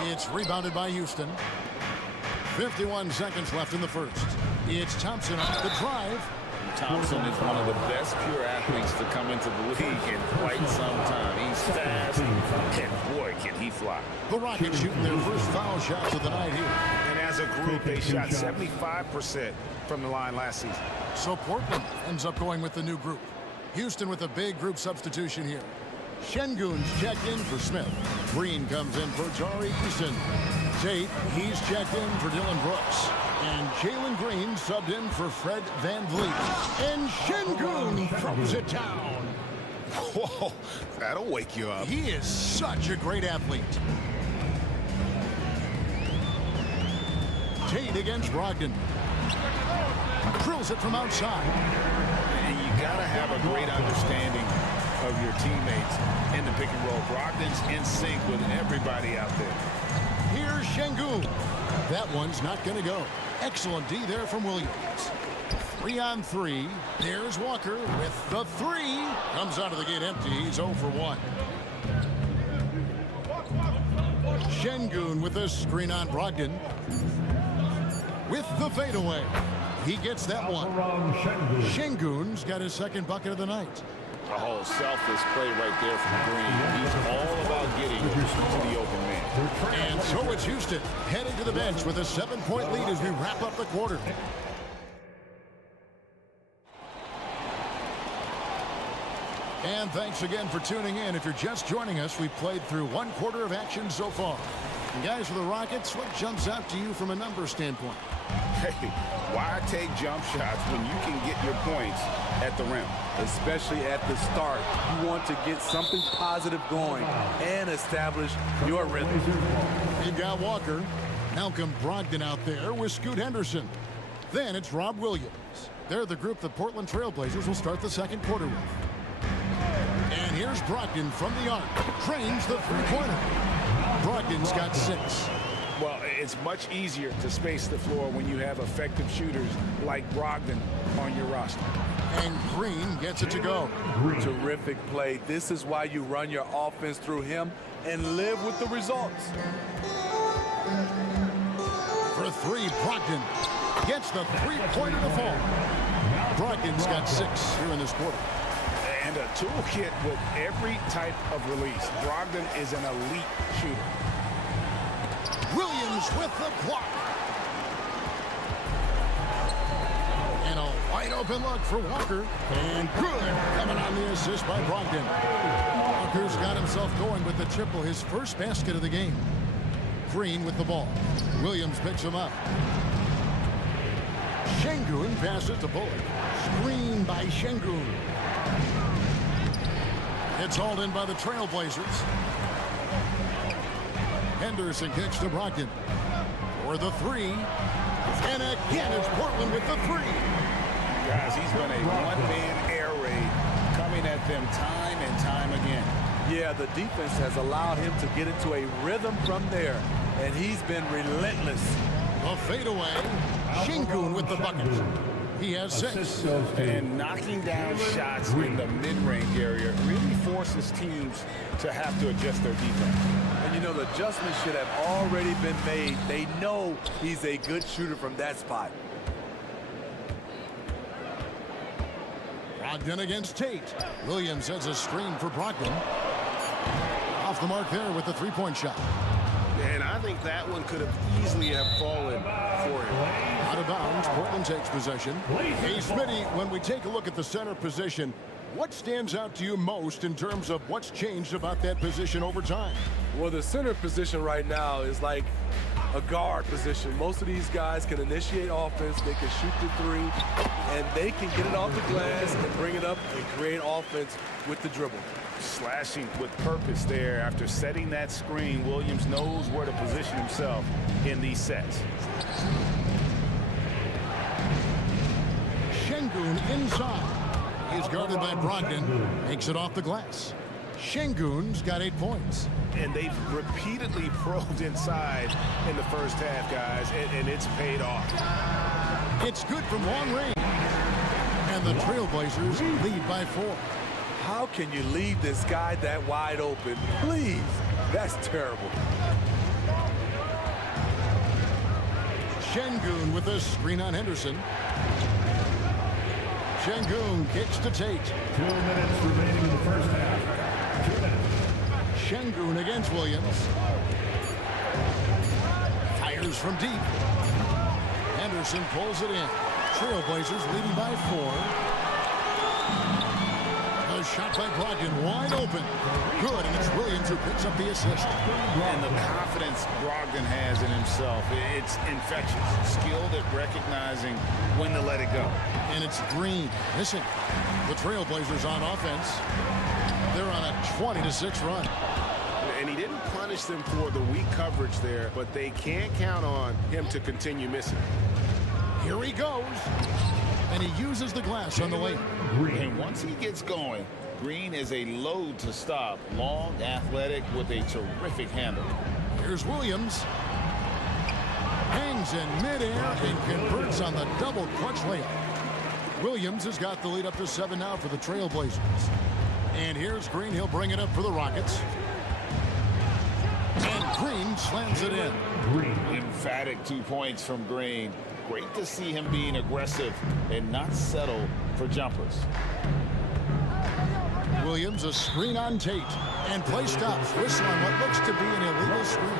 It's rebounded by Houston. 51 seconds left in the first. It's Thompson off the drive. Thompson is one of the best pure athletes to come into the league in quite some time. He's fast, and boy, can he fly. The Rockets shooting their first foul shots of the night here. And as a group, they shot 75% from the line last season. So Portland ends up going with the new group. Houston with a big group substitution here. Şengün's checked in for Smith. Green comes in for Jari Eason. Tate, he's checked in for Dylan Brooks. And Jalen Green subbed in for Fred Van Vliet. And Şengün throws it down. Whoa, that'll wake you up. He is such a great athlete. Tate against Brogdon. Drills it from outside. And you gotta have a great understanding of your teammates in the pick and roll. Brogdon's in sync with everybody out there. Here's Şengün. That one's not gonna go. Excellent D there from Williams. 3-on-3. There's Walker with the three. Comes out of the gate empty. He's 0 for 1. Şengün with a screen on Brogdon. With the fadeaway. He gets that one. Şengün's got his second bucket of the night. Oh, selfless play right there from Green. He's all about getting to the open man. And so it's Houston heading to the bench with a 7-point lead as we wrap up the quarter. And thanks again for tuning in. If you're just joining us, we've played through 1 quarter of action so far. And guys, for the Rockets, what jumps out to you from a numbers standpoint? Hey, why take jump shots when you can get your points at the rim? Especially at the start. You want to get something positive going and establish your rhythm. You got Walker. Malcolm Brogdon out there with Scoot Henderson. Then it's Rob Williams. They're the group the Portland Trailblazers will start the second quarter with. And here's Brogdon from the arc. Trains the three-pointer. Brogdon's got 6. Well, it's much easier to space the floor when you have effective shooters like Brogdon on your roster. And Green gets it to go. Terrific play. This is why you run your offense through him and live with the results. For 3, Brogdon gets the three-pointer to fall. Brogdon's got 6 here in this quarter. And a toolkit with every type of release. Brogdon is an elite shooter. Williams with the block. And a wide open look for Walker. And good coming on the assist by Brogdon. Walker's got himself going with the triple, his first basket of the game. Green with the ball. Williams picks him up. Şengün passes to Bullock. Screen by Şengün. It's hauled in by the Trailblazers. Henderson kicks to Brogdon for the 3. And again, it's Portland with the 3. Guys, he's been a one-man air raid coming at them time and time again. Yeah, the defense has allowed him to get into a rhythm from there, and he's been relentless. A fadeaway. Şengün with the bucket. He has 6. And knocking down shots in the mid-range area really forces teams to have to adjust their defense. And you know, the adjustment should have already been made. They know he's a good shooter from that spot. Brogdon against Tate. Williams has a screen for Brogdon. Off the mark there with the three-point shot. And I think that one could have easily fallen for him. Out of bounds, Portland takes possession. Hey, Smitty, when we take a look at the center position, what stands out to you most in terms of what's changed about that position over time? Well, the center position right now is like a guard position. Most of these guys can initiate offense, they can shoot the 3, and they can get it off the glass and bring it up and create offense with the dribble. Slashing with purpose there after setting that screen. Williams knows where to position himself in these sets. Şengün inside. He's guarded by Brogdon. Makes it off the glass. Şengün's got 8 points. And they've repeatedly probed inside in the first half, guys, and it's paid off. It's good from long range. And the Trailblazers lead by 4. How can you leave this guy that wide open? Please, that's terrible. Şengün with a screen on Henderson. Şengün kicks to Tate. 2 minutes remaining in the first half. 2 minutes. Şengün against Williams. Fires from deep. Henderson pulls it in. Trailblazers leading by 4. A The shot by Brogdon, wide open. Good, and it's Williams who picks up the assist. And the confidence Brogdon has in himself, it's infectious. Skilled at recognizing when to let it go. And it's Green missing. The Trailblazers on offense. They're on a 20-6 run. And he didn't punish them for the weak coverage there, but they can't count on him to continue missing. Here he goes. And he uses the glass on the lane. And once he gets going, Green is a load to stop. Long, athletic, with a terrific handle. Here's Williams. Hangs in midair and converts on the double clutch layup. Williams has got the lead up to 7 now for the Trailblazers. And here's Green. He'll bring it up for the Rockets. And Green slams it in. Emphatic 2 points from Green. Great to see him being aggressive and not settle for jumpers. Williams, a screen on Tate. And play stops. Whistle on what looks to be an illegal screen.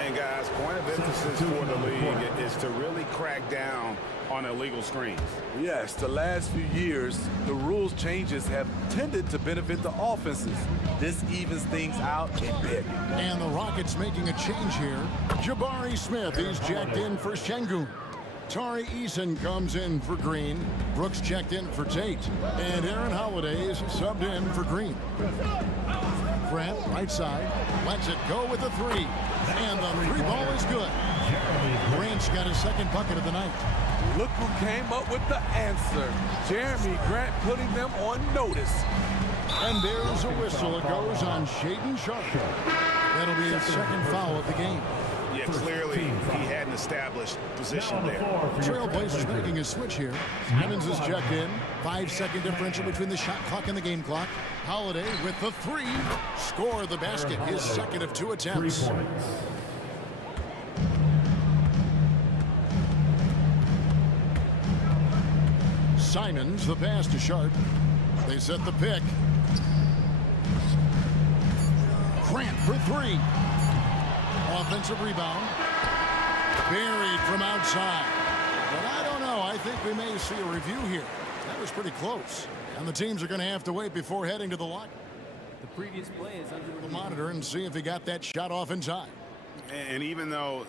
And guys, point of emphasis for the league is to really crack down on illegal screens. Yes, the last few years, the rules changes have tended to benefit the offenses. This evens things out a bit. And the Rockets making a change here. Jabari Smith is jacked in for Şengün. Tari Eason comes in for Green. Brooks checked in for Tate. And Aaron Holiday is subbed in for Green. Grant, right side, lets it go with the three. And the three ball is good. Grant's got his second bucket of the night. Look who came up with the answer. Jeremy Grant putting them on notice. And there's a whistle. It goes on Shaedon Sharpe. That'll be his second foul of the game. Yeah, clearly he hadn't established position there. Trailblazers making a switch here. Evans is checked in. 5-second differential between the shot clock and the game clock. Holiday with the three. Score the basket, his second of 2 attempts. Simons, the pass to Sharpe. They set the pick. Grant for three. Offensive rebound. Buried from outside. But I don't know. I think we may see a review here. That was pretty close. And the teams are going to have to wait before heading to the locker. The previous play is under the monitor and see if he got that shot off in time. And even though,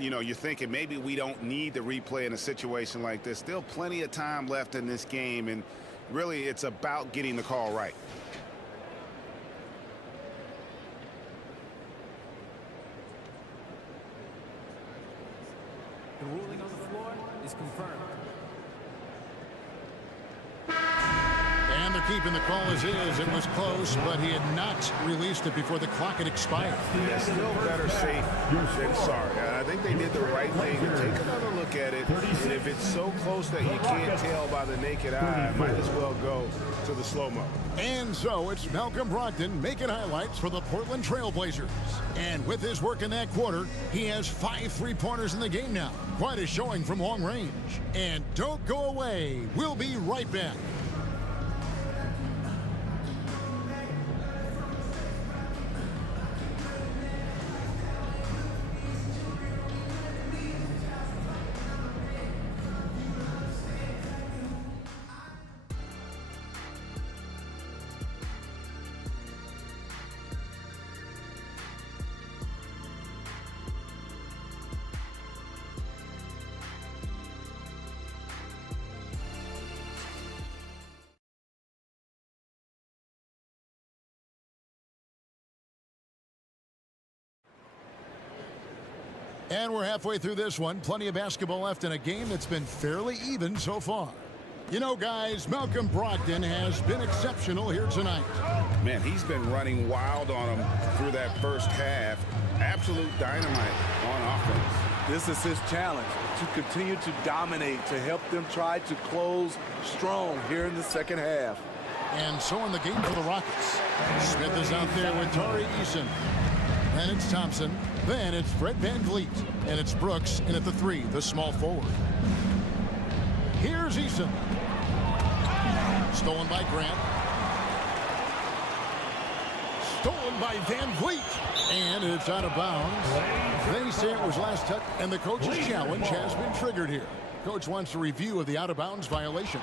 you know, you're thinking maybe we don't need the replay in a situation like this, still plenty of time left in this game. And really, it's about getting the call right. The ruling on the floor is confirmed. And they're keeping the call as is. It was close, but he had not released it before the clock had expired. Yeah, still better safe than sorry. I think they did the right thing to take another look at it. And if it's so close that you can't tell by the naked eye, might as well go to the slow-mo. And so it's Malcolm Brogdon making highlights for the Portland Trailblazers. And with his work in that quarter, he has 5 3-pointers in the game now. Quite a showing from long range. And don't go away. We'll be right back. And we're halfway through this one. Plenty of basketball left in a game that's been fairly even so far. You know, guys, Malcolm Brogdon has been exceptional here tonight. Man, he's been running wild on him through that first half. Absolute dynamite on offense. This is his challenge, to continue to dominate, to help them try to close strong here in the second half. And so in the game for the Rockets. Smith is out there with Tari Eason. Then it's Thompson. Then it's Fred VanVleet. And it's Brooks in at the 3, the small forward. Here's Eason. Stolen by Grant. Stolen by VanVleet. And it's out of bounds. They say it was last touch, and the coach's challenge has been triggered here. Coach wants a review of the out-of-bounds violation.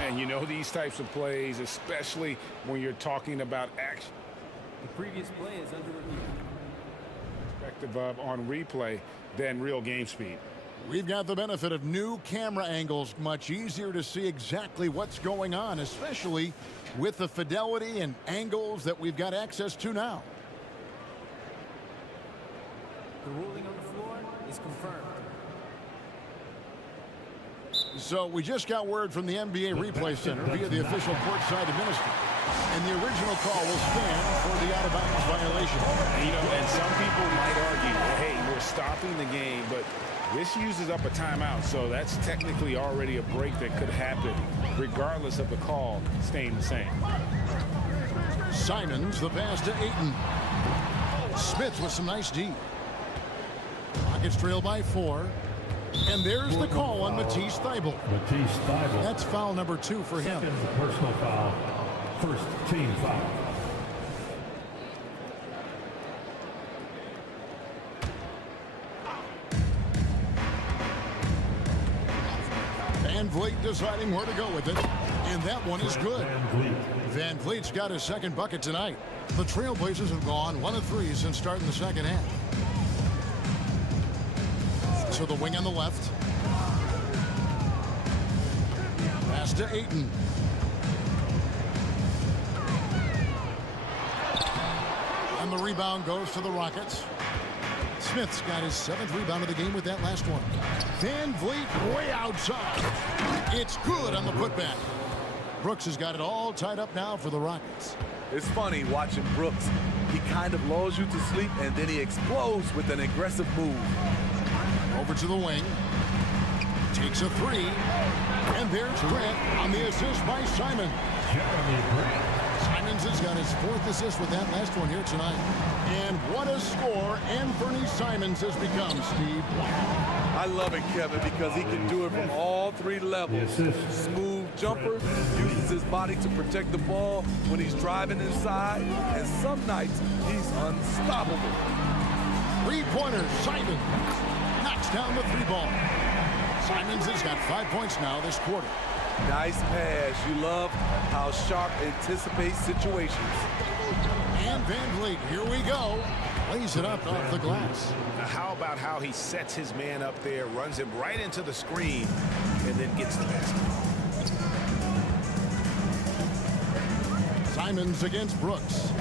And you know these types of plays, especially when you're talking about action. The previous play is under review. Effective on replay than real game speed. We've got the benefit of new camera angles, much easier to see exactly what's going on, especially with the fidelity and angles that we've got access to now. The ruling on the floor is confirmed. So we just got word from the NBA Replay Center via the official courtside administrator. And the original call will stand for the out-of-bounds violation. You know, and some people might argue, hey, we're stopping the game, but this uses up a timeout, so that's technically already a break that could happen, regardless of the call staying the same. Simons, the pass to Ayton. Smith with some nice D. Rockets trail by 4. And there's the call on Matisse Thybulle. Matisse Thybulle. That's foul number 2 for him. Second personal foul. First team foul. Van Vliet deciding where to go with it. And that one is good. Van Vliet's got his second bucket tonight. The Trailblazers have gone 1 of 3 since starting the second half. To the wing on the left. Pass to Ayton. And the rebound goes to the Rockets. Smith's got his 7th rebound of the game with that last one. Van Vliet way outside. It's good on the putback. Brooks has got it all tied up now for the Rockets. It's funny watching Brooks. He kind of lulls you to sleep, and then he explodes with an aggressive move. Over to the wing. Takes a 3. And there's Grant on the assist by Simon. Simons has got his 4th assist with that last one here tonight. And what a score Anthony Simons has become, Steve. I love it, Kevin, because he can do it from all 3 levels. Smooth jumper, uses his body to protect the ball when he's driving inside, and some nights he's unstoppable. 3-pointer, Simon knocks down the 3-ball. Simons has got 5 points now this quarter. Nice pass. You love how Sharp anticipates situations. And Van Vliet, here we go. Lays it up off the glass. Now, how about how he sets his man up there, runs him right into the screen, and then gets the basket. Simons against Brooks.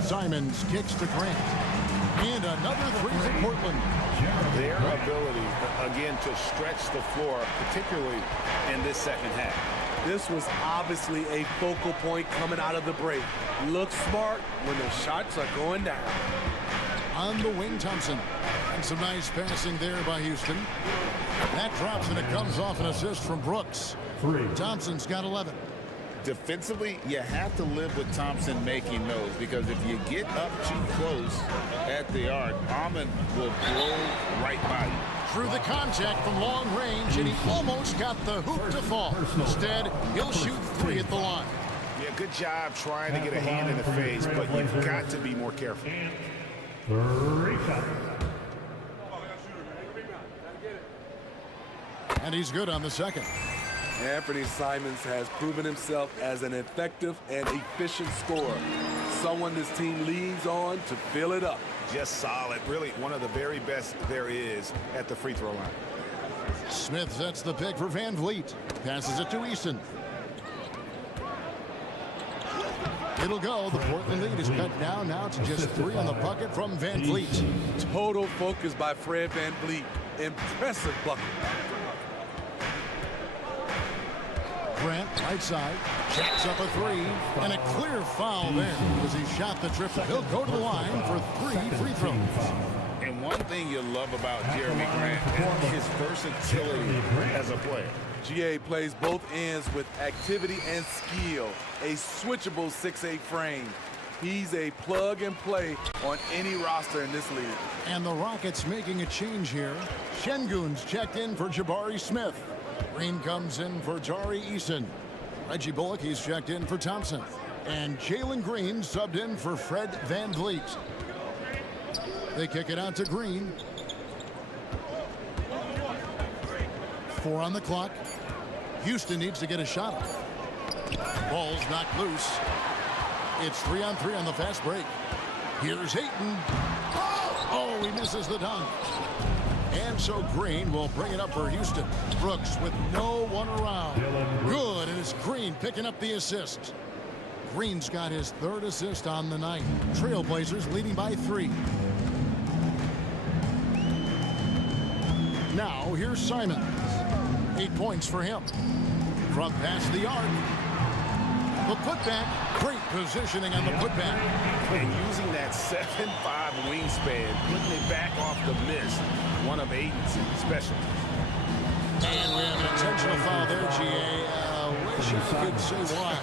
Simons kicks to Grant. And another 3 for Portland. Their ability, again, to stretch the floor, particularly in this second half. This was obviously a focal point coming out of the break. Look smart when the shots are going down. On the wing, Thompson. And some nice passing there by Houston. That drops, and it comes off an assist from Brooks. 3. Thompson's got 11. Defensively, you have to live with Thompson making those, because if you get up too close at the arc, Ahmed will blow right by you. Through the contact from long range, and he almost got the hoop to fall. Instead, he'll shoot 3 at the line. Yeah, good job trying to get a hand in the face, but you've got to be more careful. 3 shots. And he's good on the second. Anthony Simons has proven himself as an effective and efficient scorer. Someone this team leans on to fill it up. Just solid. Really one of the very best there is at the free throw line. Smith sets the pick for Van Vliet. Passes it to Easton. It'll go. The Portland lead is cut down now to just 3 on the bucket from Van Vliet. Total focus by Fred Van Vliet. Impressive bucket. Grant, right side, jacks up a 3, and a clear foul there as he shot the triple. He'll go to the line for 3 free throws. And one thing you love about Jeremy Grant is his versatility as a player. GA plays both ends with activity and skill. A switchable 6'8" frame. He's a plug and play on any roster in this league. And the Rockets making a change here. Şengün's checked in for Jabari Smith. Green comes in for Tari Eason. Reggie Bullock, he's checked in for Thompson. And Jalen Green subbed in for Fred Van Vliet. They kick it out to Green. 4 on the clock. Houston needs to get a shot off. Ball's knocked loose. It's 3-on-3 on the fast break. Here's Ayton. Oh, he misses the dunk. And so Green will bring it up for Houston. Brooks with no one around. Good, and it's Green picking up the assist. Green's got his third assist on the night. Trailblazers leading by 3. Now here's Simons. 8 points for him. From past the arc. The putback. Great positioning on the putback. And using that 7'5" wingspan, putting it back off the miss. One of Ayton's specialties. And we have an intentional foul there, GA. Wish you could say why.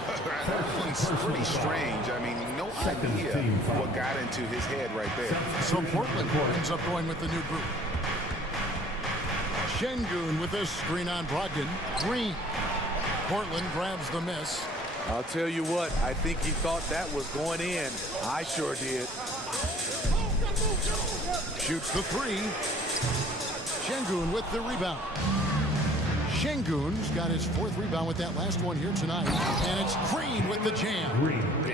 It's pretty strange. I mean, no idea what got into his head right there. So Portland ends up going with the new group. Şengün with this screen on Brogdon. Green. Portland grabs the miss. I'll tell you what, I think he thought that was going in. I sure did. Shoots the 3. Şengün with the rebound. Şengün's got his 4th rebound with that last one here tonight. And it's Green with the jam.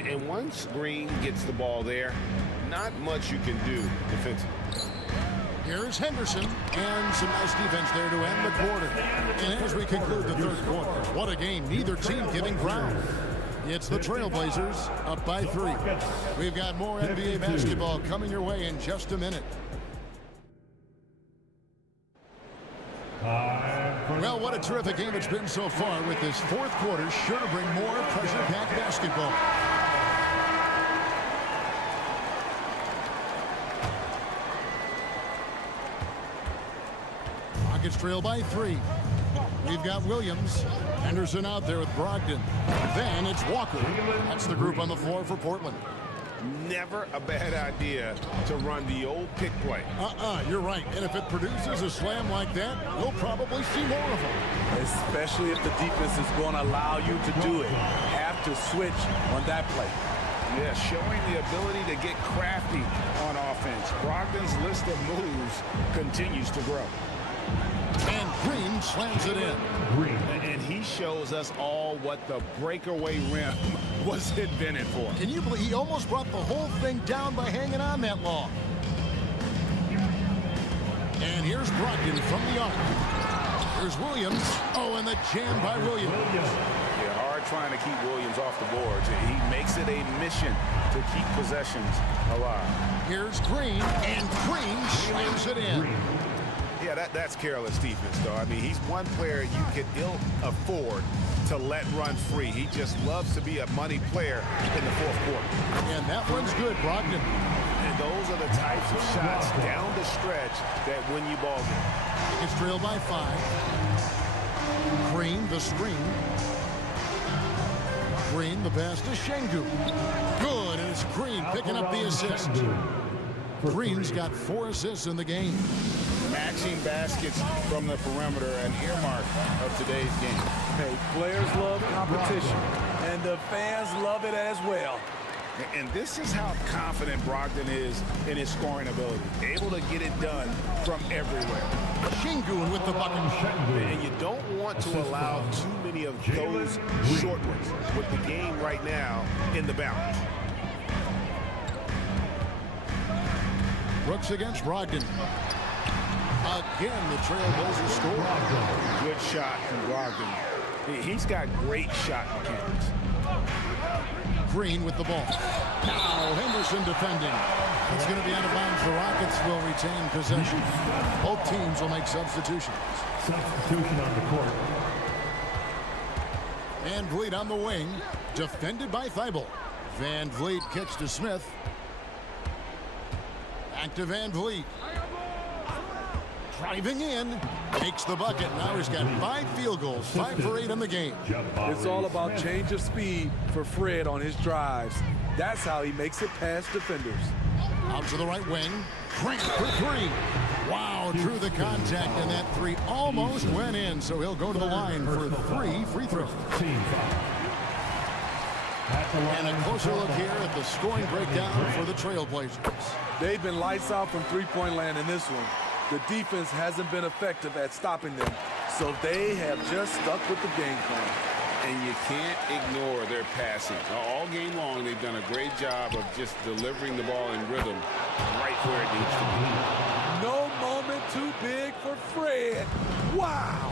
And once Green gets the ball there, not much you can do defensively. Here's Henderson, and some nice defense there to end the quarter. And as we conclude the third quarter, what a game, neither team giving ground. It's the Trailblazers up by 3. We've got more NBA basketball coming your way in just a minute. Well, what a terrific game it's been so far, with this fourth quarter sure to bring more pressure-packed basketball. Rockets trail by 3. We've got Williams. Henderson out there with Brogdon. Then it's Walker. That's the group on the floor for Portland. Never a bad idea to run the old pick play. You're right. And if it produces a slam like that, we'll probably see more of them. Especially if the defense is going to allow you to do it. Have to switch on that play. Yeah, showing the ability to get crafty on offense. Brogdon's list of moves continues to grow. And Green slams it in. And he shows us all what the breakaway rim was invented for. Can you believe he almost brought the whole thing down by hanging on that long? And here's Brogdon from the arc. Here's Williams. Oh, and the jam by Williams. Yeah, hard trying to keep Williams off the boards. He makes it a mission to keep possessions alive. Here's Green, and Green slams it in. Yeah, that's careless defense, though. I mean, he's one player you could ill afford to let run free. He just loves to be a money player in the fourth quarter. And that one's good, Brogdon. And those are the types of shots down the stretch that win you ball games. It's trailed by 5. Green, the screen. Green, the pass to Şengün. Good, and it's Green picking up the assist. Green's got 4 assists in the game. Matching baskets from the perimeter, an earmark of today's game. Hey, players love competition, and the fans love it as well. And this is how confident Brogdon is in his scoring ability. Able to get it done from everywhere. Şengün with the bucket. And you don't want to allow too many of those short ones with the game right now in the balance. Brooks against Brogdon. Again, the Trailblazers score. Good shot from Brogdon. He's got great shot mechanics. Green with the ball. Now Henderson defending. It's going to be out of bounds. The Rockets will retain possession. Both teams will make substitutions. Substitution on the court. Van Vliet on the wing. Defended by Thibault. Van Vliet kicks to Smith. Back to Van Vliet. Driving in, makes the bucket. Now he's got 5 field goals, 5 for 8 in the game. It's all about change of speed for Fred on his drives. That's how he makes it past defenders. Out to the right wing. Grant for 3. Wow, drew the contact, and that 3 almost went in, so he'll go to the line for 3 free throws. And a closer look here at the scoring breakdown for the Trailblazers. They've been lights out from three-point land in this one. The defense hasn't been effective at stopping them, so they have just stuck with the game plan. And you can't ignore their passing. All game long, they've done a great job of just delivering the ball in rhythm right where it needs to be. No moment too big for Fred. Wow.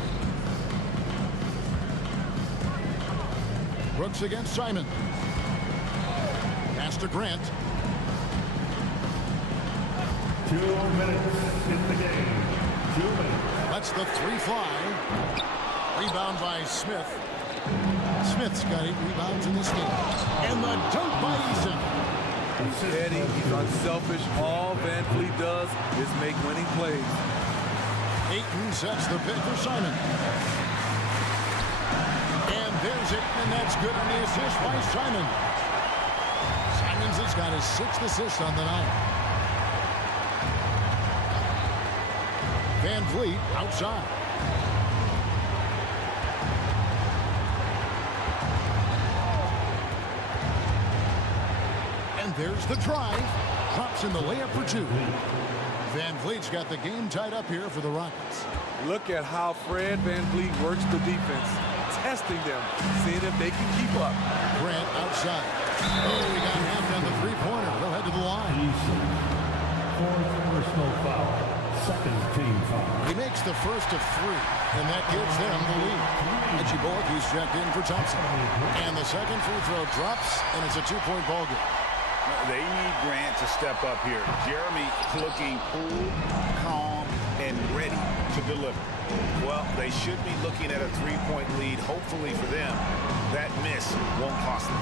Brooks against Simon. Pass to Grant. 2 minutes in the game. 2 minutes. Lets the three fly. Rebound by Smith. Smith's got 8 rebounds in this game. And the dunk by Eason. He's steady, he's unselfish. All Van Fleet does is make winning plays. Ayton sets the pick for Simon. And there's it, and that's good on the assist by Simon. Simons has got his 6th assist on the night. Van Vliet outside. And there's the drive. Drops in the layup for 2. Van Vliet's got the game tied up here for the Rockets. Look at how Fred Van Vliet works the defense, testing them, seeing if they can keep up. Grant outside. Oh, he got hammed on the three-pointer. They'll head to the line. 4th personal foul. 2nd team foul. He makes the first of 3, and that gives them the lead. Reggie Bullock, who's checked in for Thompson. And the second free throw drops, and it's a 2-point ball game. They need Grant to step up here. Jeremy looking cool, calm, and ready to deliver. Well, they should be looking at a 3-point lead. Hopefully for them, that miss won't cost them.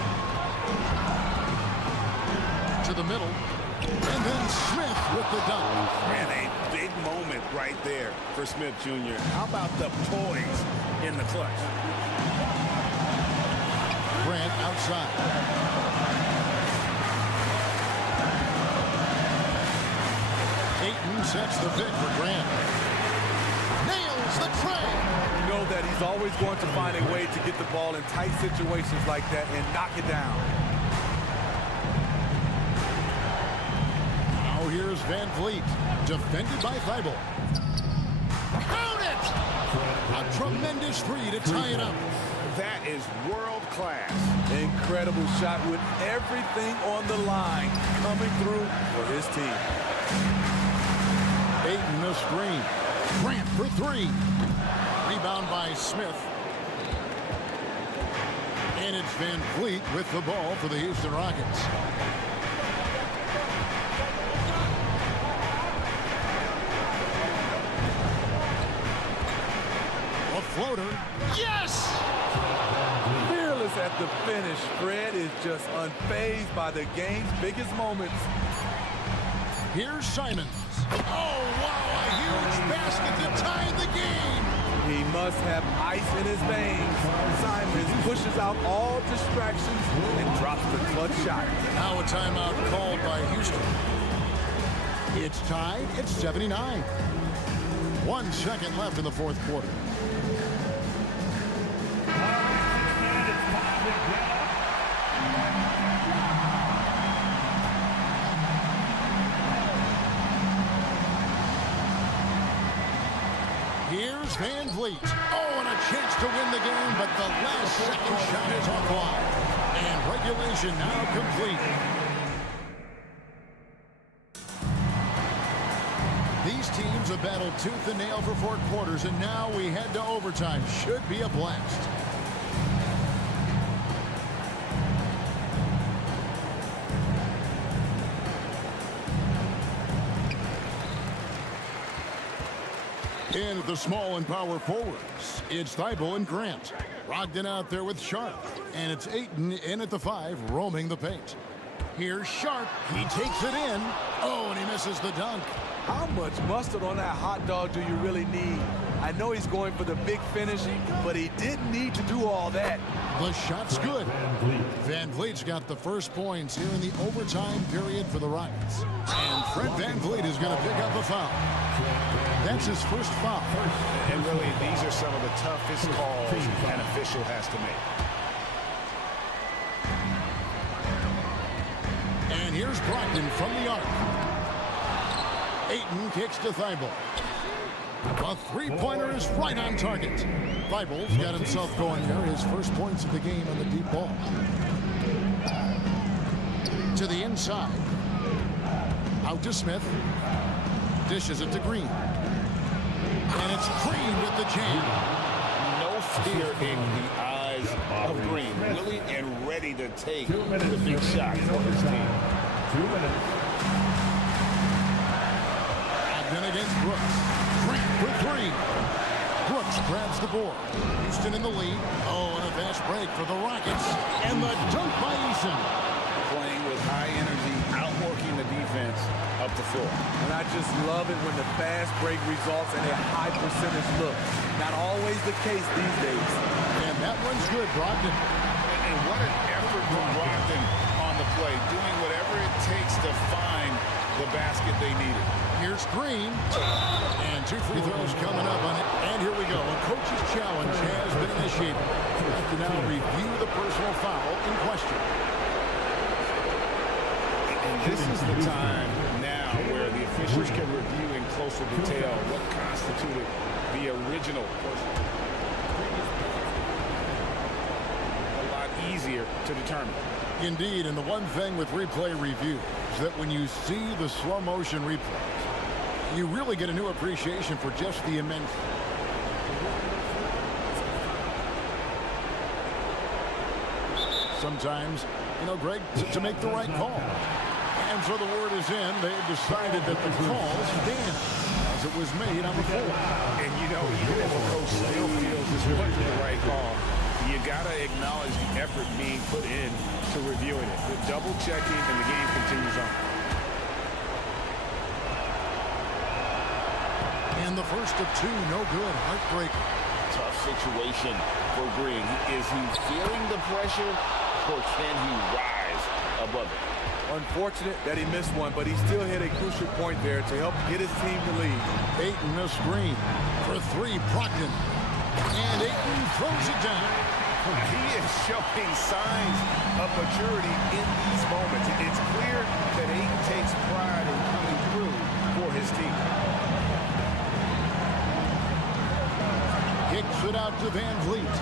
To the middle. And then Smith with the dunk. And a big moment right there for Smith Jr. How about the poise in the clutch? Grant outside. Ayton sets the pick for Grant. Nails the tray. You know that he's always going to find a way to get the ball in tight situations like that and knock it down. Now here's Van Vliet, defended by Thibault. Count it! A tremendous 3 to tie it up. That is world class. Incredible shot with everything on the line coming through for his team. Ayton the screen. Grant for 3. Rebound by Smith. And it's Van Vliet with the ball for the Houston Rockets. A floater. Yes! Fearless at the finish. Fred is just unfazed by the game's biggest moments. Here's Simons. Oh, wow, a huge basket to tie the game. He must have ice in his veins. Simons pushes out all distractions and drops the clutch shot. Now a timeout called by Houston. It's tied. It's 79. 1 second left in the 4th quarter. Here's Van Vliet. Oh, and a chance to win the game, but the last second shot is offline. And regulation now complete. These teams have battled tooth and nail for 4 quarters, and now we head to overtime. Should be a blast. In at the small and power forwards, it's Thibault and Grant. Brogdon out there with Sharp. And it's Ayton in at the 5, roaming the paint. Here's Sharp. He takes it in. Oh, and he misses the dunk. How much mustard on that hot dog do you really need? I know he's going for the big finish, but he didn't need to do all that. The shot's good. Van Vliet's got the first points here in the overtime period for the Rockets. And Fred Van Vliet is going to pick up a foul. That's his first foul. And really, these are some of the toughest calls an official has to make. And here's Brogdon from the arc. Ayton kicks to Thibault. A three-pointer is right on target. Thibault's got himself going there. His first points of the game on the deep ball. To the inside. Out to Smith. Dishes it to Green. And it's Green with the jam. No fear in the eyes of Green. Willing and ready to take the big shot for his team. 2 minutes. And then against Brooks. Green for three. Brooks grabs the board. Houston in the lead. Oh, and a fast break for the Rockets. And the dunk by Eason. Playing with high energy, outworking the defense up the floor. And I just love it when the fast break results in a high percentage look. Not always the case these days. And that one's good, Brogdon. And what an effort from Brogdon on the play, doing whatever it takes to find the basket they needed. Here's Green. And 2 free throws coming up on it. And here we go. A coach's challenge has been initiated. We have to now review the personal foul in question. And this is the time now where the officials can review in closer detail what constituted the original personal. A lot easier to determine. Indeed, and the one thing with replay review is that when you see the slow motion replays, you really get a new appreciation for just the immense. Sometimes, Greg, to make the right call. And so the word is in. They've decided that the call stands as it was made on the floor. And even if a coach still feels this wasn't the right call, you got to acknowledge the effort being put in to reviewing it. The double checking, and the game continues on. And the first of two, no good. Heartbreaker. Tough situation for Green. Is he feeling the pressure, or can he rise above it? Unfortunate that he missed one, but he still hit a crucial point there to help get his team to lead. Ayton a screen for three. Brogdon. And Ayton throws it down. He is showing signs of maturity in these moments. It's clear that Ayton takes pride in coming through for his team. Kicks it out to Van Vliet.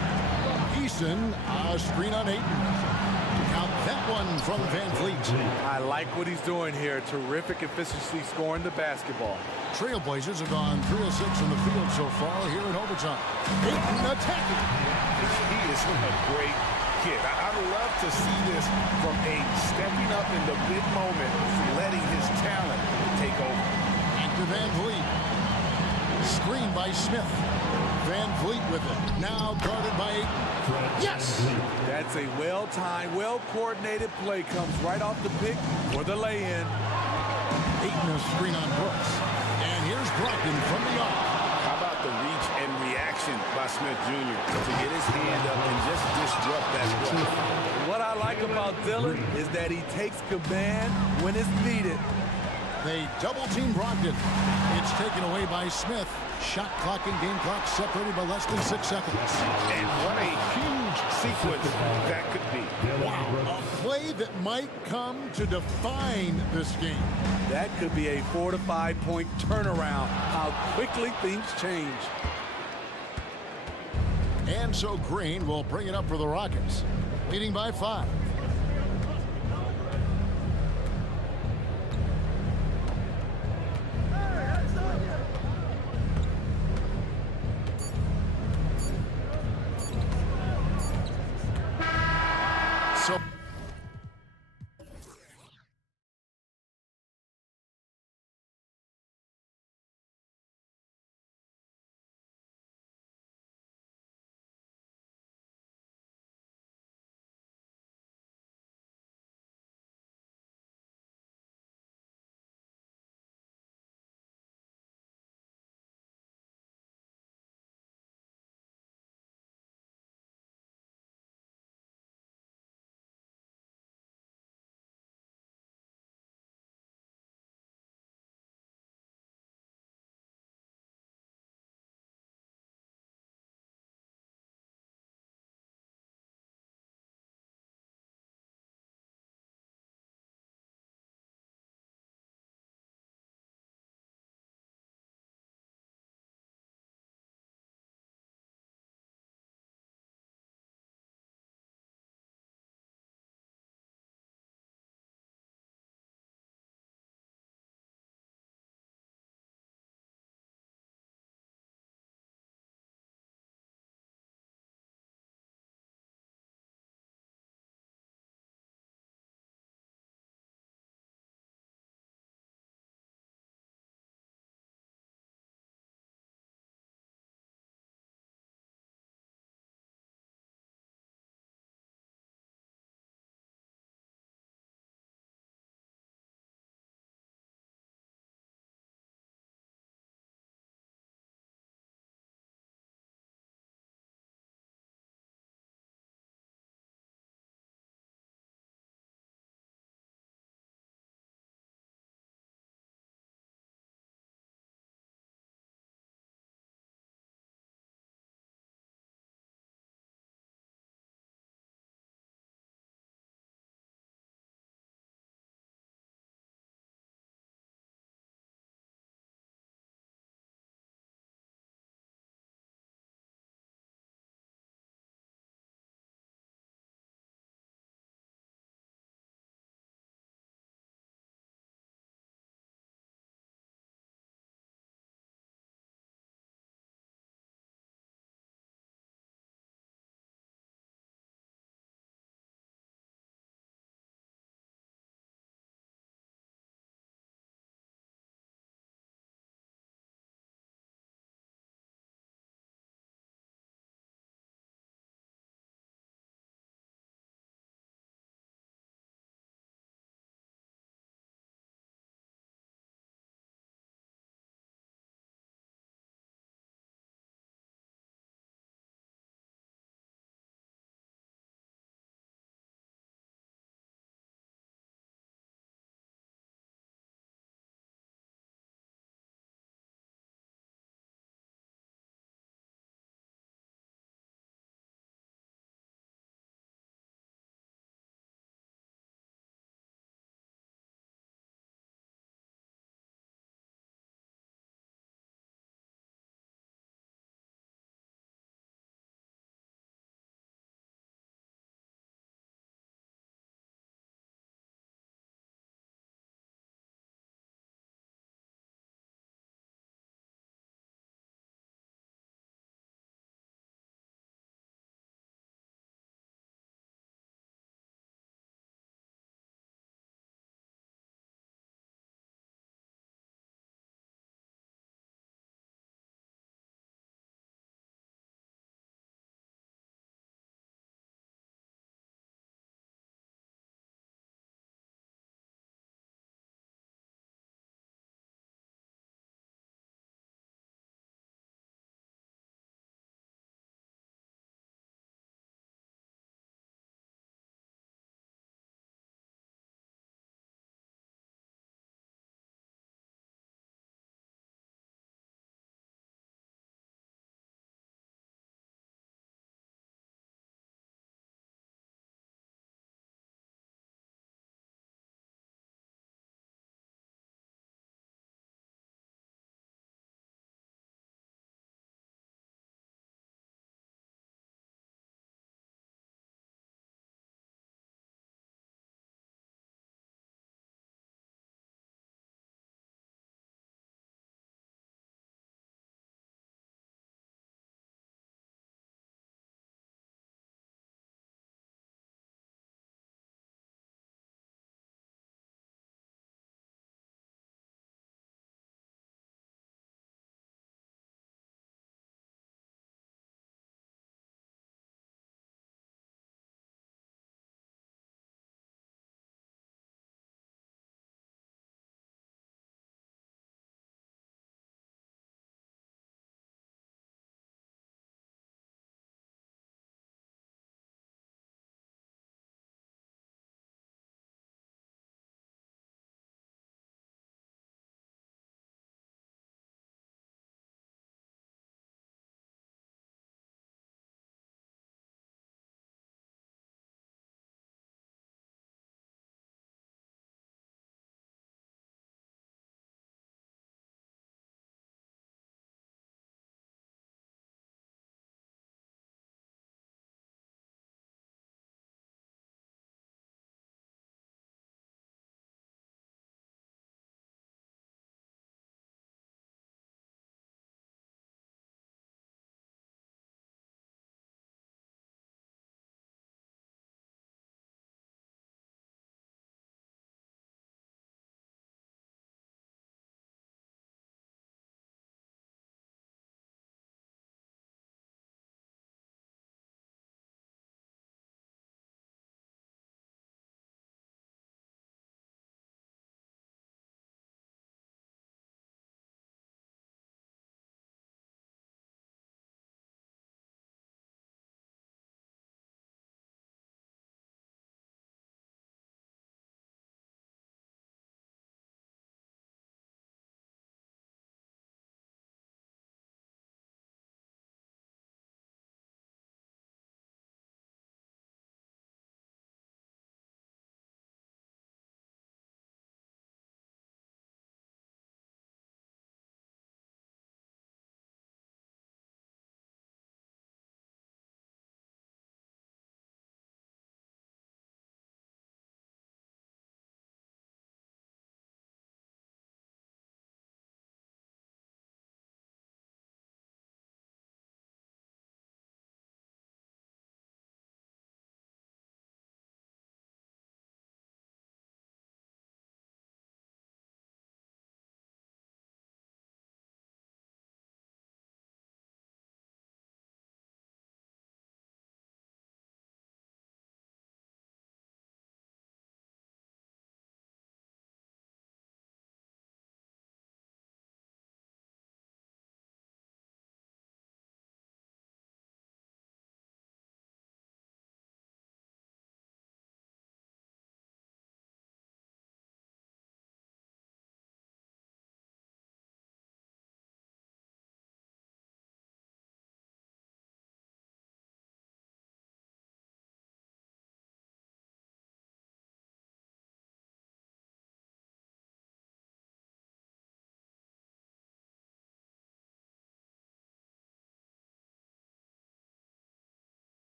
Eason, a screen on Ayton. Count that one from Van Vliet. I like what he's doing here. Terrific efficiency scoring the basketball. Trailblazers have gone 3 of 6 in the field so far here in overtime. Ayton attacking. He is a great kid. I'd love to see this from a stepping up in the big moment, letting his talent take over. Back to Van Vliet. Screen by Smith. Van Vliet with it. Now guarded by Ayton. Yes! That's a well-timed, well-coordinated play. Comes right off the pick for the lay-in. Ayton a screen on Brooks. And here's Brogdon from the arc. How about the reach and reaction by Smith Jr. to get his hand up and just disrupt that play? What I like about Dillon is that he takes command when it's needed. They double-team Brogdon. It's taken away by Smith. Shot clock and game clock separated by less than 6 seconds. And what a huge sequence that could be. Wow, a play that might come to define this game. That could be a 4 to 5 point turnaround. How quickly things change. And so Green will bring it up for the Rockets, leading by 5.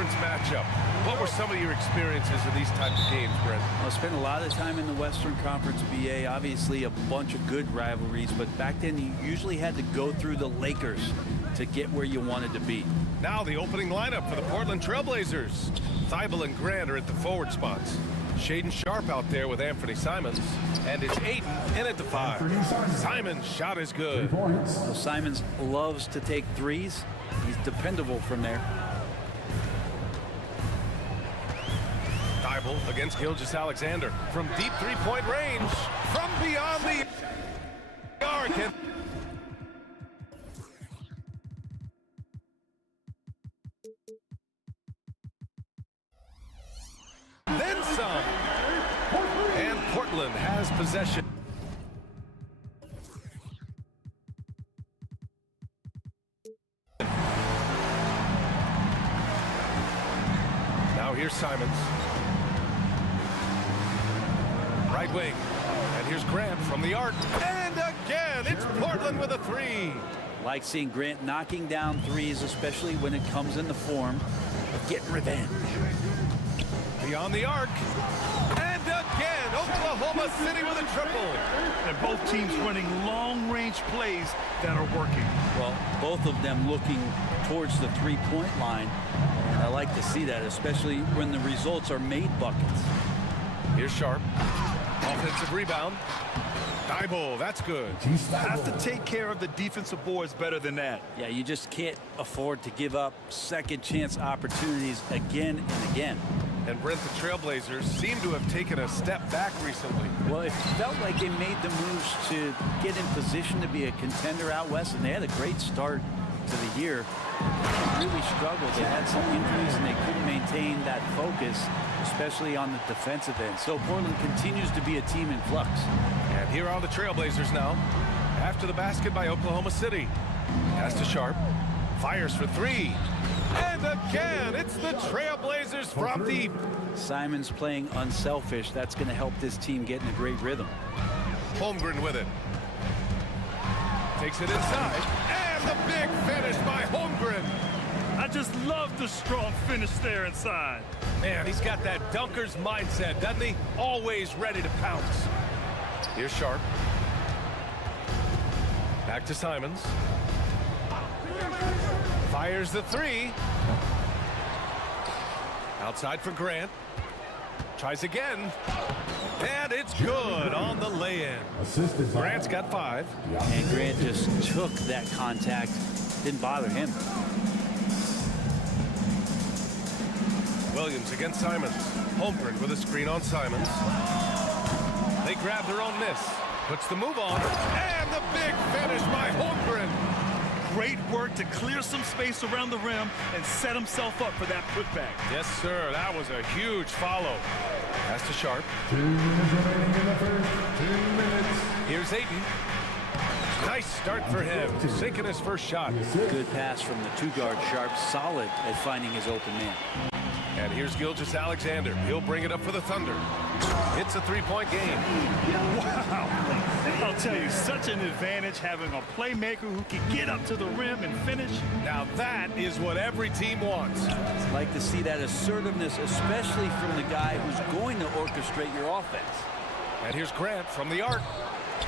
conference matchup. What were some of your experiences in these types of games, Brent? I spent a lot of time in the Western Conference, BA. Obviously, a bunch of good rivalries, but back then you usually had to go through the Lakers to get where you wanted to be. Now the opening lineup for the Portland Trailblazers. Thibault and Grant are at the forward spots. Shaden Sharp out there with Anthony Simons. And it's Aiden in at the 5. Simons' shot is good. So Simons loves to take threes. He's dependable from there. Thibault against Gilgeous-Alexander from deep three-point range. From beyond the arc. And then some. And Portland has possession. Now here's Simons. Right wing. And here's Grant from the arc. And again, it's Portland with a 3. Like seeing Grant knocking down threes, especially when it comes in the form of getting revenge. Beyond the arc. And again, Oklahoma City with a triple. And both teams running long-range plays that are working. Well, both of them looking towards the three-point line. And I like to see that, especially when the results are made buckets. Here's Sharp. Offensive rebound. Thibault, that's good. Have to take care of the defensive boards better than that. Yeah, you just can't afford to give up second chance opportunities again and again. And Brent, the Trailblazers seem to have taken a step back recently. Well, it felt like they made the moves to get in position to be a contender out west, and they had a great start to the year. They really struggled. They had some injuries, and they couldn't maintain that focus, especially on the defensive end. So Portland continues to be a team in flux. And here are the Trailblazers now. After the basket by Oklahoma City. Pass to Sharp. Fires for 3. And again, it's the Trailblazers from deep. Simons playing unselfish. That's going to help this team get in a great rhythm. Holmgren with it. Takes it inside. And the big finish by Holmgren. I just love the strong finish there inside. Man, he's got that dunker's mindset, doesn't he? Always ready to pounce. Here's Sharp. Back to Simons. Fires the 3. Outside for Grant. Tries again. And it's good on the lay-in. Grant's got 5. And Grant just took that contact. Didn't bother him. Williams against Simons. Holmgren with a screen on Simons. They grab their own miss. Puts the move on. And the big finish by Holmgren. Great work to clear some space around the rim and set himself up for that putback. Yes, sir. That was a huge follow. Pass to Sharp. 2 minutes remaining in the first. 2 minutes. Here's Aiden. Nice start for him. Sinking his first shot. Good pass from the 2-guard Sharp. Solid at finding his open man. And here's Gilgeous-Alexander. He'll bring it up for the Thunder. It's a 3-point game. Wow. I'll tell you, such an advantage having a playmaker who can get up to the rim and finish. Now that is what every team wants. I'd like to see that assertiveness, especially from the guy who's going to orchestrate your offense. And here's Grant from the arc.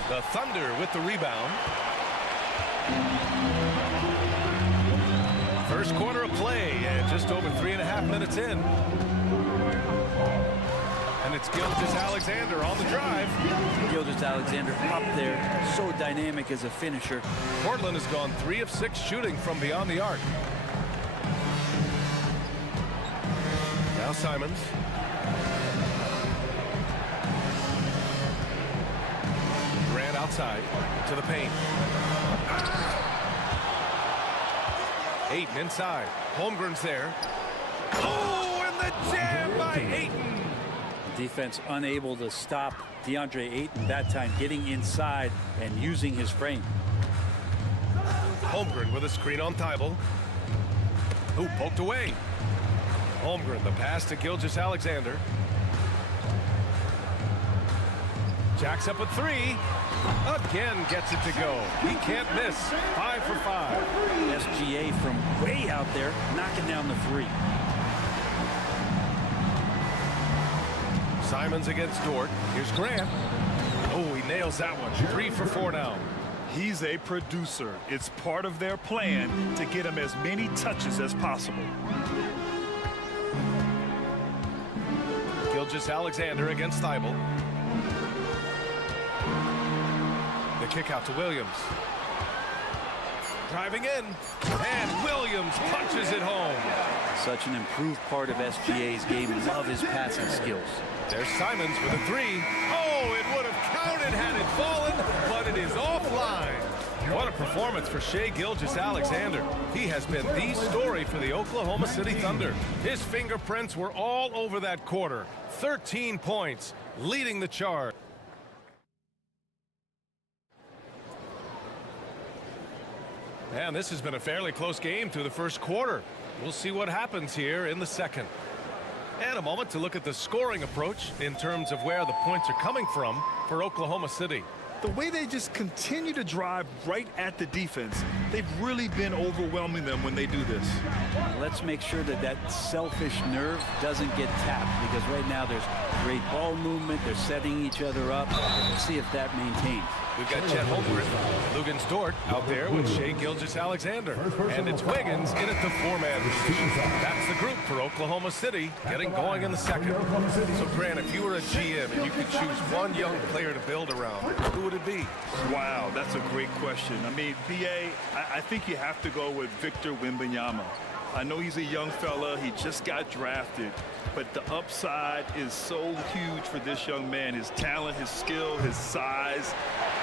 The Thunder with the rebound. First quarter of play, and just over 3.5 minutes in. And it's Gilgeous-Alexander on the drive. Gilgeous-Alexander up there, so dynamic as a finisher. Portland has gone 3 of 6 shooting from beyond the arc. Now Simons. Grant outside to the paint. Ayton inside. Holmgren's there. Oh, and the jam by Ayton. Defense unable to stop DeAndre Ayton that time, getting inside and using his frame. Holmgren with a screen on Thibault. Who poked away. Holmgren, the pass to Gilgeous-Alexander. Jacks up a 3. Again gets it to go. He can't miss. 5 for 5. SGA from way out there, knocking down the 3. Simons against Dort. Here's Grant. Oh, he nails that one. 3 for 4 now. He's a producer. It's part of their plan to get him as many touches as possible. Gilgeous-Alexander against Thibault. The kick out to Williams. Driving in, and Williams punches it home. Such an improved part of SGA's game. Love his passing skills. There's Simons with a 3. Oh, it would have counted had it fallen, but it is offline. What a performance for Shai Gilgeous-Alexander. He has been the story for the Oklahoma City Thunder. His fingerprints were all over that quarter. 13 points, leading the charge. And this has been a fairly close game through the first quarter. We'll see what happens here in the second. And a moment to look at the scoring approach in terms of where the points are coming from for Oklahoma City. The way they just continue to drive right at the defense, they've really been overwhelming them when they do this. Let's make sure that that selfish nerve doesn't get tapped, because right now there's great ball movement. They're setting each other up. Let's see if that maintains. We've got Chet Holmgren, Lugens Dort out there with Shai Gilgeous-Alexander. And it's Wiggins in at the 4-man position. That's the group for Oklahoma City getting going in the second. So, Grant, if you were a GM and you could choose one young player to build around, who would it be? Wow, that's a great question. I mean, BA, I think you have to go with Victor Wembanyama. I know he's a young fella. He just got drafted. But the upside is so huge for this young man. His talent, his skill, his size.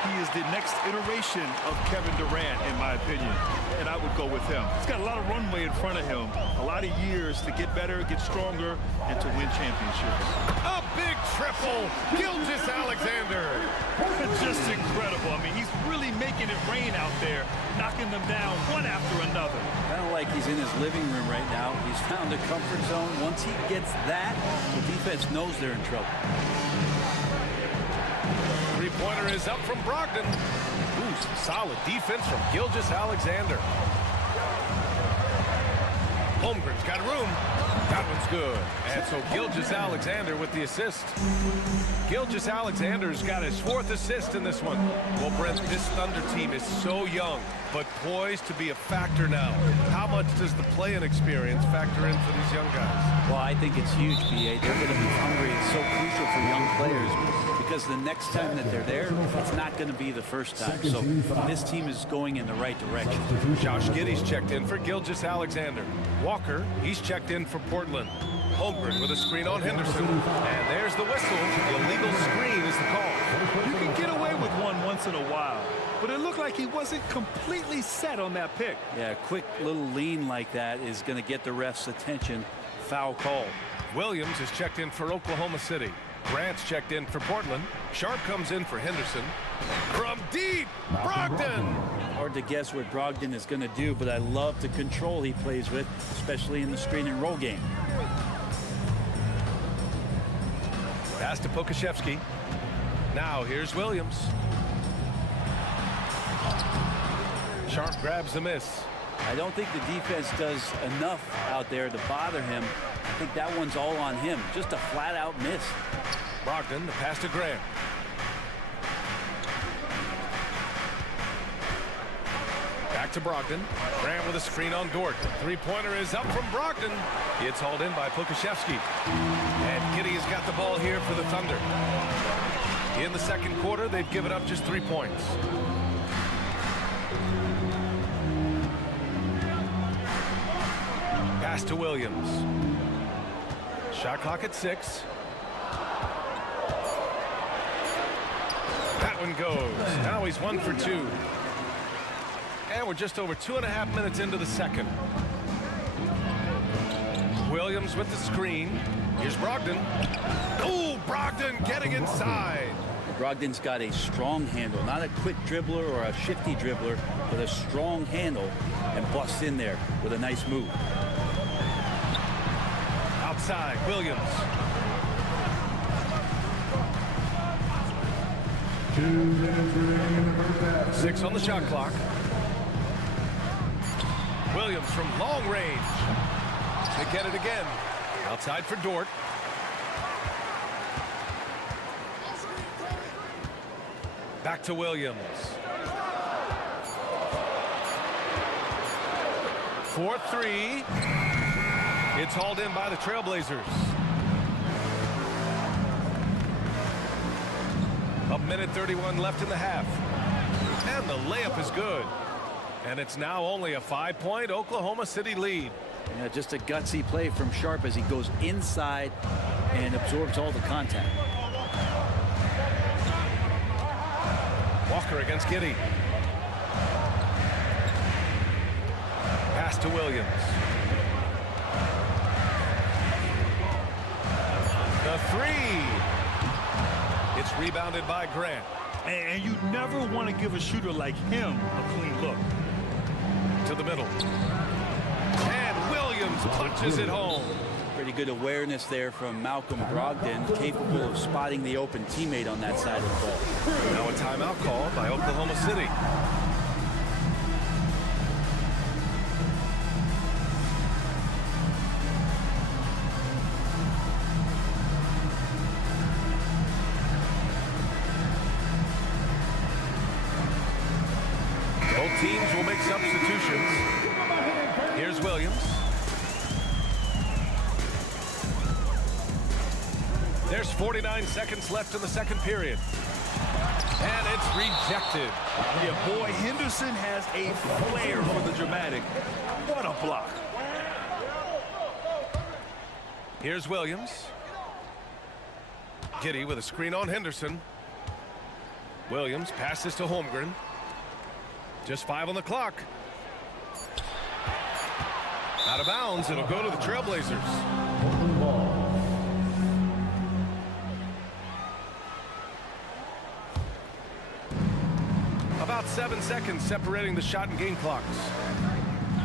He is the next iteration of Kevin Durant, in my opinion. And I would go with him. He's got a lot of runway in front of him. A lot of years to get better, get stronger, and to win championships. A big triple. Gilgeous-Alexander. Just incredible. I mean, he's really making it rain out there, knocking them down one after another. Kind of like he's in his living room right now. He's found a comfort zone. Once he gets that, the defense knows they're in trouble. Three-pointer is up from Brogdon. Ooh, solid defense from Gilgeous-Alexander. Holmgren's got room. That one's good. And so Gilgeous-Alexander with the assist. Gilgeous-Alexander's got his 4th assist in this one. Well, Brent, this Thunder team is so young, but poised to be a factor now. How much does the play-in experience factor in for these young guys? Well, I think it's huge, BA. They're going to be hungry. It's so crucial for young players, because the next time that they're there, it's not going to be the first time. So this team is going in the right direction. Josh Giddey's checked in for Gilgeous-Alexander. Walker, he's checked in for Portland. Holmgren with a screen on Henderson. And there's the whistle. The illegal screen is the call. You can get away with one once in a while, but it looked like he wasn't completely set on that pick. Yeah, a quick little lean like that is going to get the ref's attention. Foul call. Williams is checked in for Oklahoma City. Grant's checked in for Portland. Sharp comes in for Henderson. From deep, Brogdon! Hard to guess what Brogdon is going to do, but I love the control he plays with, especially in the screen and roll game. Pass to Pokashevsky. Now here's Williams. Sharp grabs the miss. I don't think the defense does enough out there to bother him. I think that one's all on him. Just a flat-out miss. Brogdon, the pass to Grant. Back to Brogdon. Grant with a screen on Dort. Three-pointer is up from Brogdon. It's hauled in by Pokashevsky. And Giddey has got the ball here for the Thunder. In the second quarter, they've given up just 3 points. Pass to Williams. Shot clock at 6. That one goes. Now he's 1 for 2. And we're just over 2.5 minutes into the second. Williams with the screen. Here's Brogdon. Oh, Brogdon getting inside. Brogdon's got a strong handle, not a quick dribbler or a shifty dribbler, but a strong handle, and busts in there with a nice move. Outside, Williams. 2 minutes remaining in the first half. 6 on the shot clock. Williams from long range. They get it again. Outside for Dort. Back to Williams. 4-3. It's hauled in by the Trailblazers. A minute 31 left in the half. And the layup is good. And it's now only a 5-point Oklahoma City lead. Yeah, just a gutsy play from Sharp as he goes inside and absorbs all the contact. Walker against Giddey. Pass to Williams. The three. It's rebounded by Grant. And you never want to give a shooter like him a clean look. To the middle. And Williams punches it home. Pretty good awareness there from Malcolm Brogdon, capable of spotting the open teammate on that side of the ball. Now a timeout called by Oklahoma City. Both teams will make substitutions. Here's Williams. There's 49 seconds left in the second period. And it's rejected. Yeah, boy, Henderson has a flair for the dramatic. What a block. Here's Williams. Giddey with a screen on Henderson. Williams passes to Holmgren. Just 5 on the clock. Out of bounds. It'll go to the Trailblazers. About 7 seconds separating the shot and game clocks.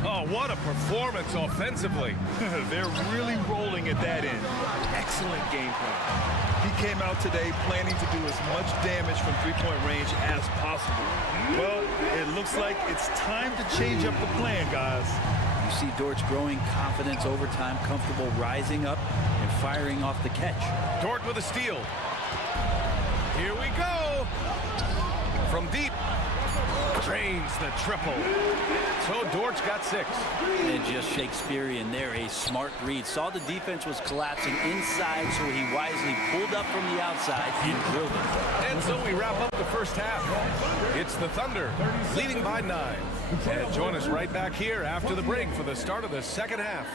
Oh, what a performance offensively. They're really rolling at that end. Excellent game plan. He came out today planning to do as much damage from three-point range as possible. Well, it looks like it's time to change up the plan, guys. You see Dort's growing confidence over time, comfortable rising up and firing off the catch. Dort with a steal. Here we go. From deep. Drains the triple. So Dort's got 6. And just Shakespearean there, a smart read. Saw the defense was collapsing inside, so he wisely pulled up from the outside and drilled it. And so we wrap up the first half. It's the Thunder leading by 9. And join us right back here after the break for the start of the second half.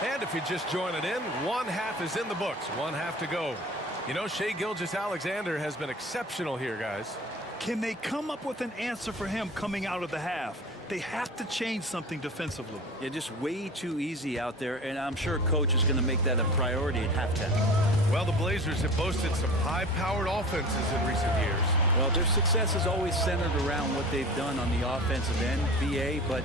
And if you're just joining in, one half is in the books. One half to go. You know, Shai Gilgeous-Alexander has been exceptional here, guys. Can they come up with an answer for him coming out of the half? They have to change something defensively. Yeah, just way too easy out there, and I'm sure Coach is going to make that a priority at halftime. Well, the Blazers have boasted some high-powered offenses in recent years. Well, their success is always centered around what they've done on the offensive end, BA, but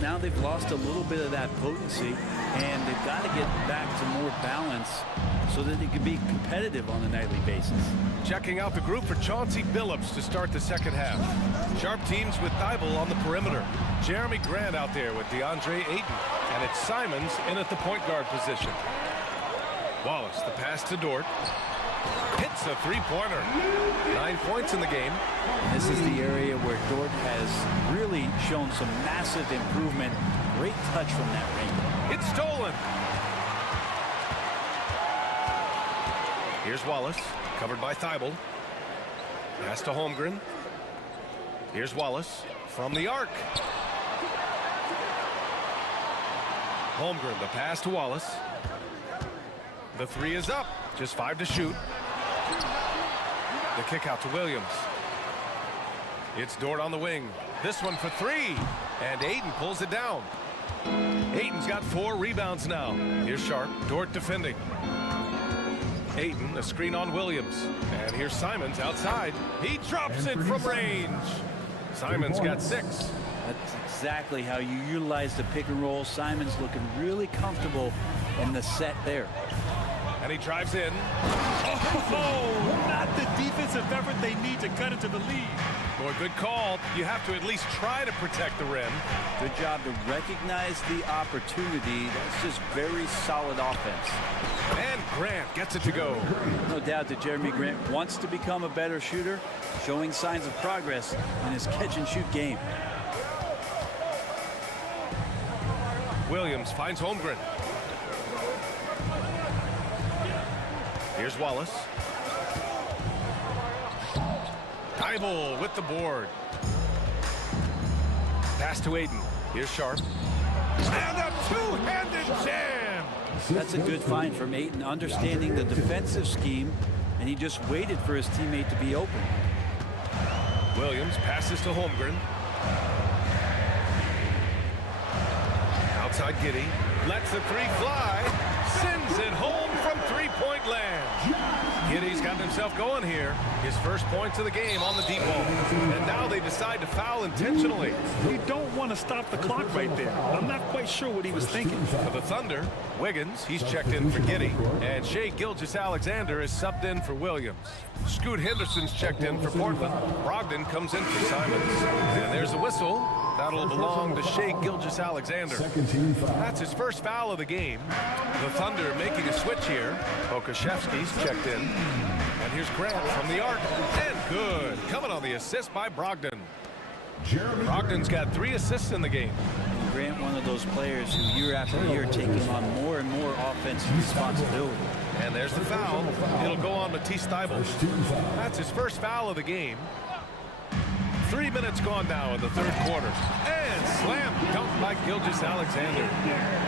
now they've lost a little bit of that potency, and they've got to get back to more balance so that they can be competitive on a nightly basis. Checking out the group for Chauncey Billups to start the second half. Sharp teams with Thibault on the perimeter. Jeremy Grant out there with DeAndre Ayton. And it's Simons in at the point guard position. Wallace, the pass to Dort. Hits a three-pointer. 9 points in the game. This is the area where Dort has really shown some massive improvement. Great touch from that ring. It's stolen. Here's Wallace, covered by Thibault. Pass to Holmgren. Here's Wallace from the arc. Holmgren, the pass to Wallace. The three is up. Just 5 to shoot. The kick out to Williams. It's Dort on the wing. This one for 3. And Ayton pulls it down. Ayton's got 4 rebounds now. Here's Sharp. Dort defending. Ayton, a screen on Williams. And here's Simons outside. He drops it from range. Simon's got 6. That's exactly how you utilize the pick and roll. Simon's looking really comfortable in the set there. And he drives in. Oh, not the defensive effort they need to cut into the lead. Boy, good call. You have to at least try to protect the rim. Good job to recognize the opportunity. That's just very solid offense. And Grant gets it to go. No doubt that Jeremy Grant wants to become a better shooter, showing signs of progress in his catch-and-shoot game. Williams finds Holmgren. Here's Wallace. Dybel with the board. Pass to Aiden. Here's Sharp. And a two-handed jam! That's a good find from Aiden, understanding the defensive scheme, and he just waited for his teammate to be open. Williams passes to Holmgren. Outside Giddy. Lets the three fly. Sends it home from three-point land. Giddy's got himself going here. His first points of the game on the deep ball. And now they decide to foul intentionally. You don't want to stop the clock right there. I'm not quite sure what he was thinking. For the Thunder, Wiggins, he's checked in for Giddy. And Shai Gilgeous-Alexander is subbed in for Williams. Scoot Henderson's checked in for Portland. Brogdon comes in for Simons. And there's a whistle. That'll belong to Shai Gilgeous-Alexander. That's his first foul of the game. The Thunder making a switch here. Okashevsky's checked in. And here's Grant from the arc. And good. Coming on the assist by Brogdon. Brogdon's got 3 assists in the game. Grant, one of those players who year after year taking on more and more offensive responsibility. And there's the foul. It'll go on Matisse Thybulle. That's his first foul of the game. 3 minutes gone now in the third quarter. And slam dunk by Gilgeous-Alexander.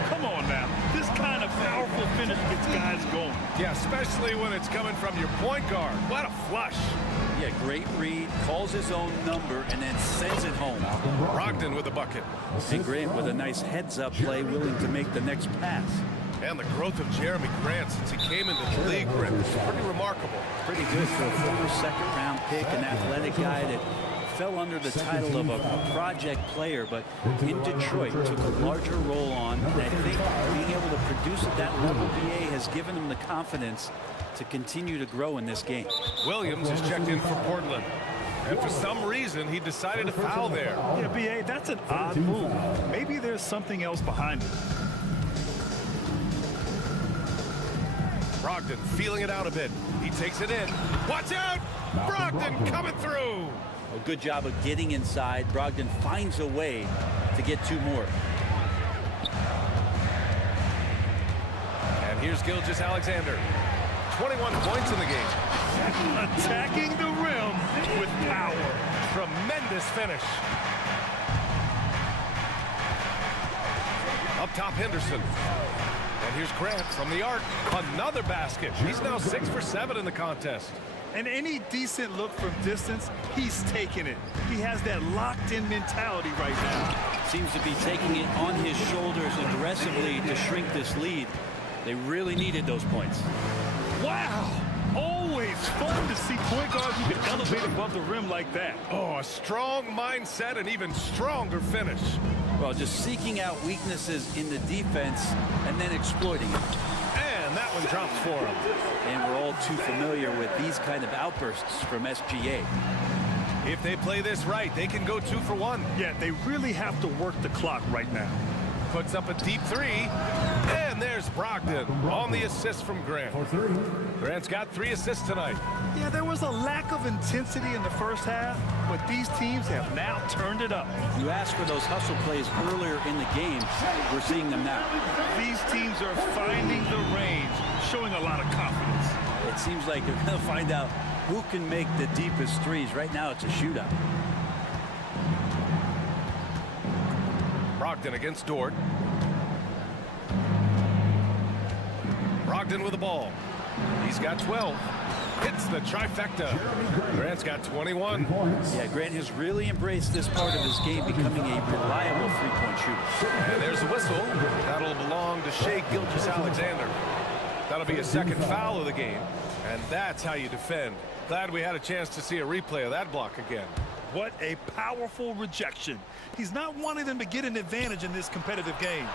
Come on now. This kind of powerful finish gets guys going. Yeah, especially when it's coming from your point guard. What a flush. Yeah, great read, calls his own number, and then sends it home. Brogdon with a bucket. And Grant with a nice heads-up play, willing to make the next pass. And the growth of Jeremy Grant since he came into the league, Brent, is pretty remarkable. Pretty good for a former second-round pick, an athletic guy that fell under the title of a project player, but in Detroit took a larger role on. And I think being able to produce at that level, BA, has given him the confidence to continue to grow in this game. Williams is checked in for Portland. And for some reason, he decided to foul there. Yeah, BA, that's an odd move. Maybe there's something else behind it. Brogdon feeling it out a bit. He takes it in. Watch out! Brogdon coming through! A good job of getting inside. Brogdon finds a way to get 2 more. And here's Gilgeous-Alexander. 21 points in the game. Attacking the rim with power. Tremendous finish. Up top, Henderson. And here's Grant from the arc. Another basket. He's now 6 for 7 in the contest. And any decent look from distance, he's taking it. He has that locked-in mentality right now. Seems to be taking it on his shoulders aggressively to shrink this lead. They really needed those points. Wow! Always fun to see point guards who can elevate above the rim like that. Oh, a strong mindset and even stronger finish. Well, just seeking out weaknesses in the defense and then exploiting it. And that one drops for him. And we're all too familiar with these kind of outbursts from SGA. If they play this right, they can go 2 for 1. Yeah, they really have to work the clock right now. Puts up a deep 3. And there's Brogdon on the assist from Grant. Grant's got 3 assists tonight. Yeah, there was a lack of intensity in the first half, but these teams have now turned it up. You asked for those hustle plays earlier in the game. We're seeing them now. These teams are finding the range, showing a lot of confidence. It seems like they're going to find out who can make the deepest threes. Right now, it's a shootout. Brogdon against Dort. Brogdon with the ball. He's got 12. Hits the trifecta. Grant's got 21. Yeah, Grant has really embraced this part of his game, becoming a reliable three-point shooter. And there's a whistle. That'll belong to Shai Gilgeous-Alexander. That'll be a second foul of the game. And that's how you defend. Glad we had a chance to see a replay of that block again. What a powerful rejection. He's not wanting them to get an advantage in this competitive game.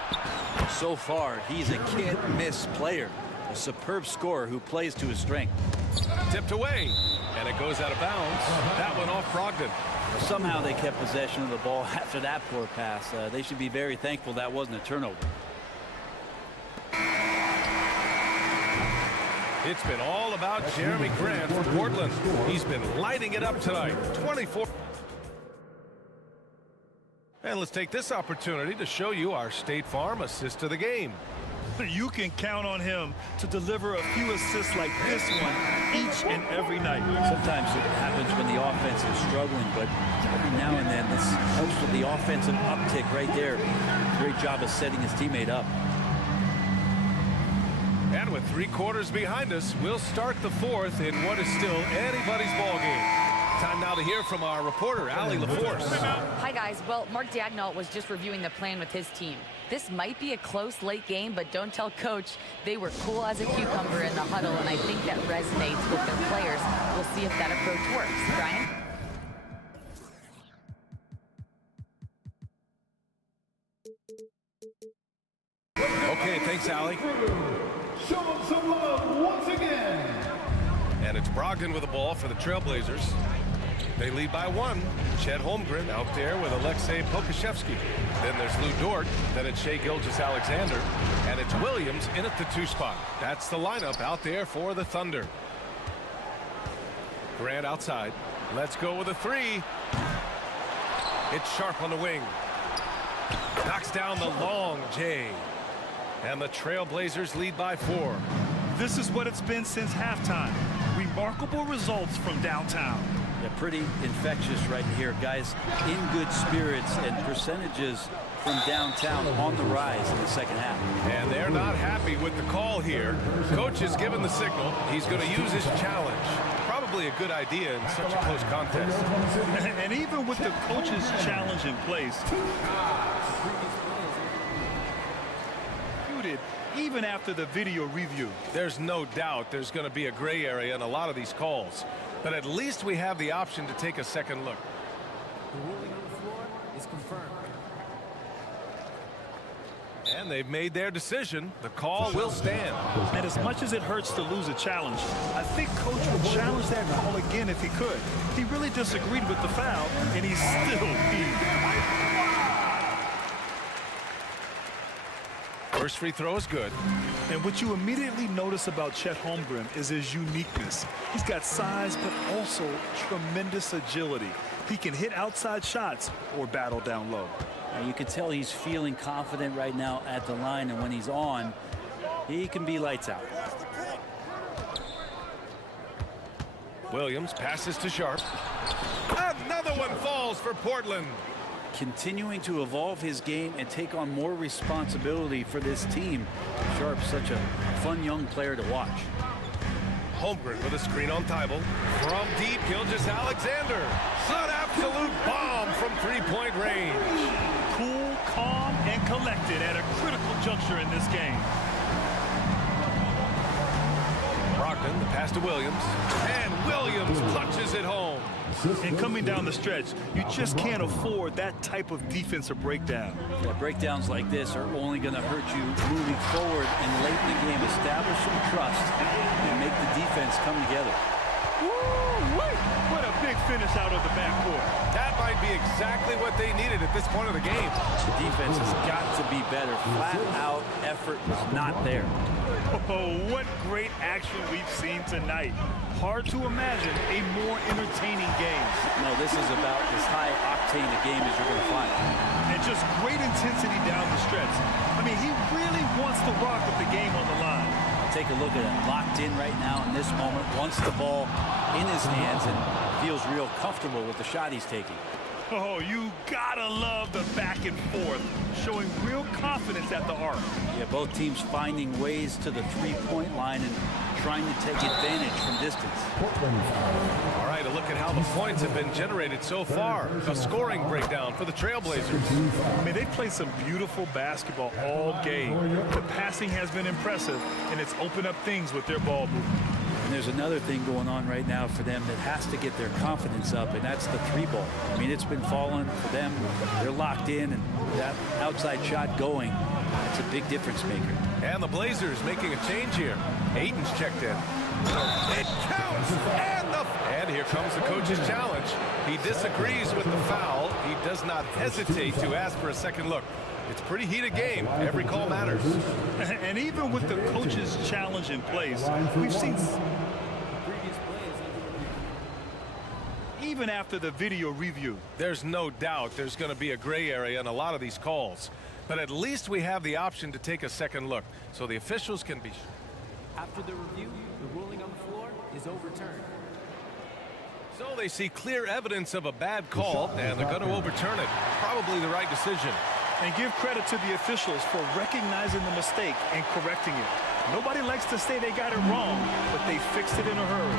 So far, he's a can't-miss player. A superb scorer who plays to his strength. Tipped away, and it goes out of bounds. That one off Brogdon. Somehow they kept possession of the ball after that poor pass. They should be very thankful that wasn't a turnover. It's been all about Jeremy Grant for Portland. He's been lighting it up tonight. 24. And let's take this opportunity to show you our State Farm assist of the game. You can count on him to deliver a few assists like this one each and every night. Sometimes it happens when the offense is struggling, but every now and then this helps with the offensive uptick right there. Great job of setting his teammate up. And with 3 quarters behind us, we'll start the 4th in what is still anybody's ball game. Time now to hear from our reporter, Allie LaForce. Hi, guys. Well, Mark Dagnall was just reviewing the plan with his team. This might be a close late game, but don't tell Coach. They were cool as a cucumber in the huddle, and I think that resonates with their players. We'll see if that approach works. Brian? Okay, thanks, Allie. Show them some love once again. And it's Brogdon with the ball for the Trailblazers. They lead by 1. Chet Holmgren out there with Alexei Pokashevsky. Then there's Lou Dort. Then it's Shai Gilgeous-Alexander. And it's Williams in at the 2 spot. That's the lineup out there for the Thunder. Grant outside. Let's go with a 3. It's Sharp on the wing. Knocks down the long J. And the Trailblazers lead by 4. This is what it's been since halftime. Remarkable results from downtown. Yeah, pretty infectious right here, guys. In good spirits and percentages from downtown on the rise in the second half. And they're not happy with the call here. Coach has given the signal. He's going to use his challenge. Probably a good idea in such a close contest. And even with the coach's challenge in place, even after the video review. There's no doubt there's going to be a gray area in a lot of these calls. But at least we have the option to take a second look. The ruling on the floor is confirmed. And they've made their decision. The call will stand. And as much as it hurts to lose a challenge, I think Coach would challenge that call again if he could. He really disagreed with the foul, and he's still beat. First free throw is good. And what you immediately notice about Chet Holmgren is his uniqueness. He's got size, but also tremendous agility. He can hit outside shots or battle down low. You can tell he's feeling confident right now at the line, and when he's on, he can be lights out. Williams passes to Sharp. Another one falls for Portland. Continuing to evolve his game and take on more responsibility for this team. Sharp's such a fun young player to watch. Holmgren with a screen on Thibault. From deep, Gilgeous-Alexander. An absolute bomb from 3-point range. Cool, calm, and collected at a critical juncture in this game. Brogdon, the pass to Williams. And Williams punches it home. And coming down the stretch, you just can't afford that type of defensive breakdown. Yeah, breakdowns like this are only going to hurt you moving forward and late in the game. Establish some trust and make the defense come together. Woo-wee! What a big finish out of the backcourt. That might be exactly what they needed at this point of the game. The defense has got to be better. Flat out effort was not there. Oh, what great action we've seen tonight. Hard to imagine a more entertaining game. No, this is about as high octane a game as you're going to find. And just great intensity down the stretch. I mean, he really wants to rock with the game on the line. Take a look at it. Locked in right now in this moment. Wants the ball in his hands and feels real comfortable with the shot he's taking. Oh, you gotta love the back and forth, showing real confidence at the arc. Yeah, both teams finding ways to the three-point line and trying to take advantage from distance. All right, a look at how the points have been generated so far. A scoring breakdown for the Trailblazers. I mean, they've played some beautiful basketball all game. The passing has been impressive, and it's opened up things with their ball movement. And there's another thing going on right now for them that has to get their confidence up, and that's the three ball. I mean, it's been falling for them. They're locked in, and that outside shot going, it's a big difference maker. And the Blazers making a change here. Aiden's checked in. It counts! And here comes the coach's challenge. He disagrees with the foul. He does not hesitate to ask for a second look. It's a pretty heated game. Every call matters. And even with the coach's challenge in place, we've seen... Even after the video review. There's no doubt there's going to be a gray area in a lot of these calls. But at least we have the option to take a second look, so the officials can be... After the review, the ruling on the floor is overturned. So they see clear evidence of a bad call, and they're going to overturn it. Probably the right decision. And give credit to the officials for recognizing the mistake and correcting it. Nobody likes to say they got it wrong, but they fixed it in a hurry.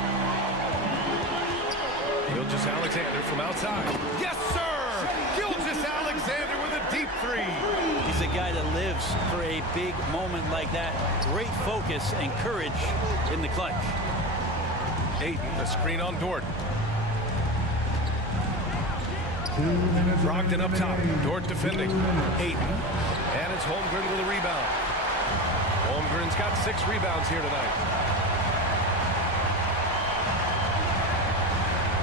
Gilgeous-Alexander from outside. Yes, sir! Gilgeous-Alexander with a deep three. He's a guy that lives for a big moment like that. Great focus and courage in the clutch. Aiden, a screen on Dort. Brogdon up top. Dort defending. Aiden. And it's Holmgren with a rebound. Holmgren's got 6 rebounds here tonight.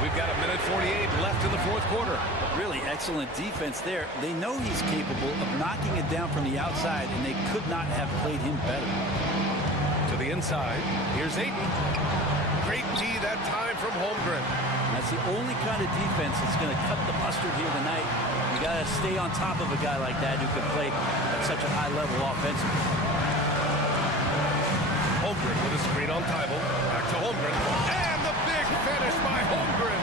We've got 1:48 left in the fourth quarter. Really excellent defense there. They know he's capable of knocking it down from the outside, and they could not have played him better. To the inside. Here's Aiden. Great D that time from Holmgren. That's the only kind of defense that's going to cut the mustard here tonight. You got to stay on top of a guy like that who can play at such a high level offensively. Holmgren with a screen on Thibault. Back to Holmgren. And the big finish by Holmgren.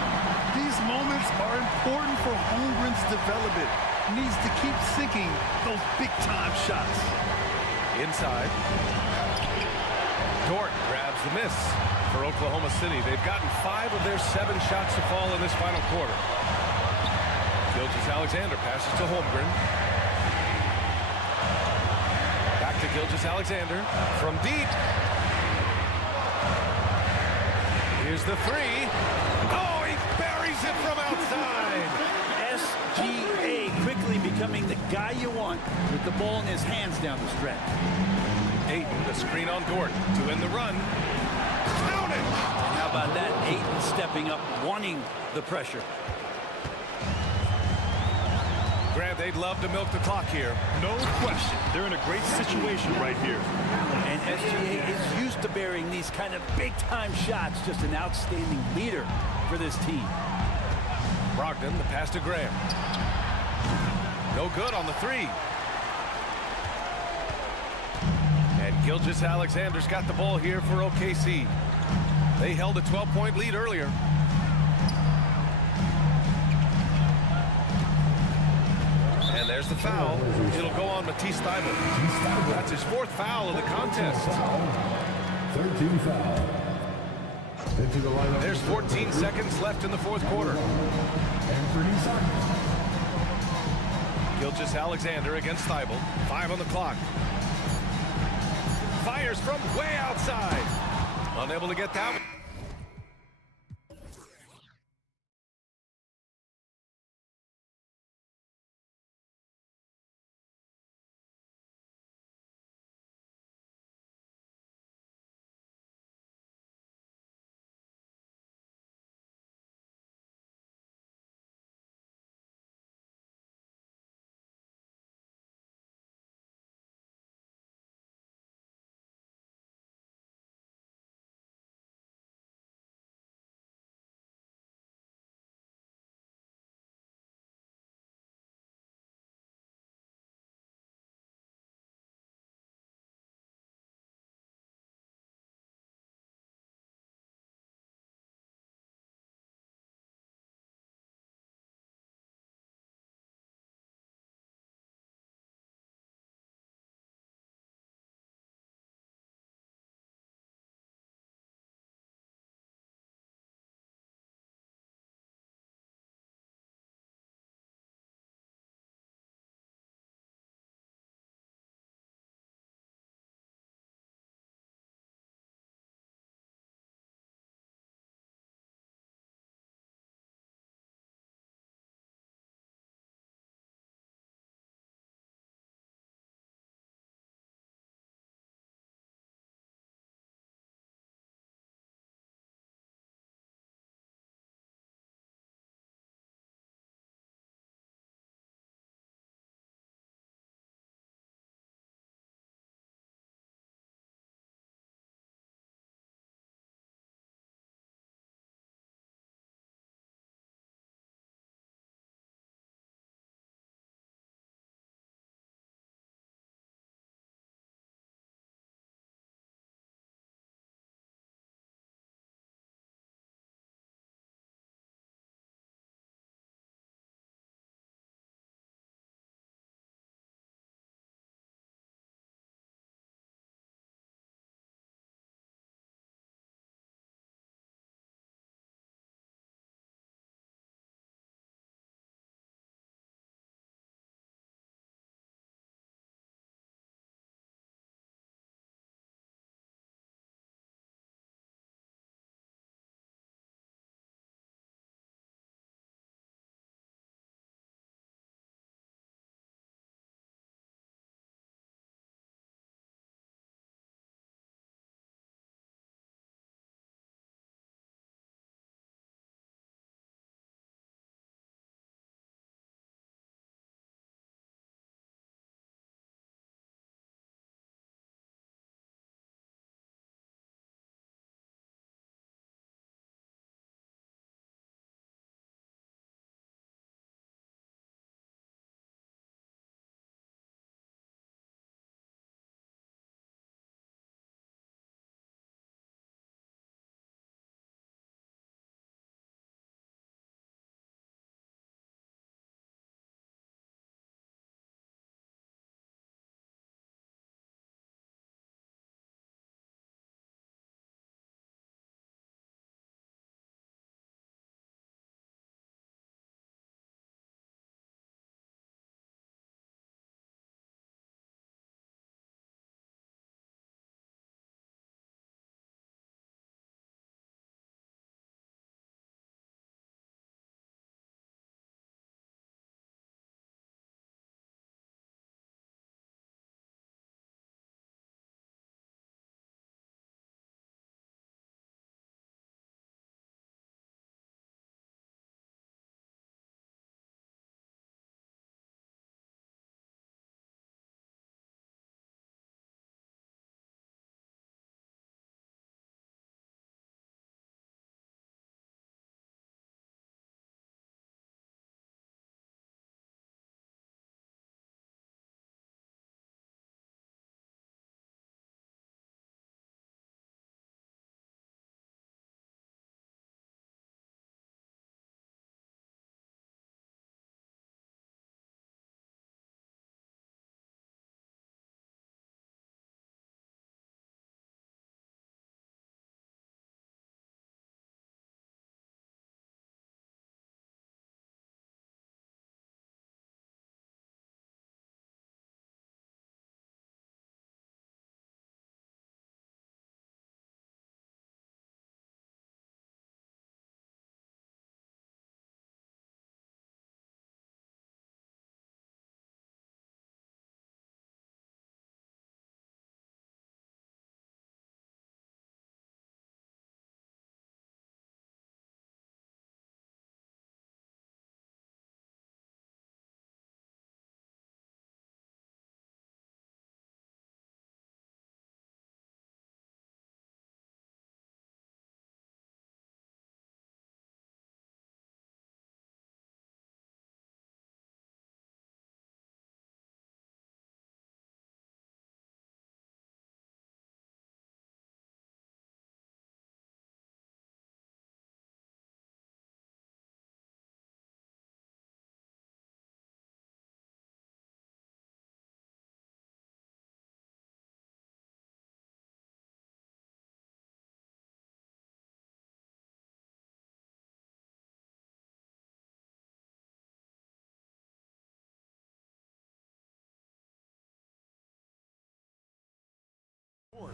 These moments are important for Holmgren's development. He needs to keep sinking those big-time shots. Inside. Dort grabs the miss for Oklahoma City. They've gotten 5 of their 7 shots to fall in this final quarter. Gilgeous-Alexander passes to Holmgren. Back to Gilgeous-Alexander from deep. Here's the 3. Oh, he buries it from outside. SGA quickly becoming the guy you want with the ball in his hands down the stretch. Aiden, the screen on Dort to end the run. Count it! And how about that? Aiden stepping up, wanting the pressure. Grant, they'd love to milk the clock here. No question. They're in a great situation right here. And SGA is used to bearing these kind of big-time shots. Just an outstanding leader for this team. Brogdon, the pass to Graham. No good on the 3. And Gilgeous-Alexander's got the ball here for OKC. They held a 12-point lead earlier. And there's the foul. It'll go on Matisse Thybulle. That's his 4th foul of the contest. 13 foul. Into the lineup. There's 14 seconds left in the fourth quarter. Gilgeous-Alexander against Thybulle. 5 on the clock. Fires from way outside. Unable to get that one.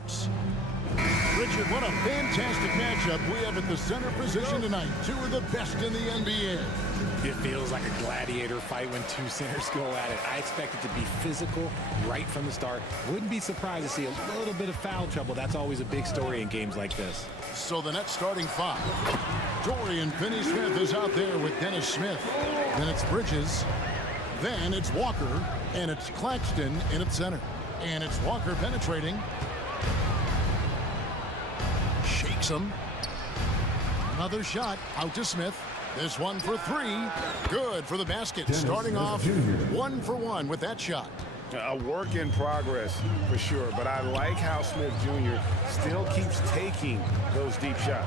starts. Richard, what a fantastic matchup we have at the center position tonight. Two of the best in the NBA. It feels like a gladiator fight when two centers go at it. I expect it to be physical right from the start. Wouldn't be surprised to see a little bit of foul trouble. That's always a big story in games like this. So the net starting five. Dorian Finney-Smith is out there with Dennis Smith. Then it's Bridges. Then it's Walker. And it's Claxton in at center. And it's Walker penetrating. Shakes him. Another shot out to Smith. This one for three. Good for the basket. Starting off 1 for 1 with that shot. A work in progress for sure, but I like how Smith Jr. still keeps taking those deep shots.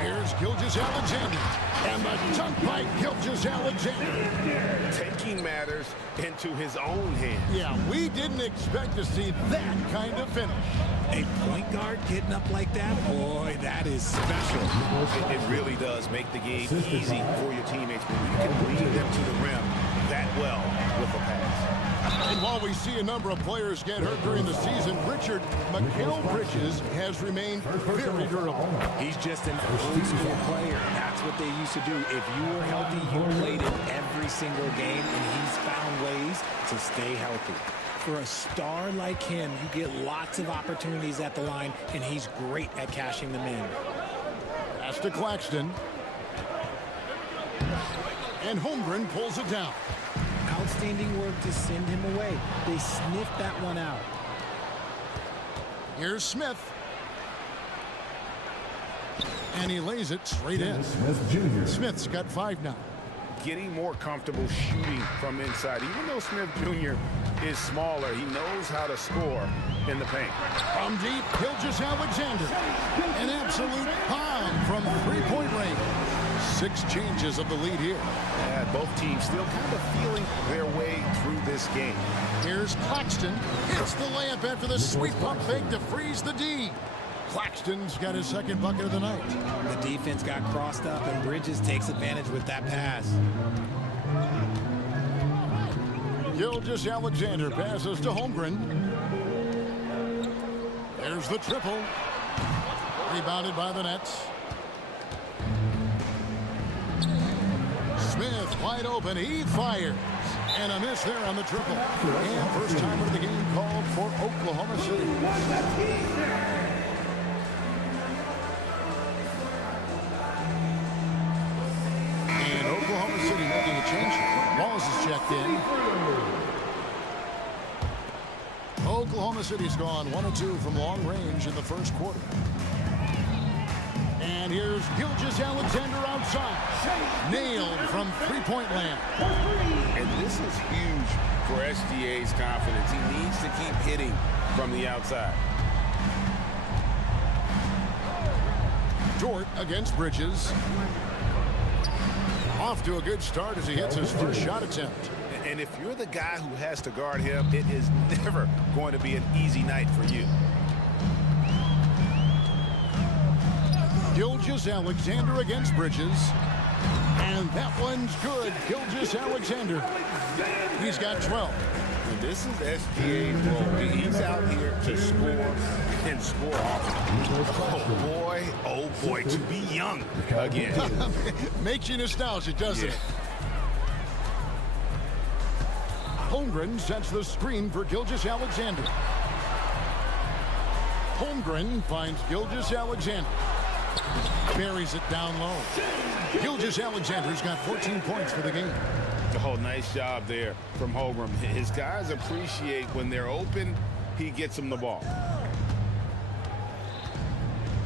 Here's Gilgeous-Alexander, and the dunk by Gilgeous-Alexander. Taking matters into his own hands. Yeah, we didn't expect to see that kind of finish. A point guard getting up like that, boy, that is special. It really does make the game easy for your teammates when you can lead them to the rim that well with a pass. And while we see a number of players get hurt during the season, Richard, Mikal Bridges has remained very durable. He's just an old school player. That's what they used to do. If you were healthy, you played in every single game, and he's found ways to stay healthy. For a star like him, you get lots of opportunities at the line, and he's great at cashing them in. Pass to Claxton. And Holmgren pulls it down. Outstanding work to send him away. They sniffed that one out. Here's Smith. And he lays it straight in. Smith's got 5 now. Getting more comfortable shooting from inside. Even though Smith Jr. is smaller, he knows how to score in the paint. From deep, Gilgeous-Alexander. An absolute bomb from three-point range. 6 changes of the lead here. Yeah, both teams still kind of feeling their way through this game. Here's Claxton. Hits the layup after the sweet pump fake to freeze the D. Claxton's got his second bucket of the night. The defense got crossed up, and Bridges takes advantage with that pass. Gilgeous-Alexander passes to Holmgren. There's the triple. Rebounded by the Nets. Smith wide open. He fires. And a miss there on the triple. And first time of the game called for Oklahoma City. And Oklahoma City making a change. Walls is checked in. Oklahoma City's gone 1 of 2 from long range in the first quarter. And here's Gilgeous-Alexander outside. Nailed from three-point land. And this is huge for SGA's confidence. He needs to keep hitting from the outside. Dort against Bridges. Off to a good start as he hits his first shot attempt. And if you're the guy who has to guard him, it is never going to be an easy night for you. Gilgeous-Alexander against Bridges. And that one's good. Gilgeous-Alexander. He's got 12. And this is SGA's role. He's out here to score and score often. Oh boy, to be young again. Makes you nostalgic, doesn't it? Holmgren sets the screen for Gilgeous-Alexander. Holmgren finds Gilgeous-Alexander. Buries it down low. Gilgeous-Alexander's got 14 points for the game. Oh, nice job there from Holmgren. His guys appreciate when they're open, he gets them the ball.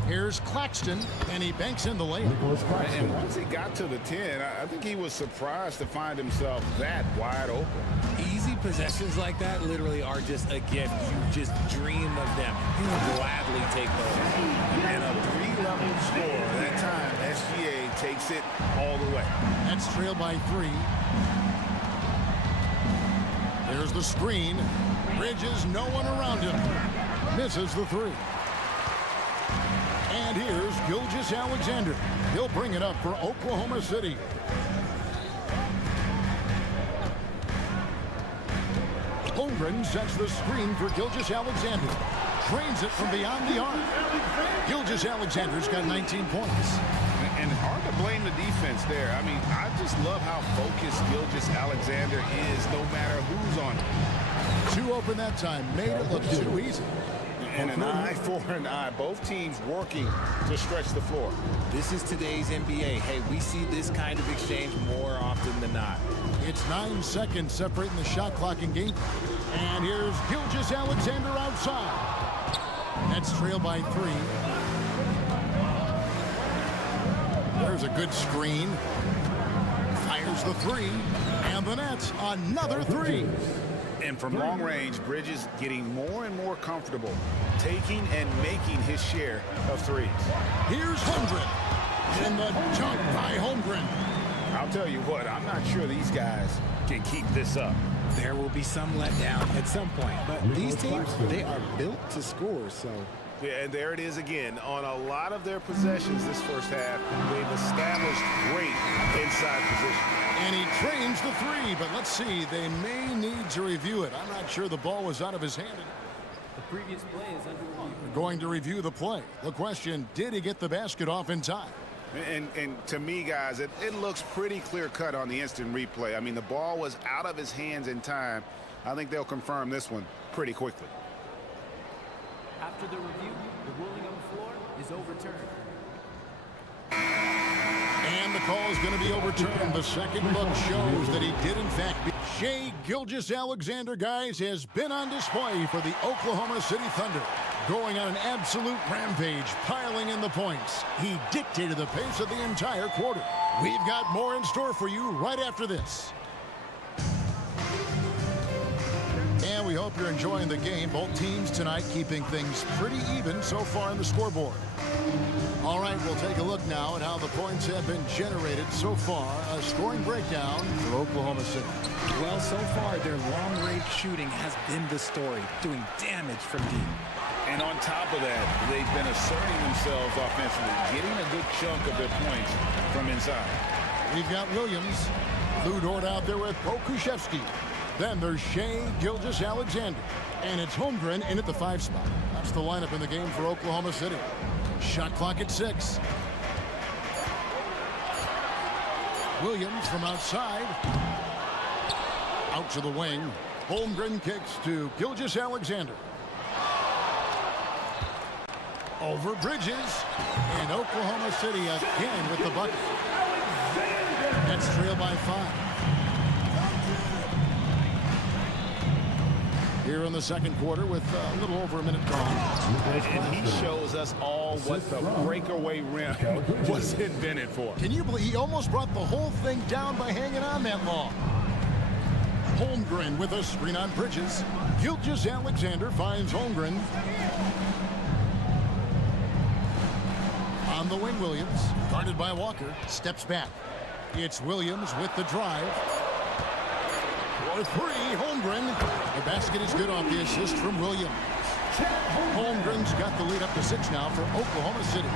Here's Claxton, and he banks in the layup. And once he got to the 10, I think he was surprised to find himself that wide open. Easy possessions like that literally are just a gift. You just dream of them. He'll gladly take those. And a 3-level score. That time, SGA takes it all the way. That's trailed by 3. There's the screen. Bridges, no one around him. Misses the 3. And here's Gilgeous-Alexander. He'll bring it up for Oklahoma City. Holmgren sets the screen for Gilgeous-Alexander. drains it from beyond the arc. Gilgeous-Alexander's got 19 points. And hard to blame the defense there. I mean, I just love how focused Gilgeous-Alexander is no matter who's on him. Too open that time. Made it look too easy. And an eye for an eye. Both teams working to stretch the floor. This is today's NBA. Hey, we see this kind of exchange more often than not. It's 9 seconds separating the shot clock and game. And here's Gilgeous-Alexander outside. Nets trail by 3. There's a good screen. Fires the 3. And the Nets, another 3. And from long range, Bridges getting more and more comfortable taking and making his share of threes. Here's Holmgren. And the dunk by Holmgren. I'll tell you what, I'm not sure these guys can keep this up. There will be some letdown at some point, but these teams, they are built to score, so. Yeah, and there it is again. On a lot of their possessions this first half, they've established great inside position. And he trains the 3, but let's see, they may need to review it. I'm not sure the ball was out of his hand. The previous play is under review. We're going to review the play. The question, did he get the basket off in time? And to me, guys, it looks pretty clear-cut on the instant replay. I mean, the ball was out of his hands in time. I think they'll confirm this one pretty quickly. After the review, the ruling on the floor is overturned. And the call is going to be overturned. The second look shows that he did, in fact, be. Shai Gilgeous-Alexander, guys, has been on display for the Oklahoma City Thunder. Going on an absolute rampage, piling in the points. He dictated the pace of the entire quarter. We've got more in store for you right after this. And we hope you're enjoying the game. Both teams tonight keeping things pretty even so far on the scoreboard. All right, we'll take a look now at how the points have been generated so far. A scoring breakdown for Oklahoma City. Well, so far, their long-range shooting has been the story, doing damage from deep. And on top of that, they've been asserting themselves offensively, getting a good chunk of their points from inside. We've got Williams, Lou Dort out there with Pokushevsky. Then there's Shai Gilgeous-Alexander. And it's Holmgren in at the 5 spot. That's the lineup in the game for Oklahoma City. Shot clock at 6. Williams from outside. Out to the wing. Holmgren kicks to Gilgeous-Alexander. Over Bridges. And Oklahoma City again with the bucket. Nets trail by 5. Here in the second quarter with a little over a minute gone. And he shows us all what the breakaway rim was invented for. Can you believe he almost brought the whole thing down by hanging on that long? Holmgren with a screen on Bridges. Gilgeous-Alexander finds Holmgren. On the wing, Williams, guarded by Walker, steps back. It's Williams with the drive. For 3, Holmgren. The basket is good off the assist from Williams. Holmgren's got the lead up to 6 now for Oklahoma City.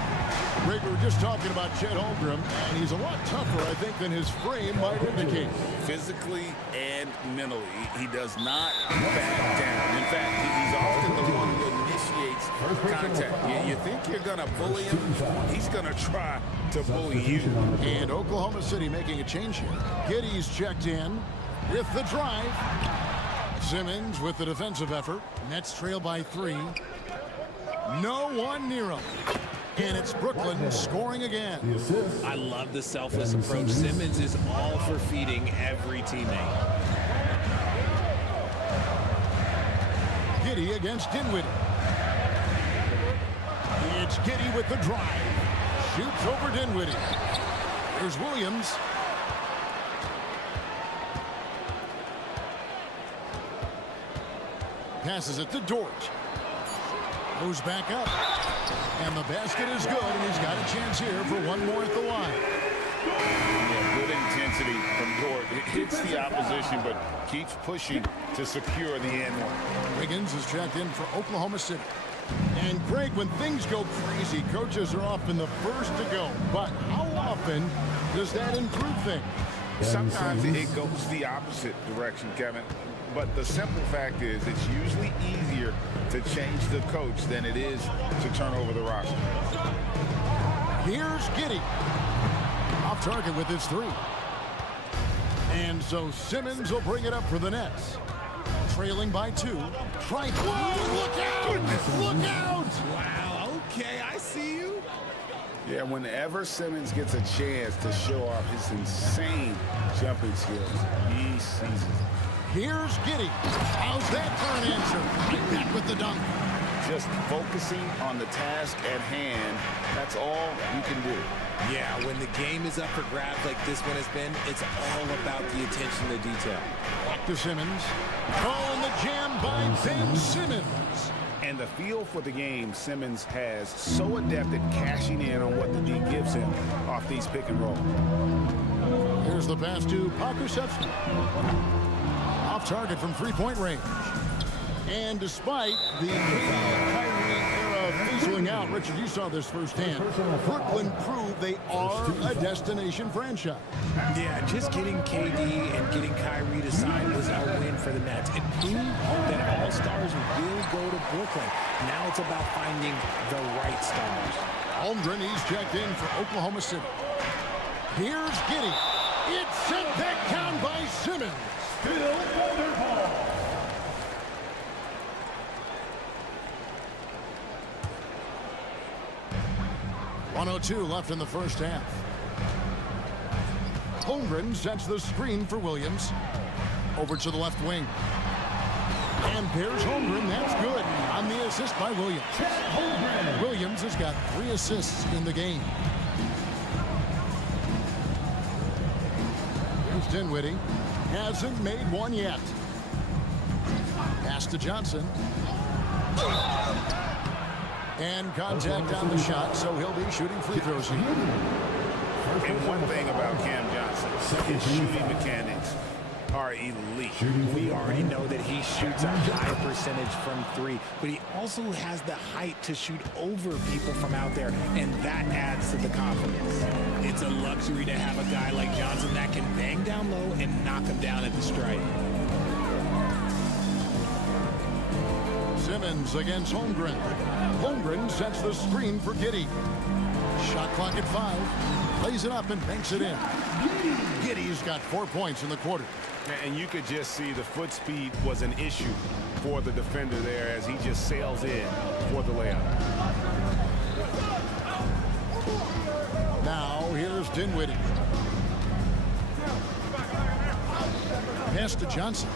Greg, we were just talking about Chet Holmgren, and he's a lot tougher, I think, than his frame might indicate. Physically and mentally, he does not back down. In fact, he's often the one who initiates contact. You think you're going to bully him, he's going to try to bully you. And Oklahoma City making a change here. Giddey's checked in with the drive. Simmons with the defensive effort. Nets trail by 3. No one near him. And it's Brooklyn scoring again. I love the selfless approach. Simmons is all for feeding every teammate. Giddey against Dinwiddie. It's Giddey with the drive. Shoots over Dinwiddie. There's Williams. Passes it to Dort. Moves back up. And the basket is good, and he's got a chance here for one more at the line. Yeah, good intensity from Dort. It hits the opposition, but keeps pushing to secure the end one. Wiggins is checked in for Oklahoma City. And Greg, when things go crazy, coaches are often the first to go. But how often does that improve things? Sometimes it goes the opposite direction, Kevin. but the simple fact is it's usually easier to change the coach than it is to turn over the roster. Here's Giddey. Off target with his three. And so Simmons will bring it up for the Nets. Trailing by 2. Try. Whoa, look out! Look out! Wow, okay, I see you. Yeah, whenever Simmons gets a chance to show off his insane jumping skills, he seizes it. Here's Giddey. How's that for an answer? Right back with the dunk. Just focusing on the task at hand, that's all you can do. Yeah, when the game is up for grabs like this one has been, it's all about the attention to detail. Back to Simmons. Calling the jam by Ben Simmons. And the feel for the game Simmons has, so adept at cashing in on what the D gives him off these pick and roll. Here's the pass to Pokusevski. Off target from three-point range. And despite the Kyrie era fizzling out, Richard, you saw this firsthand. Brooklyn proved they are a destination franchise. Yeah, just getting KD and getting Kyrie to sign was a win for the Nets. It proved that all stars will go to Brooklyn. Now it's about finding the right stars. Holmgren, he's checked in for Oklahoma City. Here's Giddey. It's sent back down by Simmons. Still Thunderball. .102 left in the first half. Holmgren sets the screen for Williams. Over to the left wing. And there's Holmgren. That's good on the assist by Williams. Williams has got 3 assists in the game. Here's Dinwiddie. Hasn't made one yet. Pass to Johnson. And contact on the shot, so he'll be shooting free throws here. And one thing about Cam Johnson, his shooting mechanics are elite. We already know that he shoots a high percentage from 3, but he also has the height to shoot over people from out there, and that adds to the confidence. It's a luxury to have a guy like Johnson that can bang down low and knock him down at the stripe. Simmons against Holmgren. Holmgren sets the screen for Giddey. Shot clock at 5. Plays it up and banks it in. Giddey's got 4 points in the quarter. And you could just see the foot speed was an issue for the defender there as he just sails in for the layup. Now here's Dinwiddie. Pass to Johnson.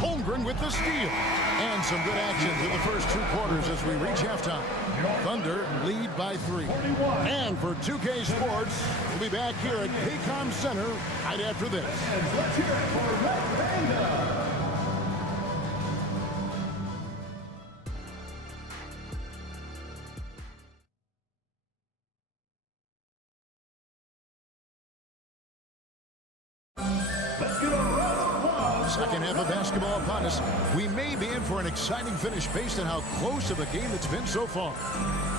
Holmgren with the steal. And some good action through the first 2 quarters as we reach halftime. Thunder lead by 3. And for 2K Sports, we'll be back here at Paycom Center right after this. Let's hear it for Red Panda. Second half of basketball upon us. We may be in for an exciting finish based on how close of a game it's been so far.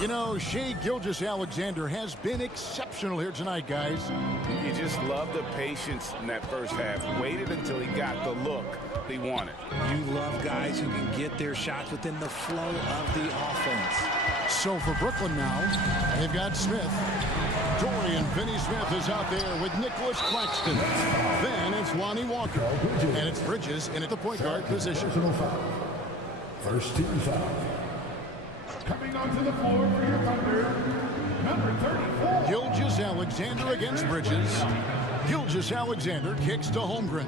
You know, Shai Gilgeous-Alexander has been exceptional here tonight, guys. You just love the patience in that first half. Waited until he got the look he wanted. You love guys who can get their shots within the flow of the offense. So for Brooklyn now, they've got Smith. Dorian Finney-Smith is out there with Nicholas Claxton. Then it's Lonnie Walker. And it's Bridges in at the point guard position. First team foul. Coming onto the floor for your Thunder, number 34. Gilgeous-Alexander against Bridges. Gilgeous-Alexander kicks to Holmgren.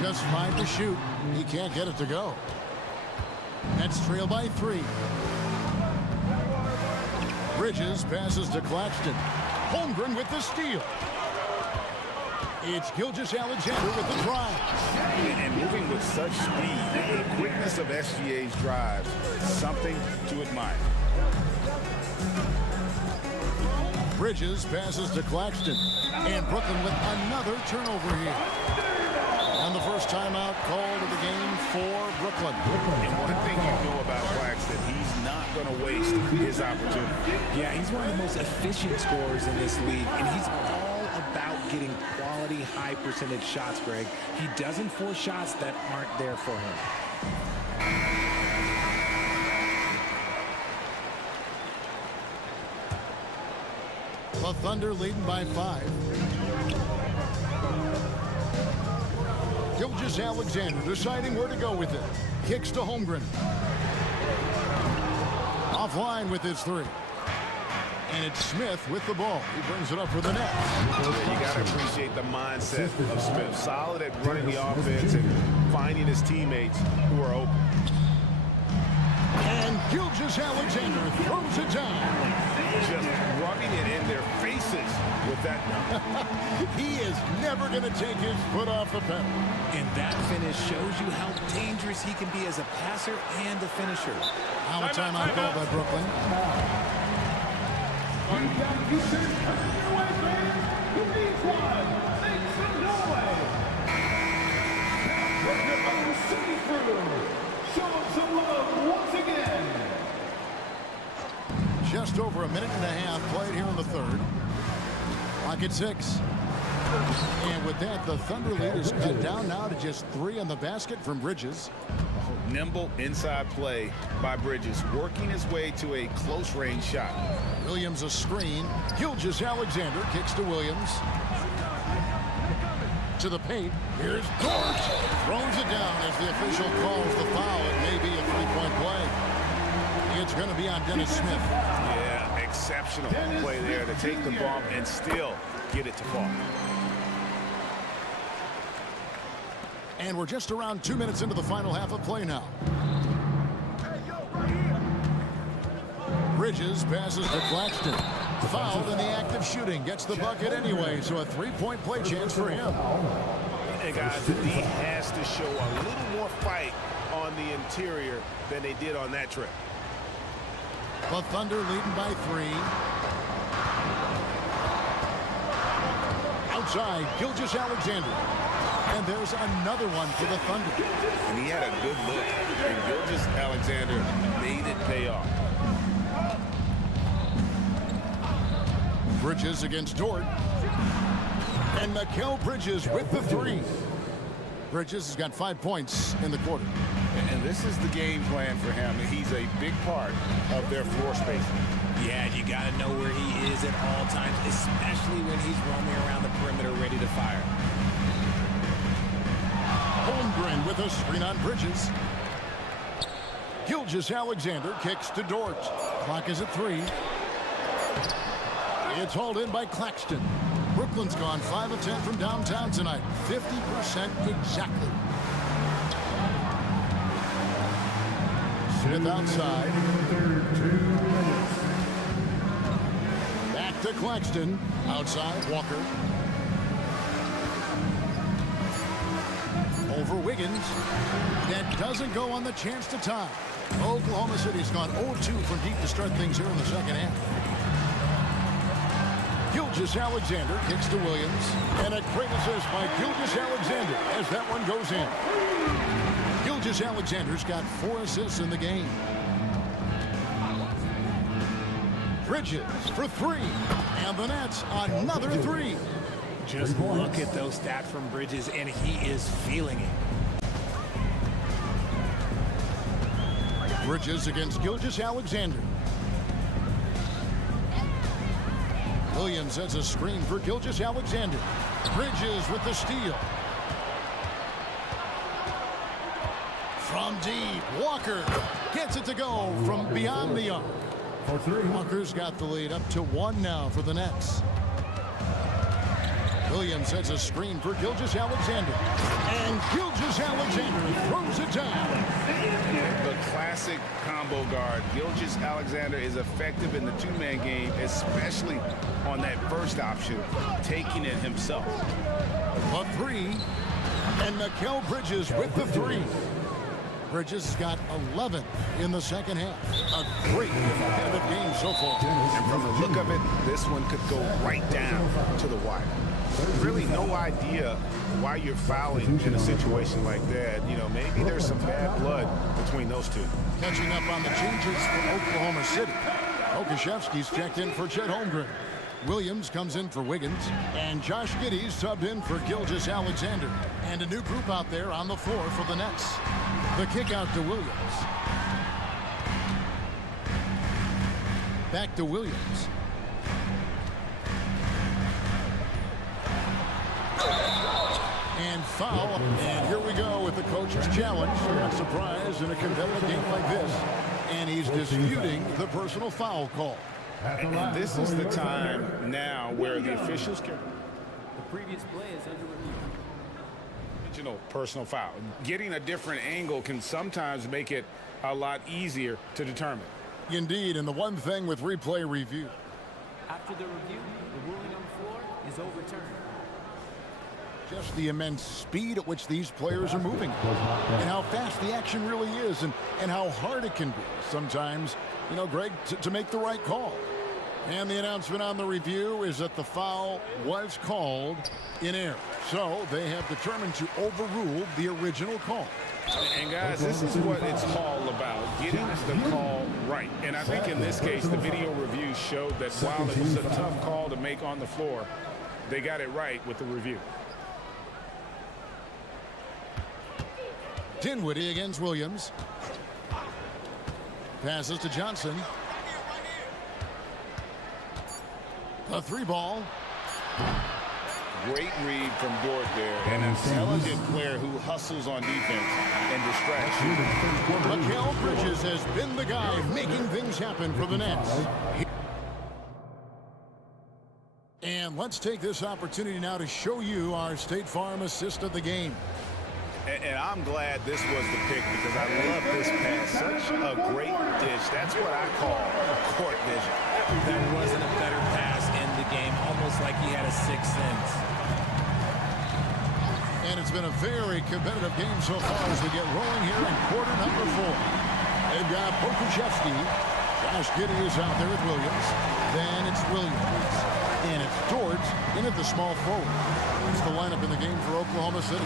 Just 5 to shoot. He can't get it to go. Nets trail by 3. Bridges passes to Claxton. Holmgren with the steal. It's Gilgeous-Alexander with the drive. And moving with such speed, the quickness of SGA's drive, something to admire. Bridges passes to Claxton. And Brooklyn with another turnover here. And the first timeout called of the game for Brooklyn. And one thing you know about Claxton, he's not going to waste his opportunity. Yeah, he's one of the most efficient scorers in this league, and he's all about getting quality, high percentage shots, Greg. He doesn't force shots that aren't there for him. The Thunder leading by 5. Gilgeous-Alexander deciding where to go with it. Kicks to Holmgren. Offline with his 3. And it's Smith with the ball. He brings it up for the net. You got to appreciate the mindset of Smith. Solid at running the offense and finding his teammates who are open. And Gilgeous-Alexander throws it down. Just rubbing it in their faces with that. He is never going to take his foot off the pedal. And that finish shows you how dangerous he can be as a passer and a finisher. Now a timeout called by Brooklyn. Just over a minute and a half played here in the third. Clock at 6. And with that, the Thunder lead is cut down now to just 3 on the basket from Bridges. Nimble inside play by Bridges, working his way to a close range shot. Williams a screen. Gilgeous-Alexander kicks to Williams. To the paint. Here's Dort. Throws it down as the official calls the foul. It may be a 3-point play. It's going to be on Dennis Smith. Yeah, exceptional play there to take the bump and still get it to fall. And we're just around 2 minutes into the final half of play now. Bridges passes to Claxton. Fouled in the act of shooting. Gets the bucket anyway, so a 3-point play chance for him. And guys, the D has to show a little more fight on the interior than they did on that trip. The Thunder leading by 3. Outside, Gilgeous-Alexander. And there's another one for the Thunder. And he had a good look, and Gilgeous-Alexander made it pay off. Bridges against Dort. And Mikal Bridges with the 3. Bridges has got 5 points in the quarter. And this is the game plan for him. He's a big part of their floor spacing. Yeah, you got to know where he is at all times, especially when he's roaming around the perimeter ready to fire. Holmgren with a screen on Bridges. Gilgeous-Alexander kicks to Dort. Clock is at 3. It's hauled in by Claxton. Brooklyn's gone 5 of 10 from downtown tonight. 50% exactly. Smith outside. Back to Claxton. Outside, Walker. Over Wiggins. That doesn't go on the chance to tie. Oklahoma City's gone 0-2 from deep to start things here in the second half. Gilgeous-Alexander kicks to Williams. And a great assist by Gilgeous-Alexander as that one goes in. Gilgeous-Alexander's got 4 assists in the game. Bridges for 3. And the Nets another 3. Just look at those stats from Bridges, and he is feeling it. Bridges against Gilgeous-Alexander. Williams has a screen for Gilgeous-Alexander. Bridges with the steal. From deep, Walker gets it to go from beyond the arc. Walker's got the lead up to 1 now for the Nets. Williams has a screen for Gilgeous-Alexander. And Gilgeous-Alexander throws it down. The classic combo guard. Gilgeous-Alexander is effective in the 2-man game, especially on that first option, taking it himself. A 3. And Mikal Bridges with the 3. Bridges has got 11 in the second half. A great competitive game so far. And from the look of it, this one could go right down to the wire. Really no idea why you're fouling in a situation like that. You know, maybe there's some bad blood between those two. Catching up on the changes for Oklahoma City. Okashevsky's checked in for Chet Holmgren. Williams comes in for Wiggins. And Josh Giddey's subbed in for Gilgeous-Alexander. And a new group out there on the floor for the Nets. The kick out to Williams. Back to Williams. And foul. And here we go with the coach's challenge. Not surprised in a competitive game like this. And he's disputing the personal foul call. And this is the time now where the officials can. The previous play is under review. Original personal foul. Getting a different angle can sometimes make it a lot easier to determine. Indeed, and the one thing with replay review. After the review, the ruling on the floor is overturned. Just the immense speed at which these players are moving and how fast the action really is and how hard it can be sometimes, you know, Greg, to make the right call. And the announcement on the review is that the foul was called in error. So they have determined to overrule the original call. And guys, this is what it's all about, getting the call right. And I think in this case, the video review showed that while it was a tough call to make on the floor, they got it right with the review. Dinwiddie against Williams. Passes to Johnson. A three ball. Great read from Dort there. An intelligent player who hustles on defense and distracts you. Mikal Bridges has been the guy making things happen for the Nets. And let's take this opportunity now to show you our State Farm assist of the game. And I'm glad this was the pick because I love this pass. Such a great dish. That's what I call court vision. There wasn't a better pass in the game, almost like he had a sixth sense. And it's been a very competitive game so far as we get rolling here in quarter number 4. They've got Pokuševski. Josh Giddey is out there with Williams. Then it's Williams. And it's Dort in at the small forward. It's the lineup in the game for Oklahoma City.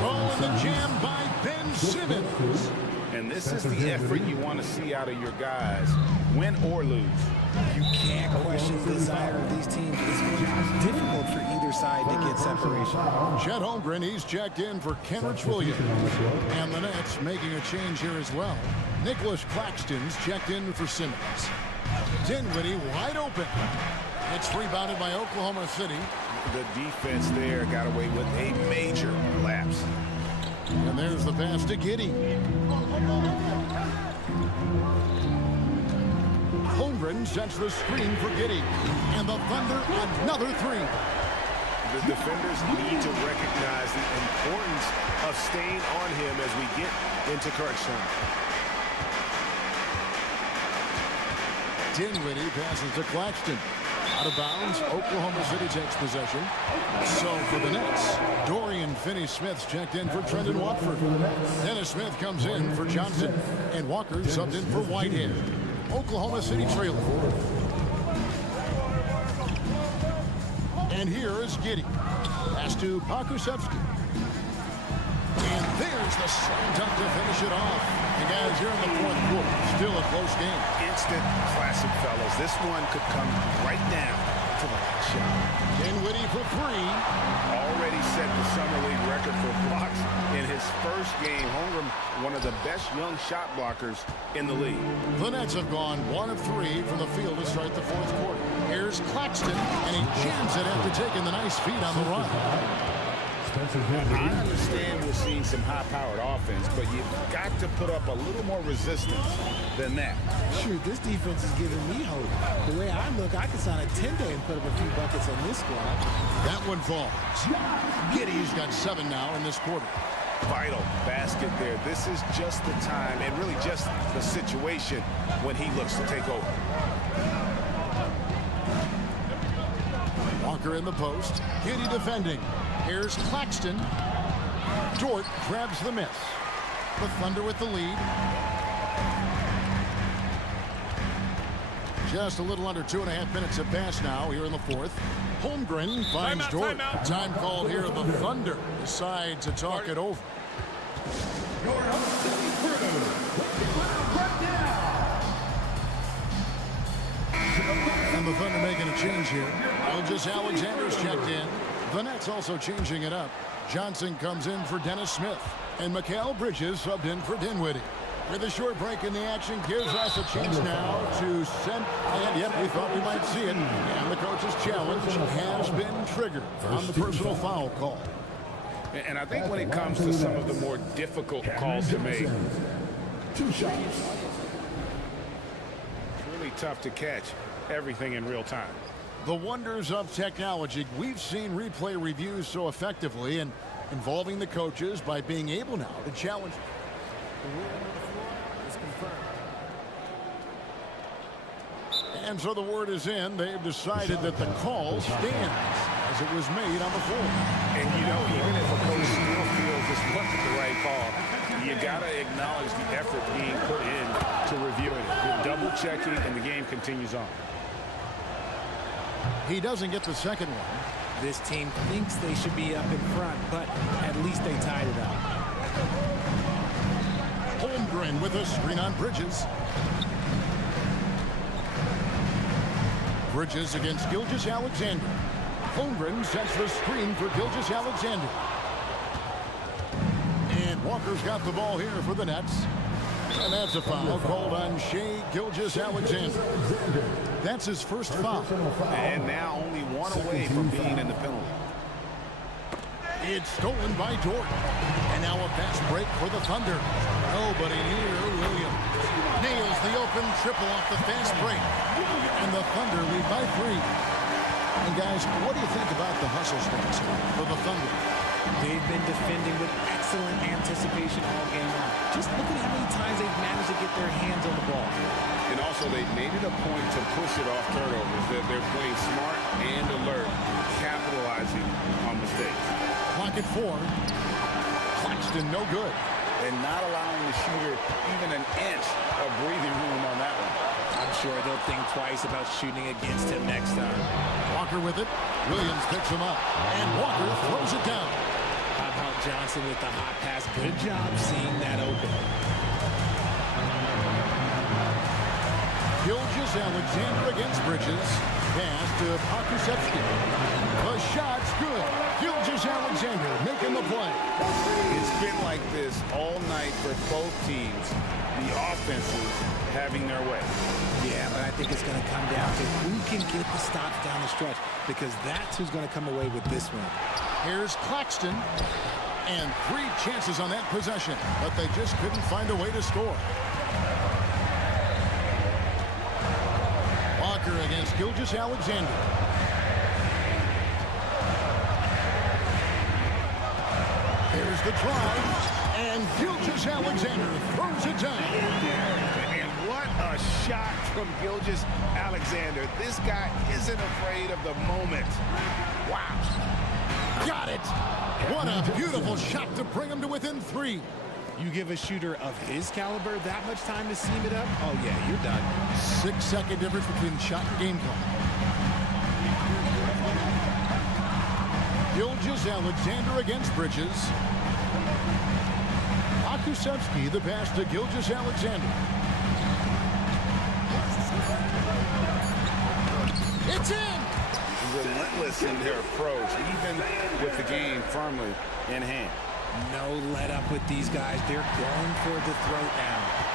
Oh, and the jam by Ben Simmons. And this is the effort you want to see out of your guys, win or lose. You can't question the desire of these teams. It's going to be difficult for either side to get separation. Chet Holmgren, he's checked in for Kenrich Williams. And the Nets making a change here as well. Nicholas Claxton's checked in for Simmons. Dinwiddie wide open. It's rebounded by Oklahoma City. The defense there got away with a major lapse. And there's the pass to Giddey. Holmgren sets the screen for Giddey. And the Thunder, another three. The defenders need to recognize the importance of staying on him as we get into crunch time. Dinwiddie passes to Claxton. Out of bounds, Oklahoma City takes possession. So for the Nets, Dorian Finney-Smith's checked in for Trendon Watford. Dennis Smith comes in for Johnson. And Walker subbed in for Whitehead. Oklahoma City trailing. And here is Giddey. Pass to Pokuševski. And there's the slam dunk to finish it off. And guys, here in the fourth quarter, still a close game. Instant classic, fellas. This one could come right down to the last shot. Dinwiddie for three. Already set the Summer League record for blocks in his first game. Holmgren, one of the best young shot blockers in the league. The Nets have gone 1 of 3 from the field to start the fourth quarter. Here's Claxton, and he jams it after taking the nice feed on the run. I understand we're seeing some high-powered offense, but you've got to put up a little more resistance than that. Shoot, this defense is giving me hope. The way I look, I can sign a 10-day and put up a few buckets on this squad. That one falls. Giddey's got 7 now in this quarter. Vital basket there. This is just the time and really just the situation when he looks to take over. Walker in the post. Giddey defending. Here's Claxton. Dort grabs the miss. The Thunder with the lead. Just a little under 2.5 minutes have passed now here in the fourth. Holmgren finds Dort. Time called here. The Thunder decide to talk it over. And And the Thunder making a change here. Gilgeous Alexander's checked in. The Nets also changing it up. Johnson comes in for Dennis Smith. And Mikal Bridges subbed in for Dinwiddie. With a short break in the action gives us a chance now to send, and yep, we thought we might see it. And the coach's challenge has been triggered on the personal foul call. And I think when it comes to some of the more difficult calls to make, 2 shots. it's really tough to catch everything in real time. The wonders of technology. We've seen replay reviews so effectively and involving the coaches by being able now to challenge. The ruling on the floor is confirmed. And so the word is in. They've decided that the call stands as it was made on the floor. And you know, even if a coach still feels this wasn't the right call, you gotta acknowledge the effort being put in to reviewing it. You're double checking, and the game continues on. He doesn't get the second one. This team thinks they should be up in front, but at least they tied it up. Holmgren with a screen on Bridges. Bridges against Gilgeous Alexander. Holmgren sets the screen for Gilgeous Alexander. And Walker's got the ball here for the Nets. And that's a foul called on Shai Gilgeous Alexander. That's his first foul. And now only one away from being in the penalty. It's stolen by Dort. And now a fast break for the Thunder. Nobody near Williams. Nails the open triple off the fast break. And the Thunder lead by 3. And guys, what do you think about the hustle stance for the Thunder? They've been defending with excellent anticipation all game long. Just look at how many times they've managed to get their hands on the ball. And also, they've made it a point to push it off turnovers. That they're playing smart and alert, capitalizing on mistakes. Clock at 4. Claxton no good. And not allowing the shooter even an inch of breathing room on that one. I'm sure they'll think twice about shooting against him next time. Walker with it. Williams picks him up. And Walker throws it down. How about Johnson with the hot pass? Good job seeing that open. Gilgeous Alexander against Bridges. Pass to Pakusevsky. The shot's good. Gilgeous Alexander making the play. It's been like this all night for both teams. The offenses having their way. Yeah, but I think it's going to come down to who can get the stops down the stretch, because that's who's going to come away with this one. Here's Claxton. And 3 chances on that possession, but they just couldn't find a way to score. Walker against Gilgeous Alexander. Here's the drive, and Gilgeous Alexander throws it down. And what a shot from Gilgeous Alexander. This guy isn't afraid of the moment. Wow. Got it. What a beautiful shot to bring him to within 3. You give a shooter of his caliber that much time to seam it up, oh yeah, you're done. 6-second difference between shot and game clock. Gilgeous Alexander against Bridges. Pakusevsky the pass to Gilgeous Alexander. It's in! Relentless in their approach, even with the game firmly in hand. No let up with these guys. They're going for the throat now.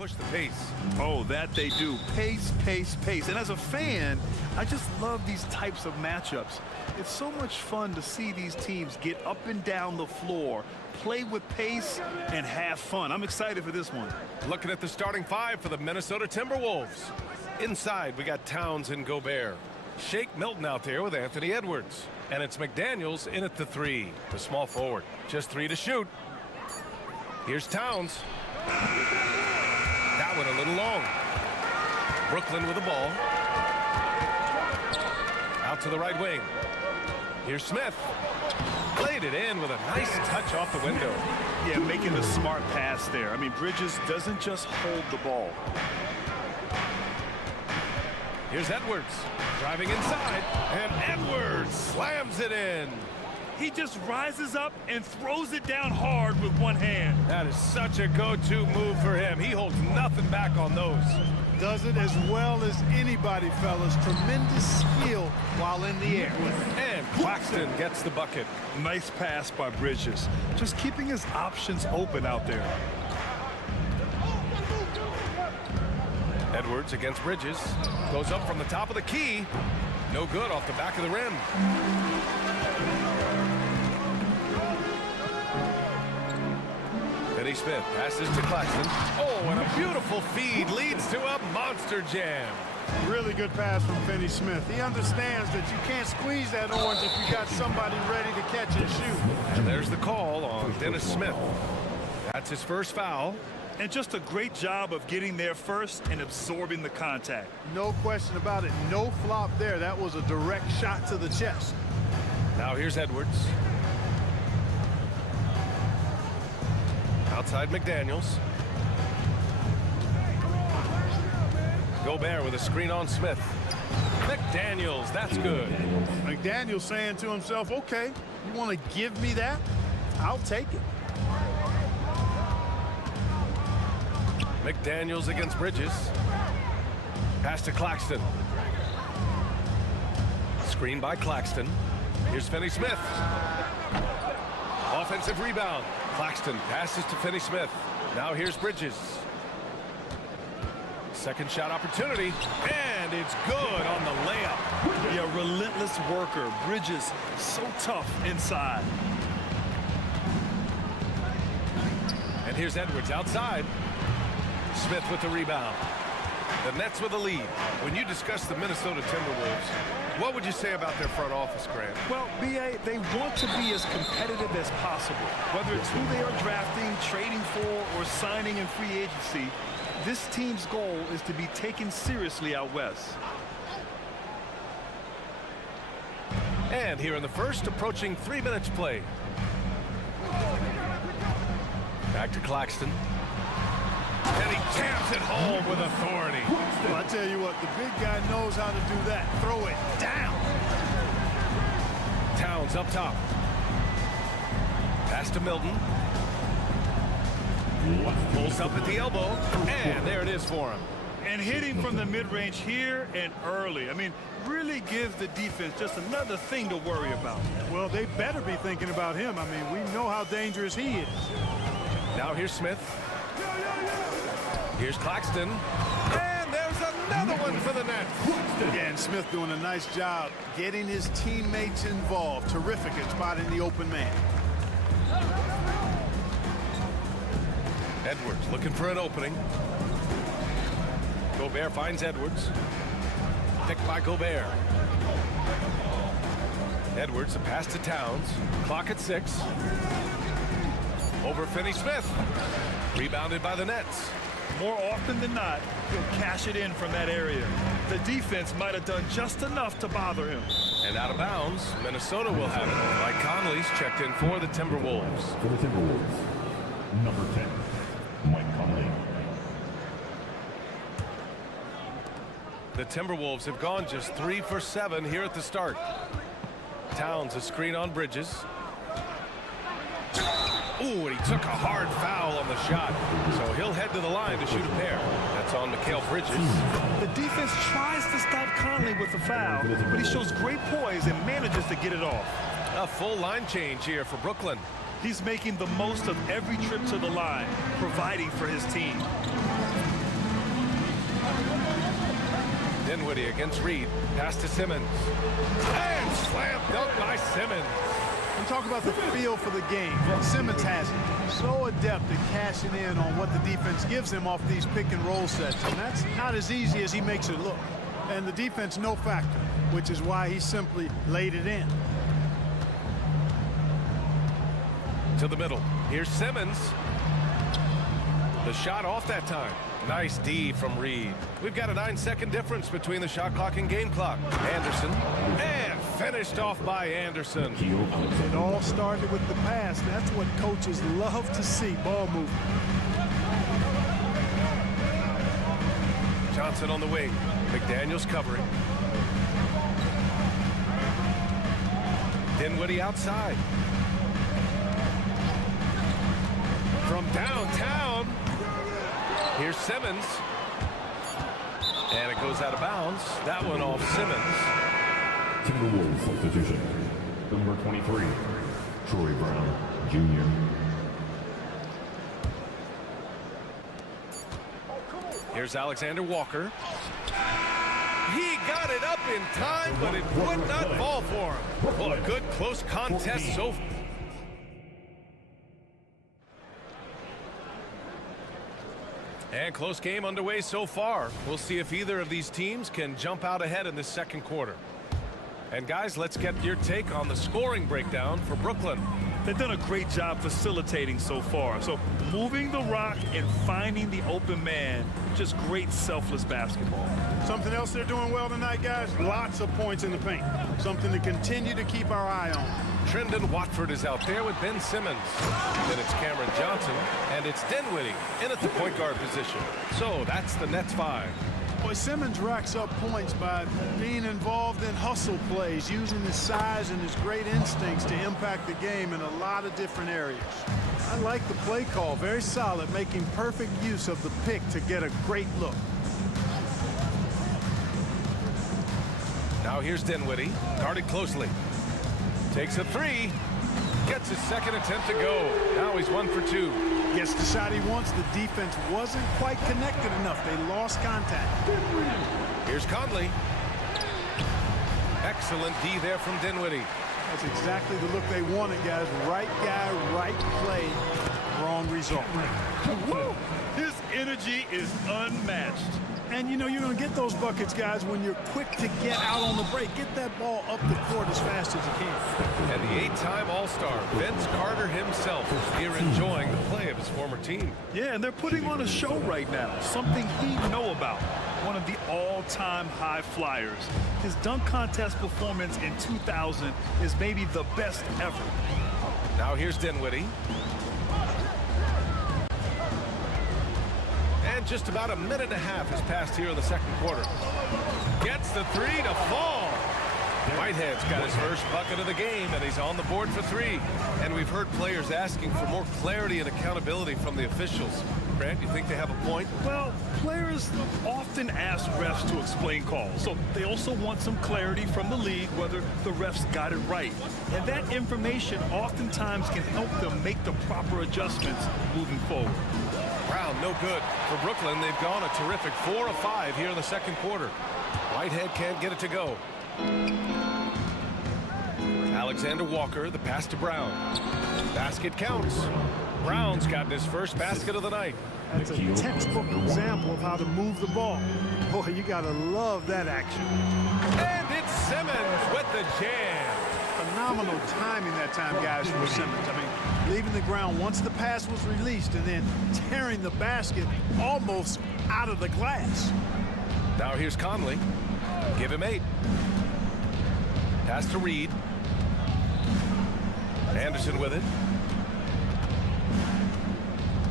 push the pace. Oh, that they do. Pace, pace, pace. And as a fan, I just love these types of matchups. It's so much fun to see these teams get up and down the floor, play with pace, and have fun. I'm excited for this one. Looking at the starting five for the Minnesota Timberwolves. Inside, we got Towns and Gobert. Shake Milton out there with Anthony Edwards. And it's McDaniels in at the three, the small forward. Just 3 to shoot. Here's Towns. That one a little long. Brooklyn with the ball. Out to the right wing. Here's Smith. Played it in with a nice touch off the window. Yeah, making the smart pass there. I mean, Bridges doesn't just hold the ball. Here's Edwards driving inside, and Edwards slams it in. He just rises up and throws it down hard with one hand. That is such a go-to move for him. He holds nothing back on those. Does it as well as anybody, fellas. Tremendous skill while in the air. And Claxton gets the bucket. Nice pass by Bridges. Just keeping his options open out there. Edwards against Bridges. Goes up from the top of the key. No good off the back of the rim. Finney Smith passes to Claxton. Oh, and a beautiful feed leads to a monster jam. Really good pass from Finney Smith. He understands that you can't squeeze that orange if you got somebody ready to catch and shoot. And there's the call on Dennis Smith. That's his first foul. And just a great job of getting there first and absorbing the contact. No question about it. No flop there. That was a direct shot to the chest. Now here's Edwards. Outside McDaniels. Gobert with a screen on Smith. McDaniels, that's good. McDaniels saying to himself, okay, you want to give me that? I'll take it. McDaniels against Bridges. Pass to Claxton. Screen by Claxton. Here's Finney Smith. Offensive rebound. Claxton passes to Finney Smith. Now here's Bridges. Second shot opportunity, and it's good on the layup. Yeah, relentless worker. Bridges so tough inside. And here's Edwards outside. Smith with the rebound. The Nets with the lead. When you discuss the Minnesota Timberwolves, what would you say about their front office, Grant? Well, B.A., they want to be as competitive as possible. Whether it's who they are drafting, trading for, or signing in free agency, this team's goal is to be taken seriously out west. And here in the first, approaching 3 minutes played. Back to Claxton. And he jams it home with authority. Well, I tell you what, the big guy knows how to do that. Throw it down. Towns up top. Pass to Milton. Pulls up at the elbow, and there it is for him. And hitting from the mid-range here and early. I mean, really gives the defense just another thing to worry about. Well, they better be thinking about him. I mean, we know how dangerous he is. Now here's Smith. Here's Claxton. And there's another one for the Nets. Yeah, and Smith doing a nice job getting his teammates involved. Terrific at spotting the open man. Edwards looking for an opening. Gobert finds Edwards. Picked by Gobert. Edwards, a pass to Towns. Clock at 6. Over Finney Smith. Rebounded by the Nets. More often than not, he'll cash it in from that area. The defense might have done just enough to bother him. And out of bounds, Minnesota will have it. Mike Conley's checked in for the Timberwolves. For the Timberwolves, number 10, Mike Conley. The Timberwolves have gone just 3 for 7 here at the start. Towns a screen on Bridges. Ooh, and he took a hard foul on the shot. So he'll head to the line to shoot a pair. That's on Mikal Bridges. The defense tries to stop Conley with the foul, but he shows great poise and manages to get it off. A full line change here for Brooklyn. He's making the most of every trip to the line, providing for his team. Dinwiddie against Reed. Pass to Simmons. And slam dunk by Simmons. And talk about the feel for the game. Simmons has it. So adept at cashing in on what the defense gives him off these pick and roll sets. And that's not as easy as he makes it look. And the defense no factor, which is why he simply laid it in. To the middle. Here's Simmons. The shot off that time. Nice D from Reed. We've got a 9-second difference between the shot clock and game clock. Anderson. And finished off by Anderson. It all started with the pass. That's what coaches love to see. Ball movement. Johnson on the wing. McDaniels covering. Dinwiddie outside. From downtown. Here's Simmons. And it goes out of bounds. That one off Simmons. Timberwolves substitution. Number 23, Troy Brown, Jr. Here's Alexander Walker. He got it up in time, but it would not fall for him. Well, a good close contest so far. And close game underway so far. We'll see if either of these teams can jump out ahead in this second quarter. And guys, let's get your take on the scoring breakdown for Brooklyn. They've done a great job facilitating so far. So moving the rock and finding the open man, just great selfless basketball. Something else they're doing well tonight, guys, lots of points in the paint. Something to continue to keep our eye on. Trendon Watford is out there with Ben Simmons. Then it's Cameron Johnson, and it's Dinwiddie in at the point guard position. So that's the Nets 5. Boy, Simmons racks up points by being involved in hustle plays, using his size and his great instincts to impact the game in a lot of different areas. I like the play call, very solid, making perfect use of the pick to get a great look. Now here's Dinwiddie, guarded closely. Takes a three, gets his second attempt to go. Now he's 1 for 2. Gets the shot he wants. The defense wasn't quite connected enough. They lost contact. Here's Conley. Excellent D there from Dinwiddie. That's exactly the look they wanted, guys. Right guy, right play, wrong result. His energy is unmatched. And, you know, you're going to get those buckets, guys, when you're quick to get out on the break. Get that ball up the court as fast as you can. And the 8-time All-Star, Vince Carter himself, here enjoying the play of his former team. Yeah, and they're putting on a show right now, something he'd know about. One of the all-time high flyers. His dunk contest performance in 2000 is maybe the best ever. Now here's Dinwiddie. And just about a minute and a half has passed here in the second quarter. Gets the three to fall. Whitehead's got his first bucket of the game, and he's on the board for 3. And we've heard players asking for more clarity and accountability from the officials. Grant, you think they have a point? Well, players often ask refs to explain calls, so they also want some clarity from the league whether the refs got it right. And that information oftentimes can help them make the proper adjustments moving forward. Brown, no good. For Brooklyn, they've gone a terrific 4 of 5 here in the second quarter. Whitehead can't get it to go. Alexander Walker, the pass to Brown. Basket counts. Brown's gotten his first basket of the night. That's a textbook example of how to move the ball. Boy, you got to love that action. And it's Simmons with the jam. Phenomenal timing that time, guys, from Simmons. I mean, leaving the ground once the pass was released and then tearing the basket almost out of the glass. Now here's Conley. Give him 8. Pass to Reed. Anderson with it.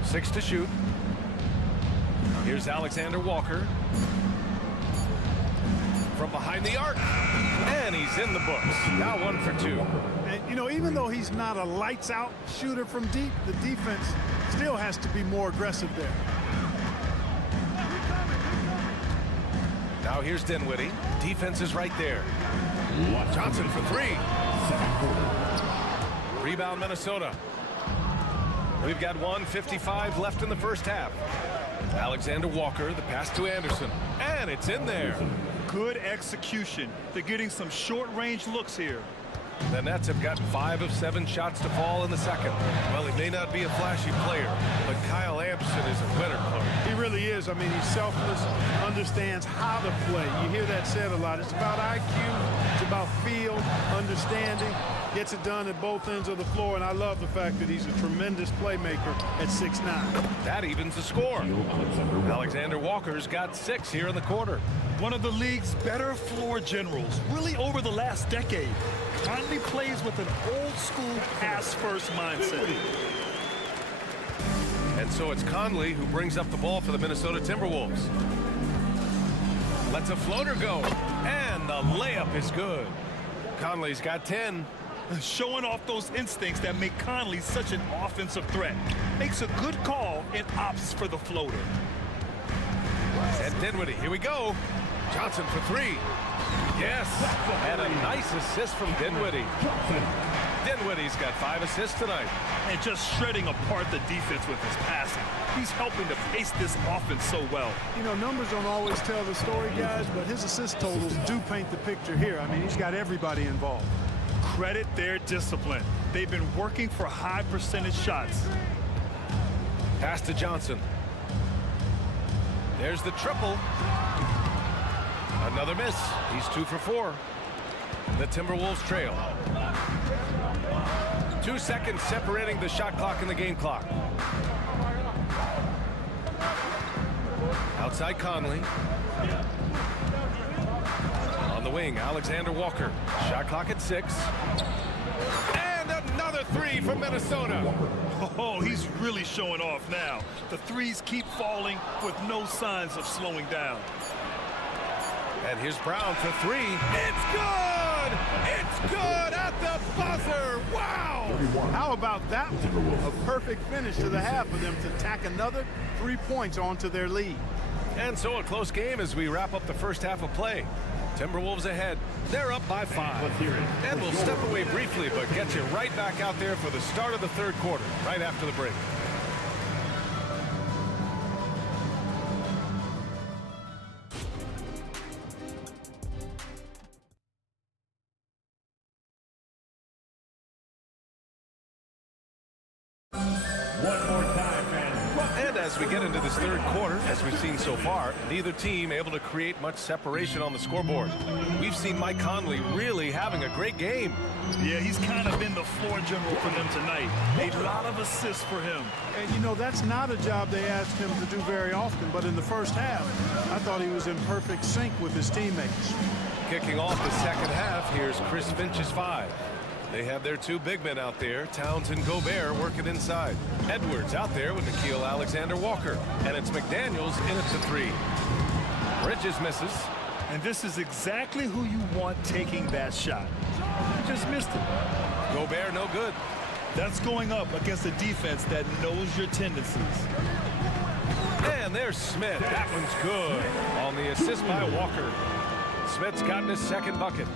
6 to shoot. Here's Alexander Walker. From behind the arc. And he's in the books. Now 1 for 2. And, you know, even though he's not a lights-out shooter from deep, the defense still has to be more aggressive there. Now here's Dinwiddie. Defense is right there. Johnson for 3. Rebound Minnesota. We've got 1:55 left in the first half. Alexander Walker, the pass to Anderson, and it's in there. Good execution. They're getting some short-range looks here. The Nets have gotten 5 of 7 shots to fall in the second. Well, he may not be a flashy player, but Kyle Anderson is a winner, Clark. He really is. I mean, he's selfless, understands how to play. You hear that said a lot. It's about IQ, it's about feel, understanding. Gets it done at both ends of the floor, and I love the fact that he's a tremendous playmaker at 6'9". That evens the score. Alexander Walker's got 6 here in the quarter. One of the league's better floor generals, really over the last decade. Conley plays with an old-school pass-first mindset. And so it's Conley who brings up the ball for the Minnesota Timberwolves. Lets a floater go, and the layup is good. Conley's got 10. Showing off those instincts that make Conley such an offensive threat. Makes a good call and opts for the floater. And Dinwiddie, here we go. Johnson for 3. Yes, and a nice assist from Dinwiddie. Dinwiddie's got 5 assists tonight. And just shredding apart the defense with his passing. He's helping to pace this offense so well. You know, numbers don't always tell the story, guys, but his assist totals do paint the picture here. I mean, he's got everybody involved. Credit their discipline. They've been working for high percentage shots. Pass to Johnson. There's the triple. Another miss. He's 2 for 4. The Timberwolves trail. 2 seconds separating the shot clock and the game clock. Outside Conley. On the wing, Alexander Walker. Shot clock at 6. And another 3 from Minnesota. Oh, he's really showing off now. The threes keep falling with no signs of slowing down. And here's Brown for 3. It's good! It's good at the buzzer! Wow! How about that one? A perfect finish to the half for them to tack another 3 points onto their lead. And so a close game as we wrap up the first half of play. Timberwolves ahead. They're up by 5. And we'll step away briefly, but get you right back out there for the start of the third quarter, right after the break. As we get into this third quarter, as we've seen so far, neither team able to create much separation on the scoreboard. We've seen Mike Conley really having a great game. Yeah, he's kind of been the floor general for them tonight. A lot of assists for him. And, you know, that's not a job they asked him to do very often, but in the first half, I thought he was in perfect sync with his teammates. Kicking off the second half, here's Chris Finch's 5. They have their 2 big men out there, Towns and Gobert, working inside. Edwards out there with Nickeil Alexander-Walker. And it's McDaniels in it to 3. Bridges misses. And this is exactly who you want taking that shot. He just missed it. Gobert no good. That's going up against a defense that knows your tendencies. And there's Smith. That one's good. On the assist by Walker. Smith's gotten his second bucket.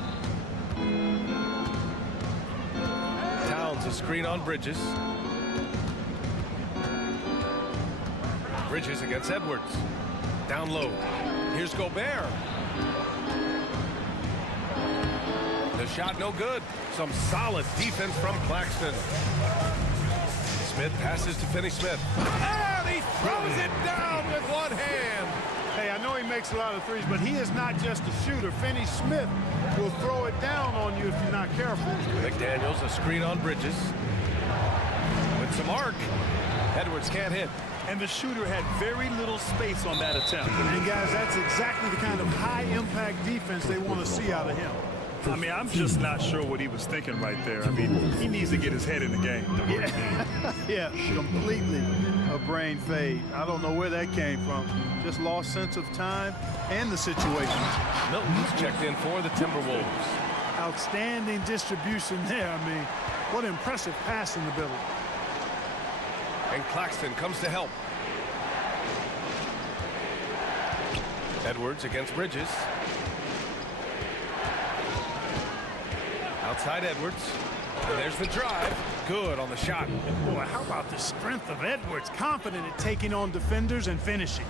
Towns a screen on Bridges. Bridges against Edwards. Down low. Here's Gobert. The shot no good. Some solid defense from Claxton. Smith passes to Finney Smith. And he throws it down with one hand. Hey, I know he makes a lot of threes, but he is not just a shooter. Finney Smith will throw it down on you if you're not careful. McDaniels a screen on Bridges. With some arc. Edwards can't hit. And the shooter had very little space on that attempt. And guys, that's exactly the kind of high-impact defense they want to see out of him. I mean, I'm just not sure what he was thinking right there. I mean, he needs to get his head in the game. Yeah, completely a brain fade. I don't know where that came from. Just lost sense of time and the situation. Milton's checked in for the Timberwolves. Outstanding distribution there. I mean, what impressive passing ability. And Claxton comes to help. Edwards against Bridges. Outside Edwards. And there's the drive. Good on the shot. Boy, how about the strength of Edwards? Confident at taking on defenders and finishing.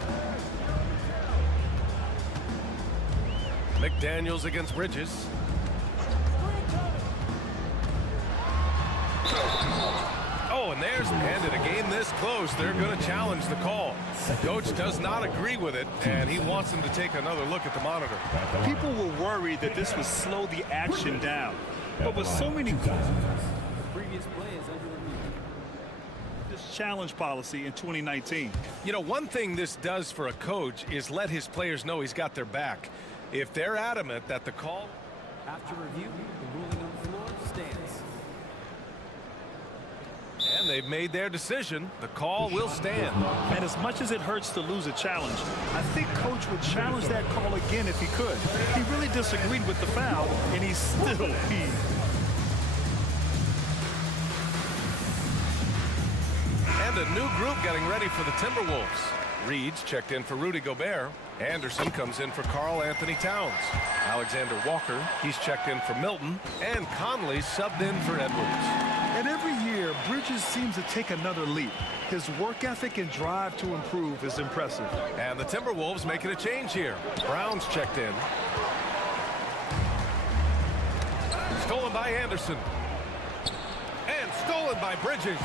McDaniels against Bridges. Oh, and in a game this close, they're going to challenge the call. Coach does not agree with it, and he wants them to take another look at the monitor. People were worried that this would slow the action down. But with so many... Previous play is under review. This challenge policy in 2019. You know, one thing this does for a coach is let his players know he's got their back. If they're adamant that the call... After review, the ruling on the floor stands. And they've made their decision. The call will stand. And as much as it hurts to lose a challenge, I think Coach would challenge that call again if he could. He really disagreed with the foul, and he's still peeved. And a new group getting ready for the Timberwolves. Reed's checked in for Rudy Gobert. Anderson comes in for Karl Anthony Towns. Alexander Walker, he's checked in for Milton. And Conley subbed in for Edwards. And every year, Bridges seems to take another leap. His work ethic and drive to improve is impressive. And the Timberwolves making a change here. Brown's checked in. Stolen by Anderson. And stolen by Bridges.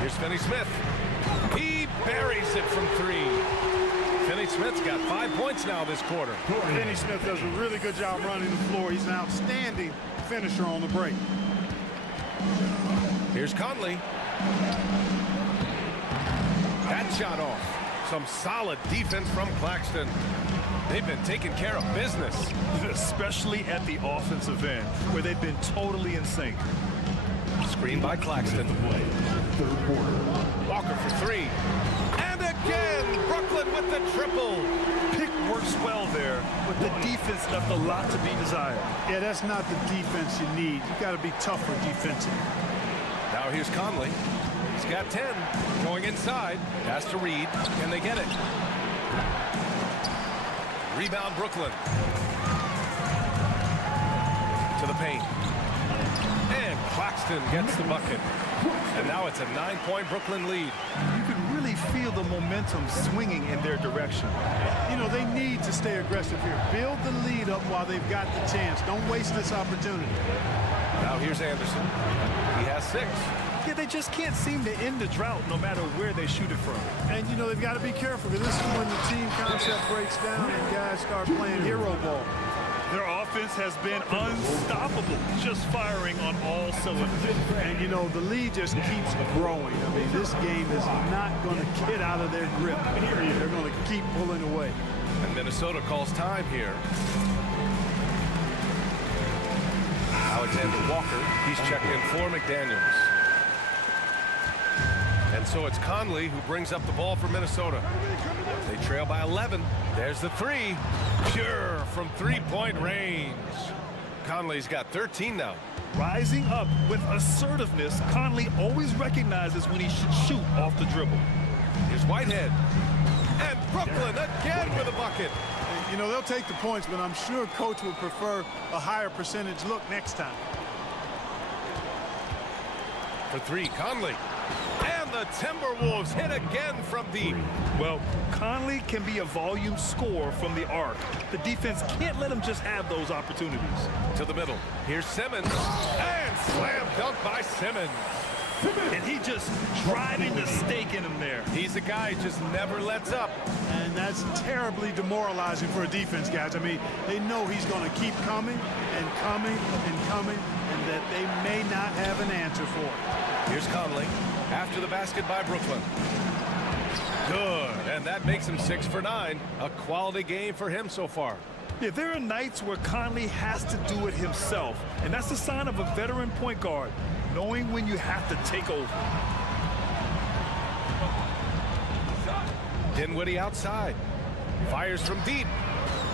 Here's Finney Smith. He buries it from three. Finney Smith's got 5 points now this quarter. Finney Smith does a really good job running the floor. He's an outstanding finisher on the break. Here's Conley. That shot off. Some solid defense from Claxton. They've been taking care of business. Especially at the offensive end, where they've been totally in sync. Screen by Claxton. Walker for three. And again, Brooklyn with the triple. Pick works well there, but the defense left a lot to be desired. Yeah, that's not the defense you need. You got to be tougher defensively. Now here's Conley. He's got 10. Going inside. Pass to Reed. Can they get it? Rebound Brooklyn. To the paint. And Claxton gets the bucket. And now it's a 9-point Brooklyn lead. You can really feel the momentum swinging in their direction. You know, they need to stay aggressive here. Build the lead up while they've got the chance. Don't waste this opportunity. Now here's Anderson. He has 6. Yeah, they just can't seem to end the drought no matter where they shoot it from. And, you know, they've got to be careful because this is when the team concept breaks down and guys start playing hero ball. Their offense has been unstoppable, just firing on all cylinders. And, you know, the lead just keeps growing. I mean, this game is not going to get out of their grip. They're going to keep pulling away. And Minnesota calls time here. Alexander Walker, he's checked in for McDaniels. And so it's Conley who brings up the ball for Minnesota. They trail by 11. There's the three. Pure from three-point range. Conley's got 13 now. Rising up with assertiveness, Conley always recognizes when he should shoot off the dribble. Here's Whitehead. And Brooklyn again with a bucket. You know, they'll take the points, but I'm sure Coach would prefer a higher percentage look next time. For three, Conley. And the Timberwolves hit again from deep. Well, Conley can be a volume scorer from the arc. The defense can't let him just have those opportunities. To the middle. Here's Simmons. And slam dunk by Simmons. And he just driving the stake in him there. He's a guy who just never lets up. And that's terribly demoralizing for a defense, guys. I mean, they know he's going to keep coming and coming and coming, and that they may not have an answer for it. Here's Conley after the basket by Brooklyn. Good, and that makes him 6 for 9. A quality game for him so far. Yeah, there are nights where Conley has to do it himself, and that's a sign of a veteran point guard, knowing when you have to take over. Dinwiddie outside. Fires from deep.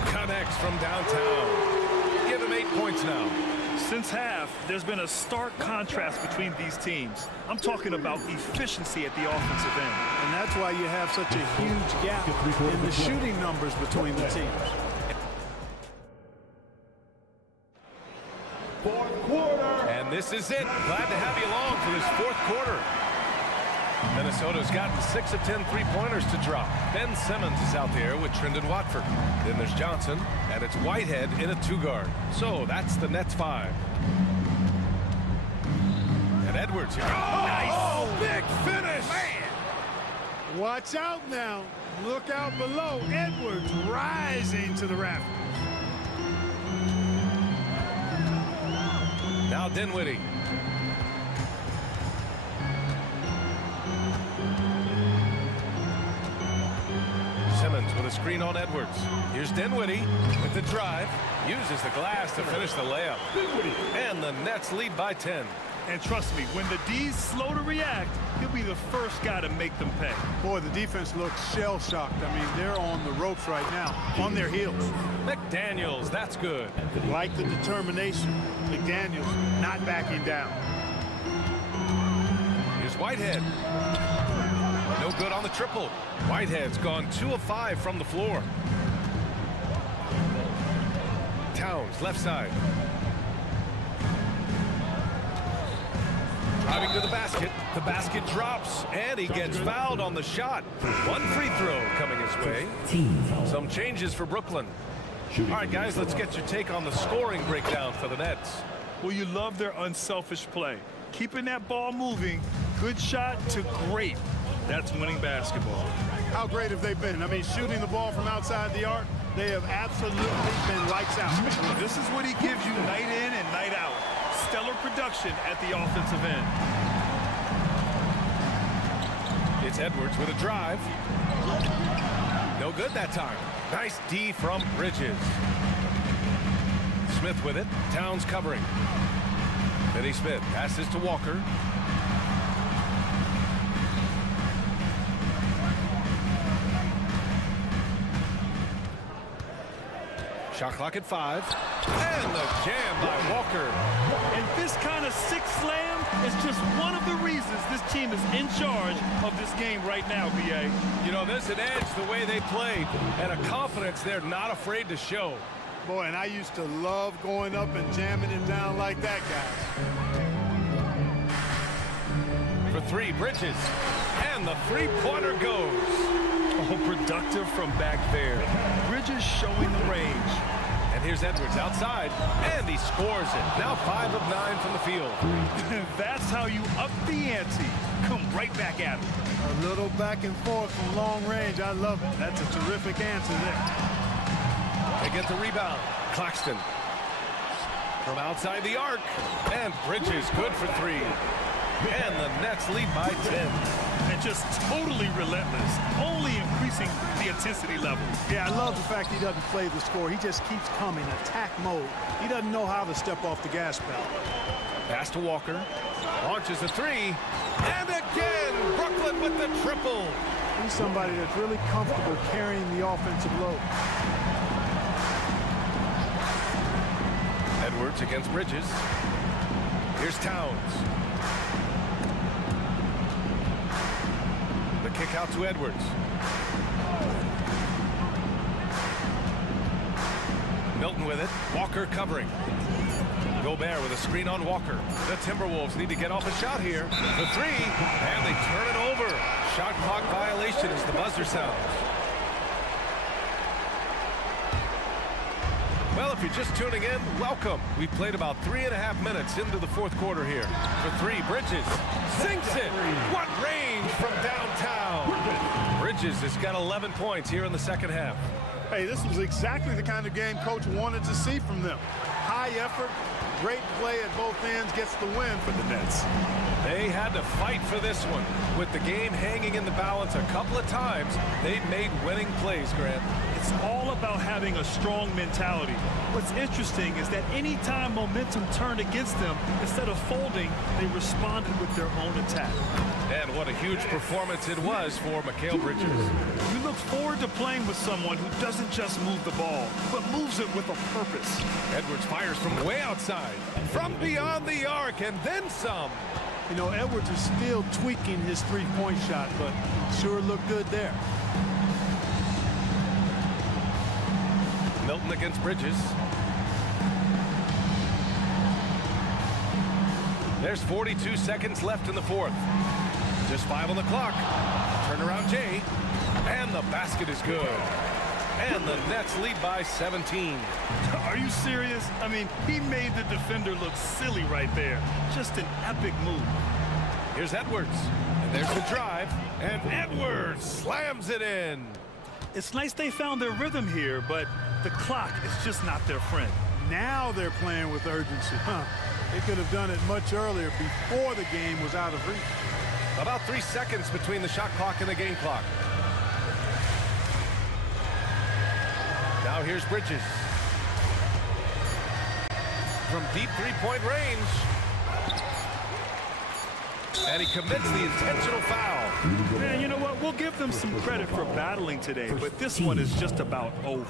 Connects from downtown. Give him 8 points now. Since half, there's been a stark contrast between these teams. I'm talking about efficiency at the offensive end. And that's why you have such a huge gap in the shooting numbers between the teams. Fourth quarter. this is it. Glad to have you along for this fourth quarter. Minnesota's gotten 6 of 10 three-pointers to drop. Ben Simmons is out there with Trendon Watford. Then there's Johnson, and it's Whitehead in a two-guard. So that's the Nets 5. And Edwards here. Oh, nice! Big finish! Man! Watch out now. Look out below. Edwards rising to the rafters. Now Dinwiddie. Simmons with a screen on Edwards. Here's Dinwiddie with the drive. Uses the glass to finish the layup. And the Nets lead by 10. And trust me, when the D's slow to react, he'll be the first guy to make them pay. Boy, the defense looks shell-shocked. I mean, they're on the ropes right now, on their heels. McDaniels, that's good. Like the determination. McDaniels not backing down. Here's Whitehead. No good on the triple. Whitehead's gone 2 of 5 from the floor. Towns, left side. Driving to the basket. The basket drops, and he gets fouled on the shot. One free throw coming his way. Some changes for Brooklyn. All right, guys, let's get your take on the scoring breakdown for the Nets. Well, you love their unselfish play. Keeping that ball moving, good shot to great. That's winning basketball. How great have they been? I mean, shooting the ball from outside the arc, they have absolutely been lights out. This is what he gives you night in and night out. Stellar production at the offensive end. It's Edwards with a drive. No good that time. Nice D from Bridges. Smith with it. Towns covering. Finney Smith passes to Walker. Shot clock at 5. And the jam by Walker. And this kind of sick slam is just one of the reasons this team is in charge of this game right now, B.A. You know, there's an edge the way they played and a confidence they're not afraid to show. Boy, and I used to love going up and jamming it down like that, guys. For 3, Bridges. And the three-pointer goes. Oh, productive from back there. Bridges showing the range. And here's Edwards outside, and he scores it. Now 5 of 9 from the field. That's how you up the ante. Come right back at him. A little back and forth from long range. I love it. That's a terrific answer there. They get the rebound. Claxton from outside the arc. And Bridges good for 3. And the Nets lead by 10. And just totally relentless, only increasing the intensity level. Yeah, I love the fact he doesn't play the score. He just keeps coming, attack mode. He doesn't know how to step off the gas pedal. Pass to Walker. Launches a 3. And again, Brooklyn with the triple. He's somebody that's really comfortable carrying the offensive load. Edwards against Bridges. Here's Towns. The kick out to Edwards. Milton with it. Walker covering. Gobert with a screen on Walker. The Timberwolves need to get off a shot here. The 3, and they turn it over. Shot clock violation as the buzzer sounds. Well, if you're just tuning in, welcome. We've played about 3.5 minutes into the fourth quarter here. For 3, Bridges sinks it. What range from downtown. Bridges has got 11 points here in the second half. Hey, this was exactly the kind of game coach wanted to see from them. High effort, great play at both ends, gets the win for the Nets. They had to fight for this one. With the game hanging in the balance a couple of times, they've made winning plays, Grant. It's all about having a strong mentality. What's interesting is that any time momentum turned against them, instead of folding, they responded with their own attack. And what a huge performance it was for Mikal Bridges. You look forward to playing with someone who doesn't just move the ball, but moves it with a purpose. Edwards fires from way outside, from beyond the arc, and then some. You know, Edwards is still tweaking his three-point shot, but sure looked good there. Milton against Bridges. There's 42 seconds left in the fourth. Just 5 on the clock. Turnaround Jay. And the basket is good. And the Nets lead by 17. Are you serious? I mean, he made the defender look silly right there. Just an epic move. Here's Edwards. And there's the drive. And Edwards slams it in. It's nice they found their rhythm here, but the clock is just not their friend. Now they're playing with urgency. They could have done it much earlier before the game was out of reach. About 3 seconds between the shot clock and the game clock. Now here's Bridges. From deep three-point range. And he commits the intentional foul. Man, you know what? We'll give them some credit for battling today, but this one is just about over.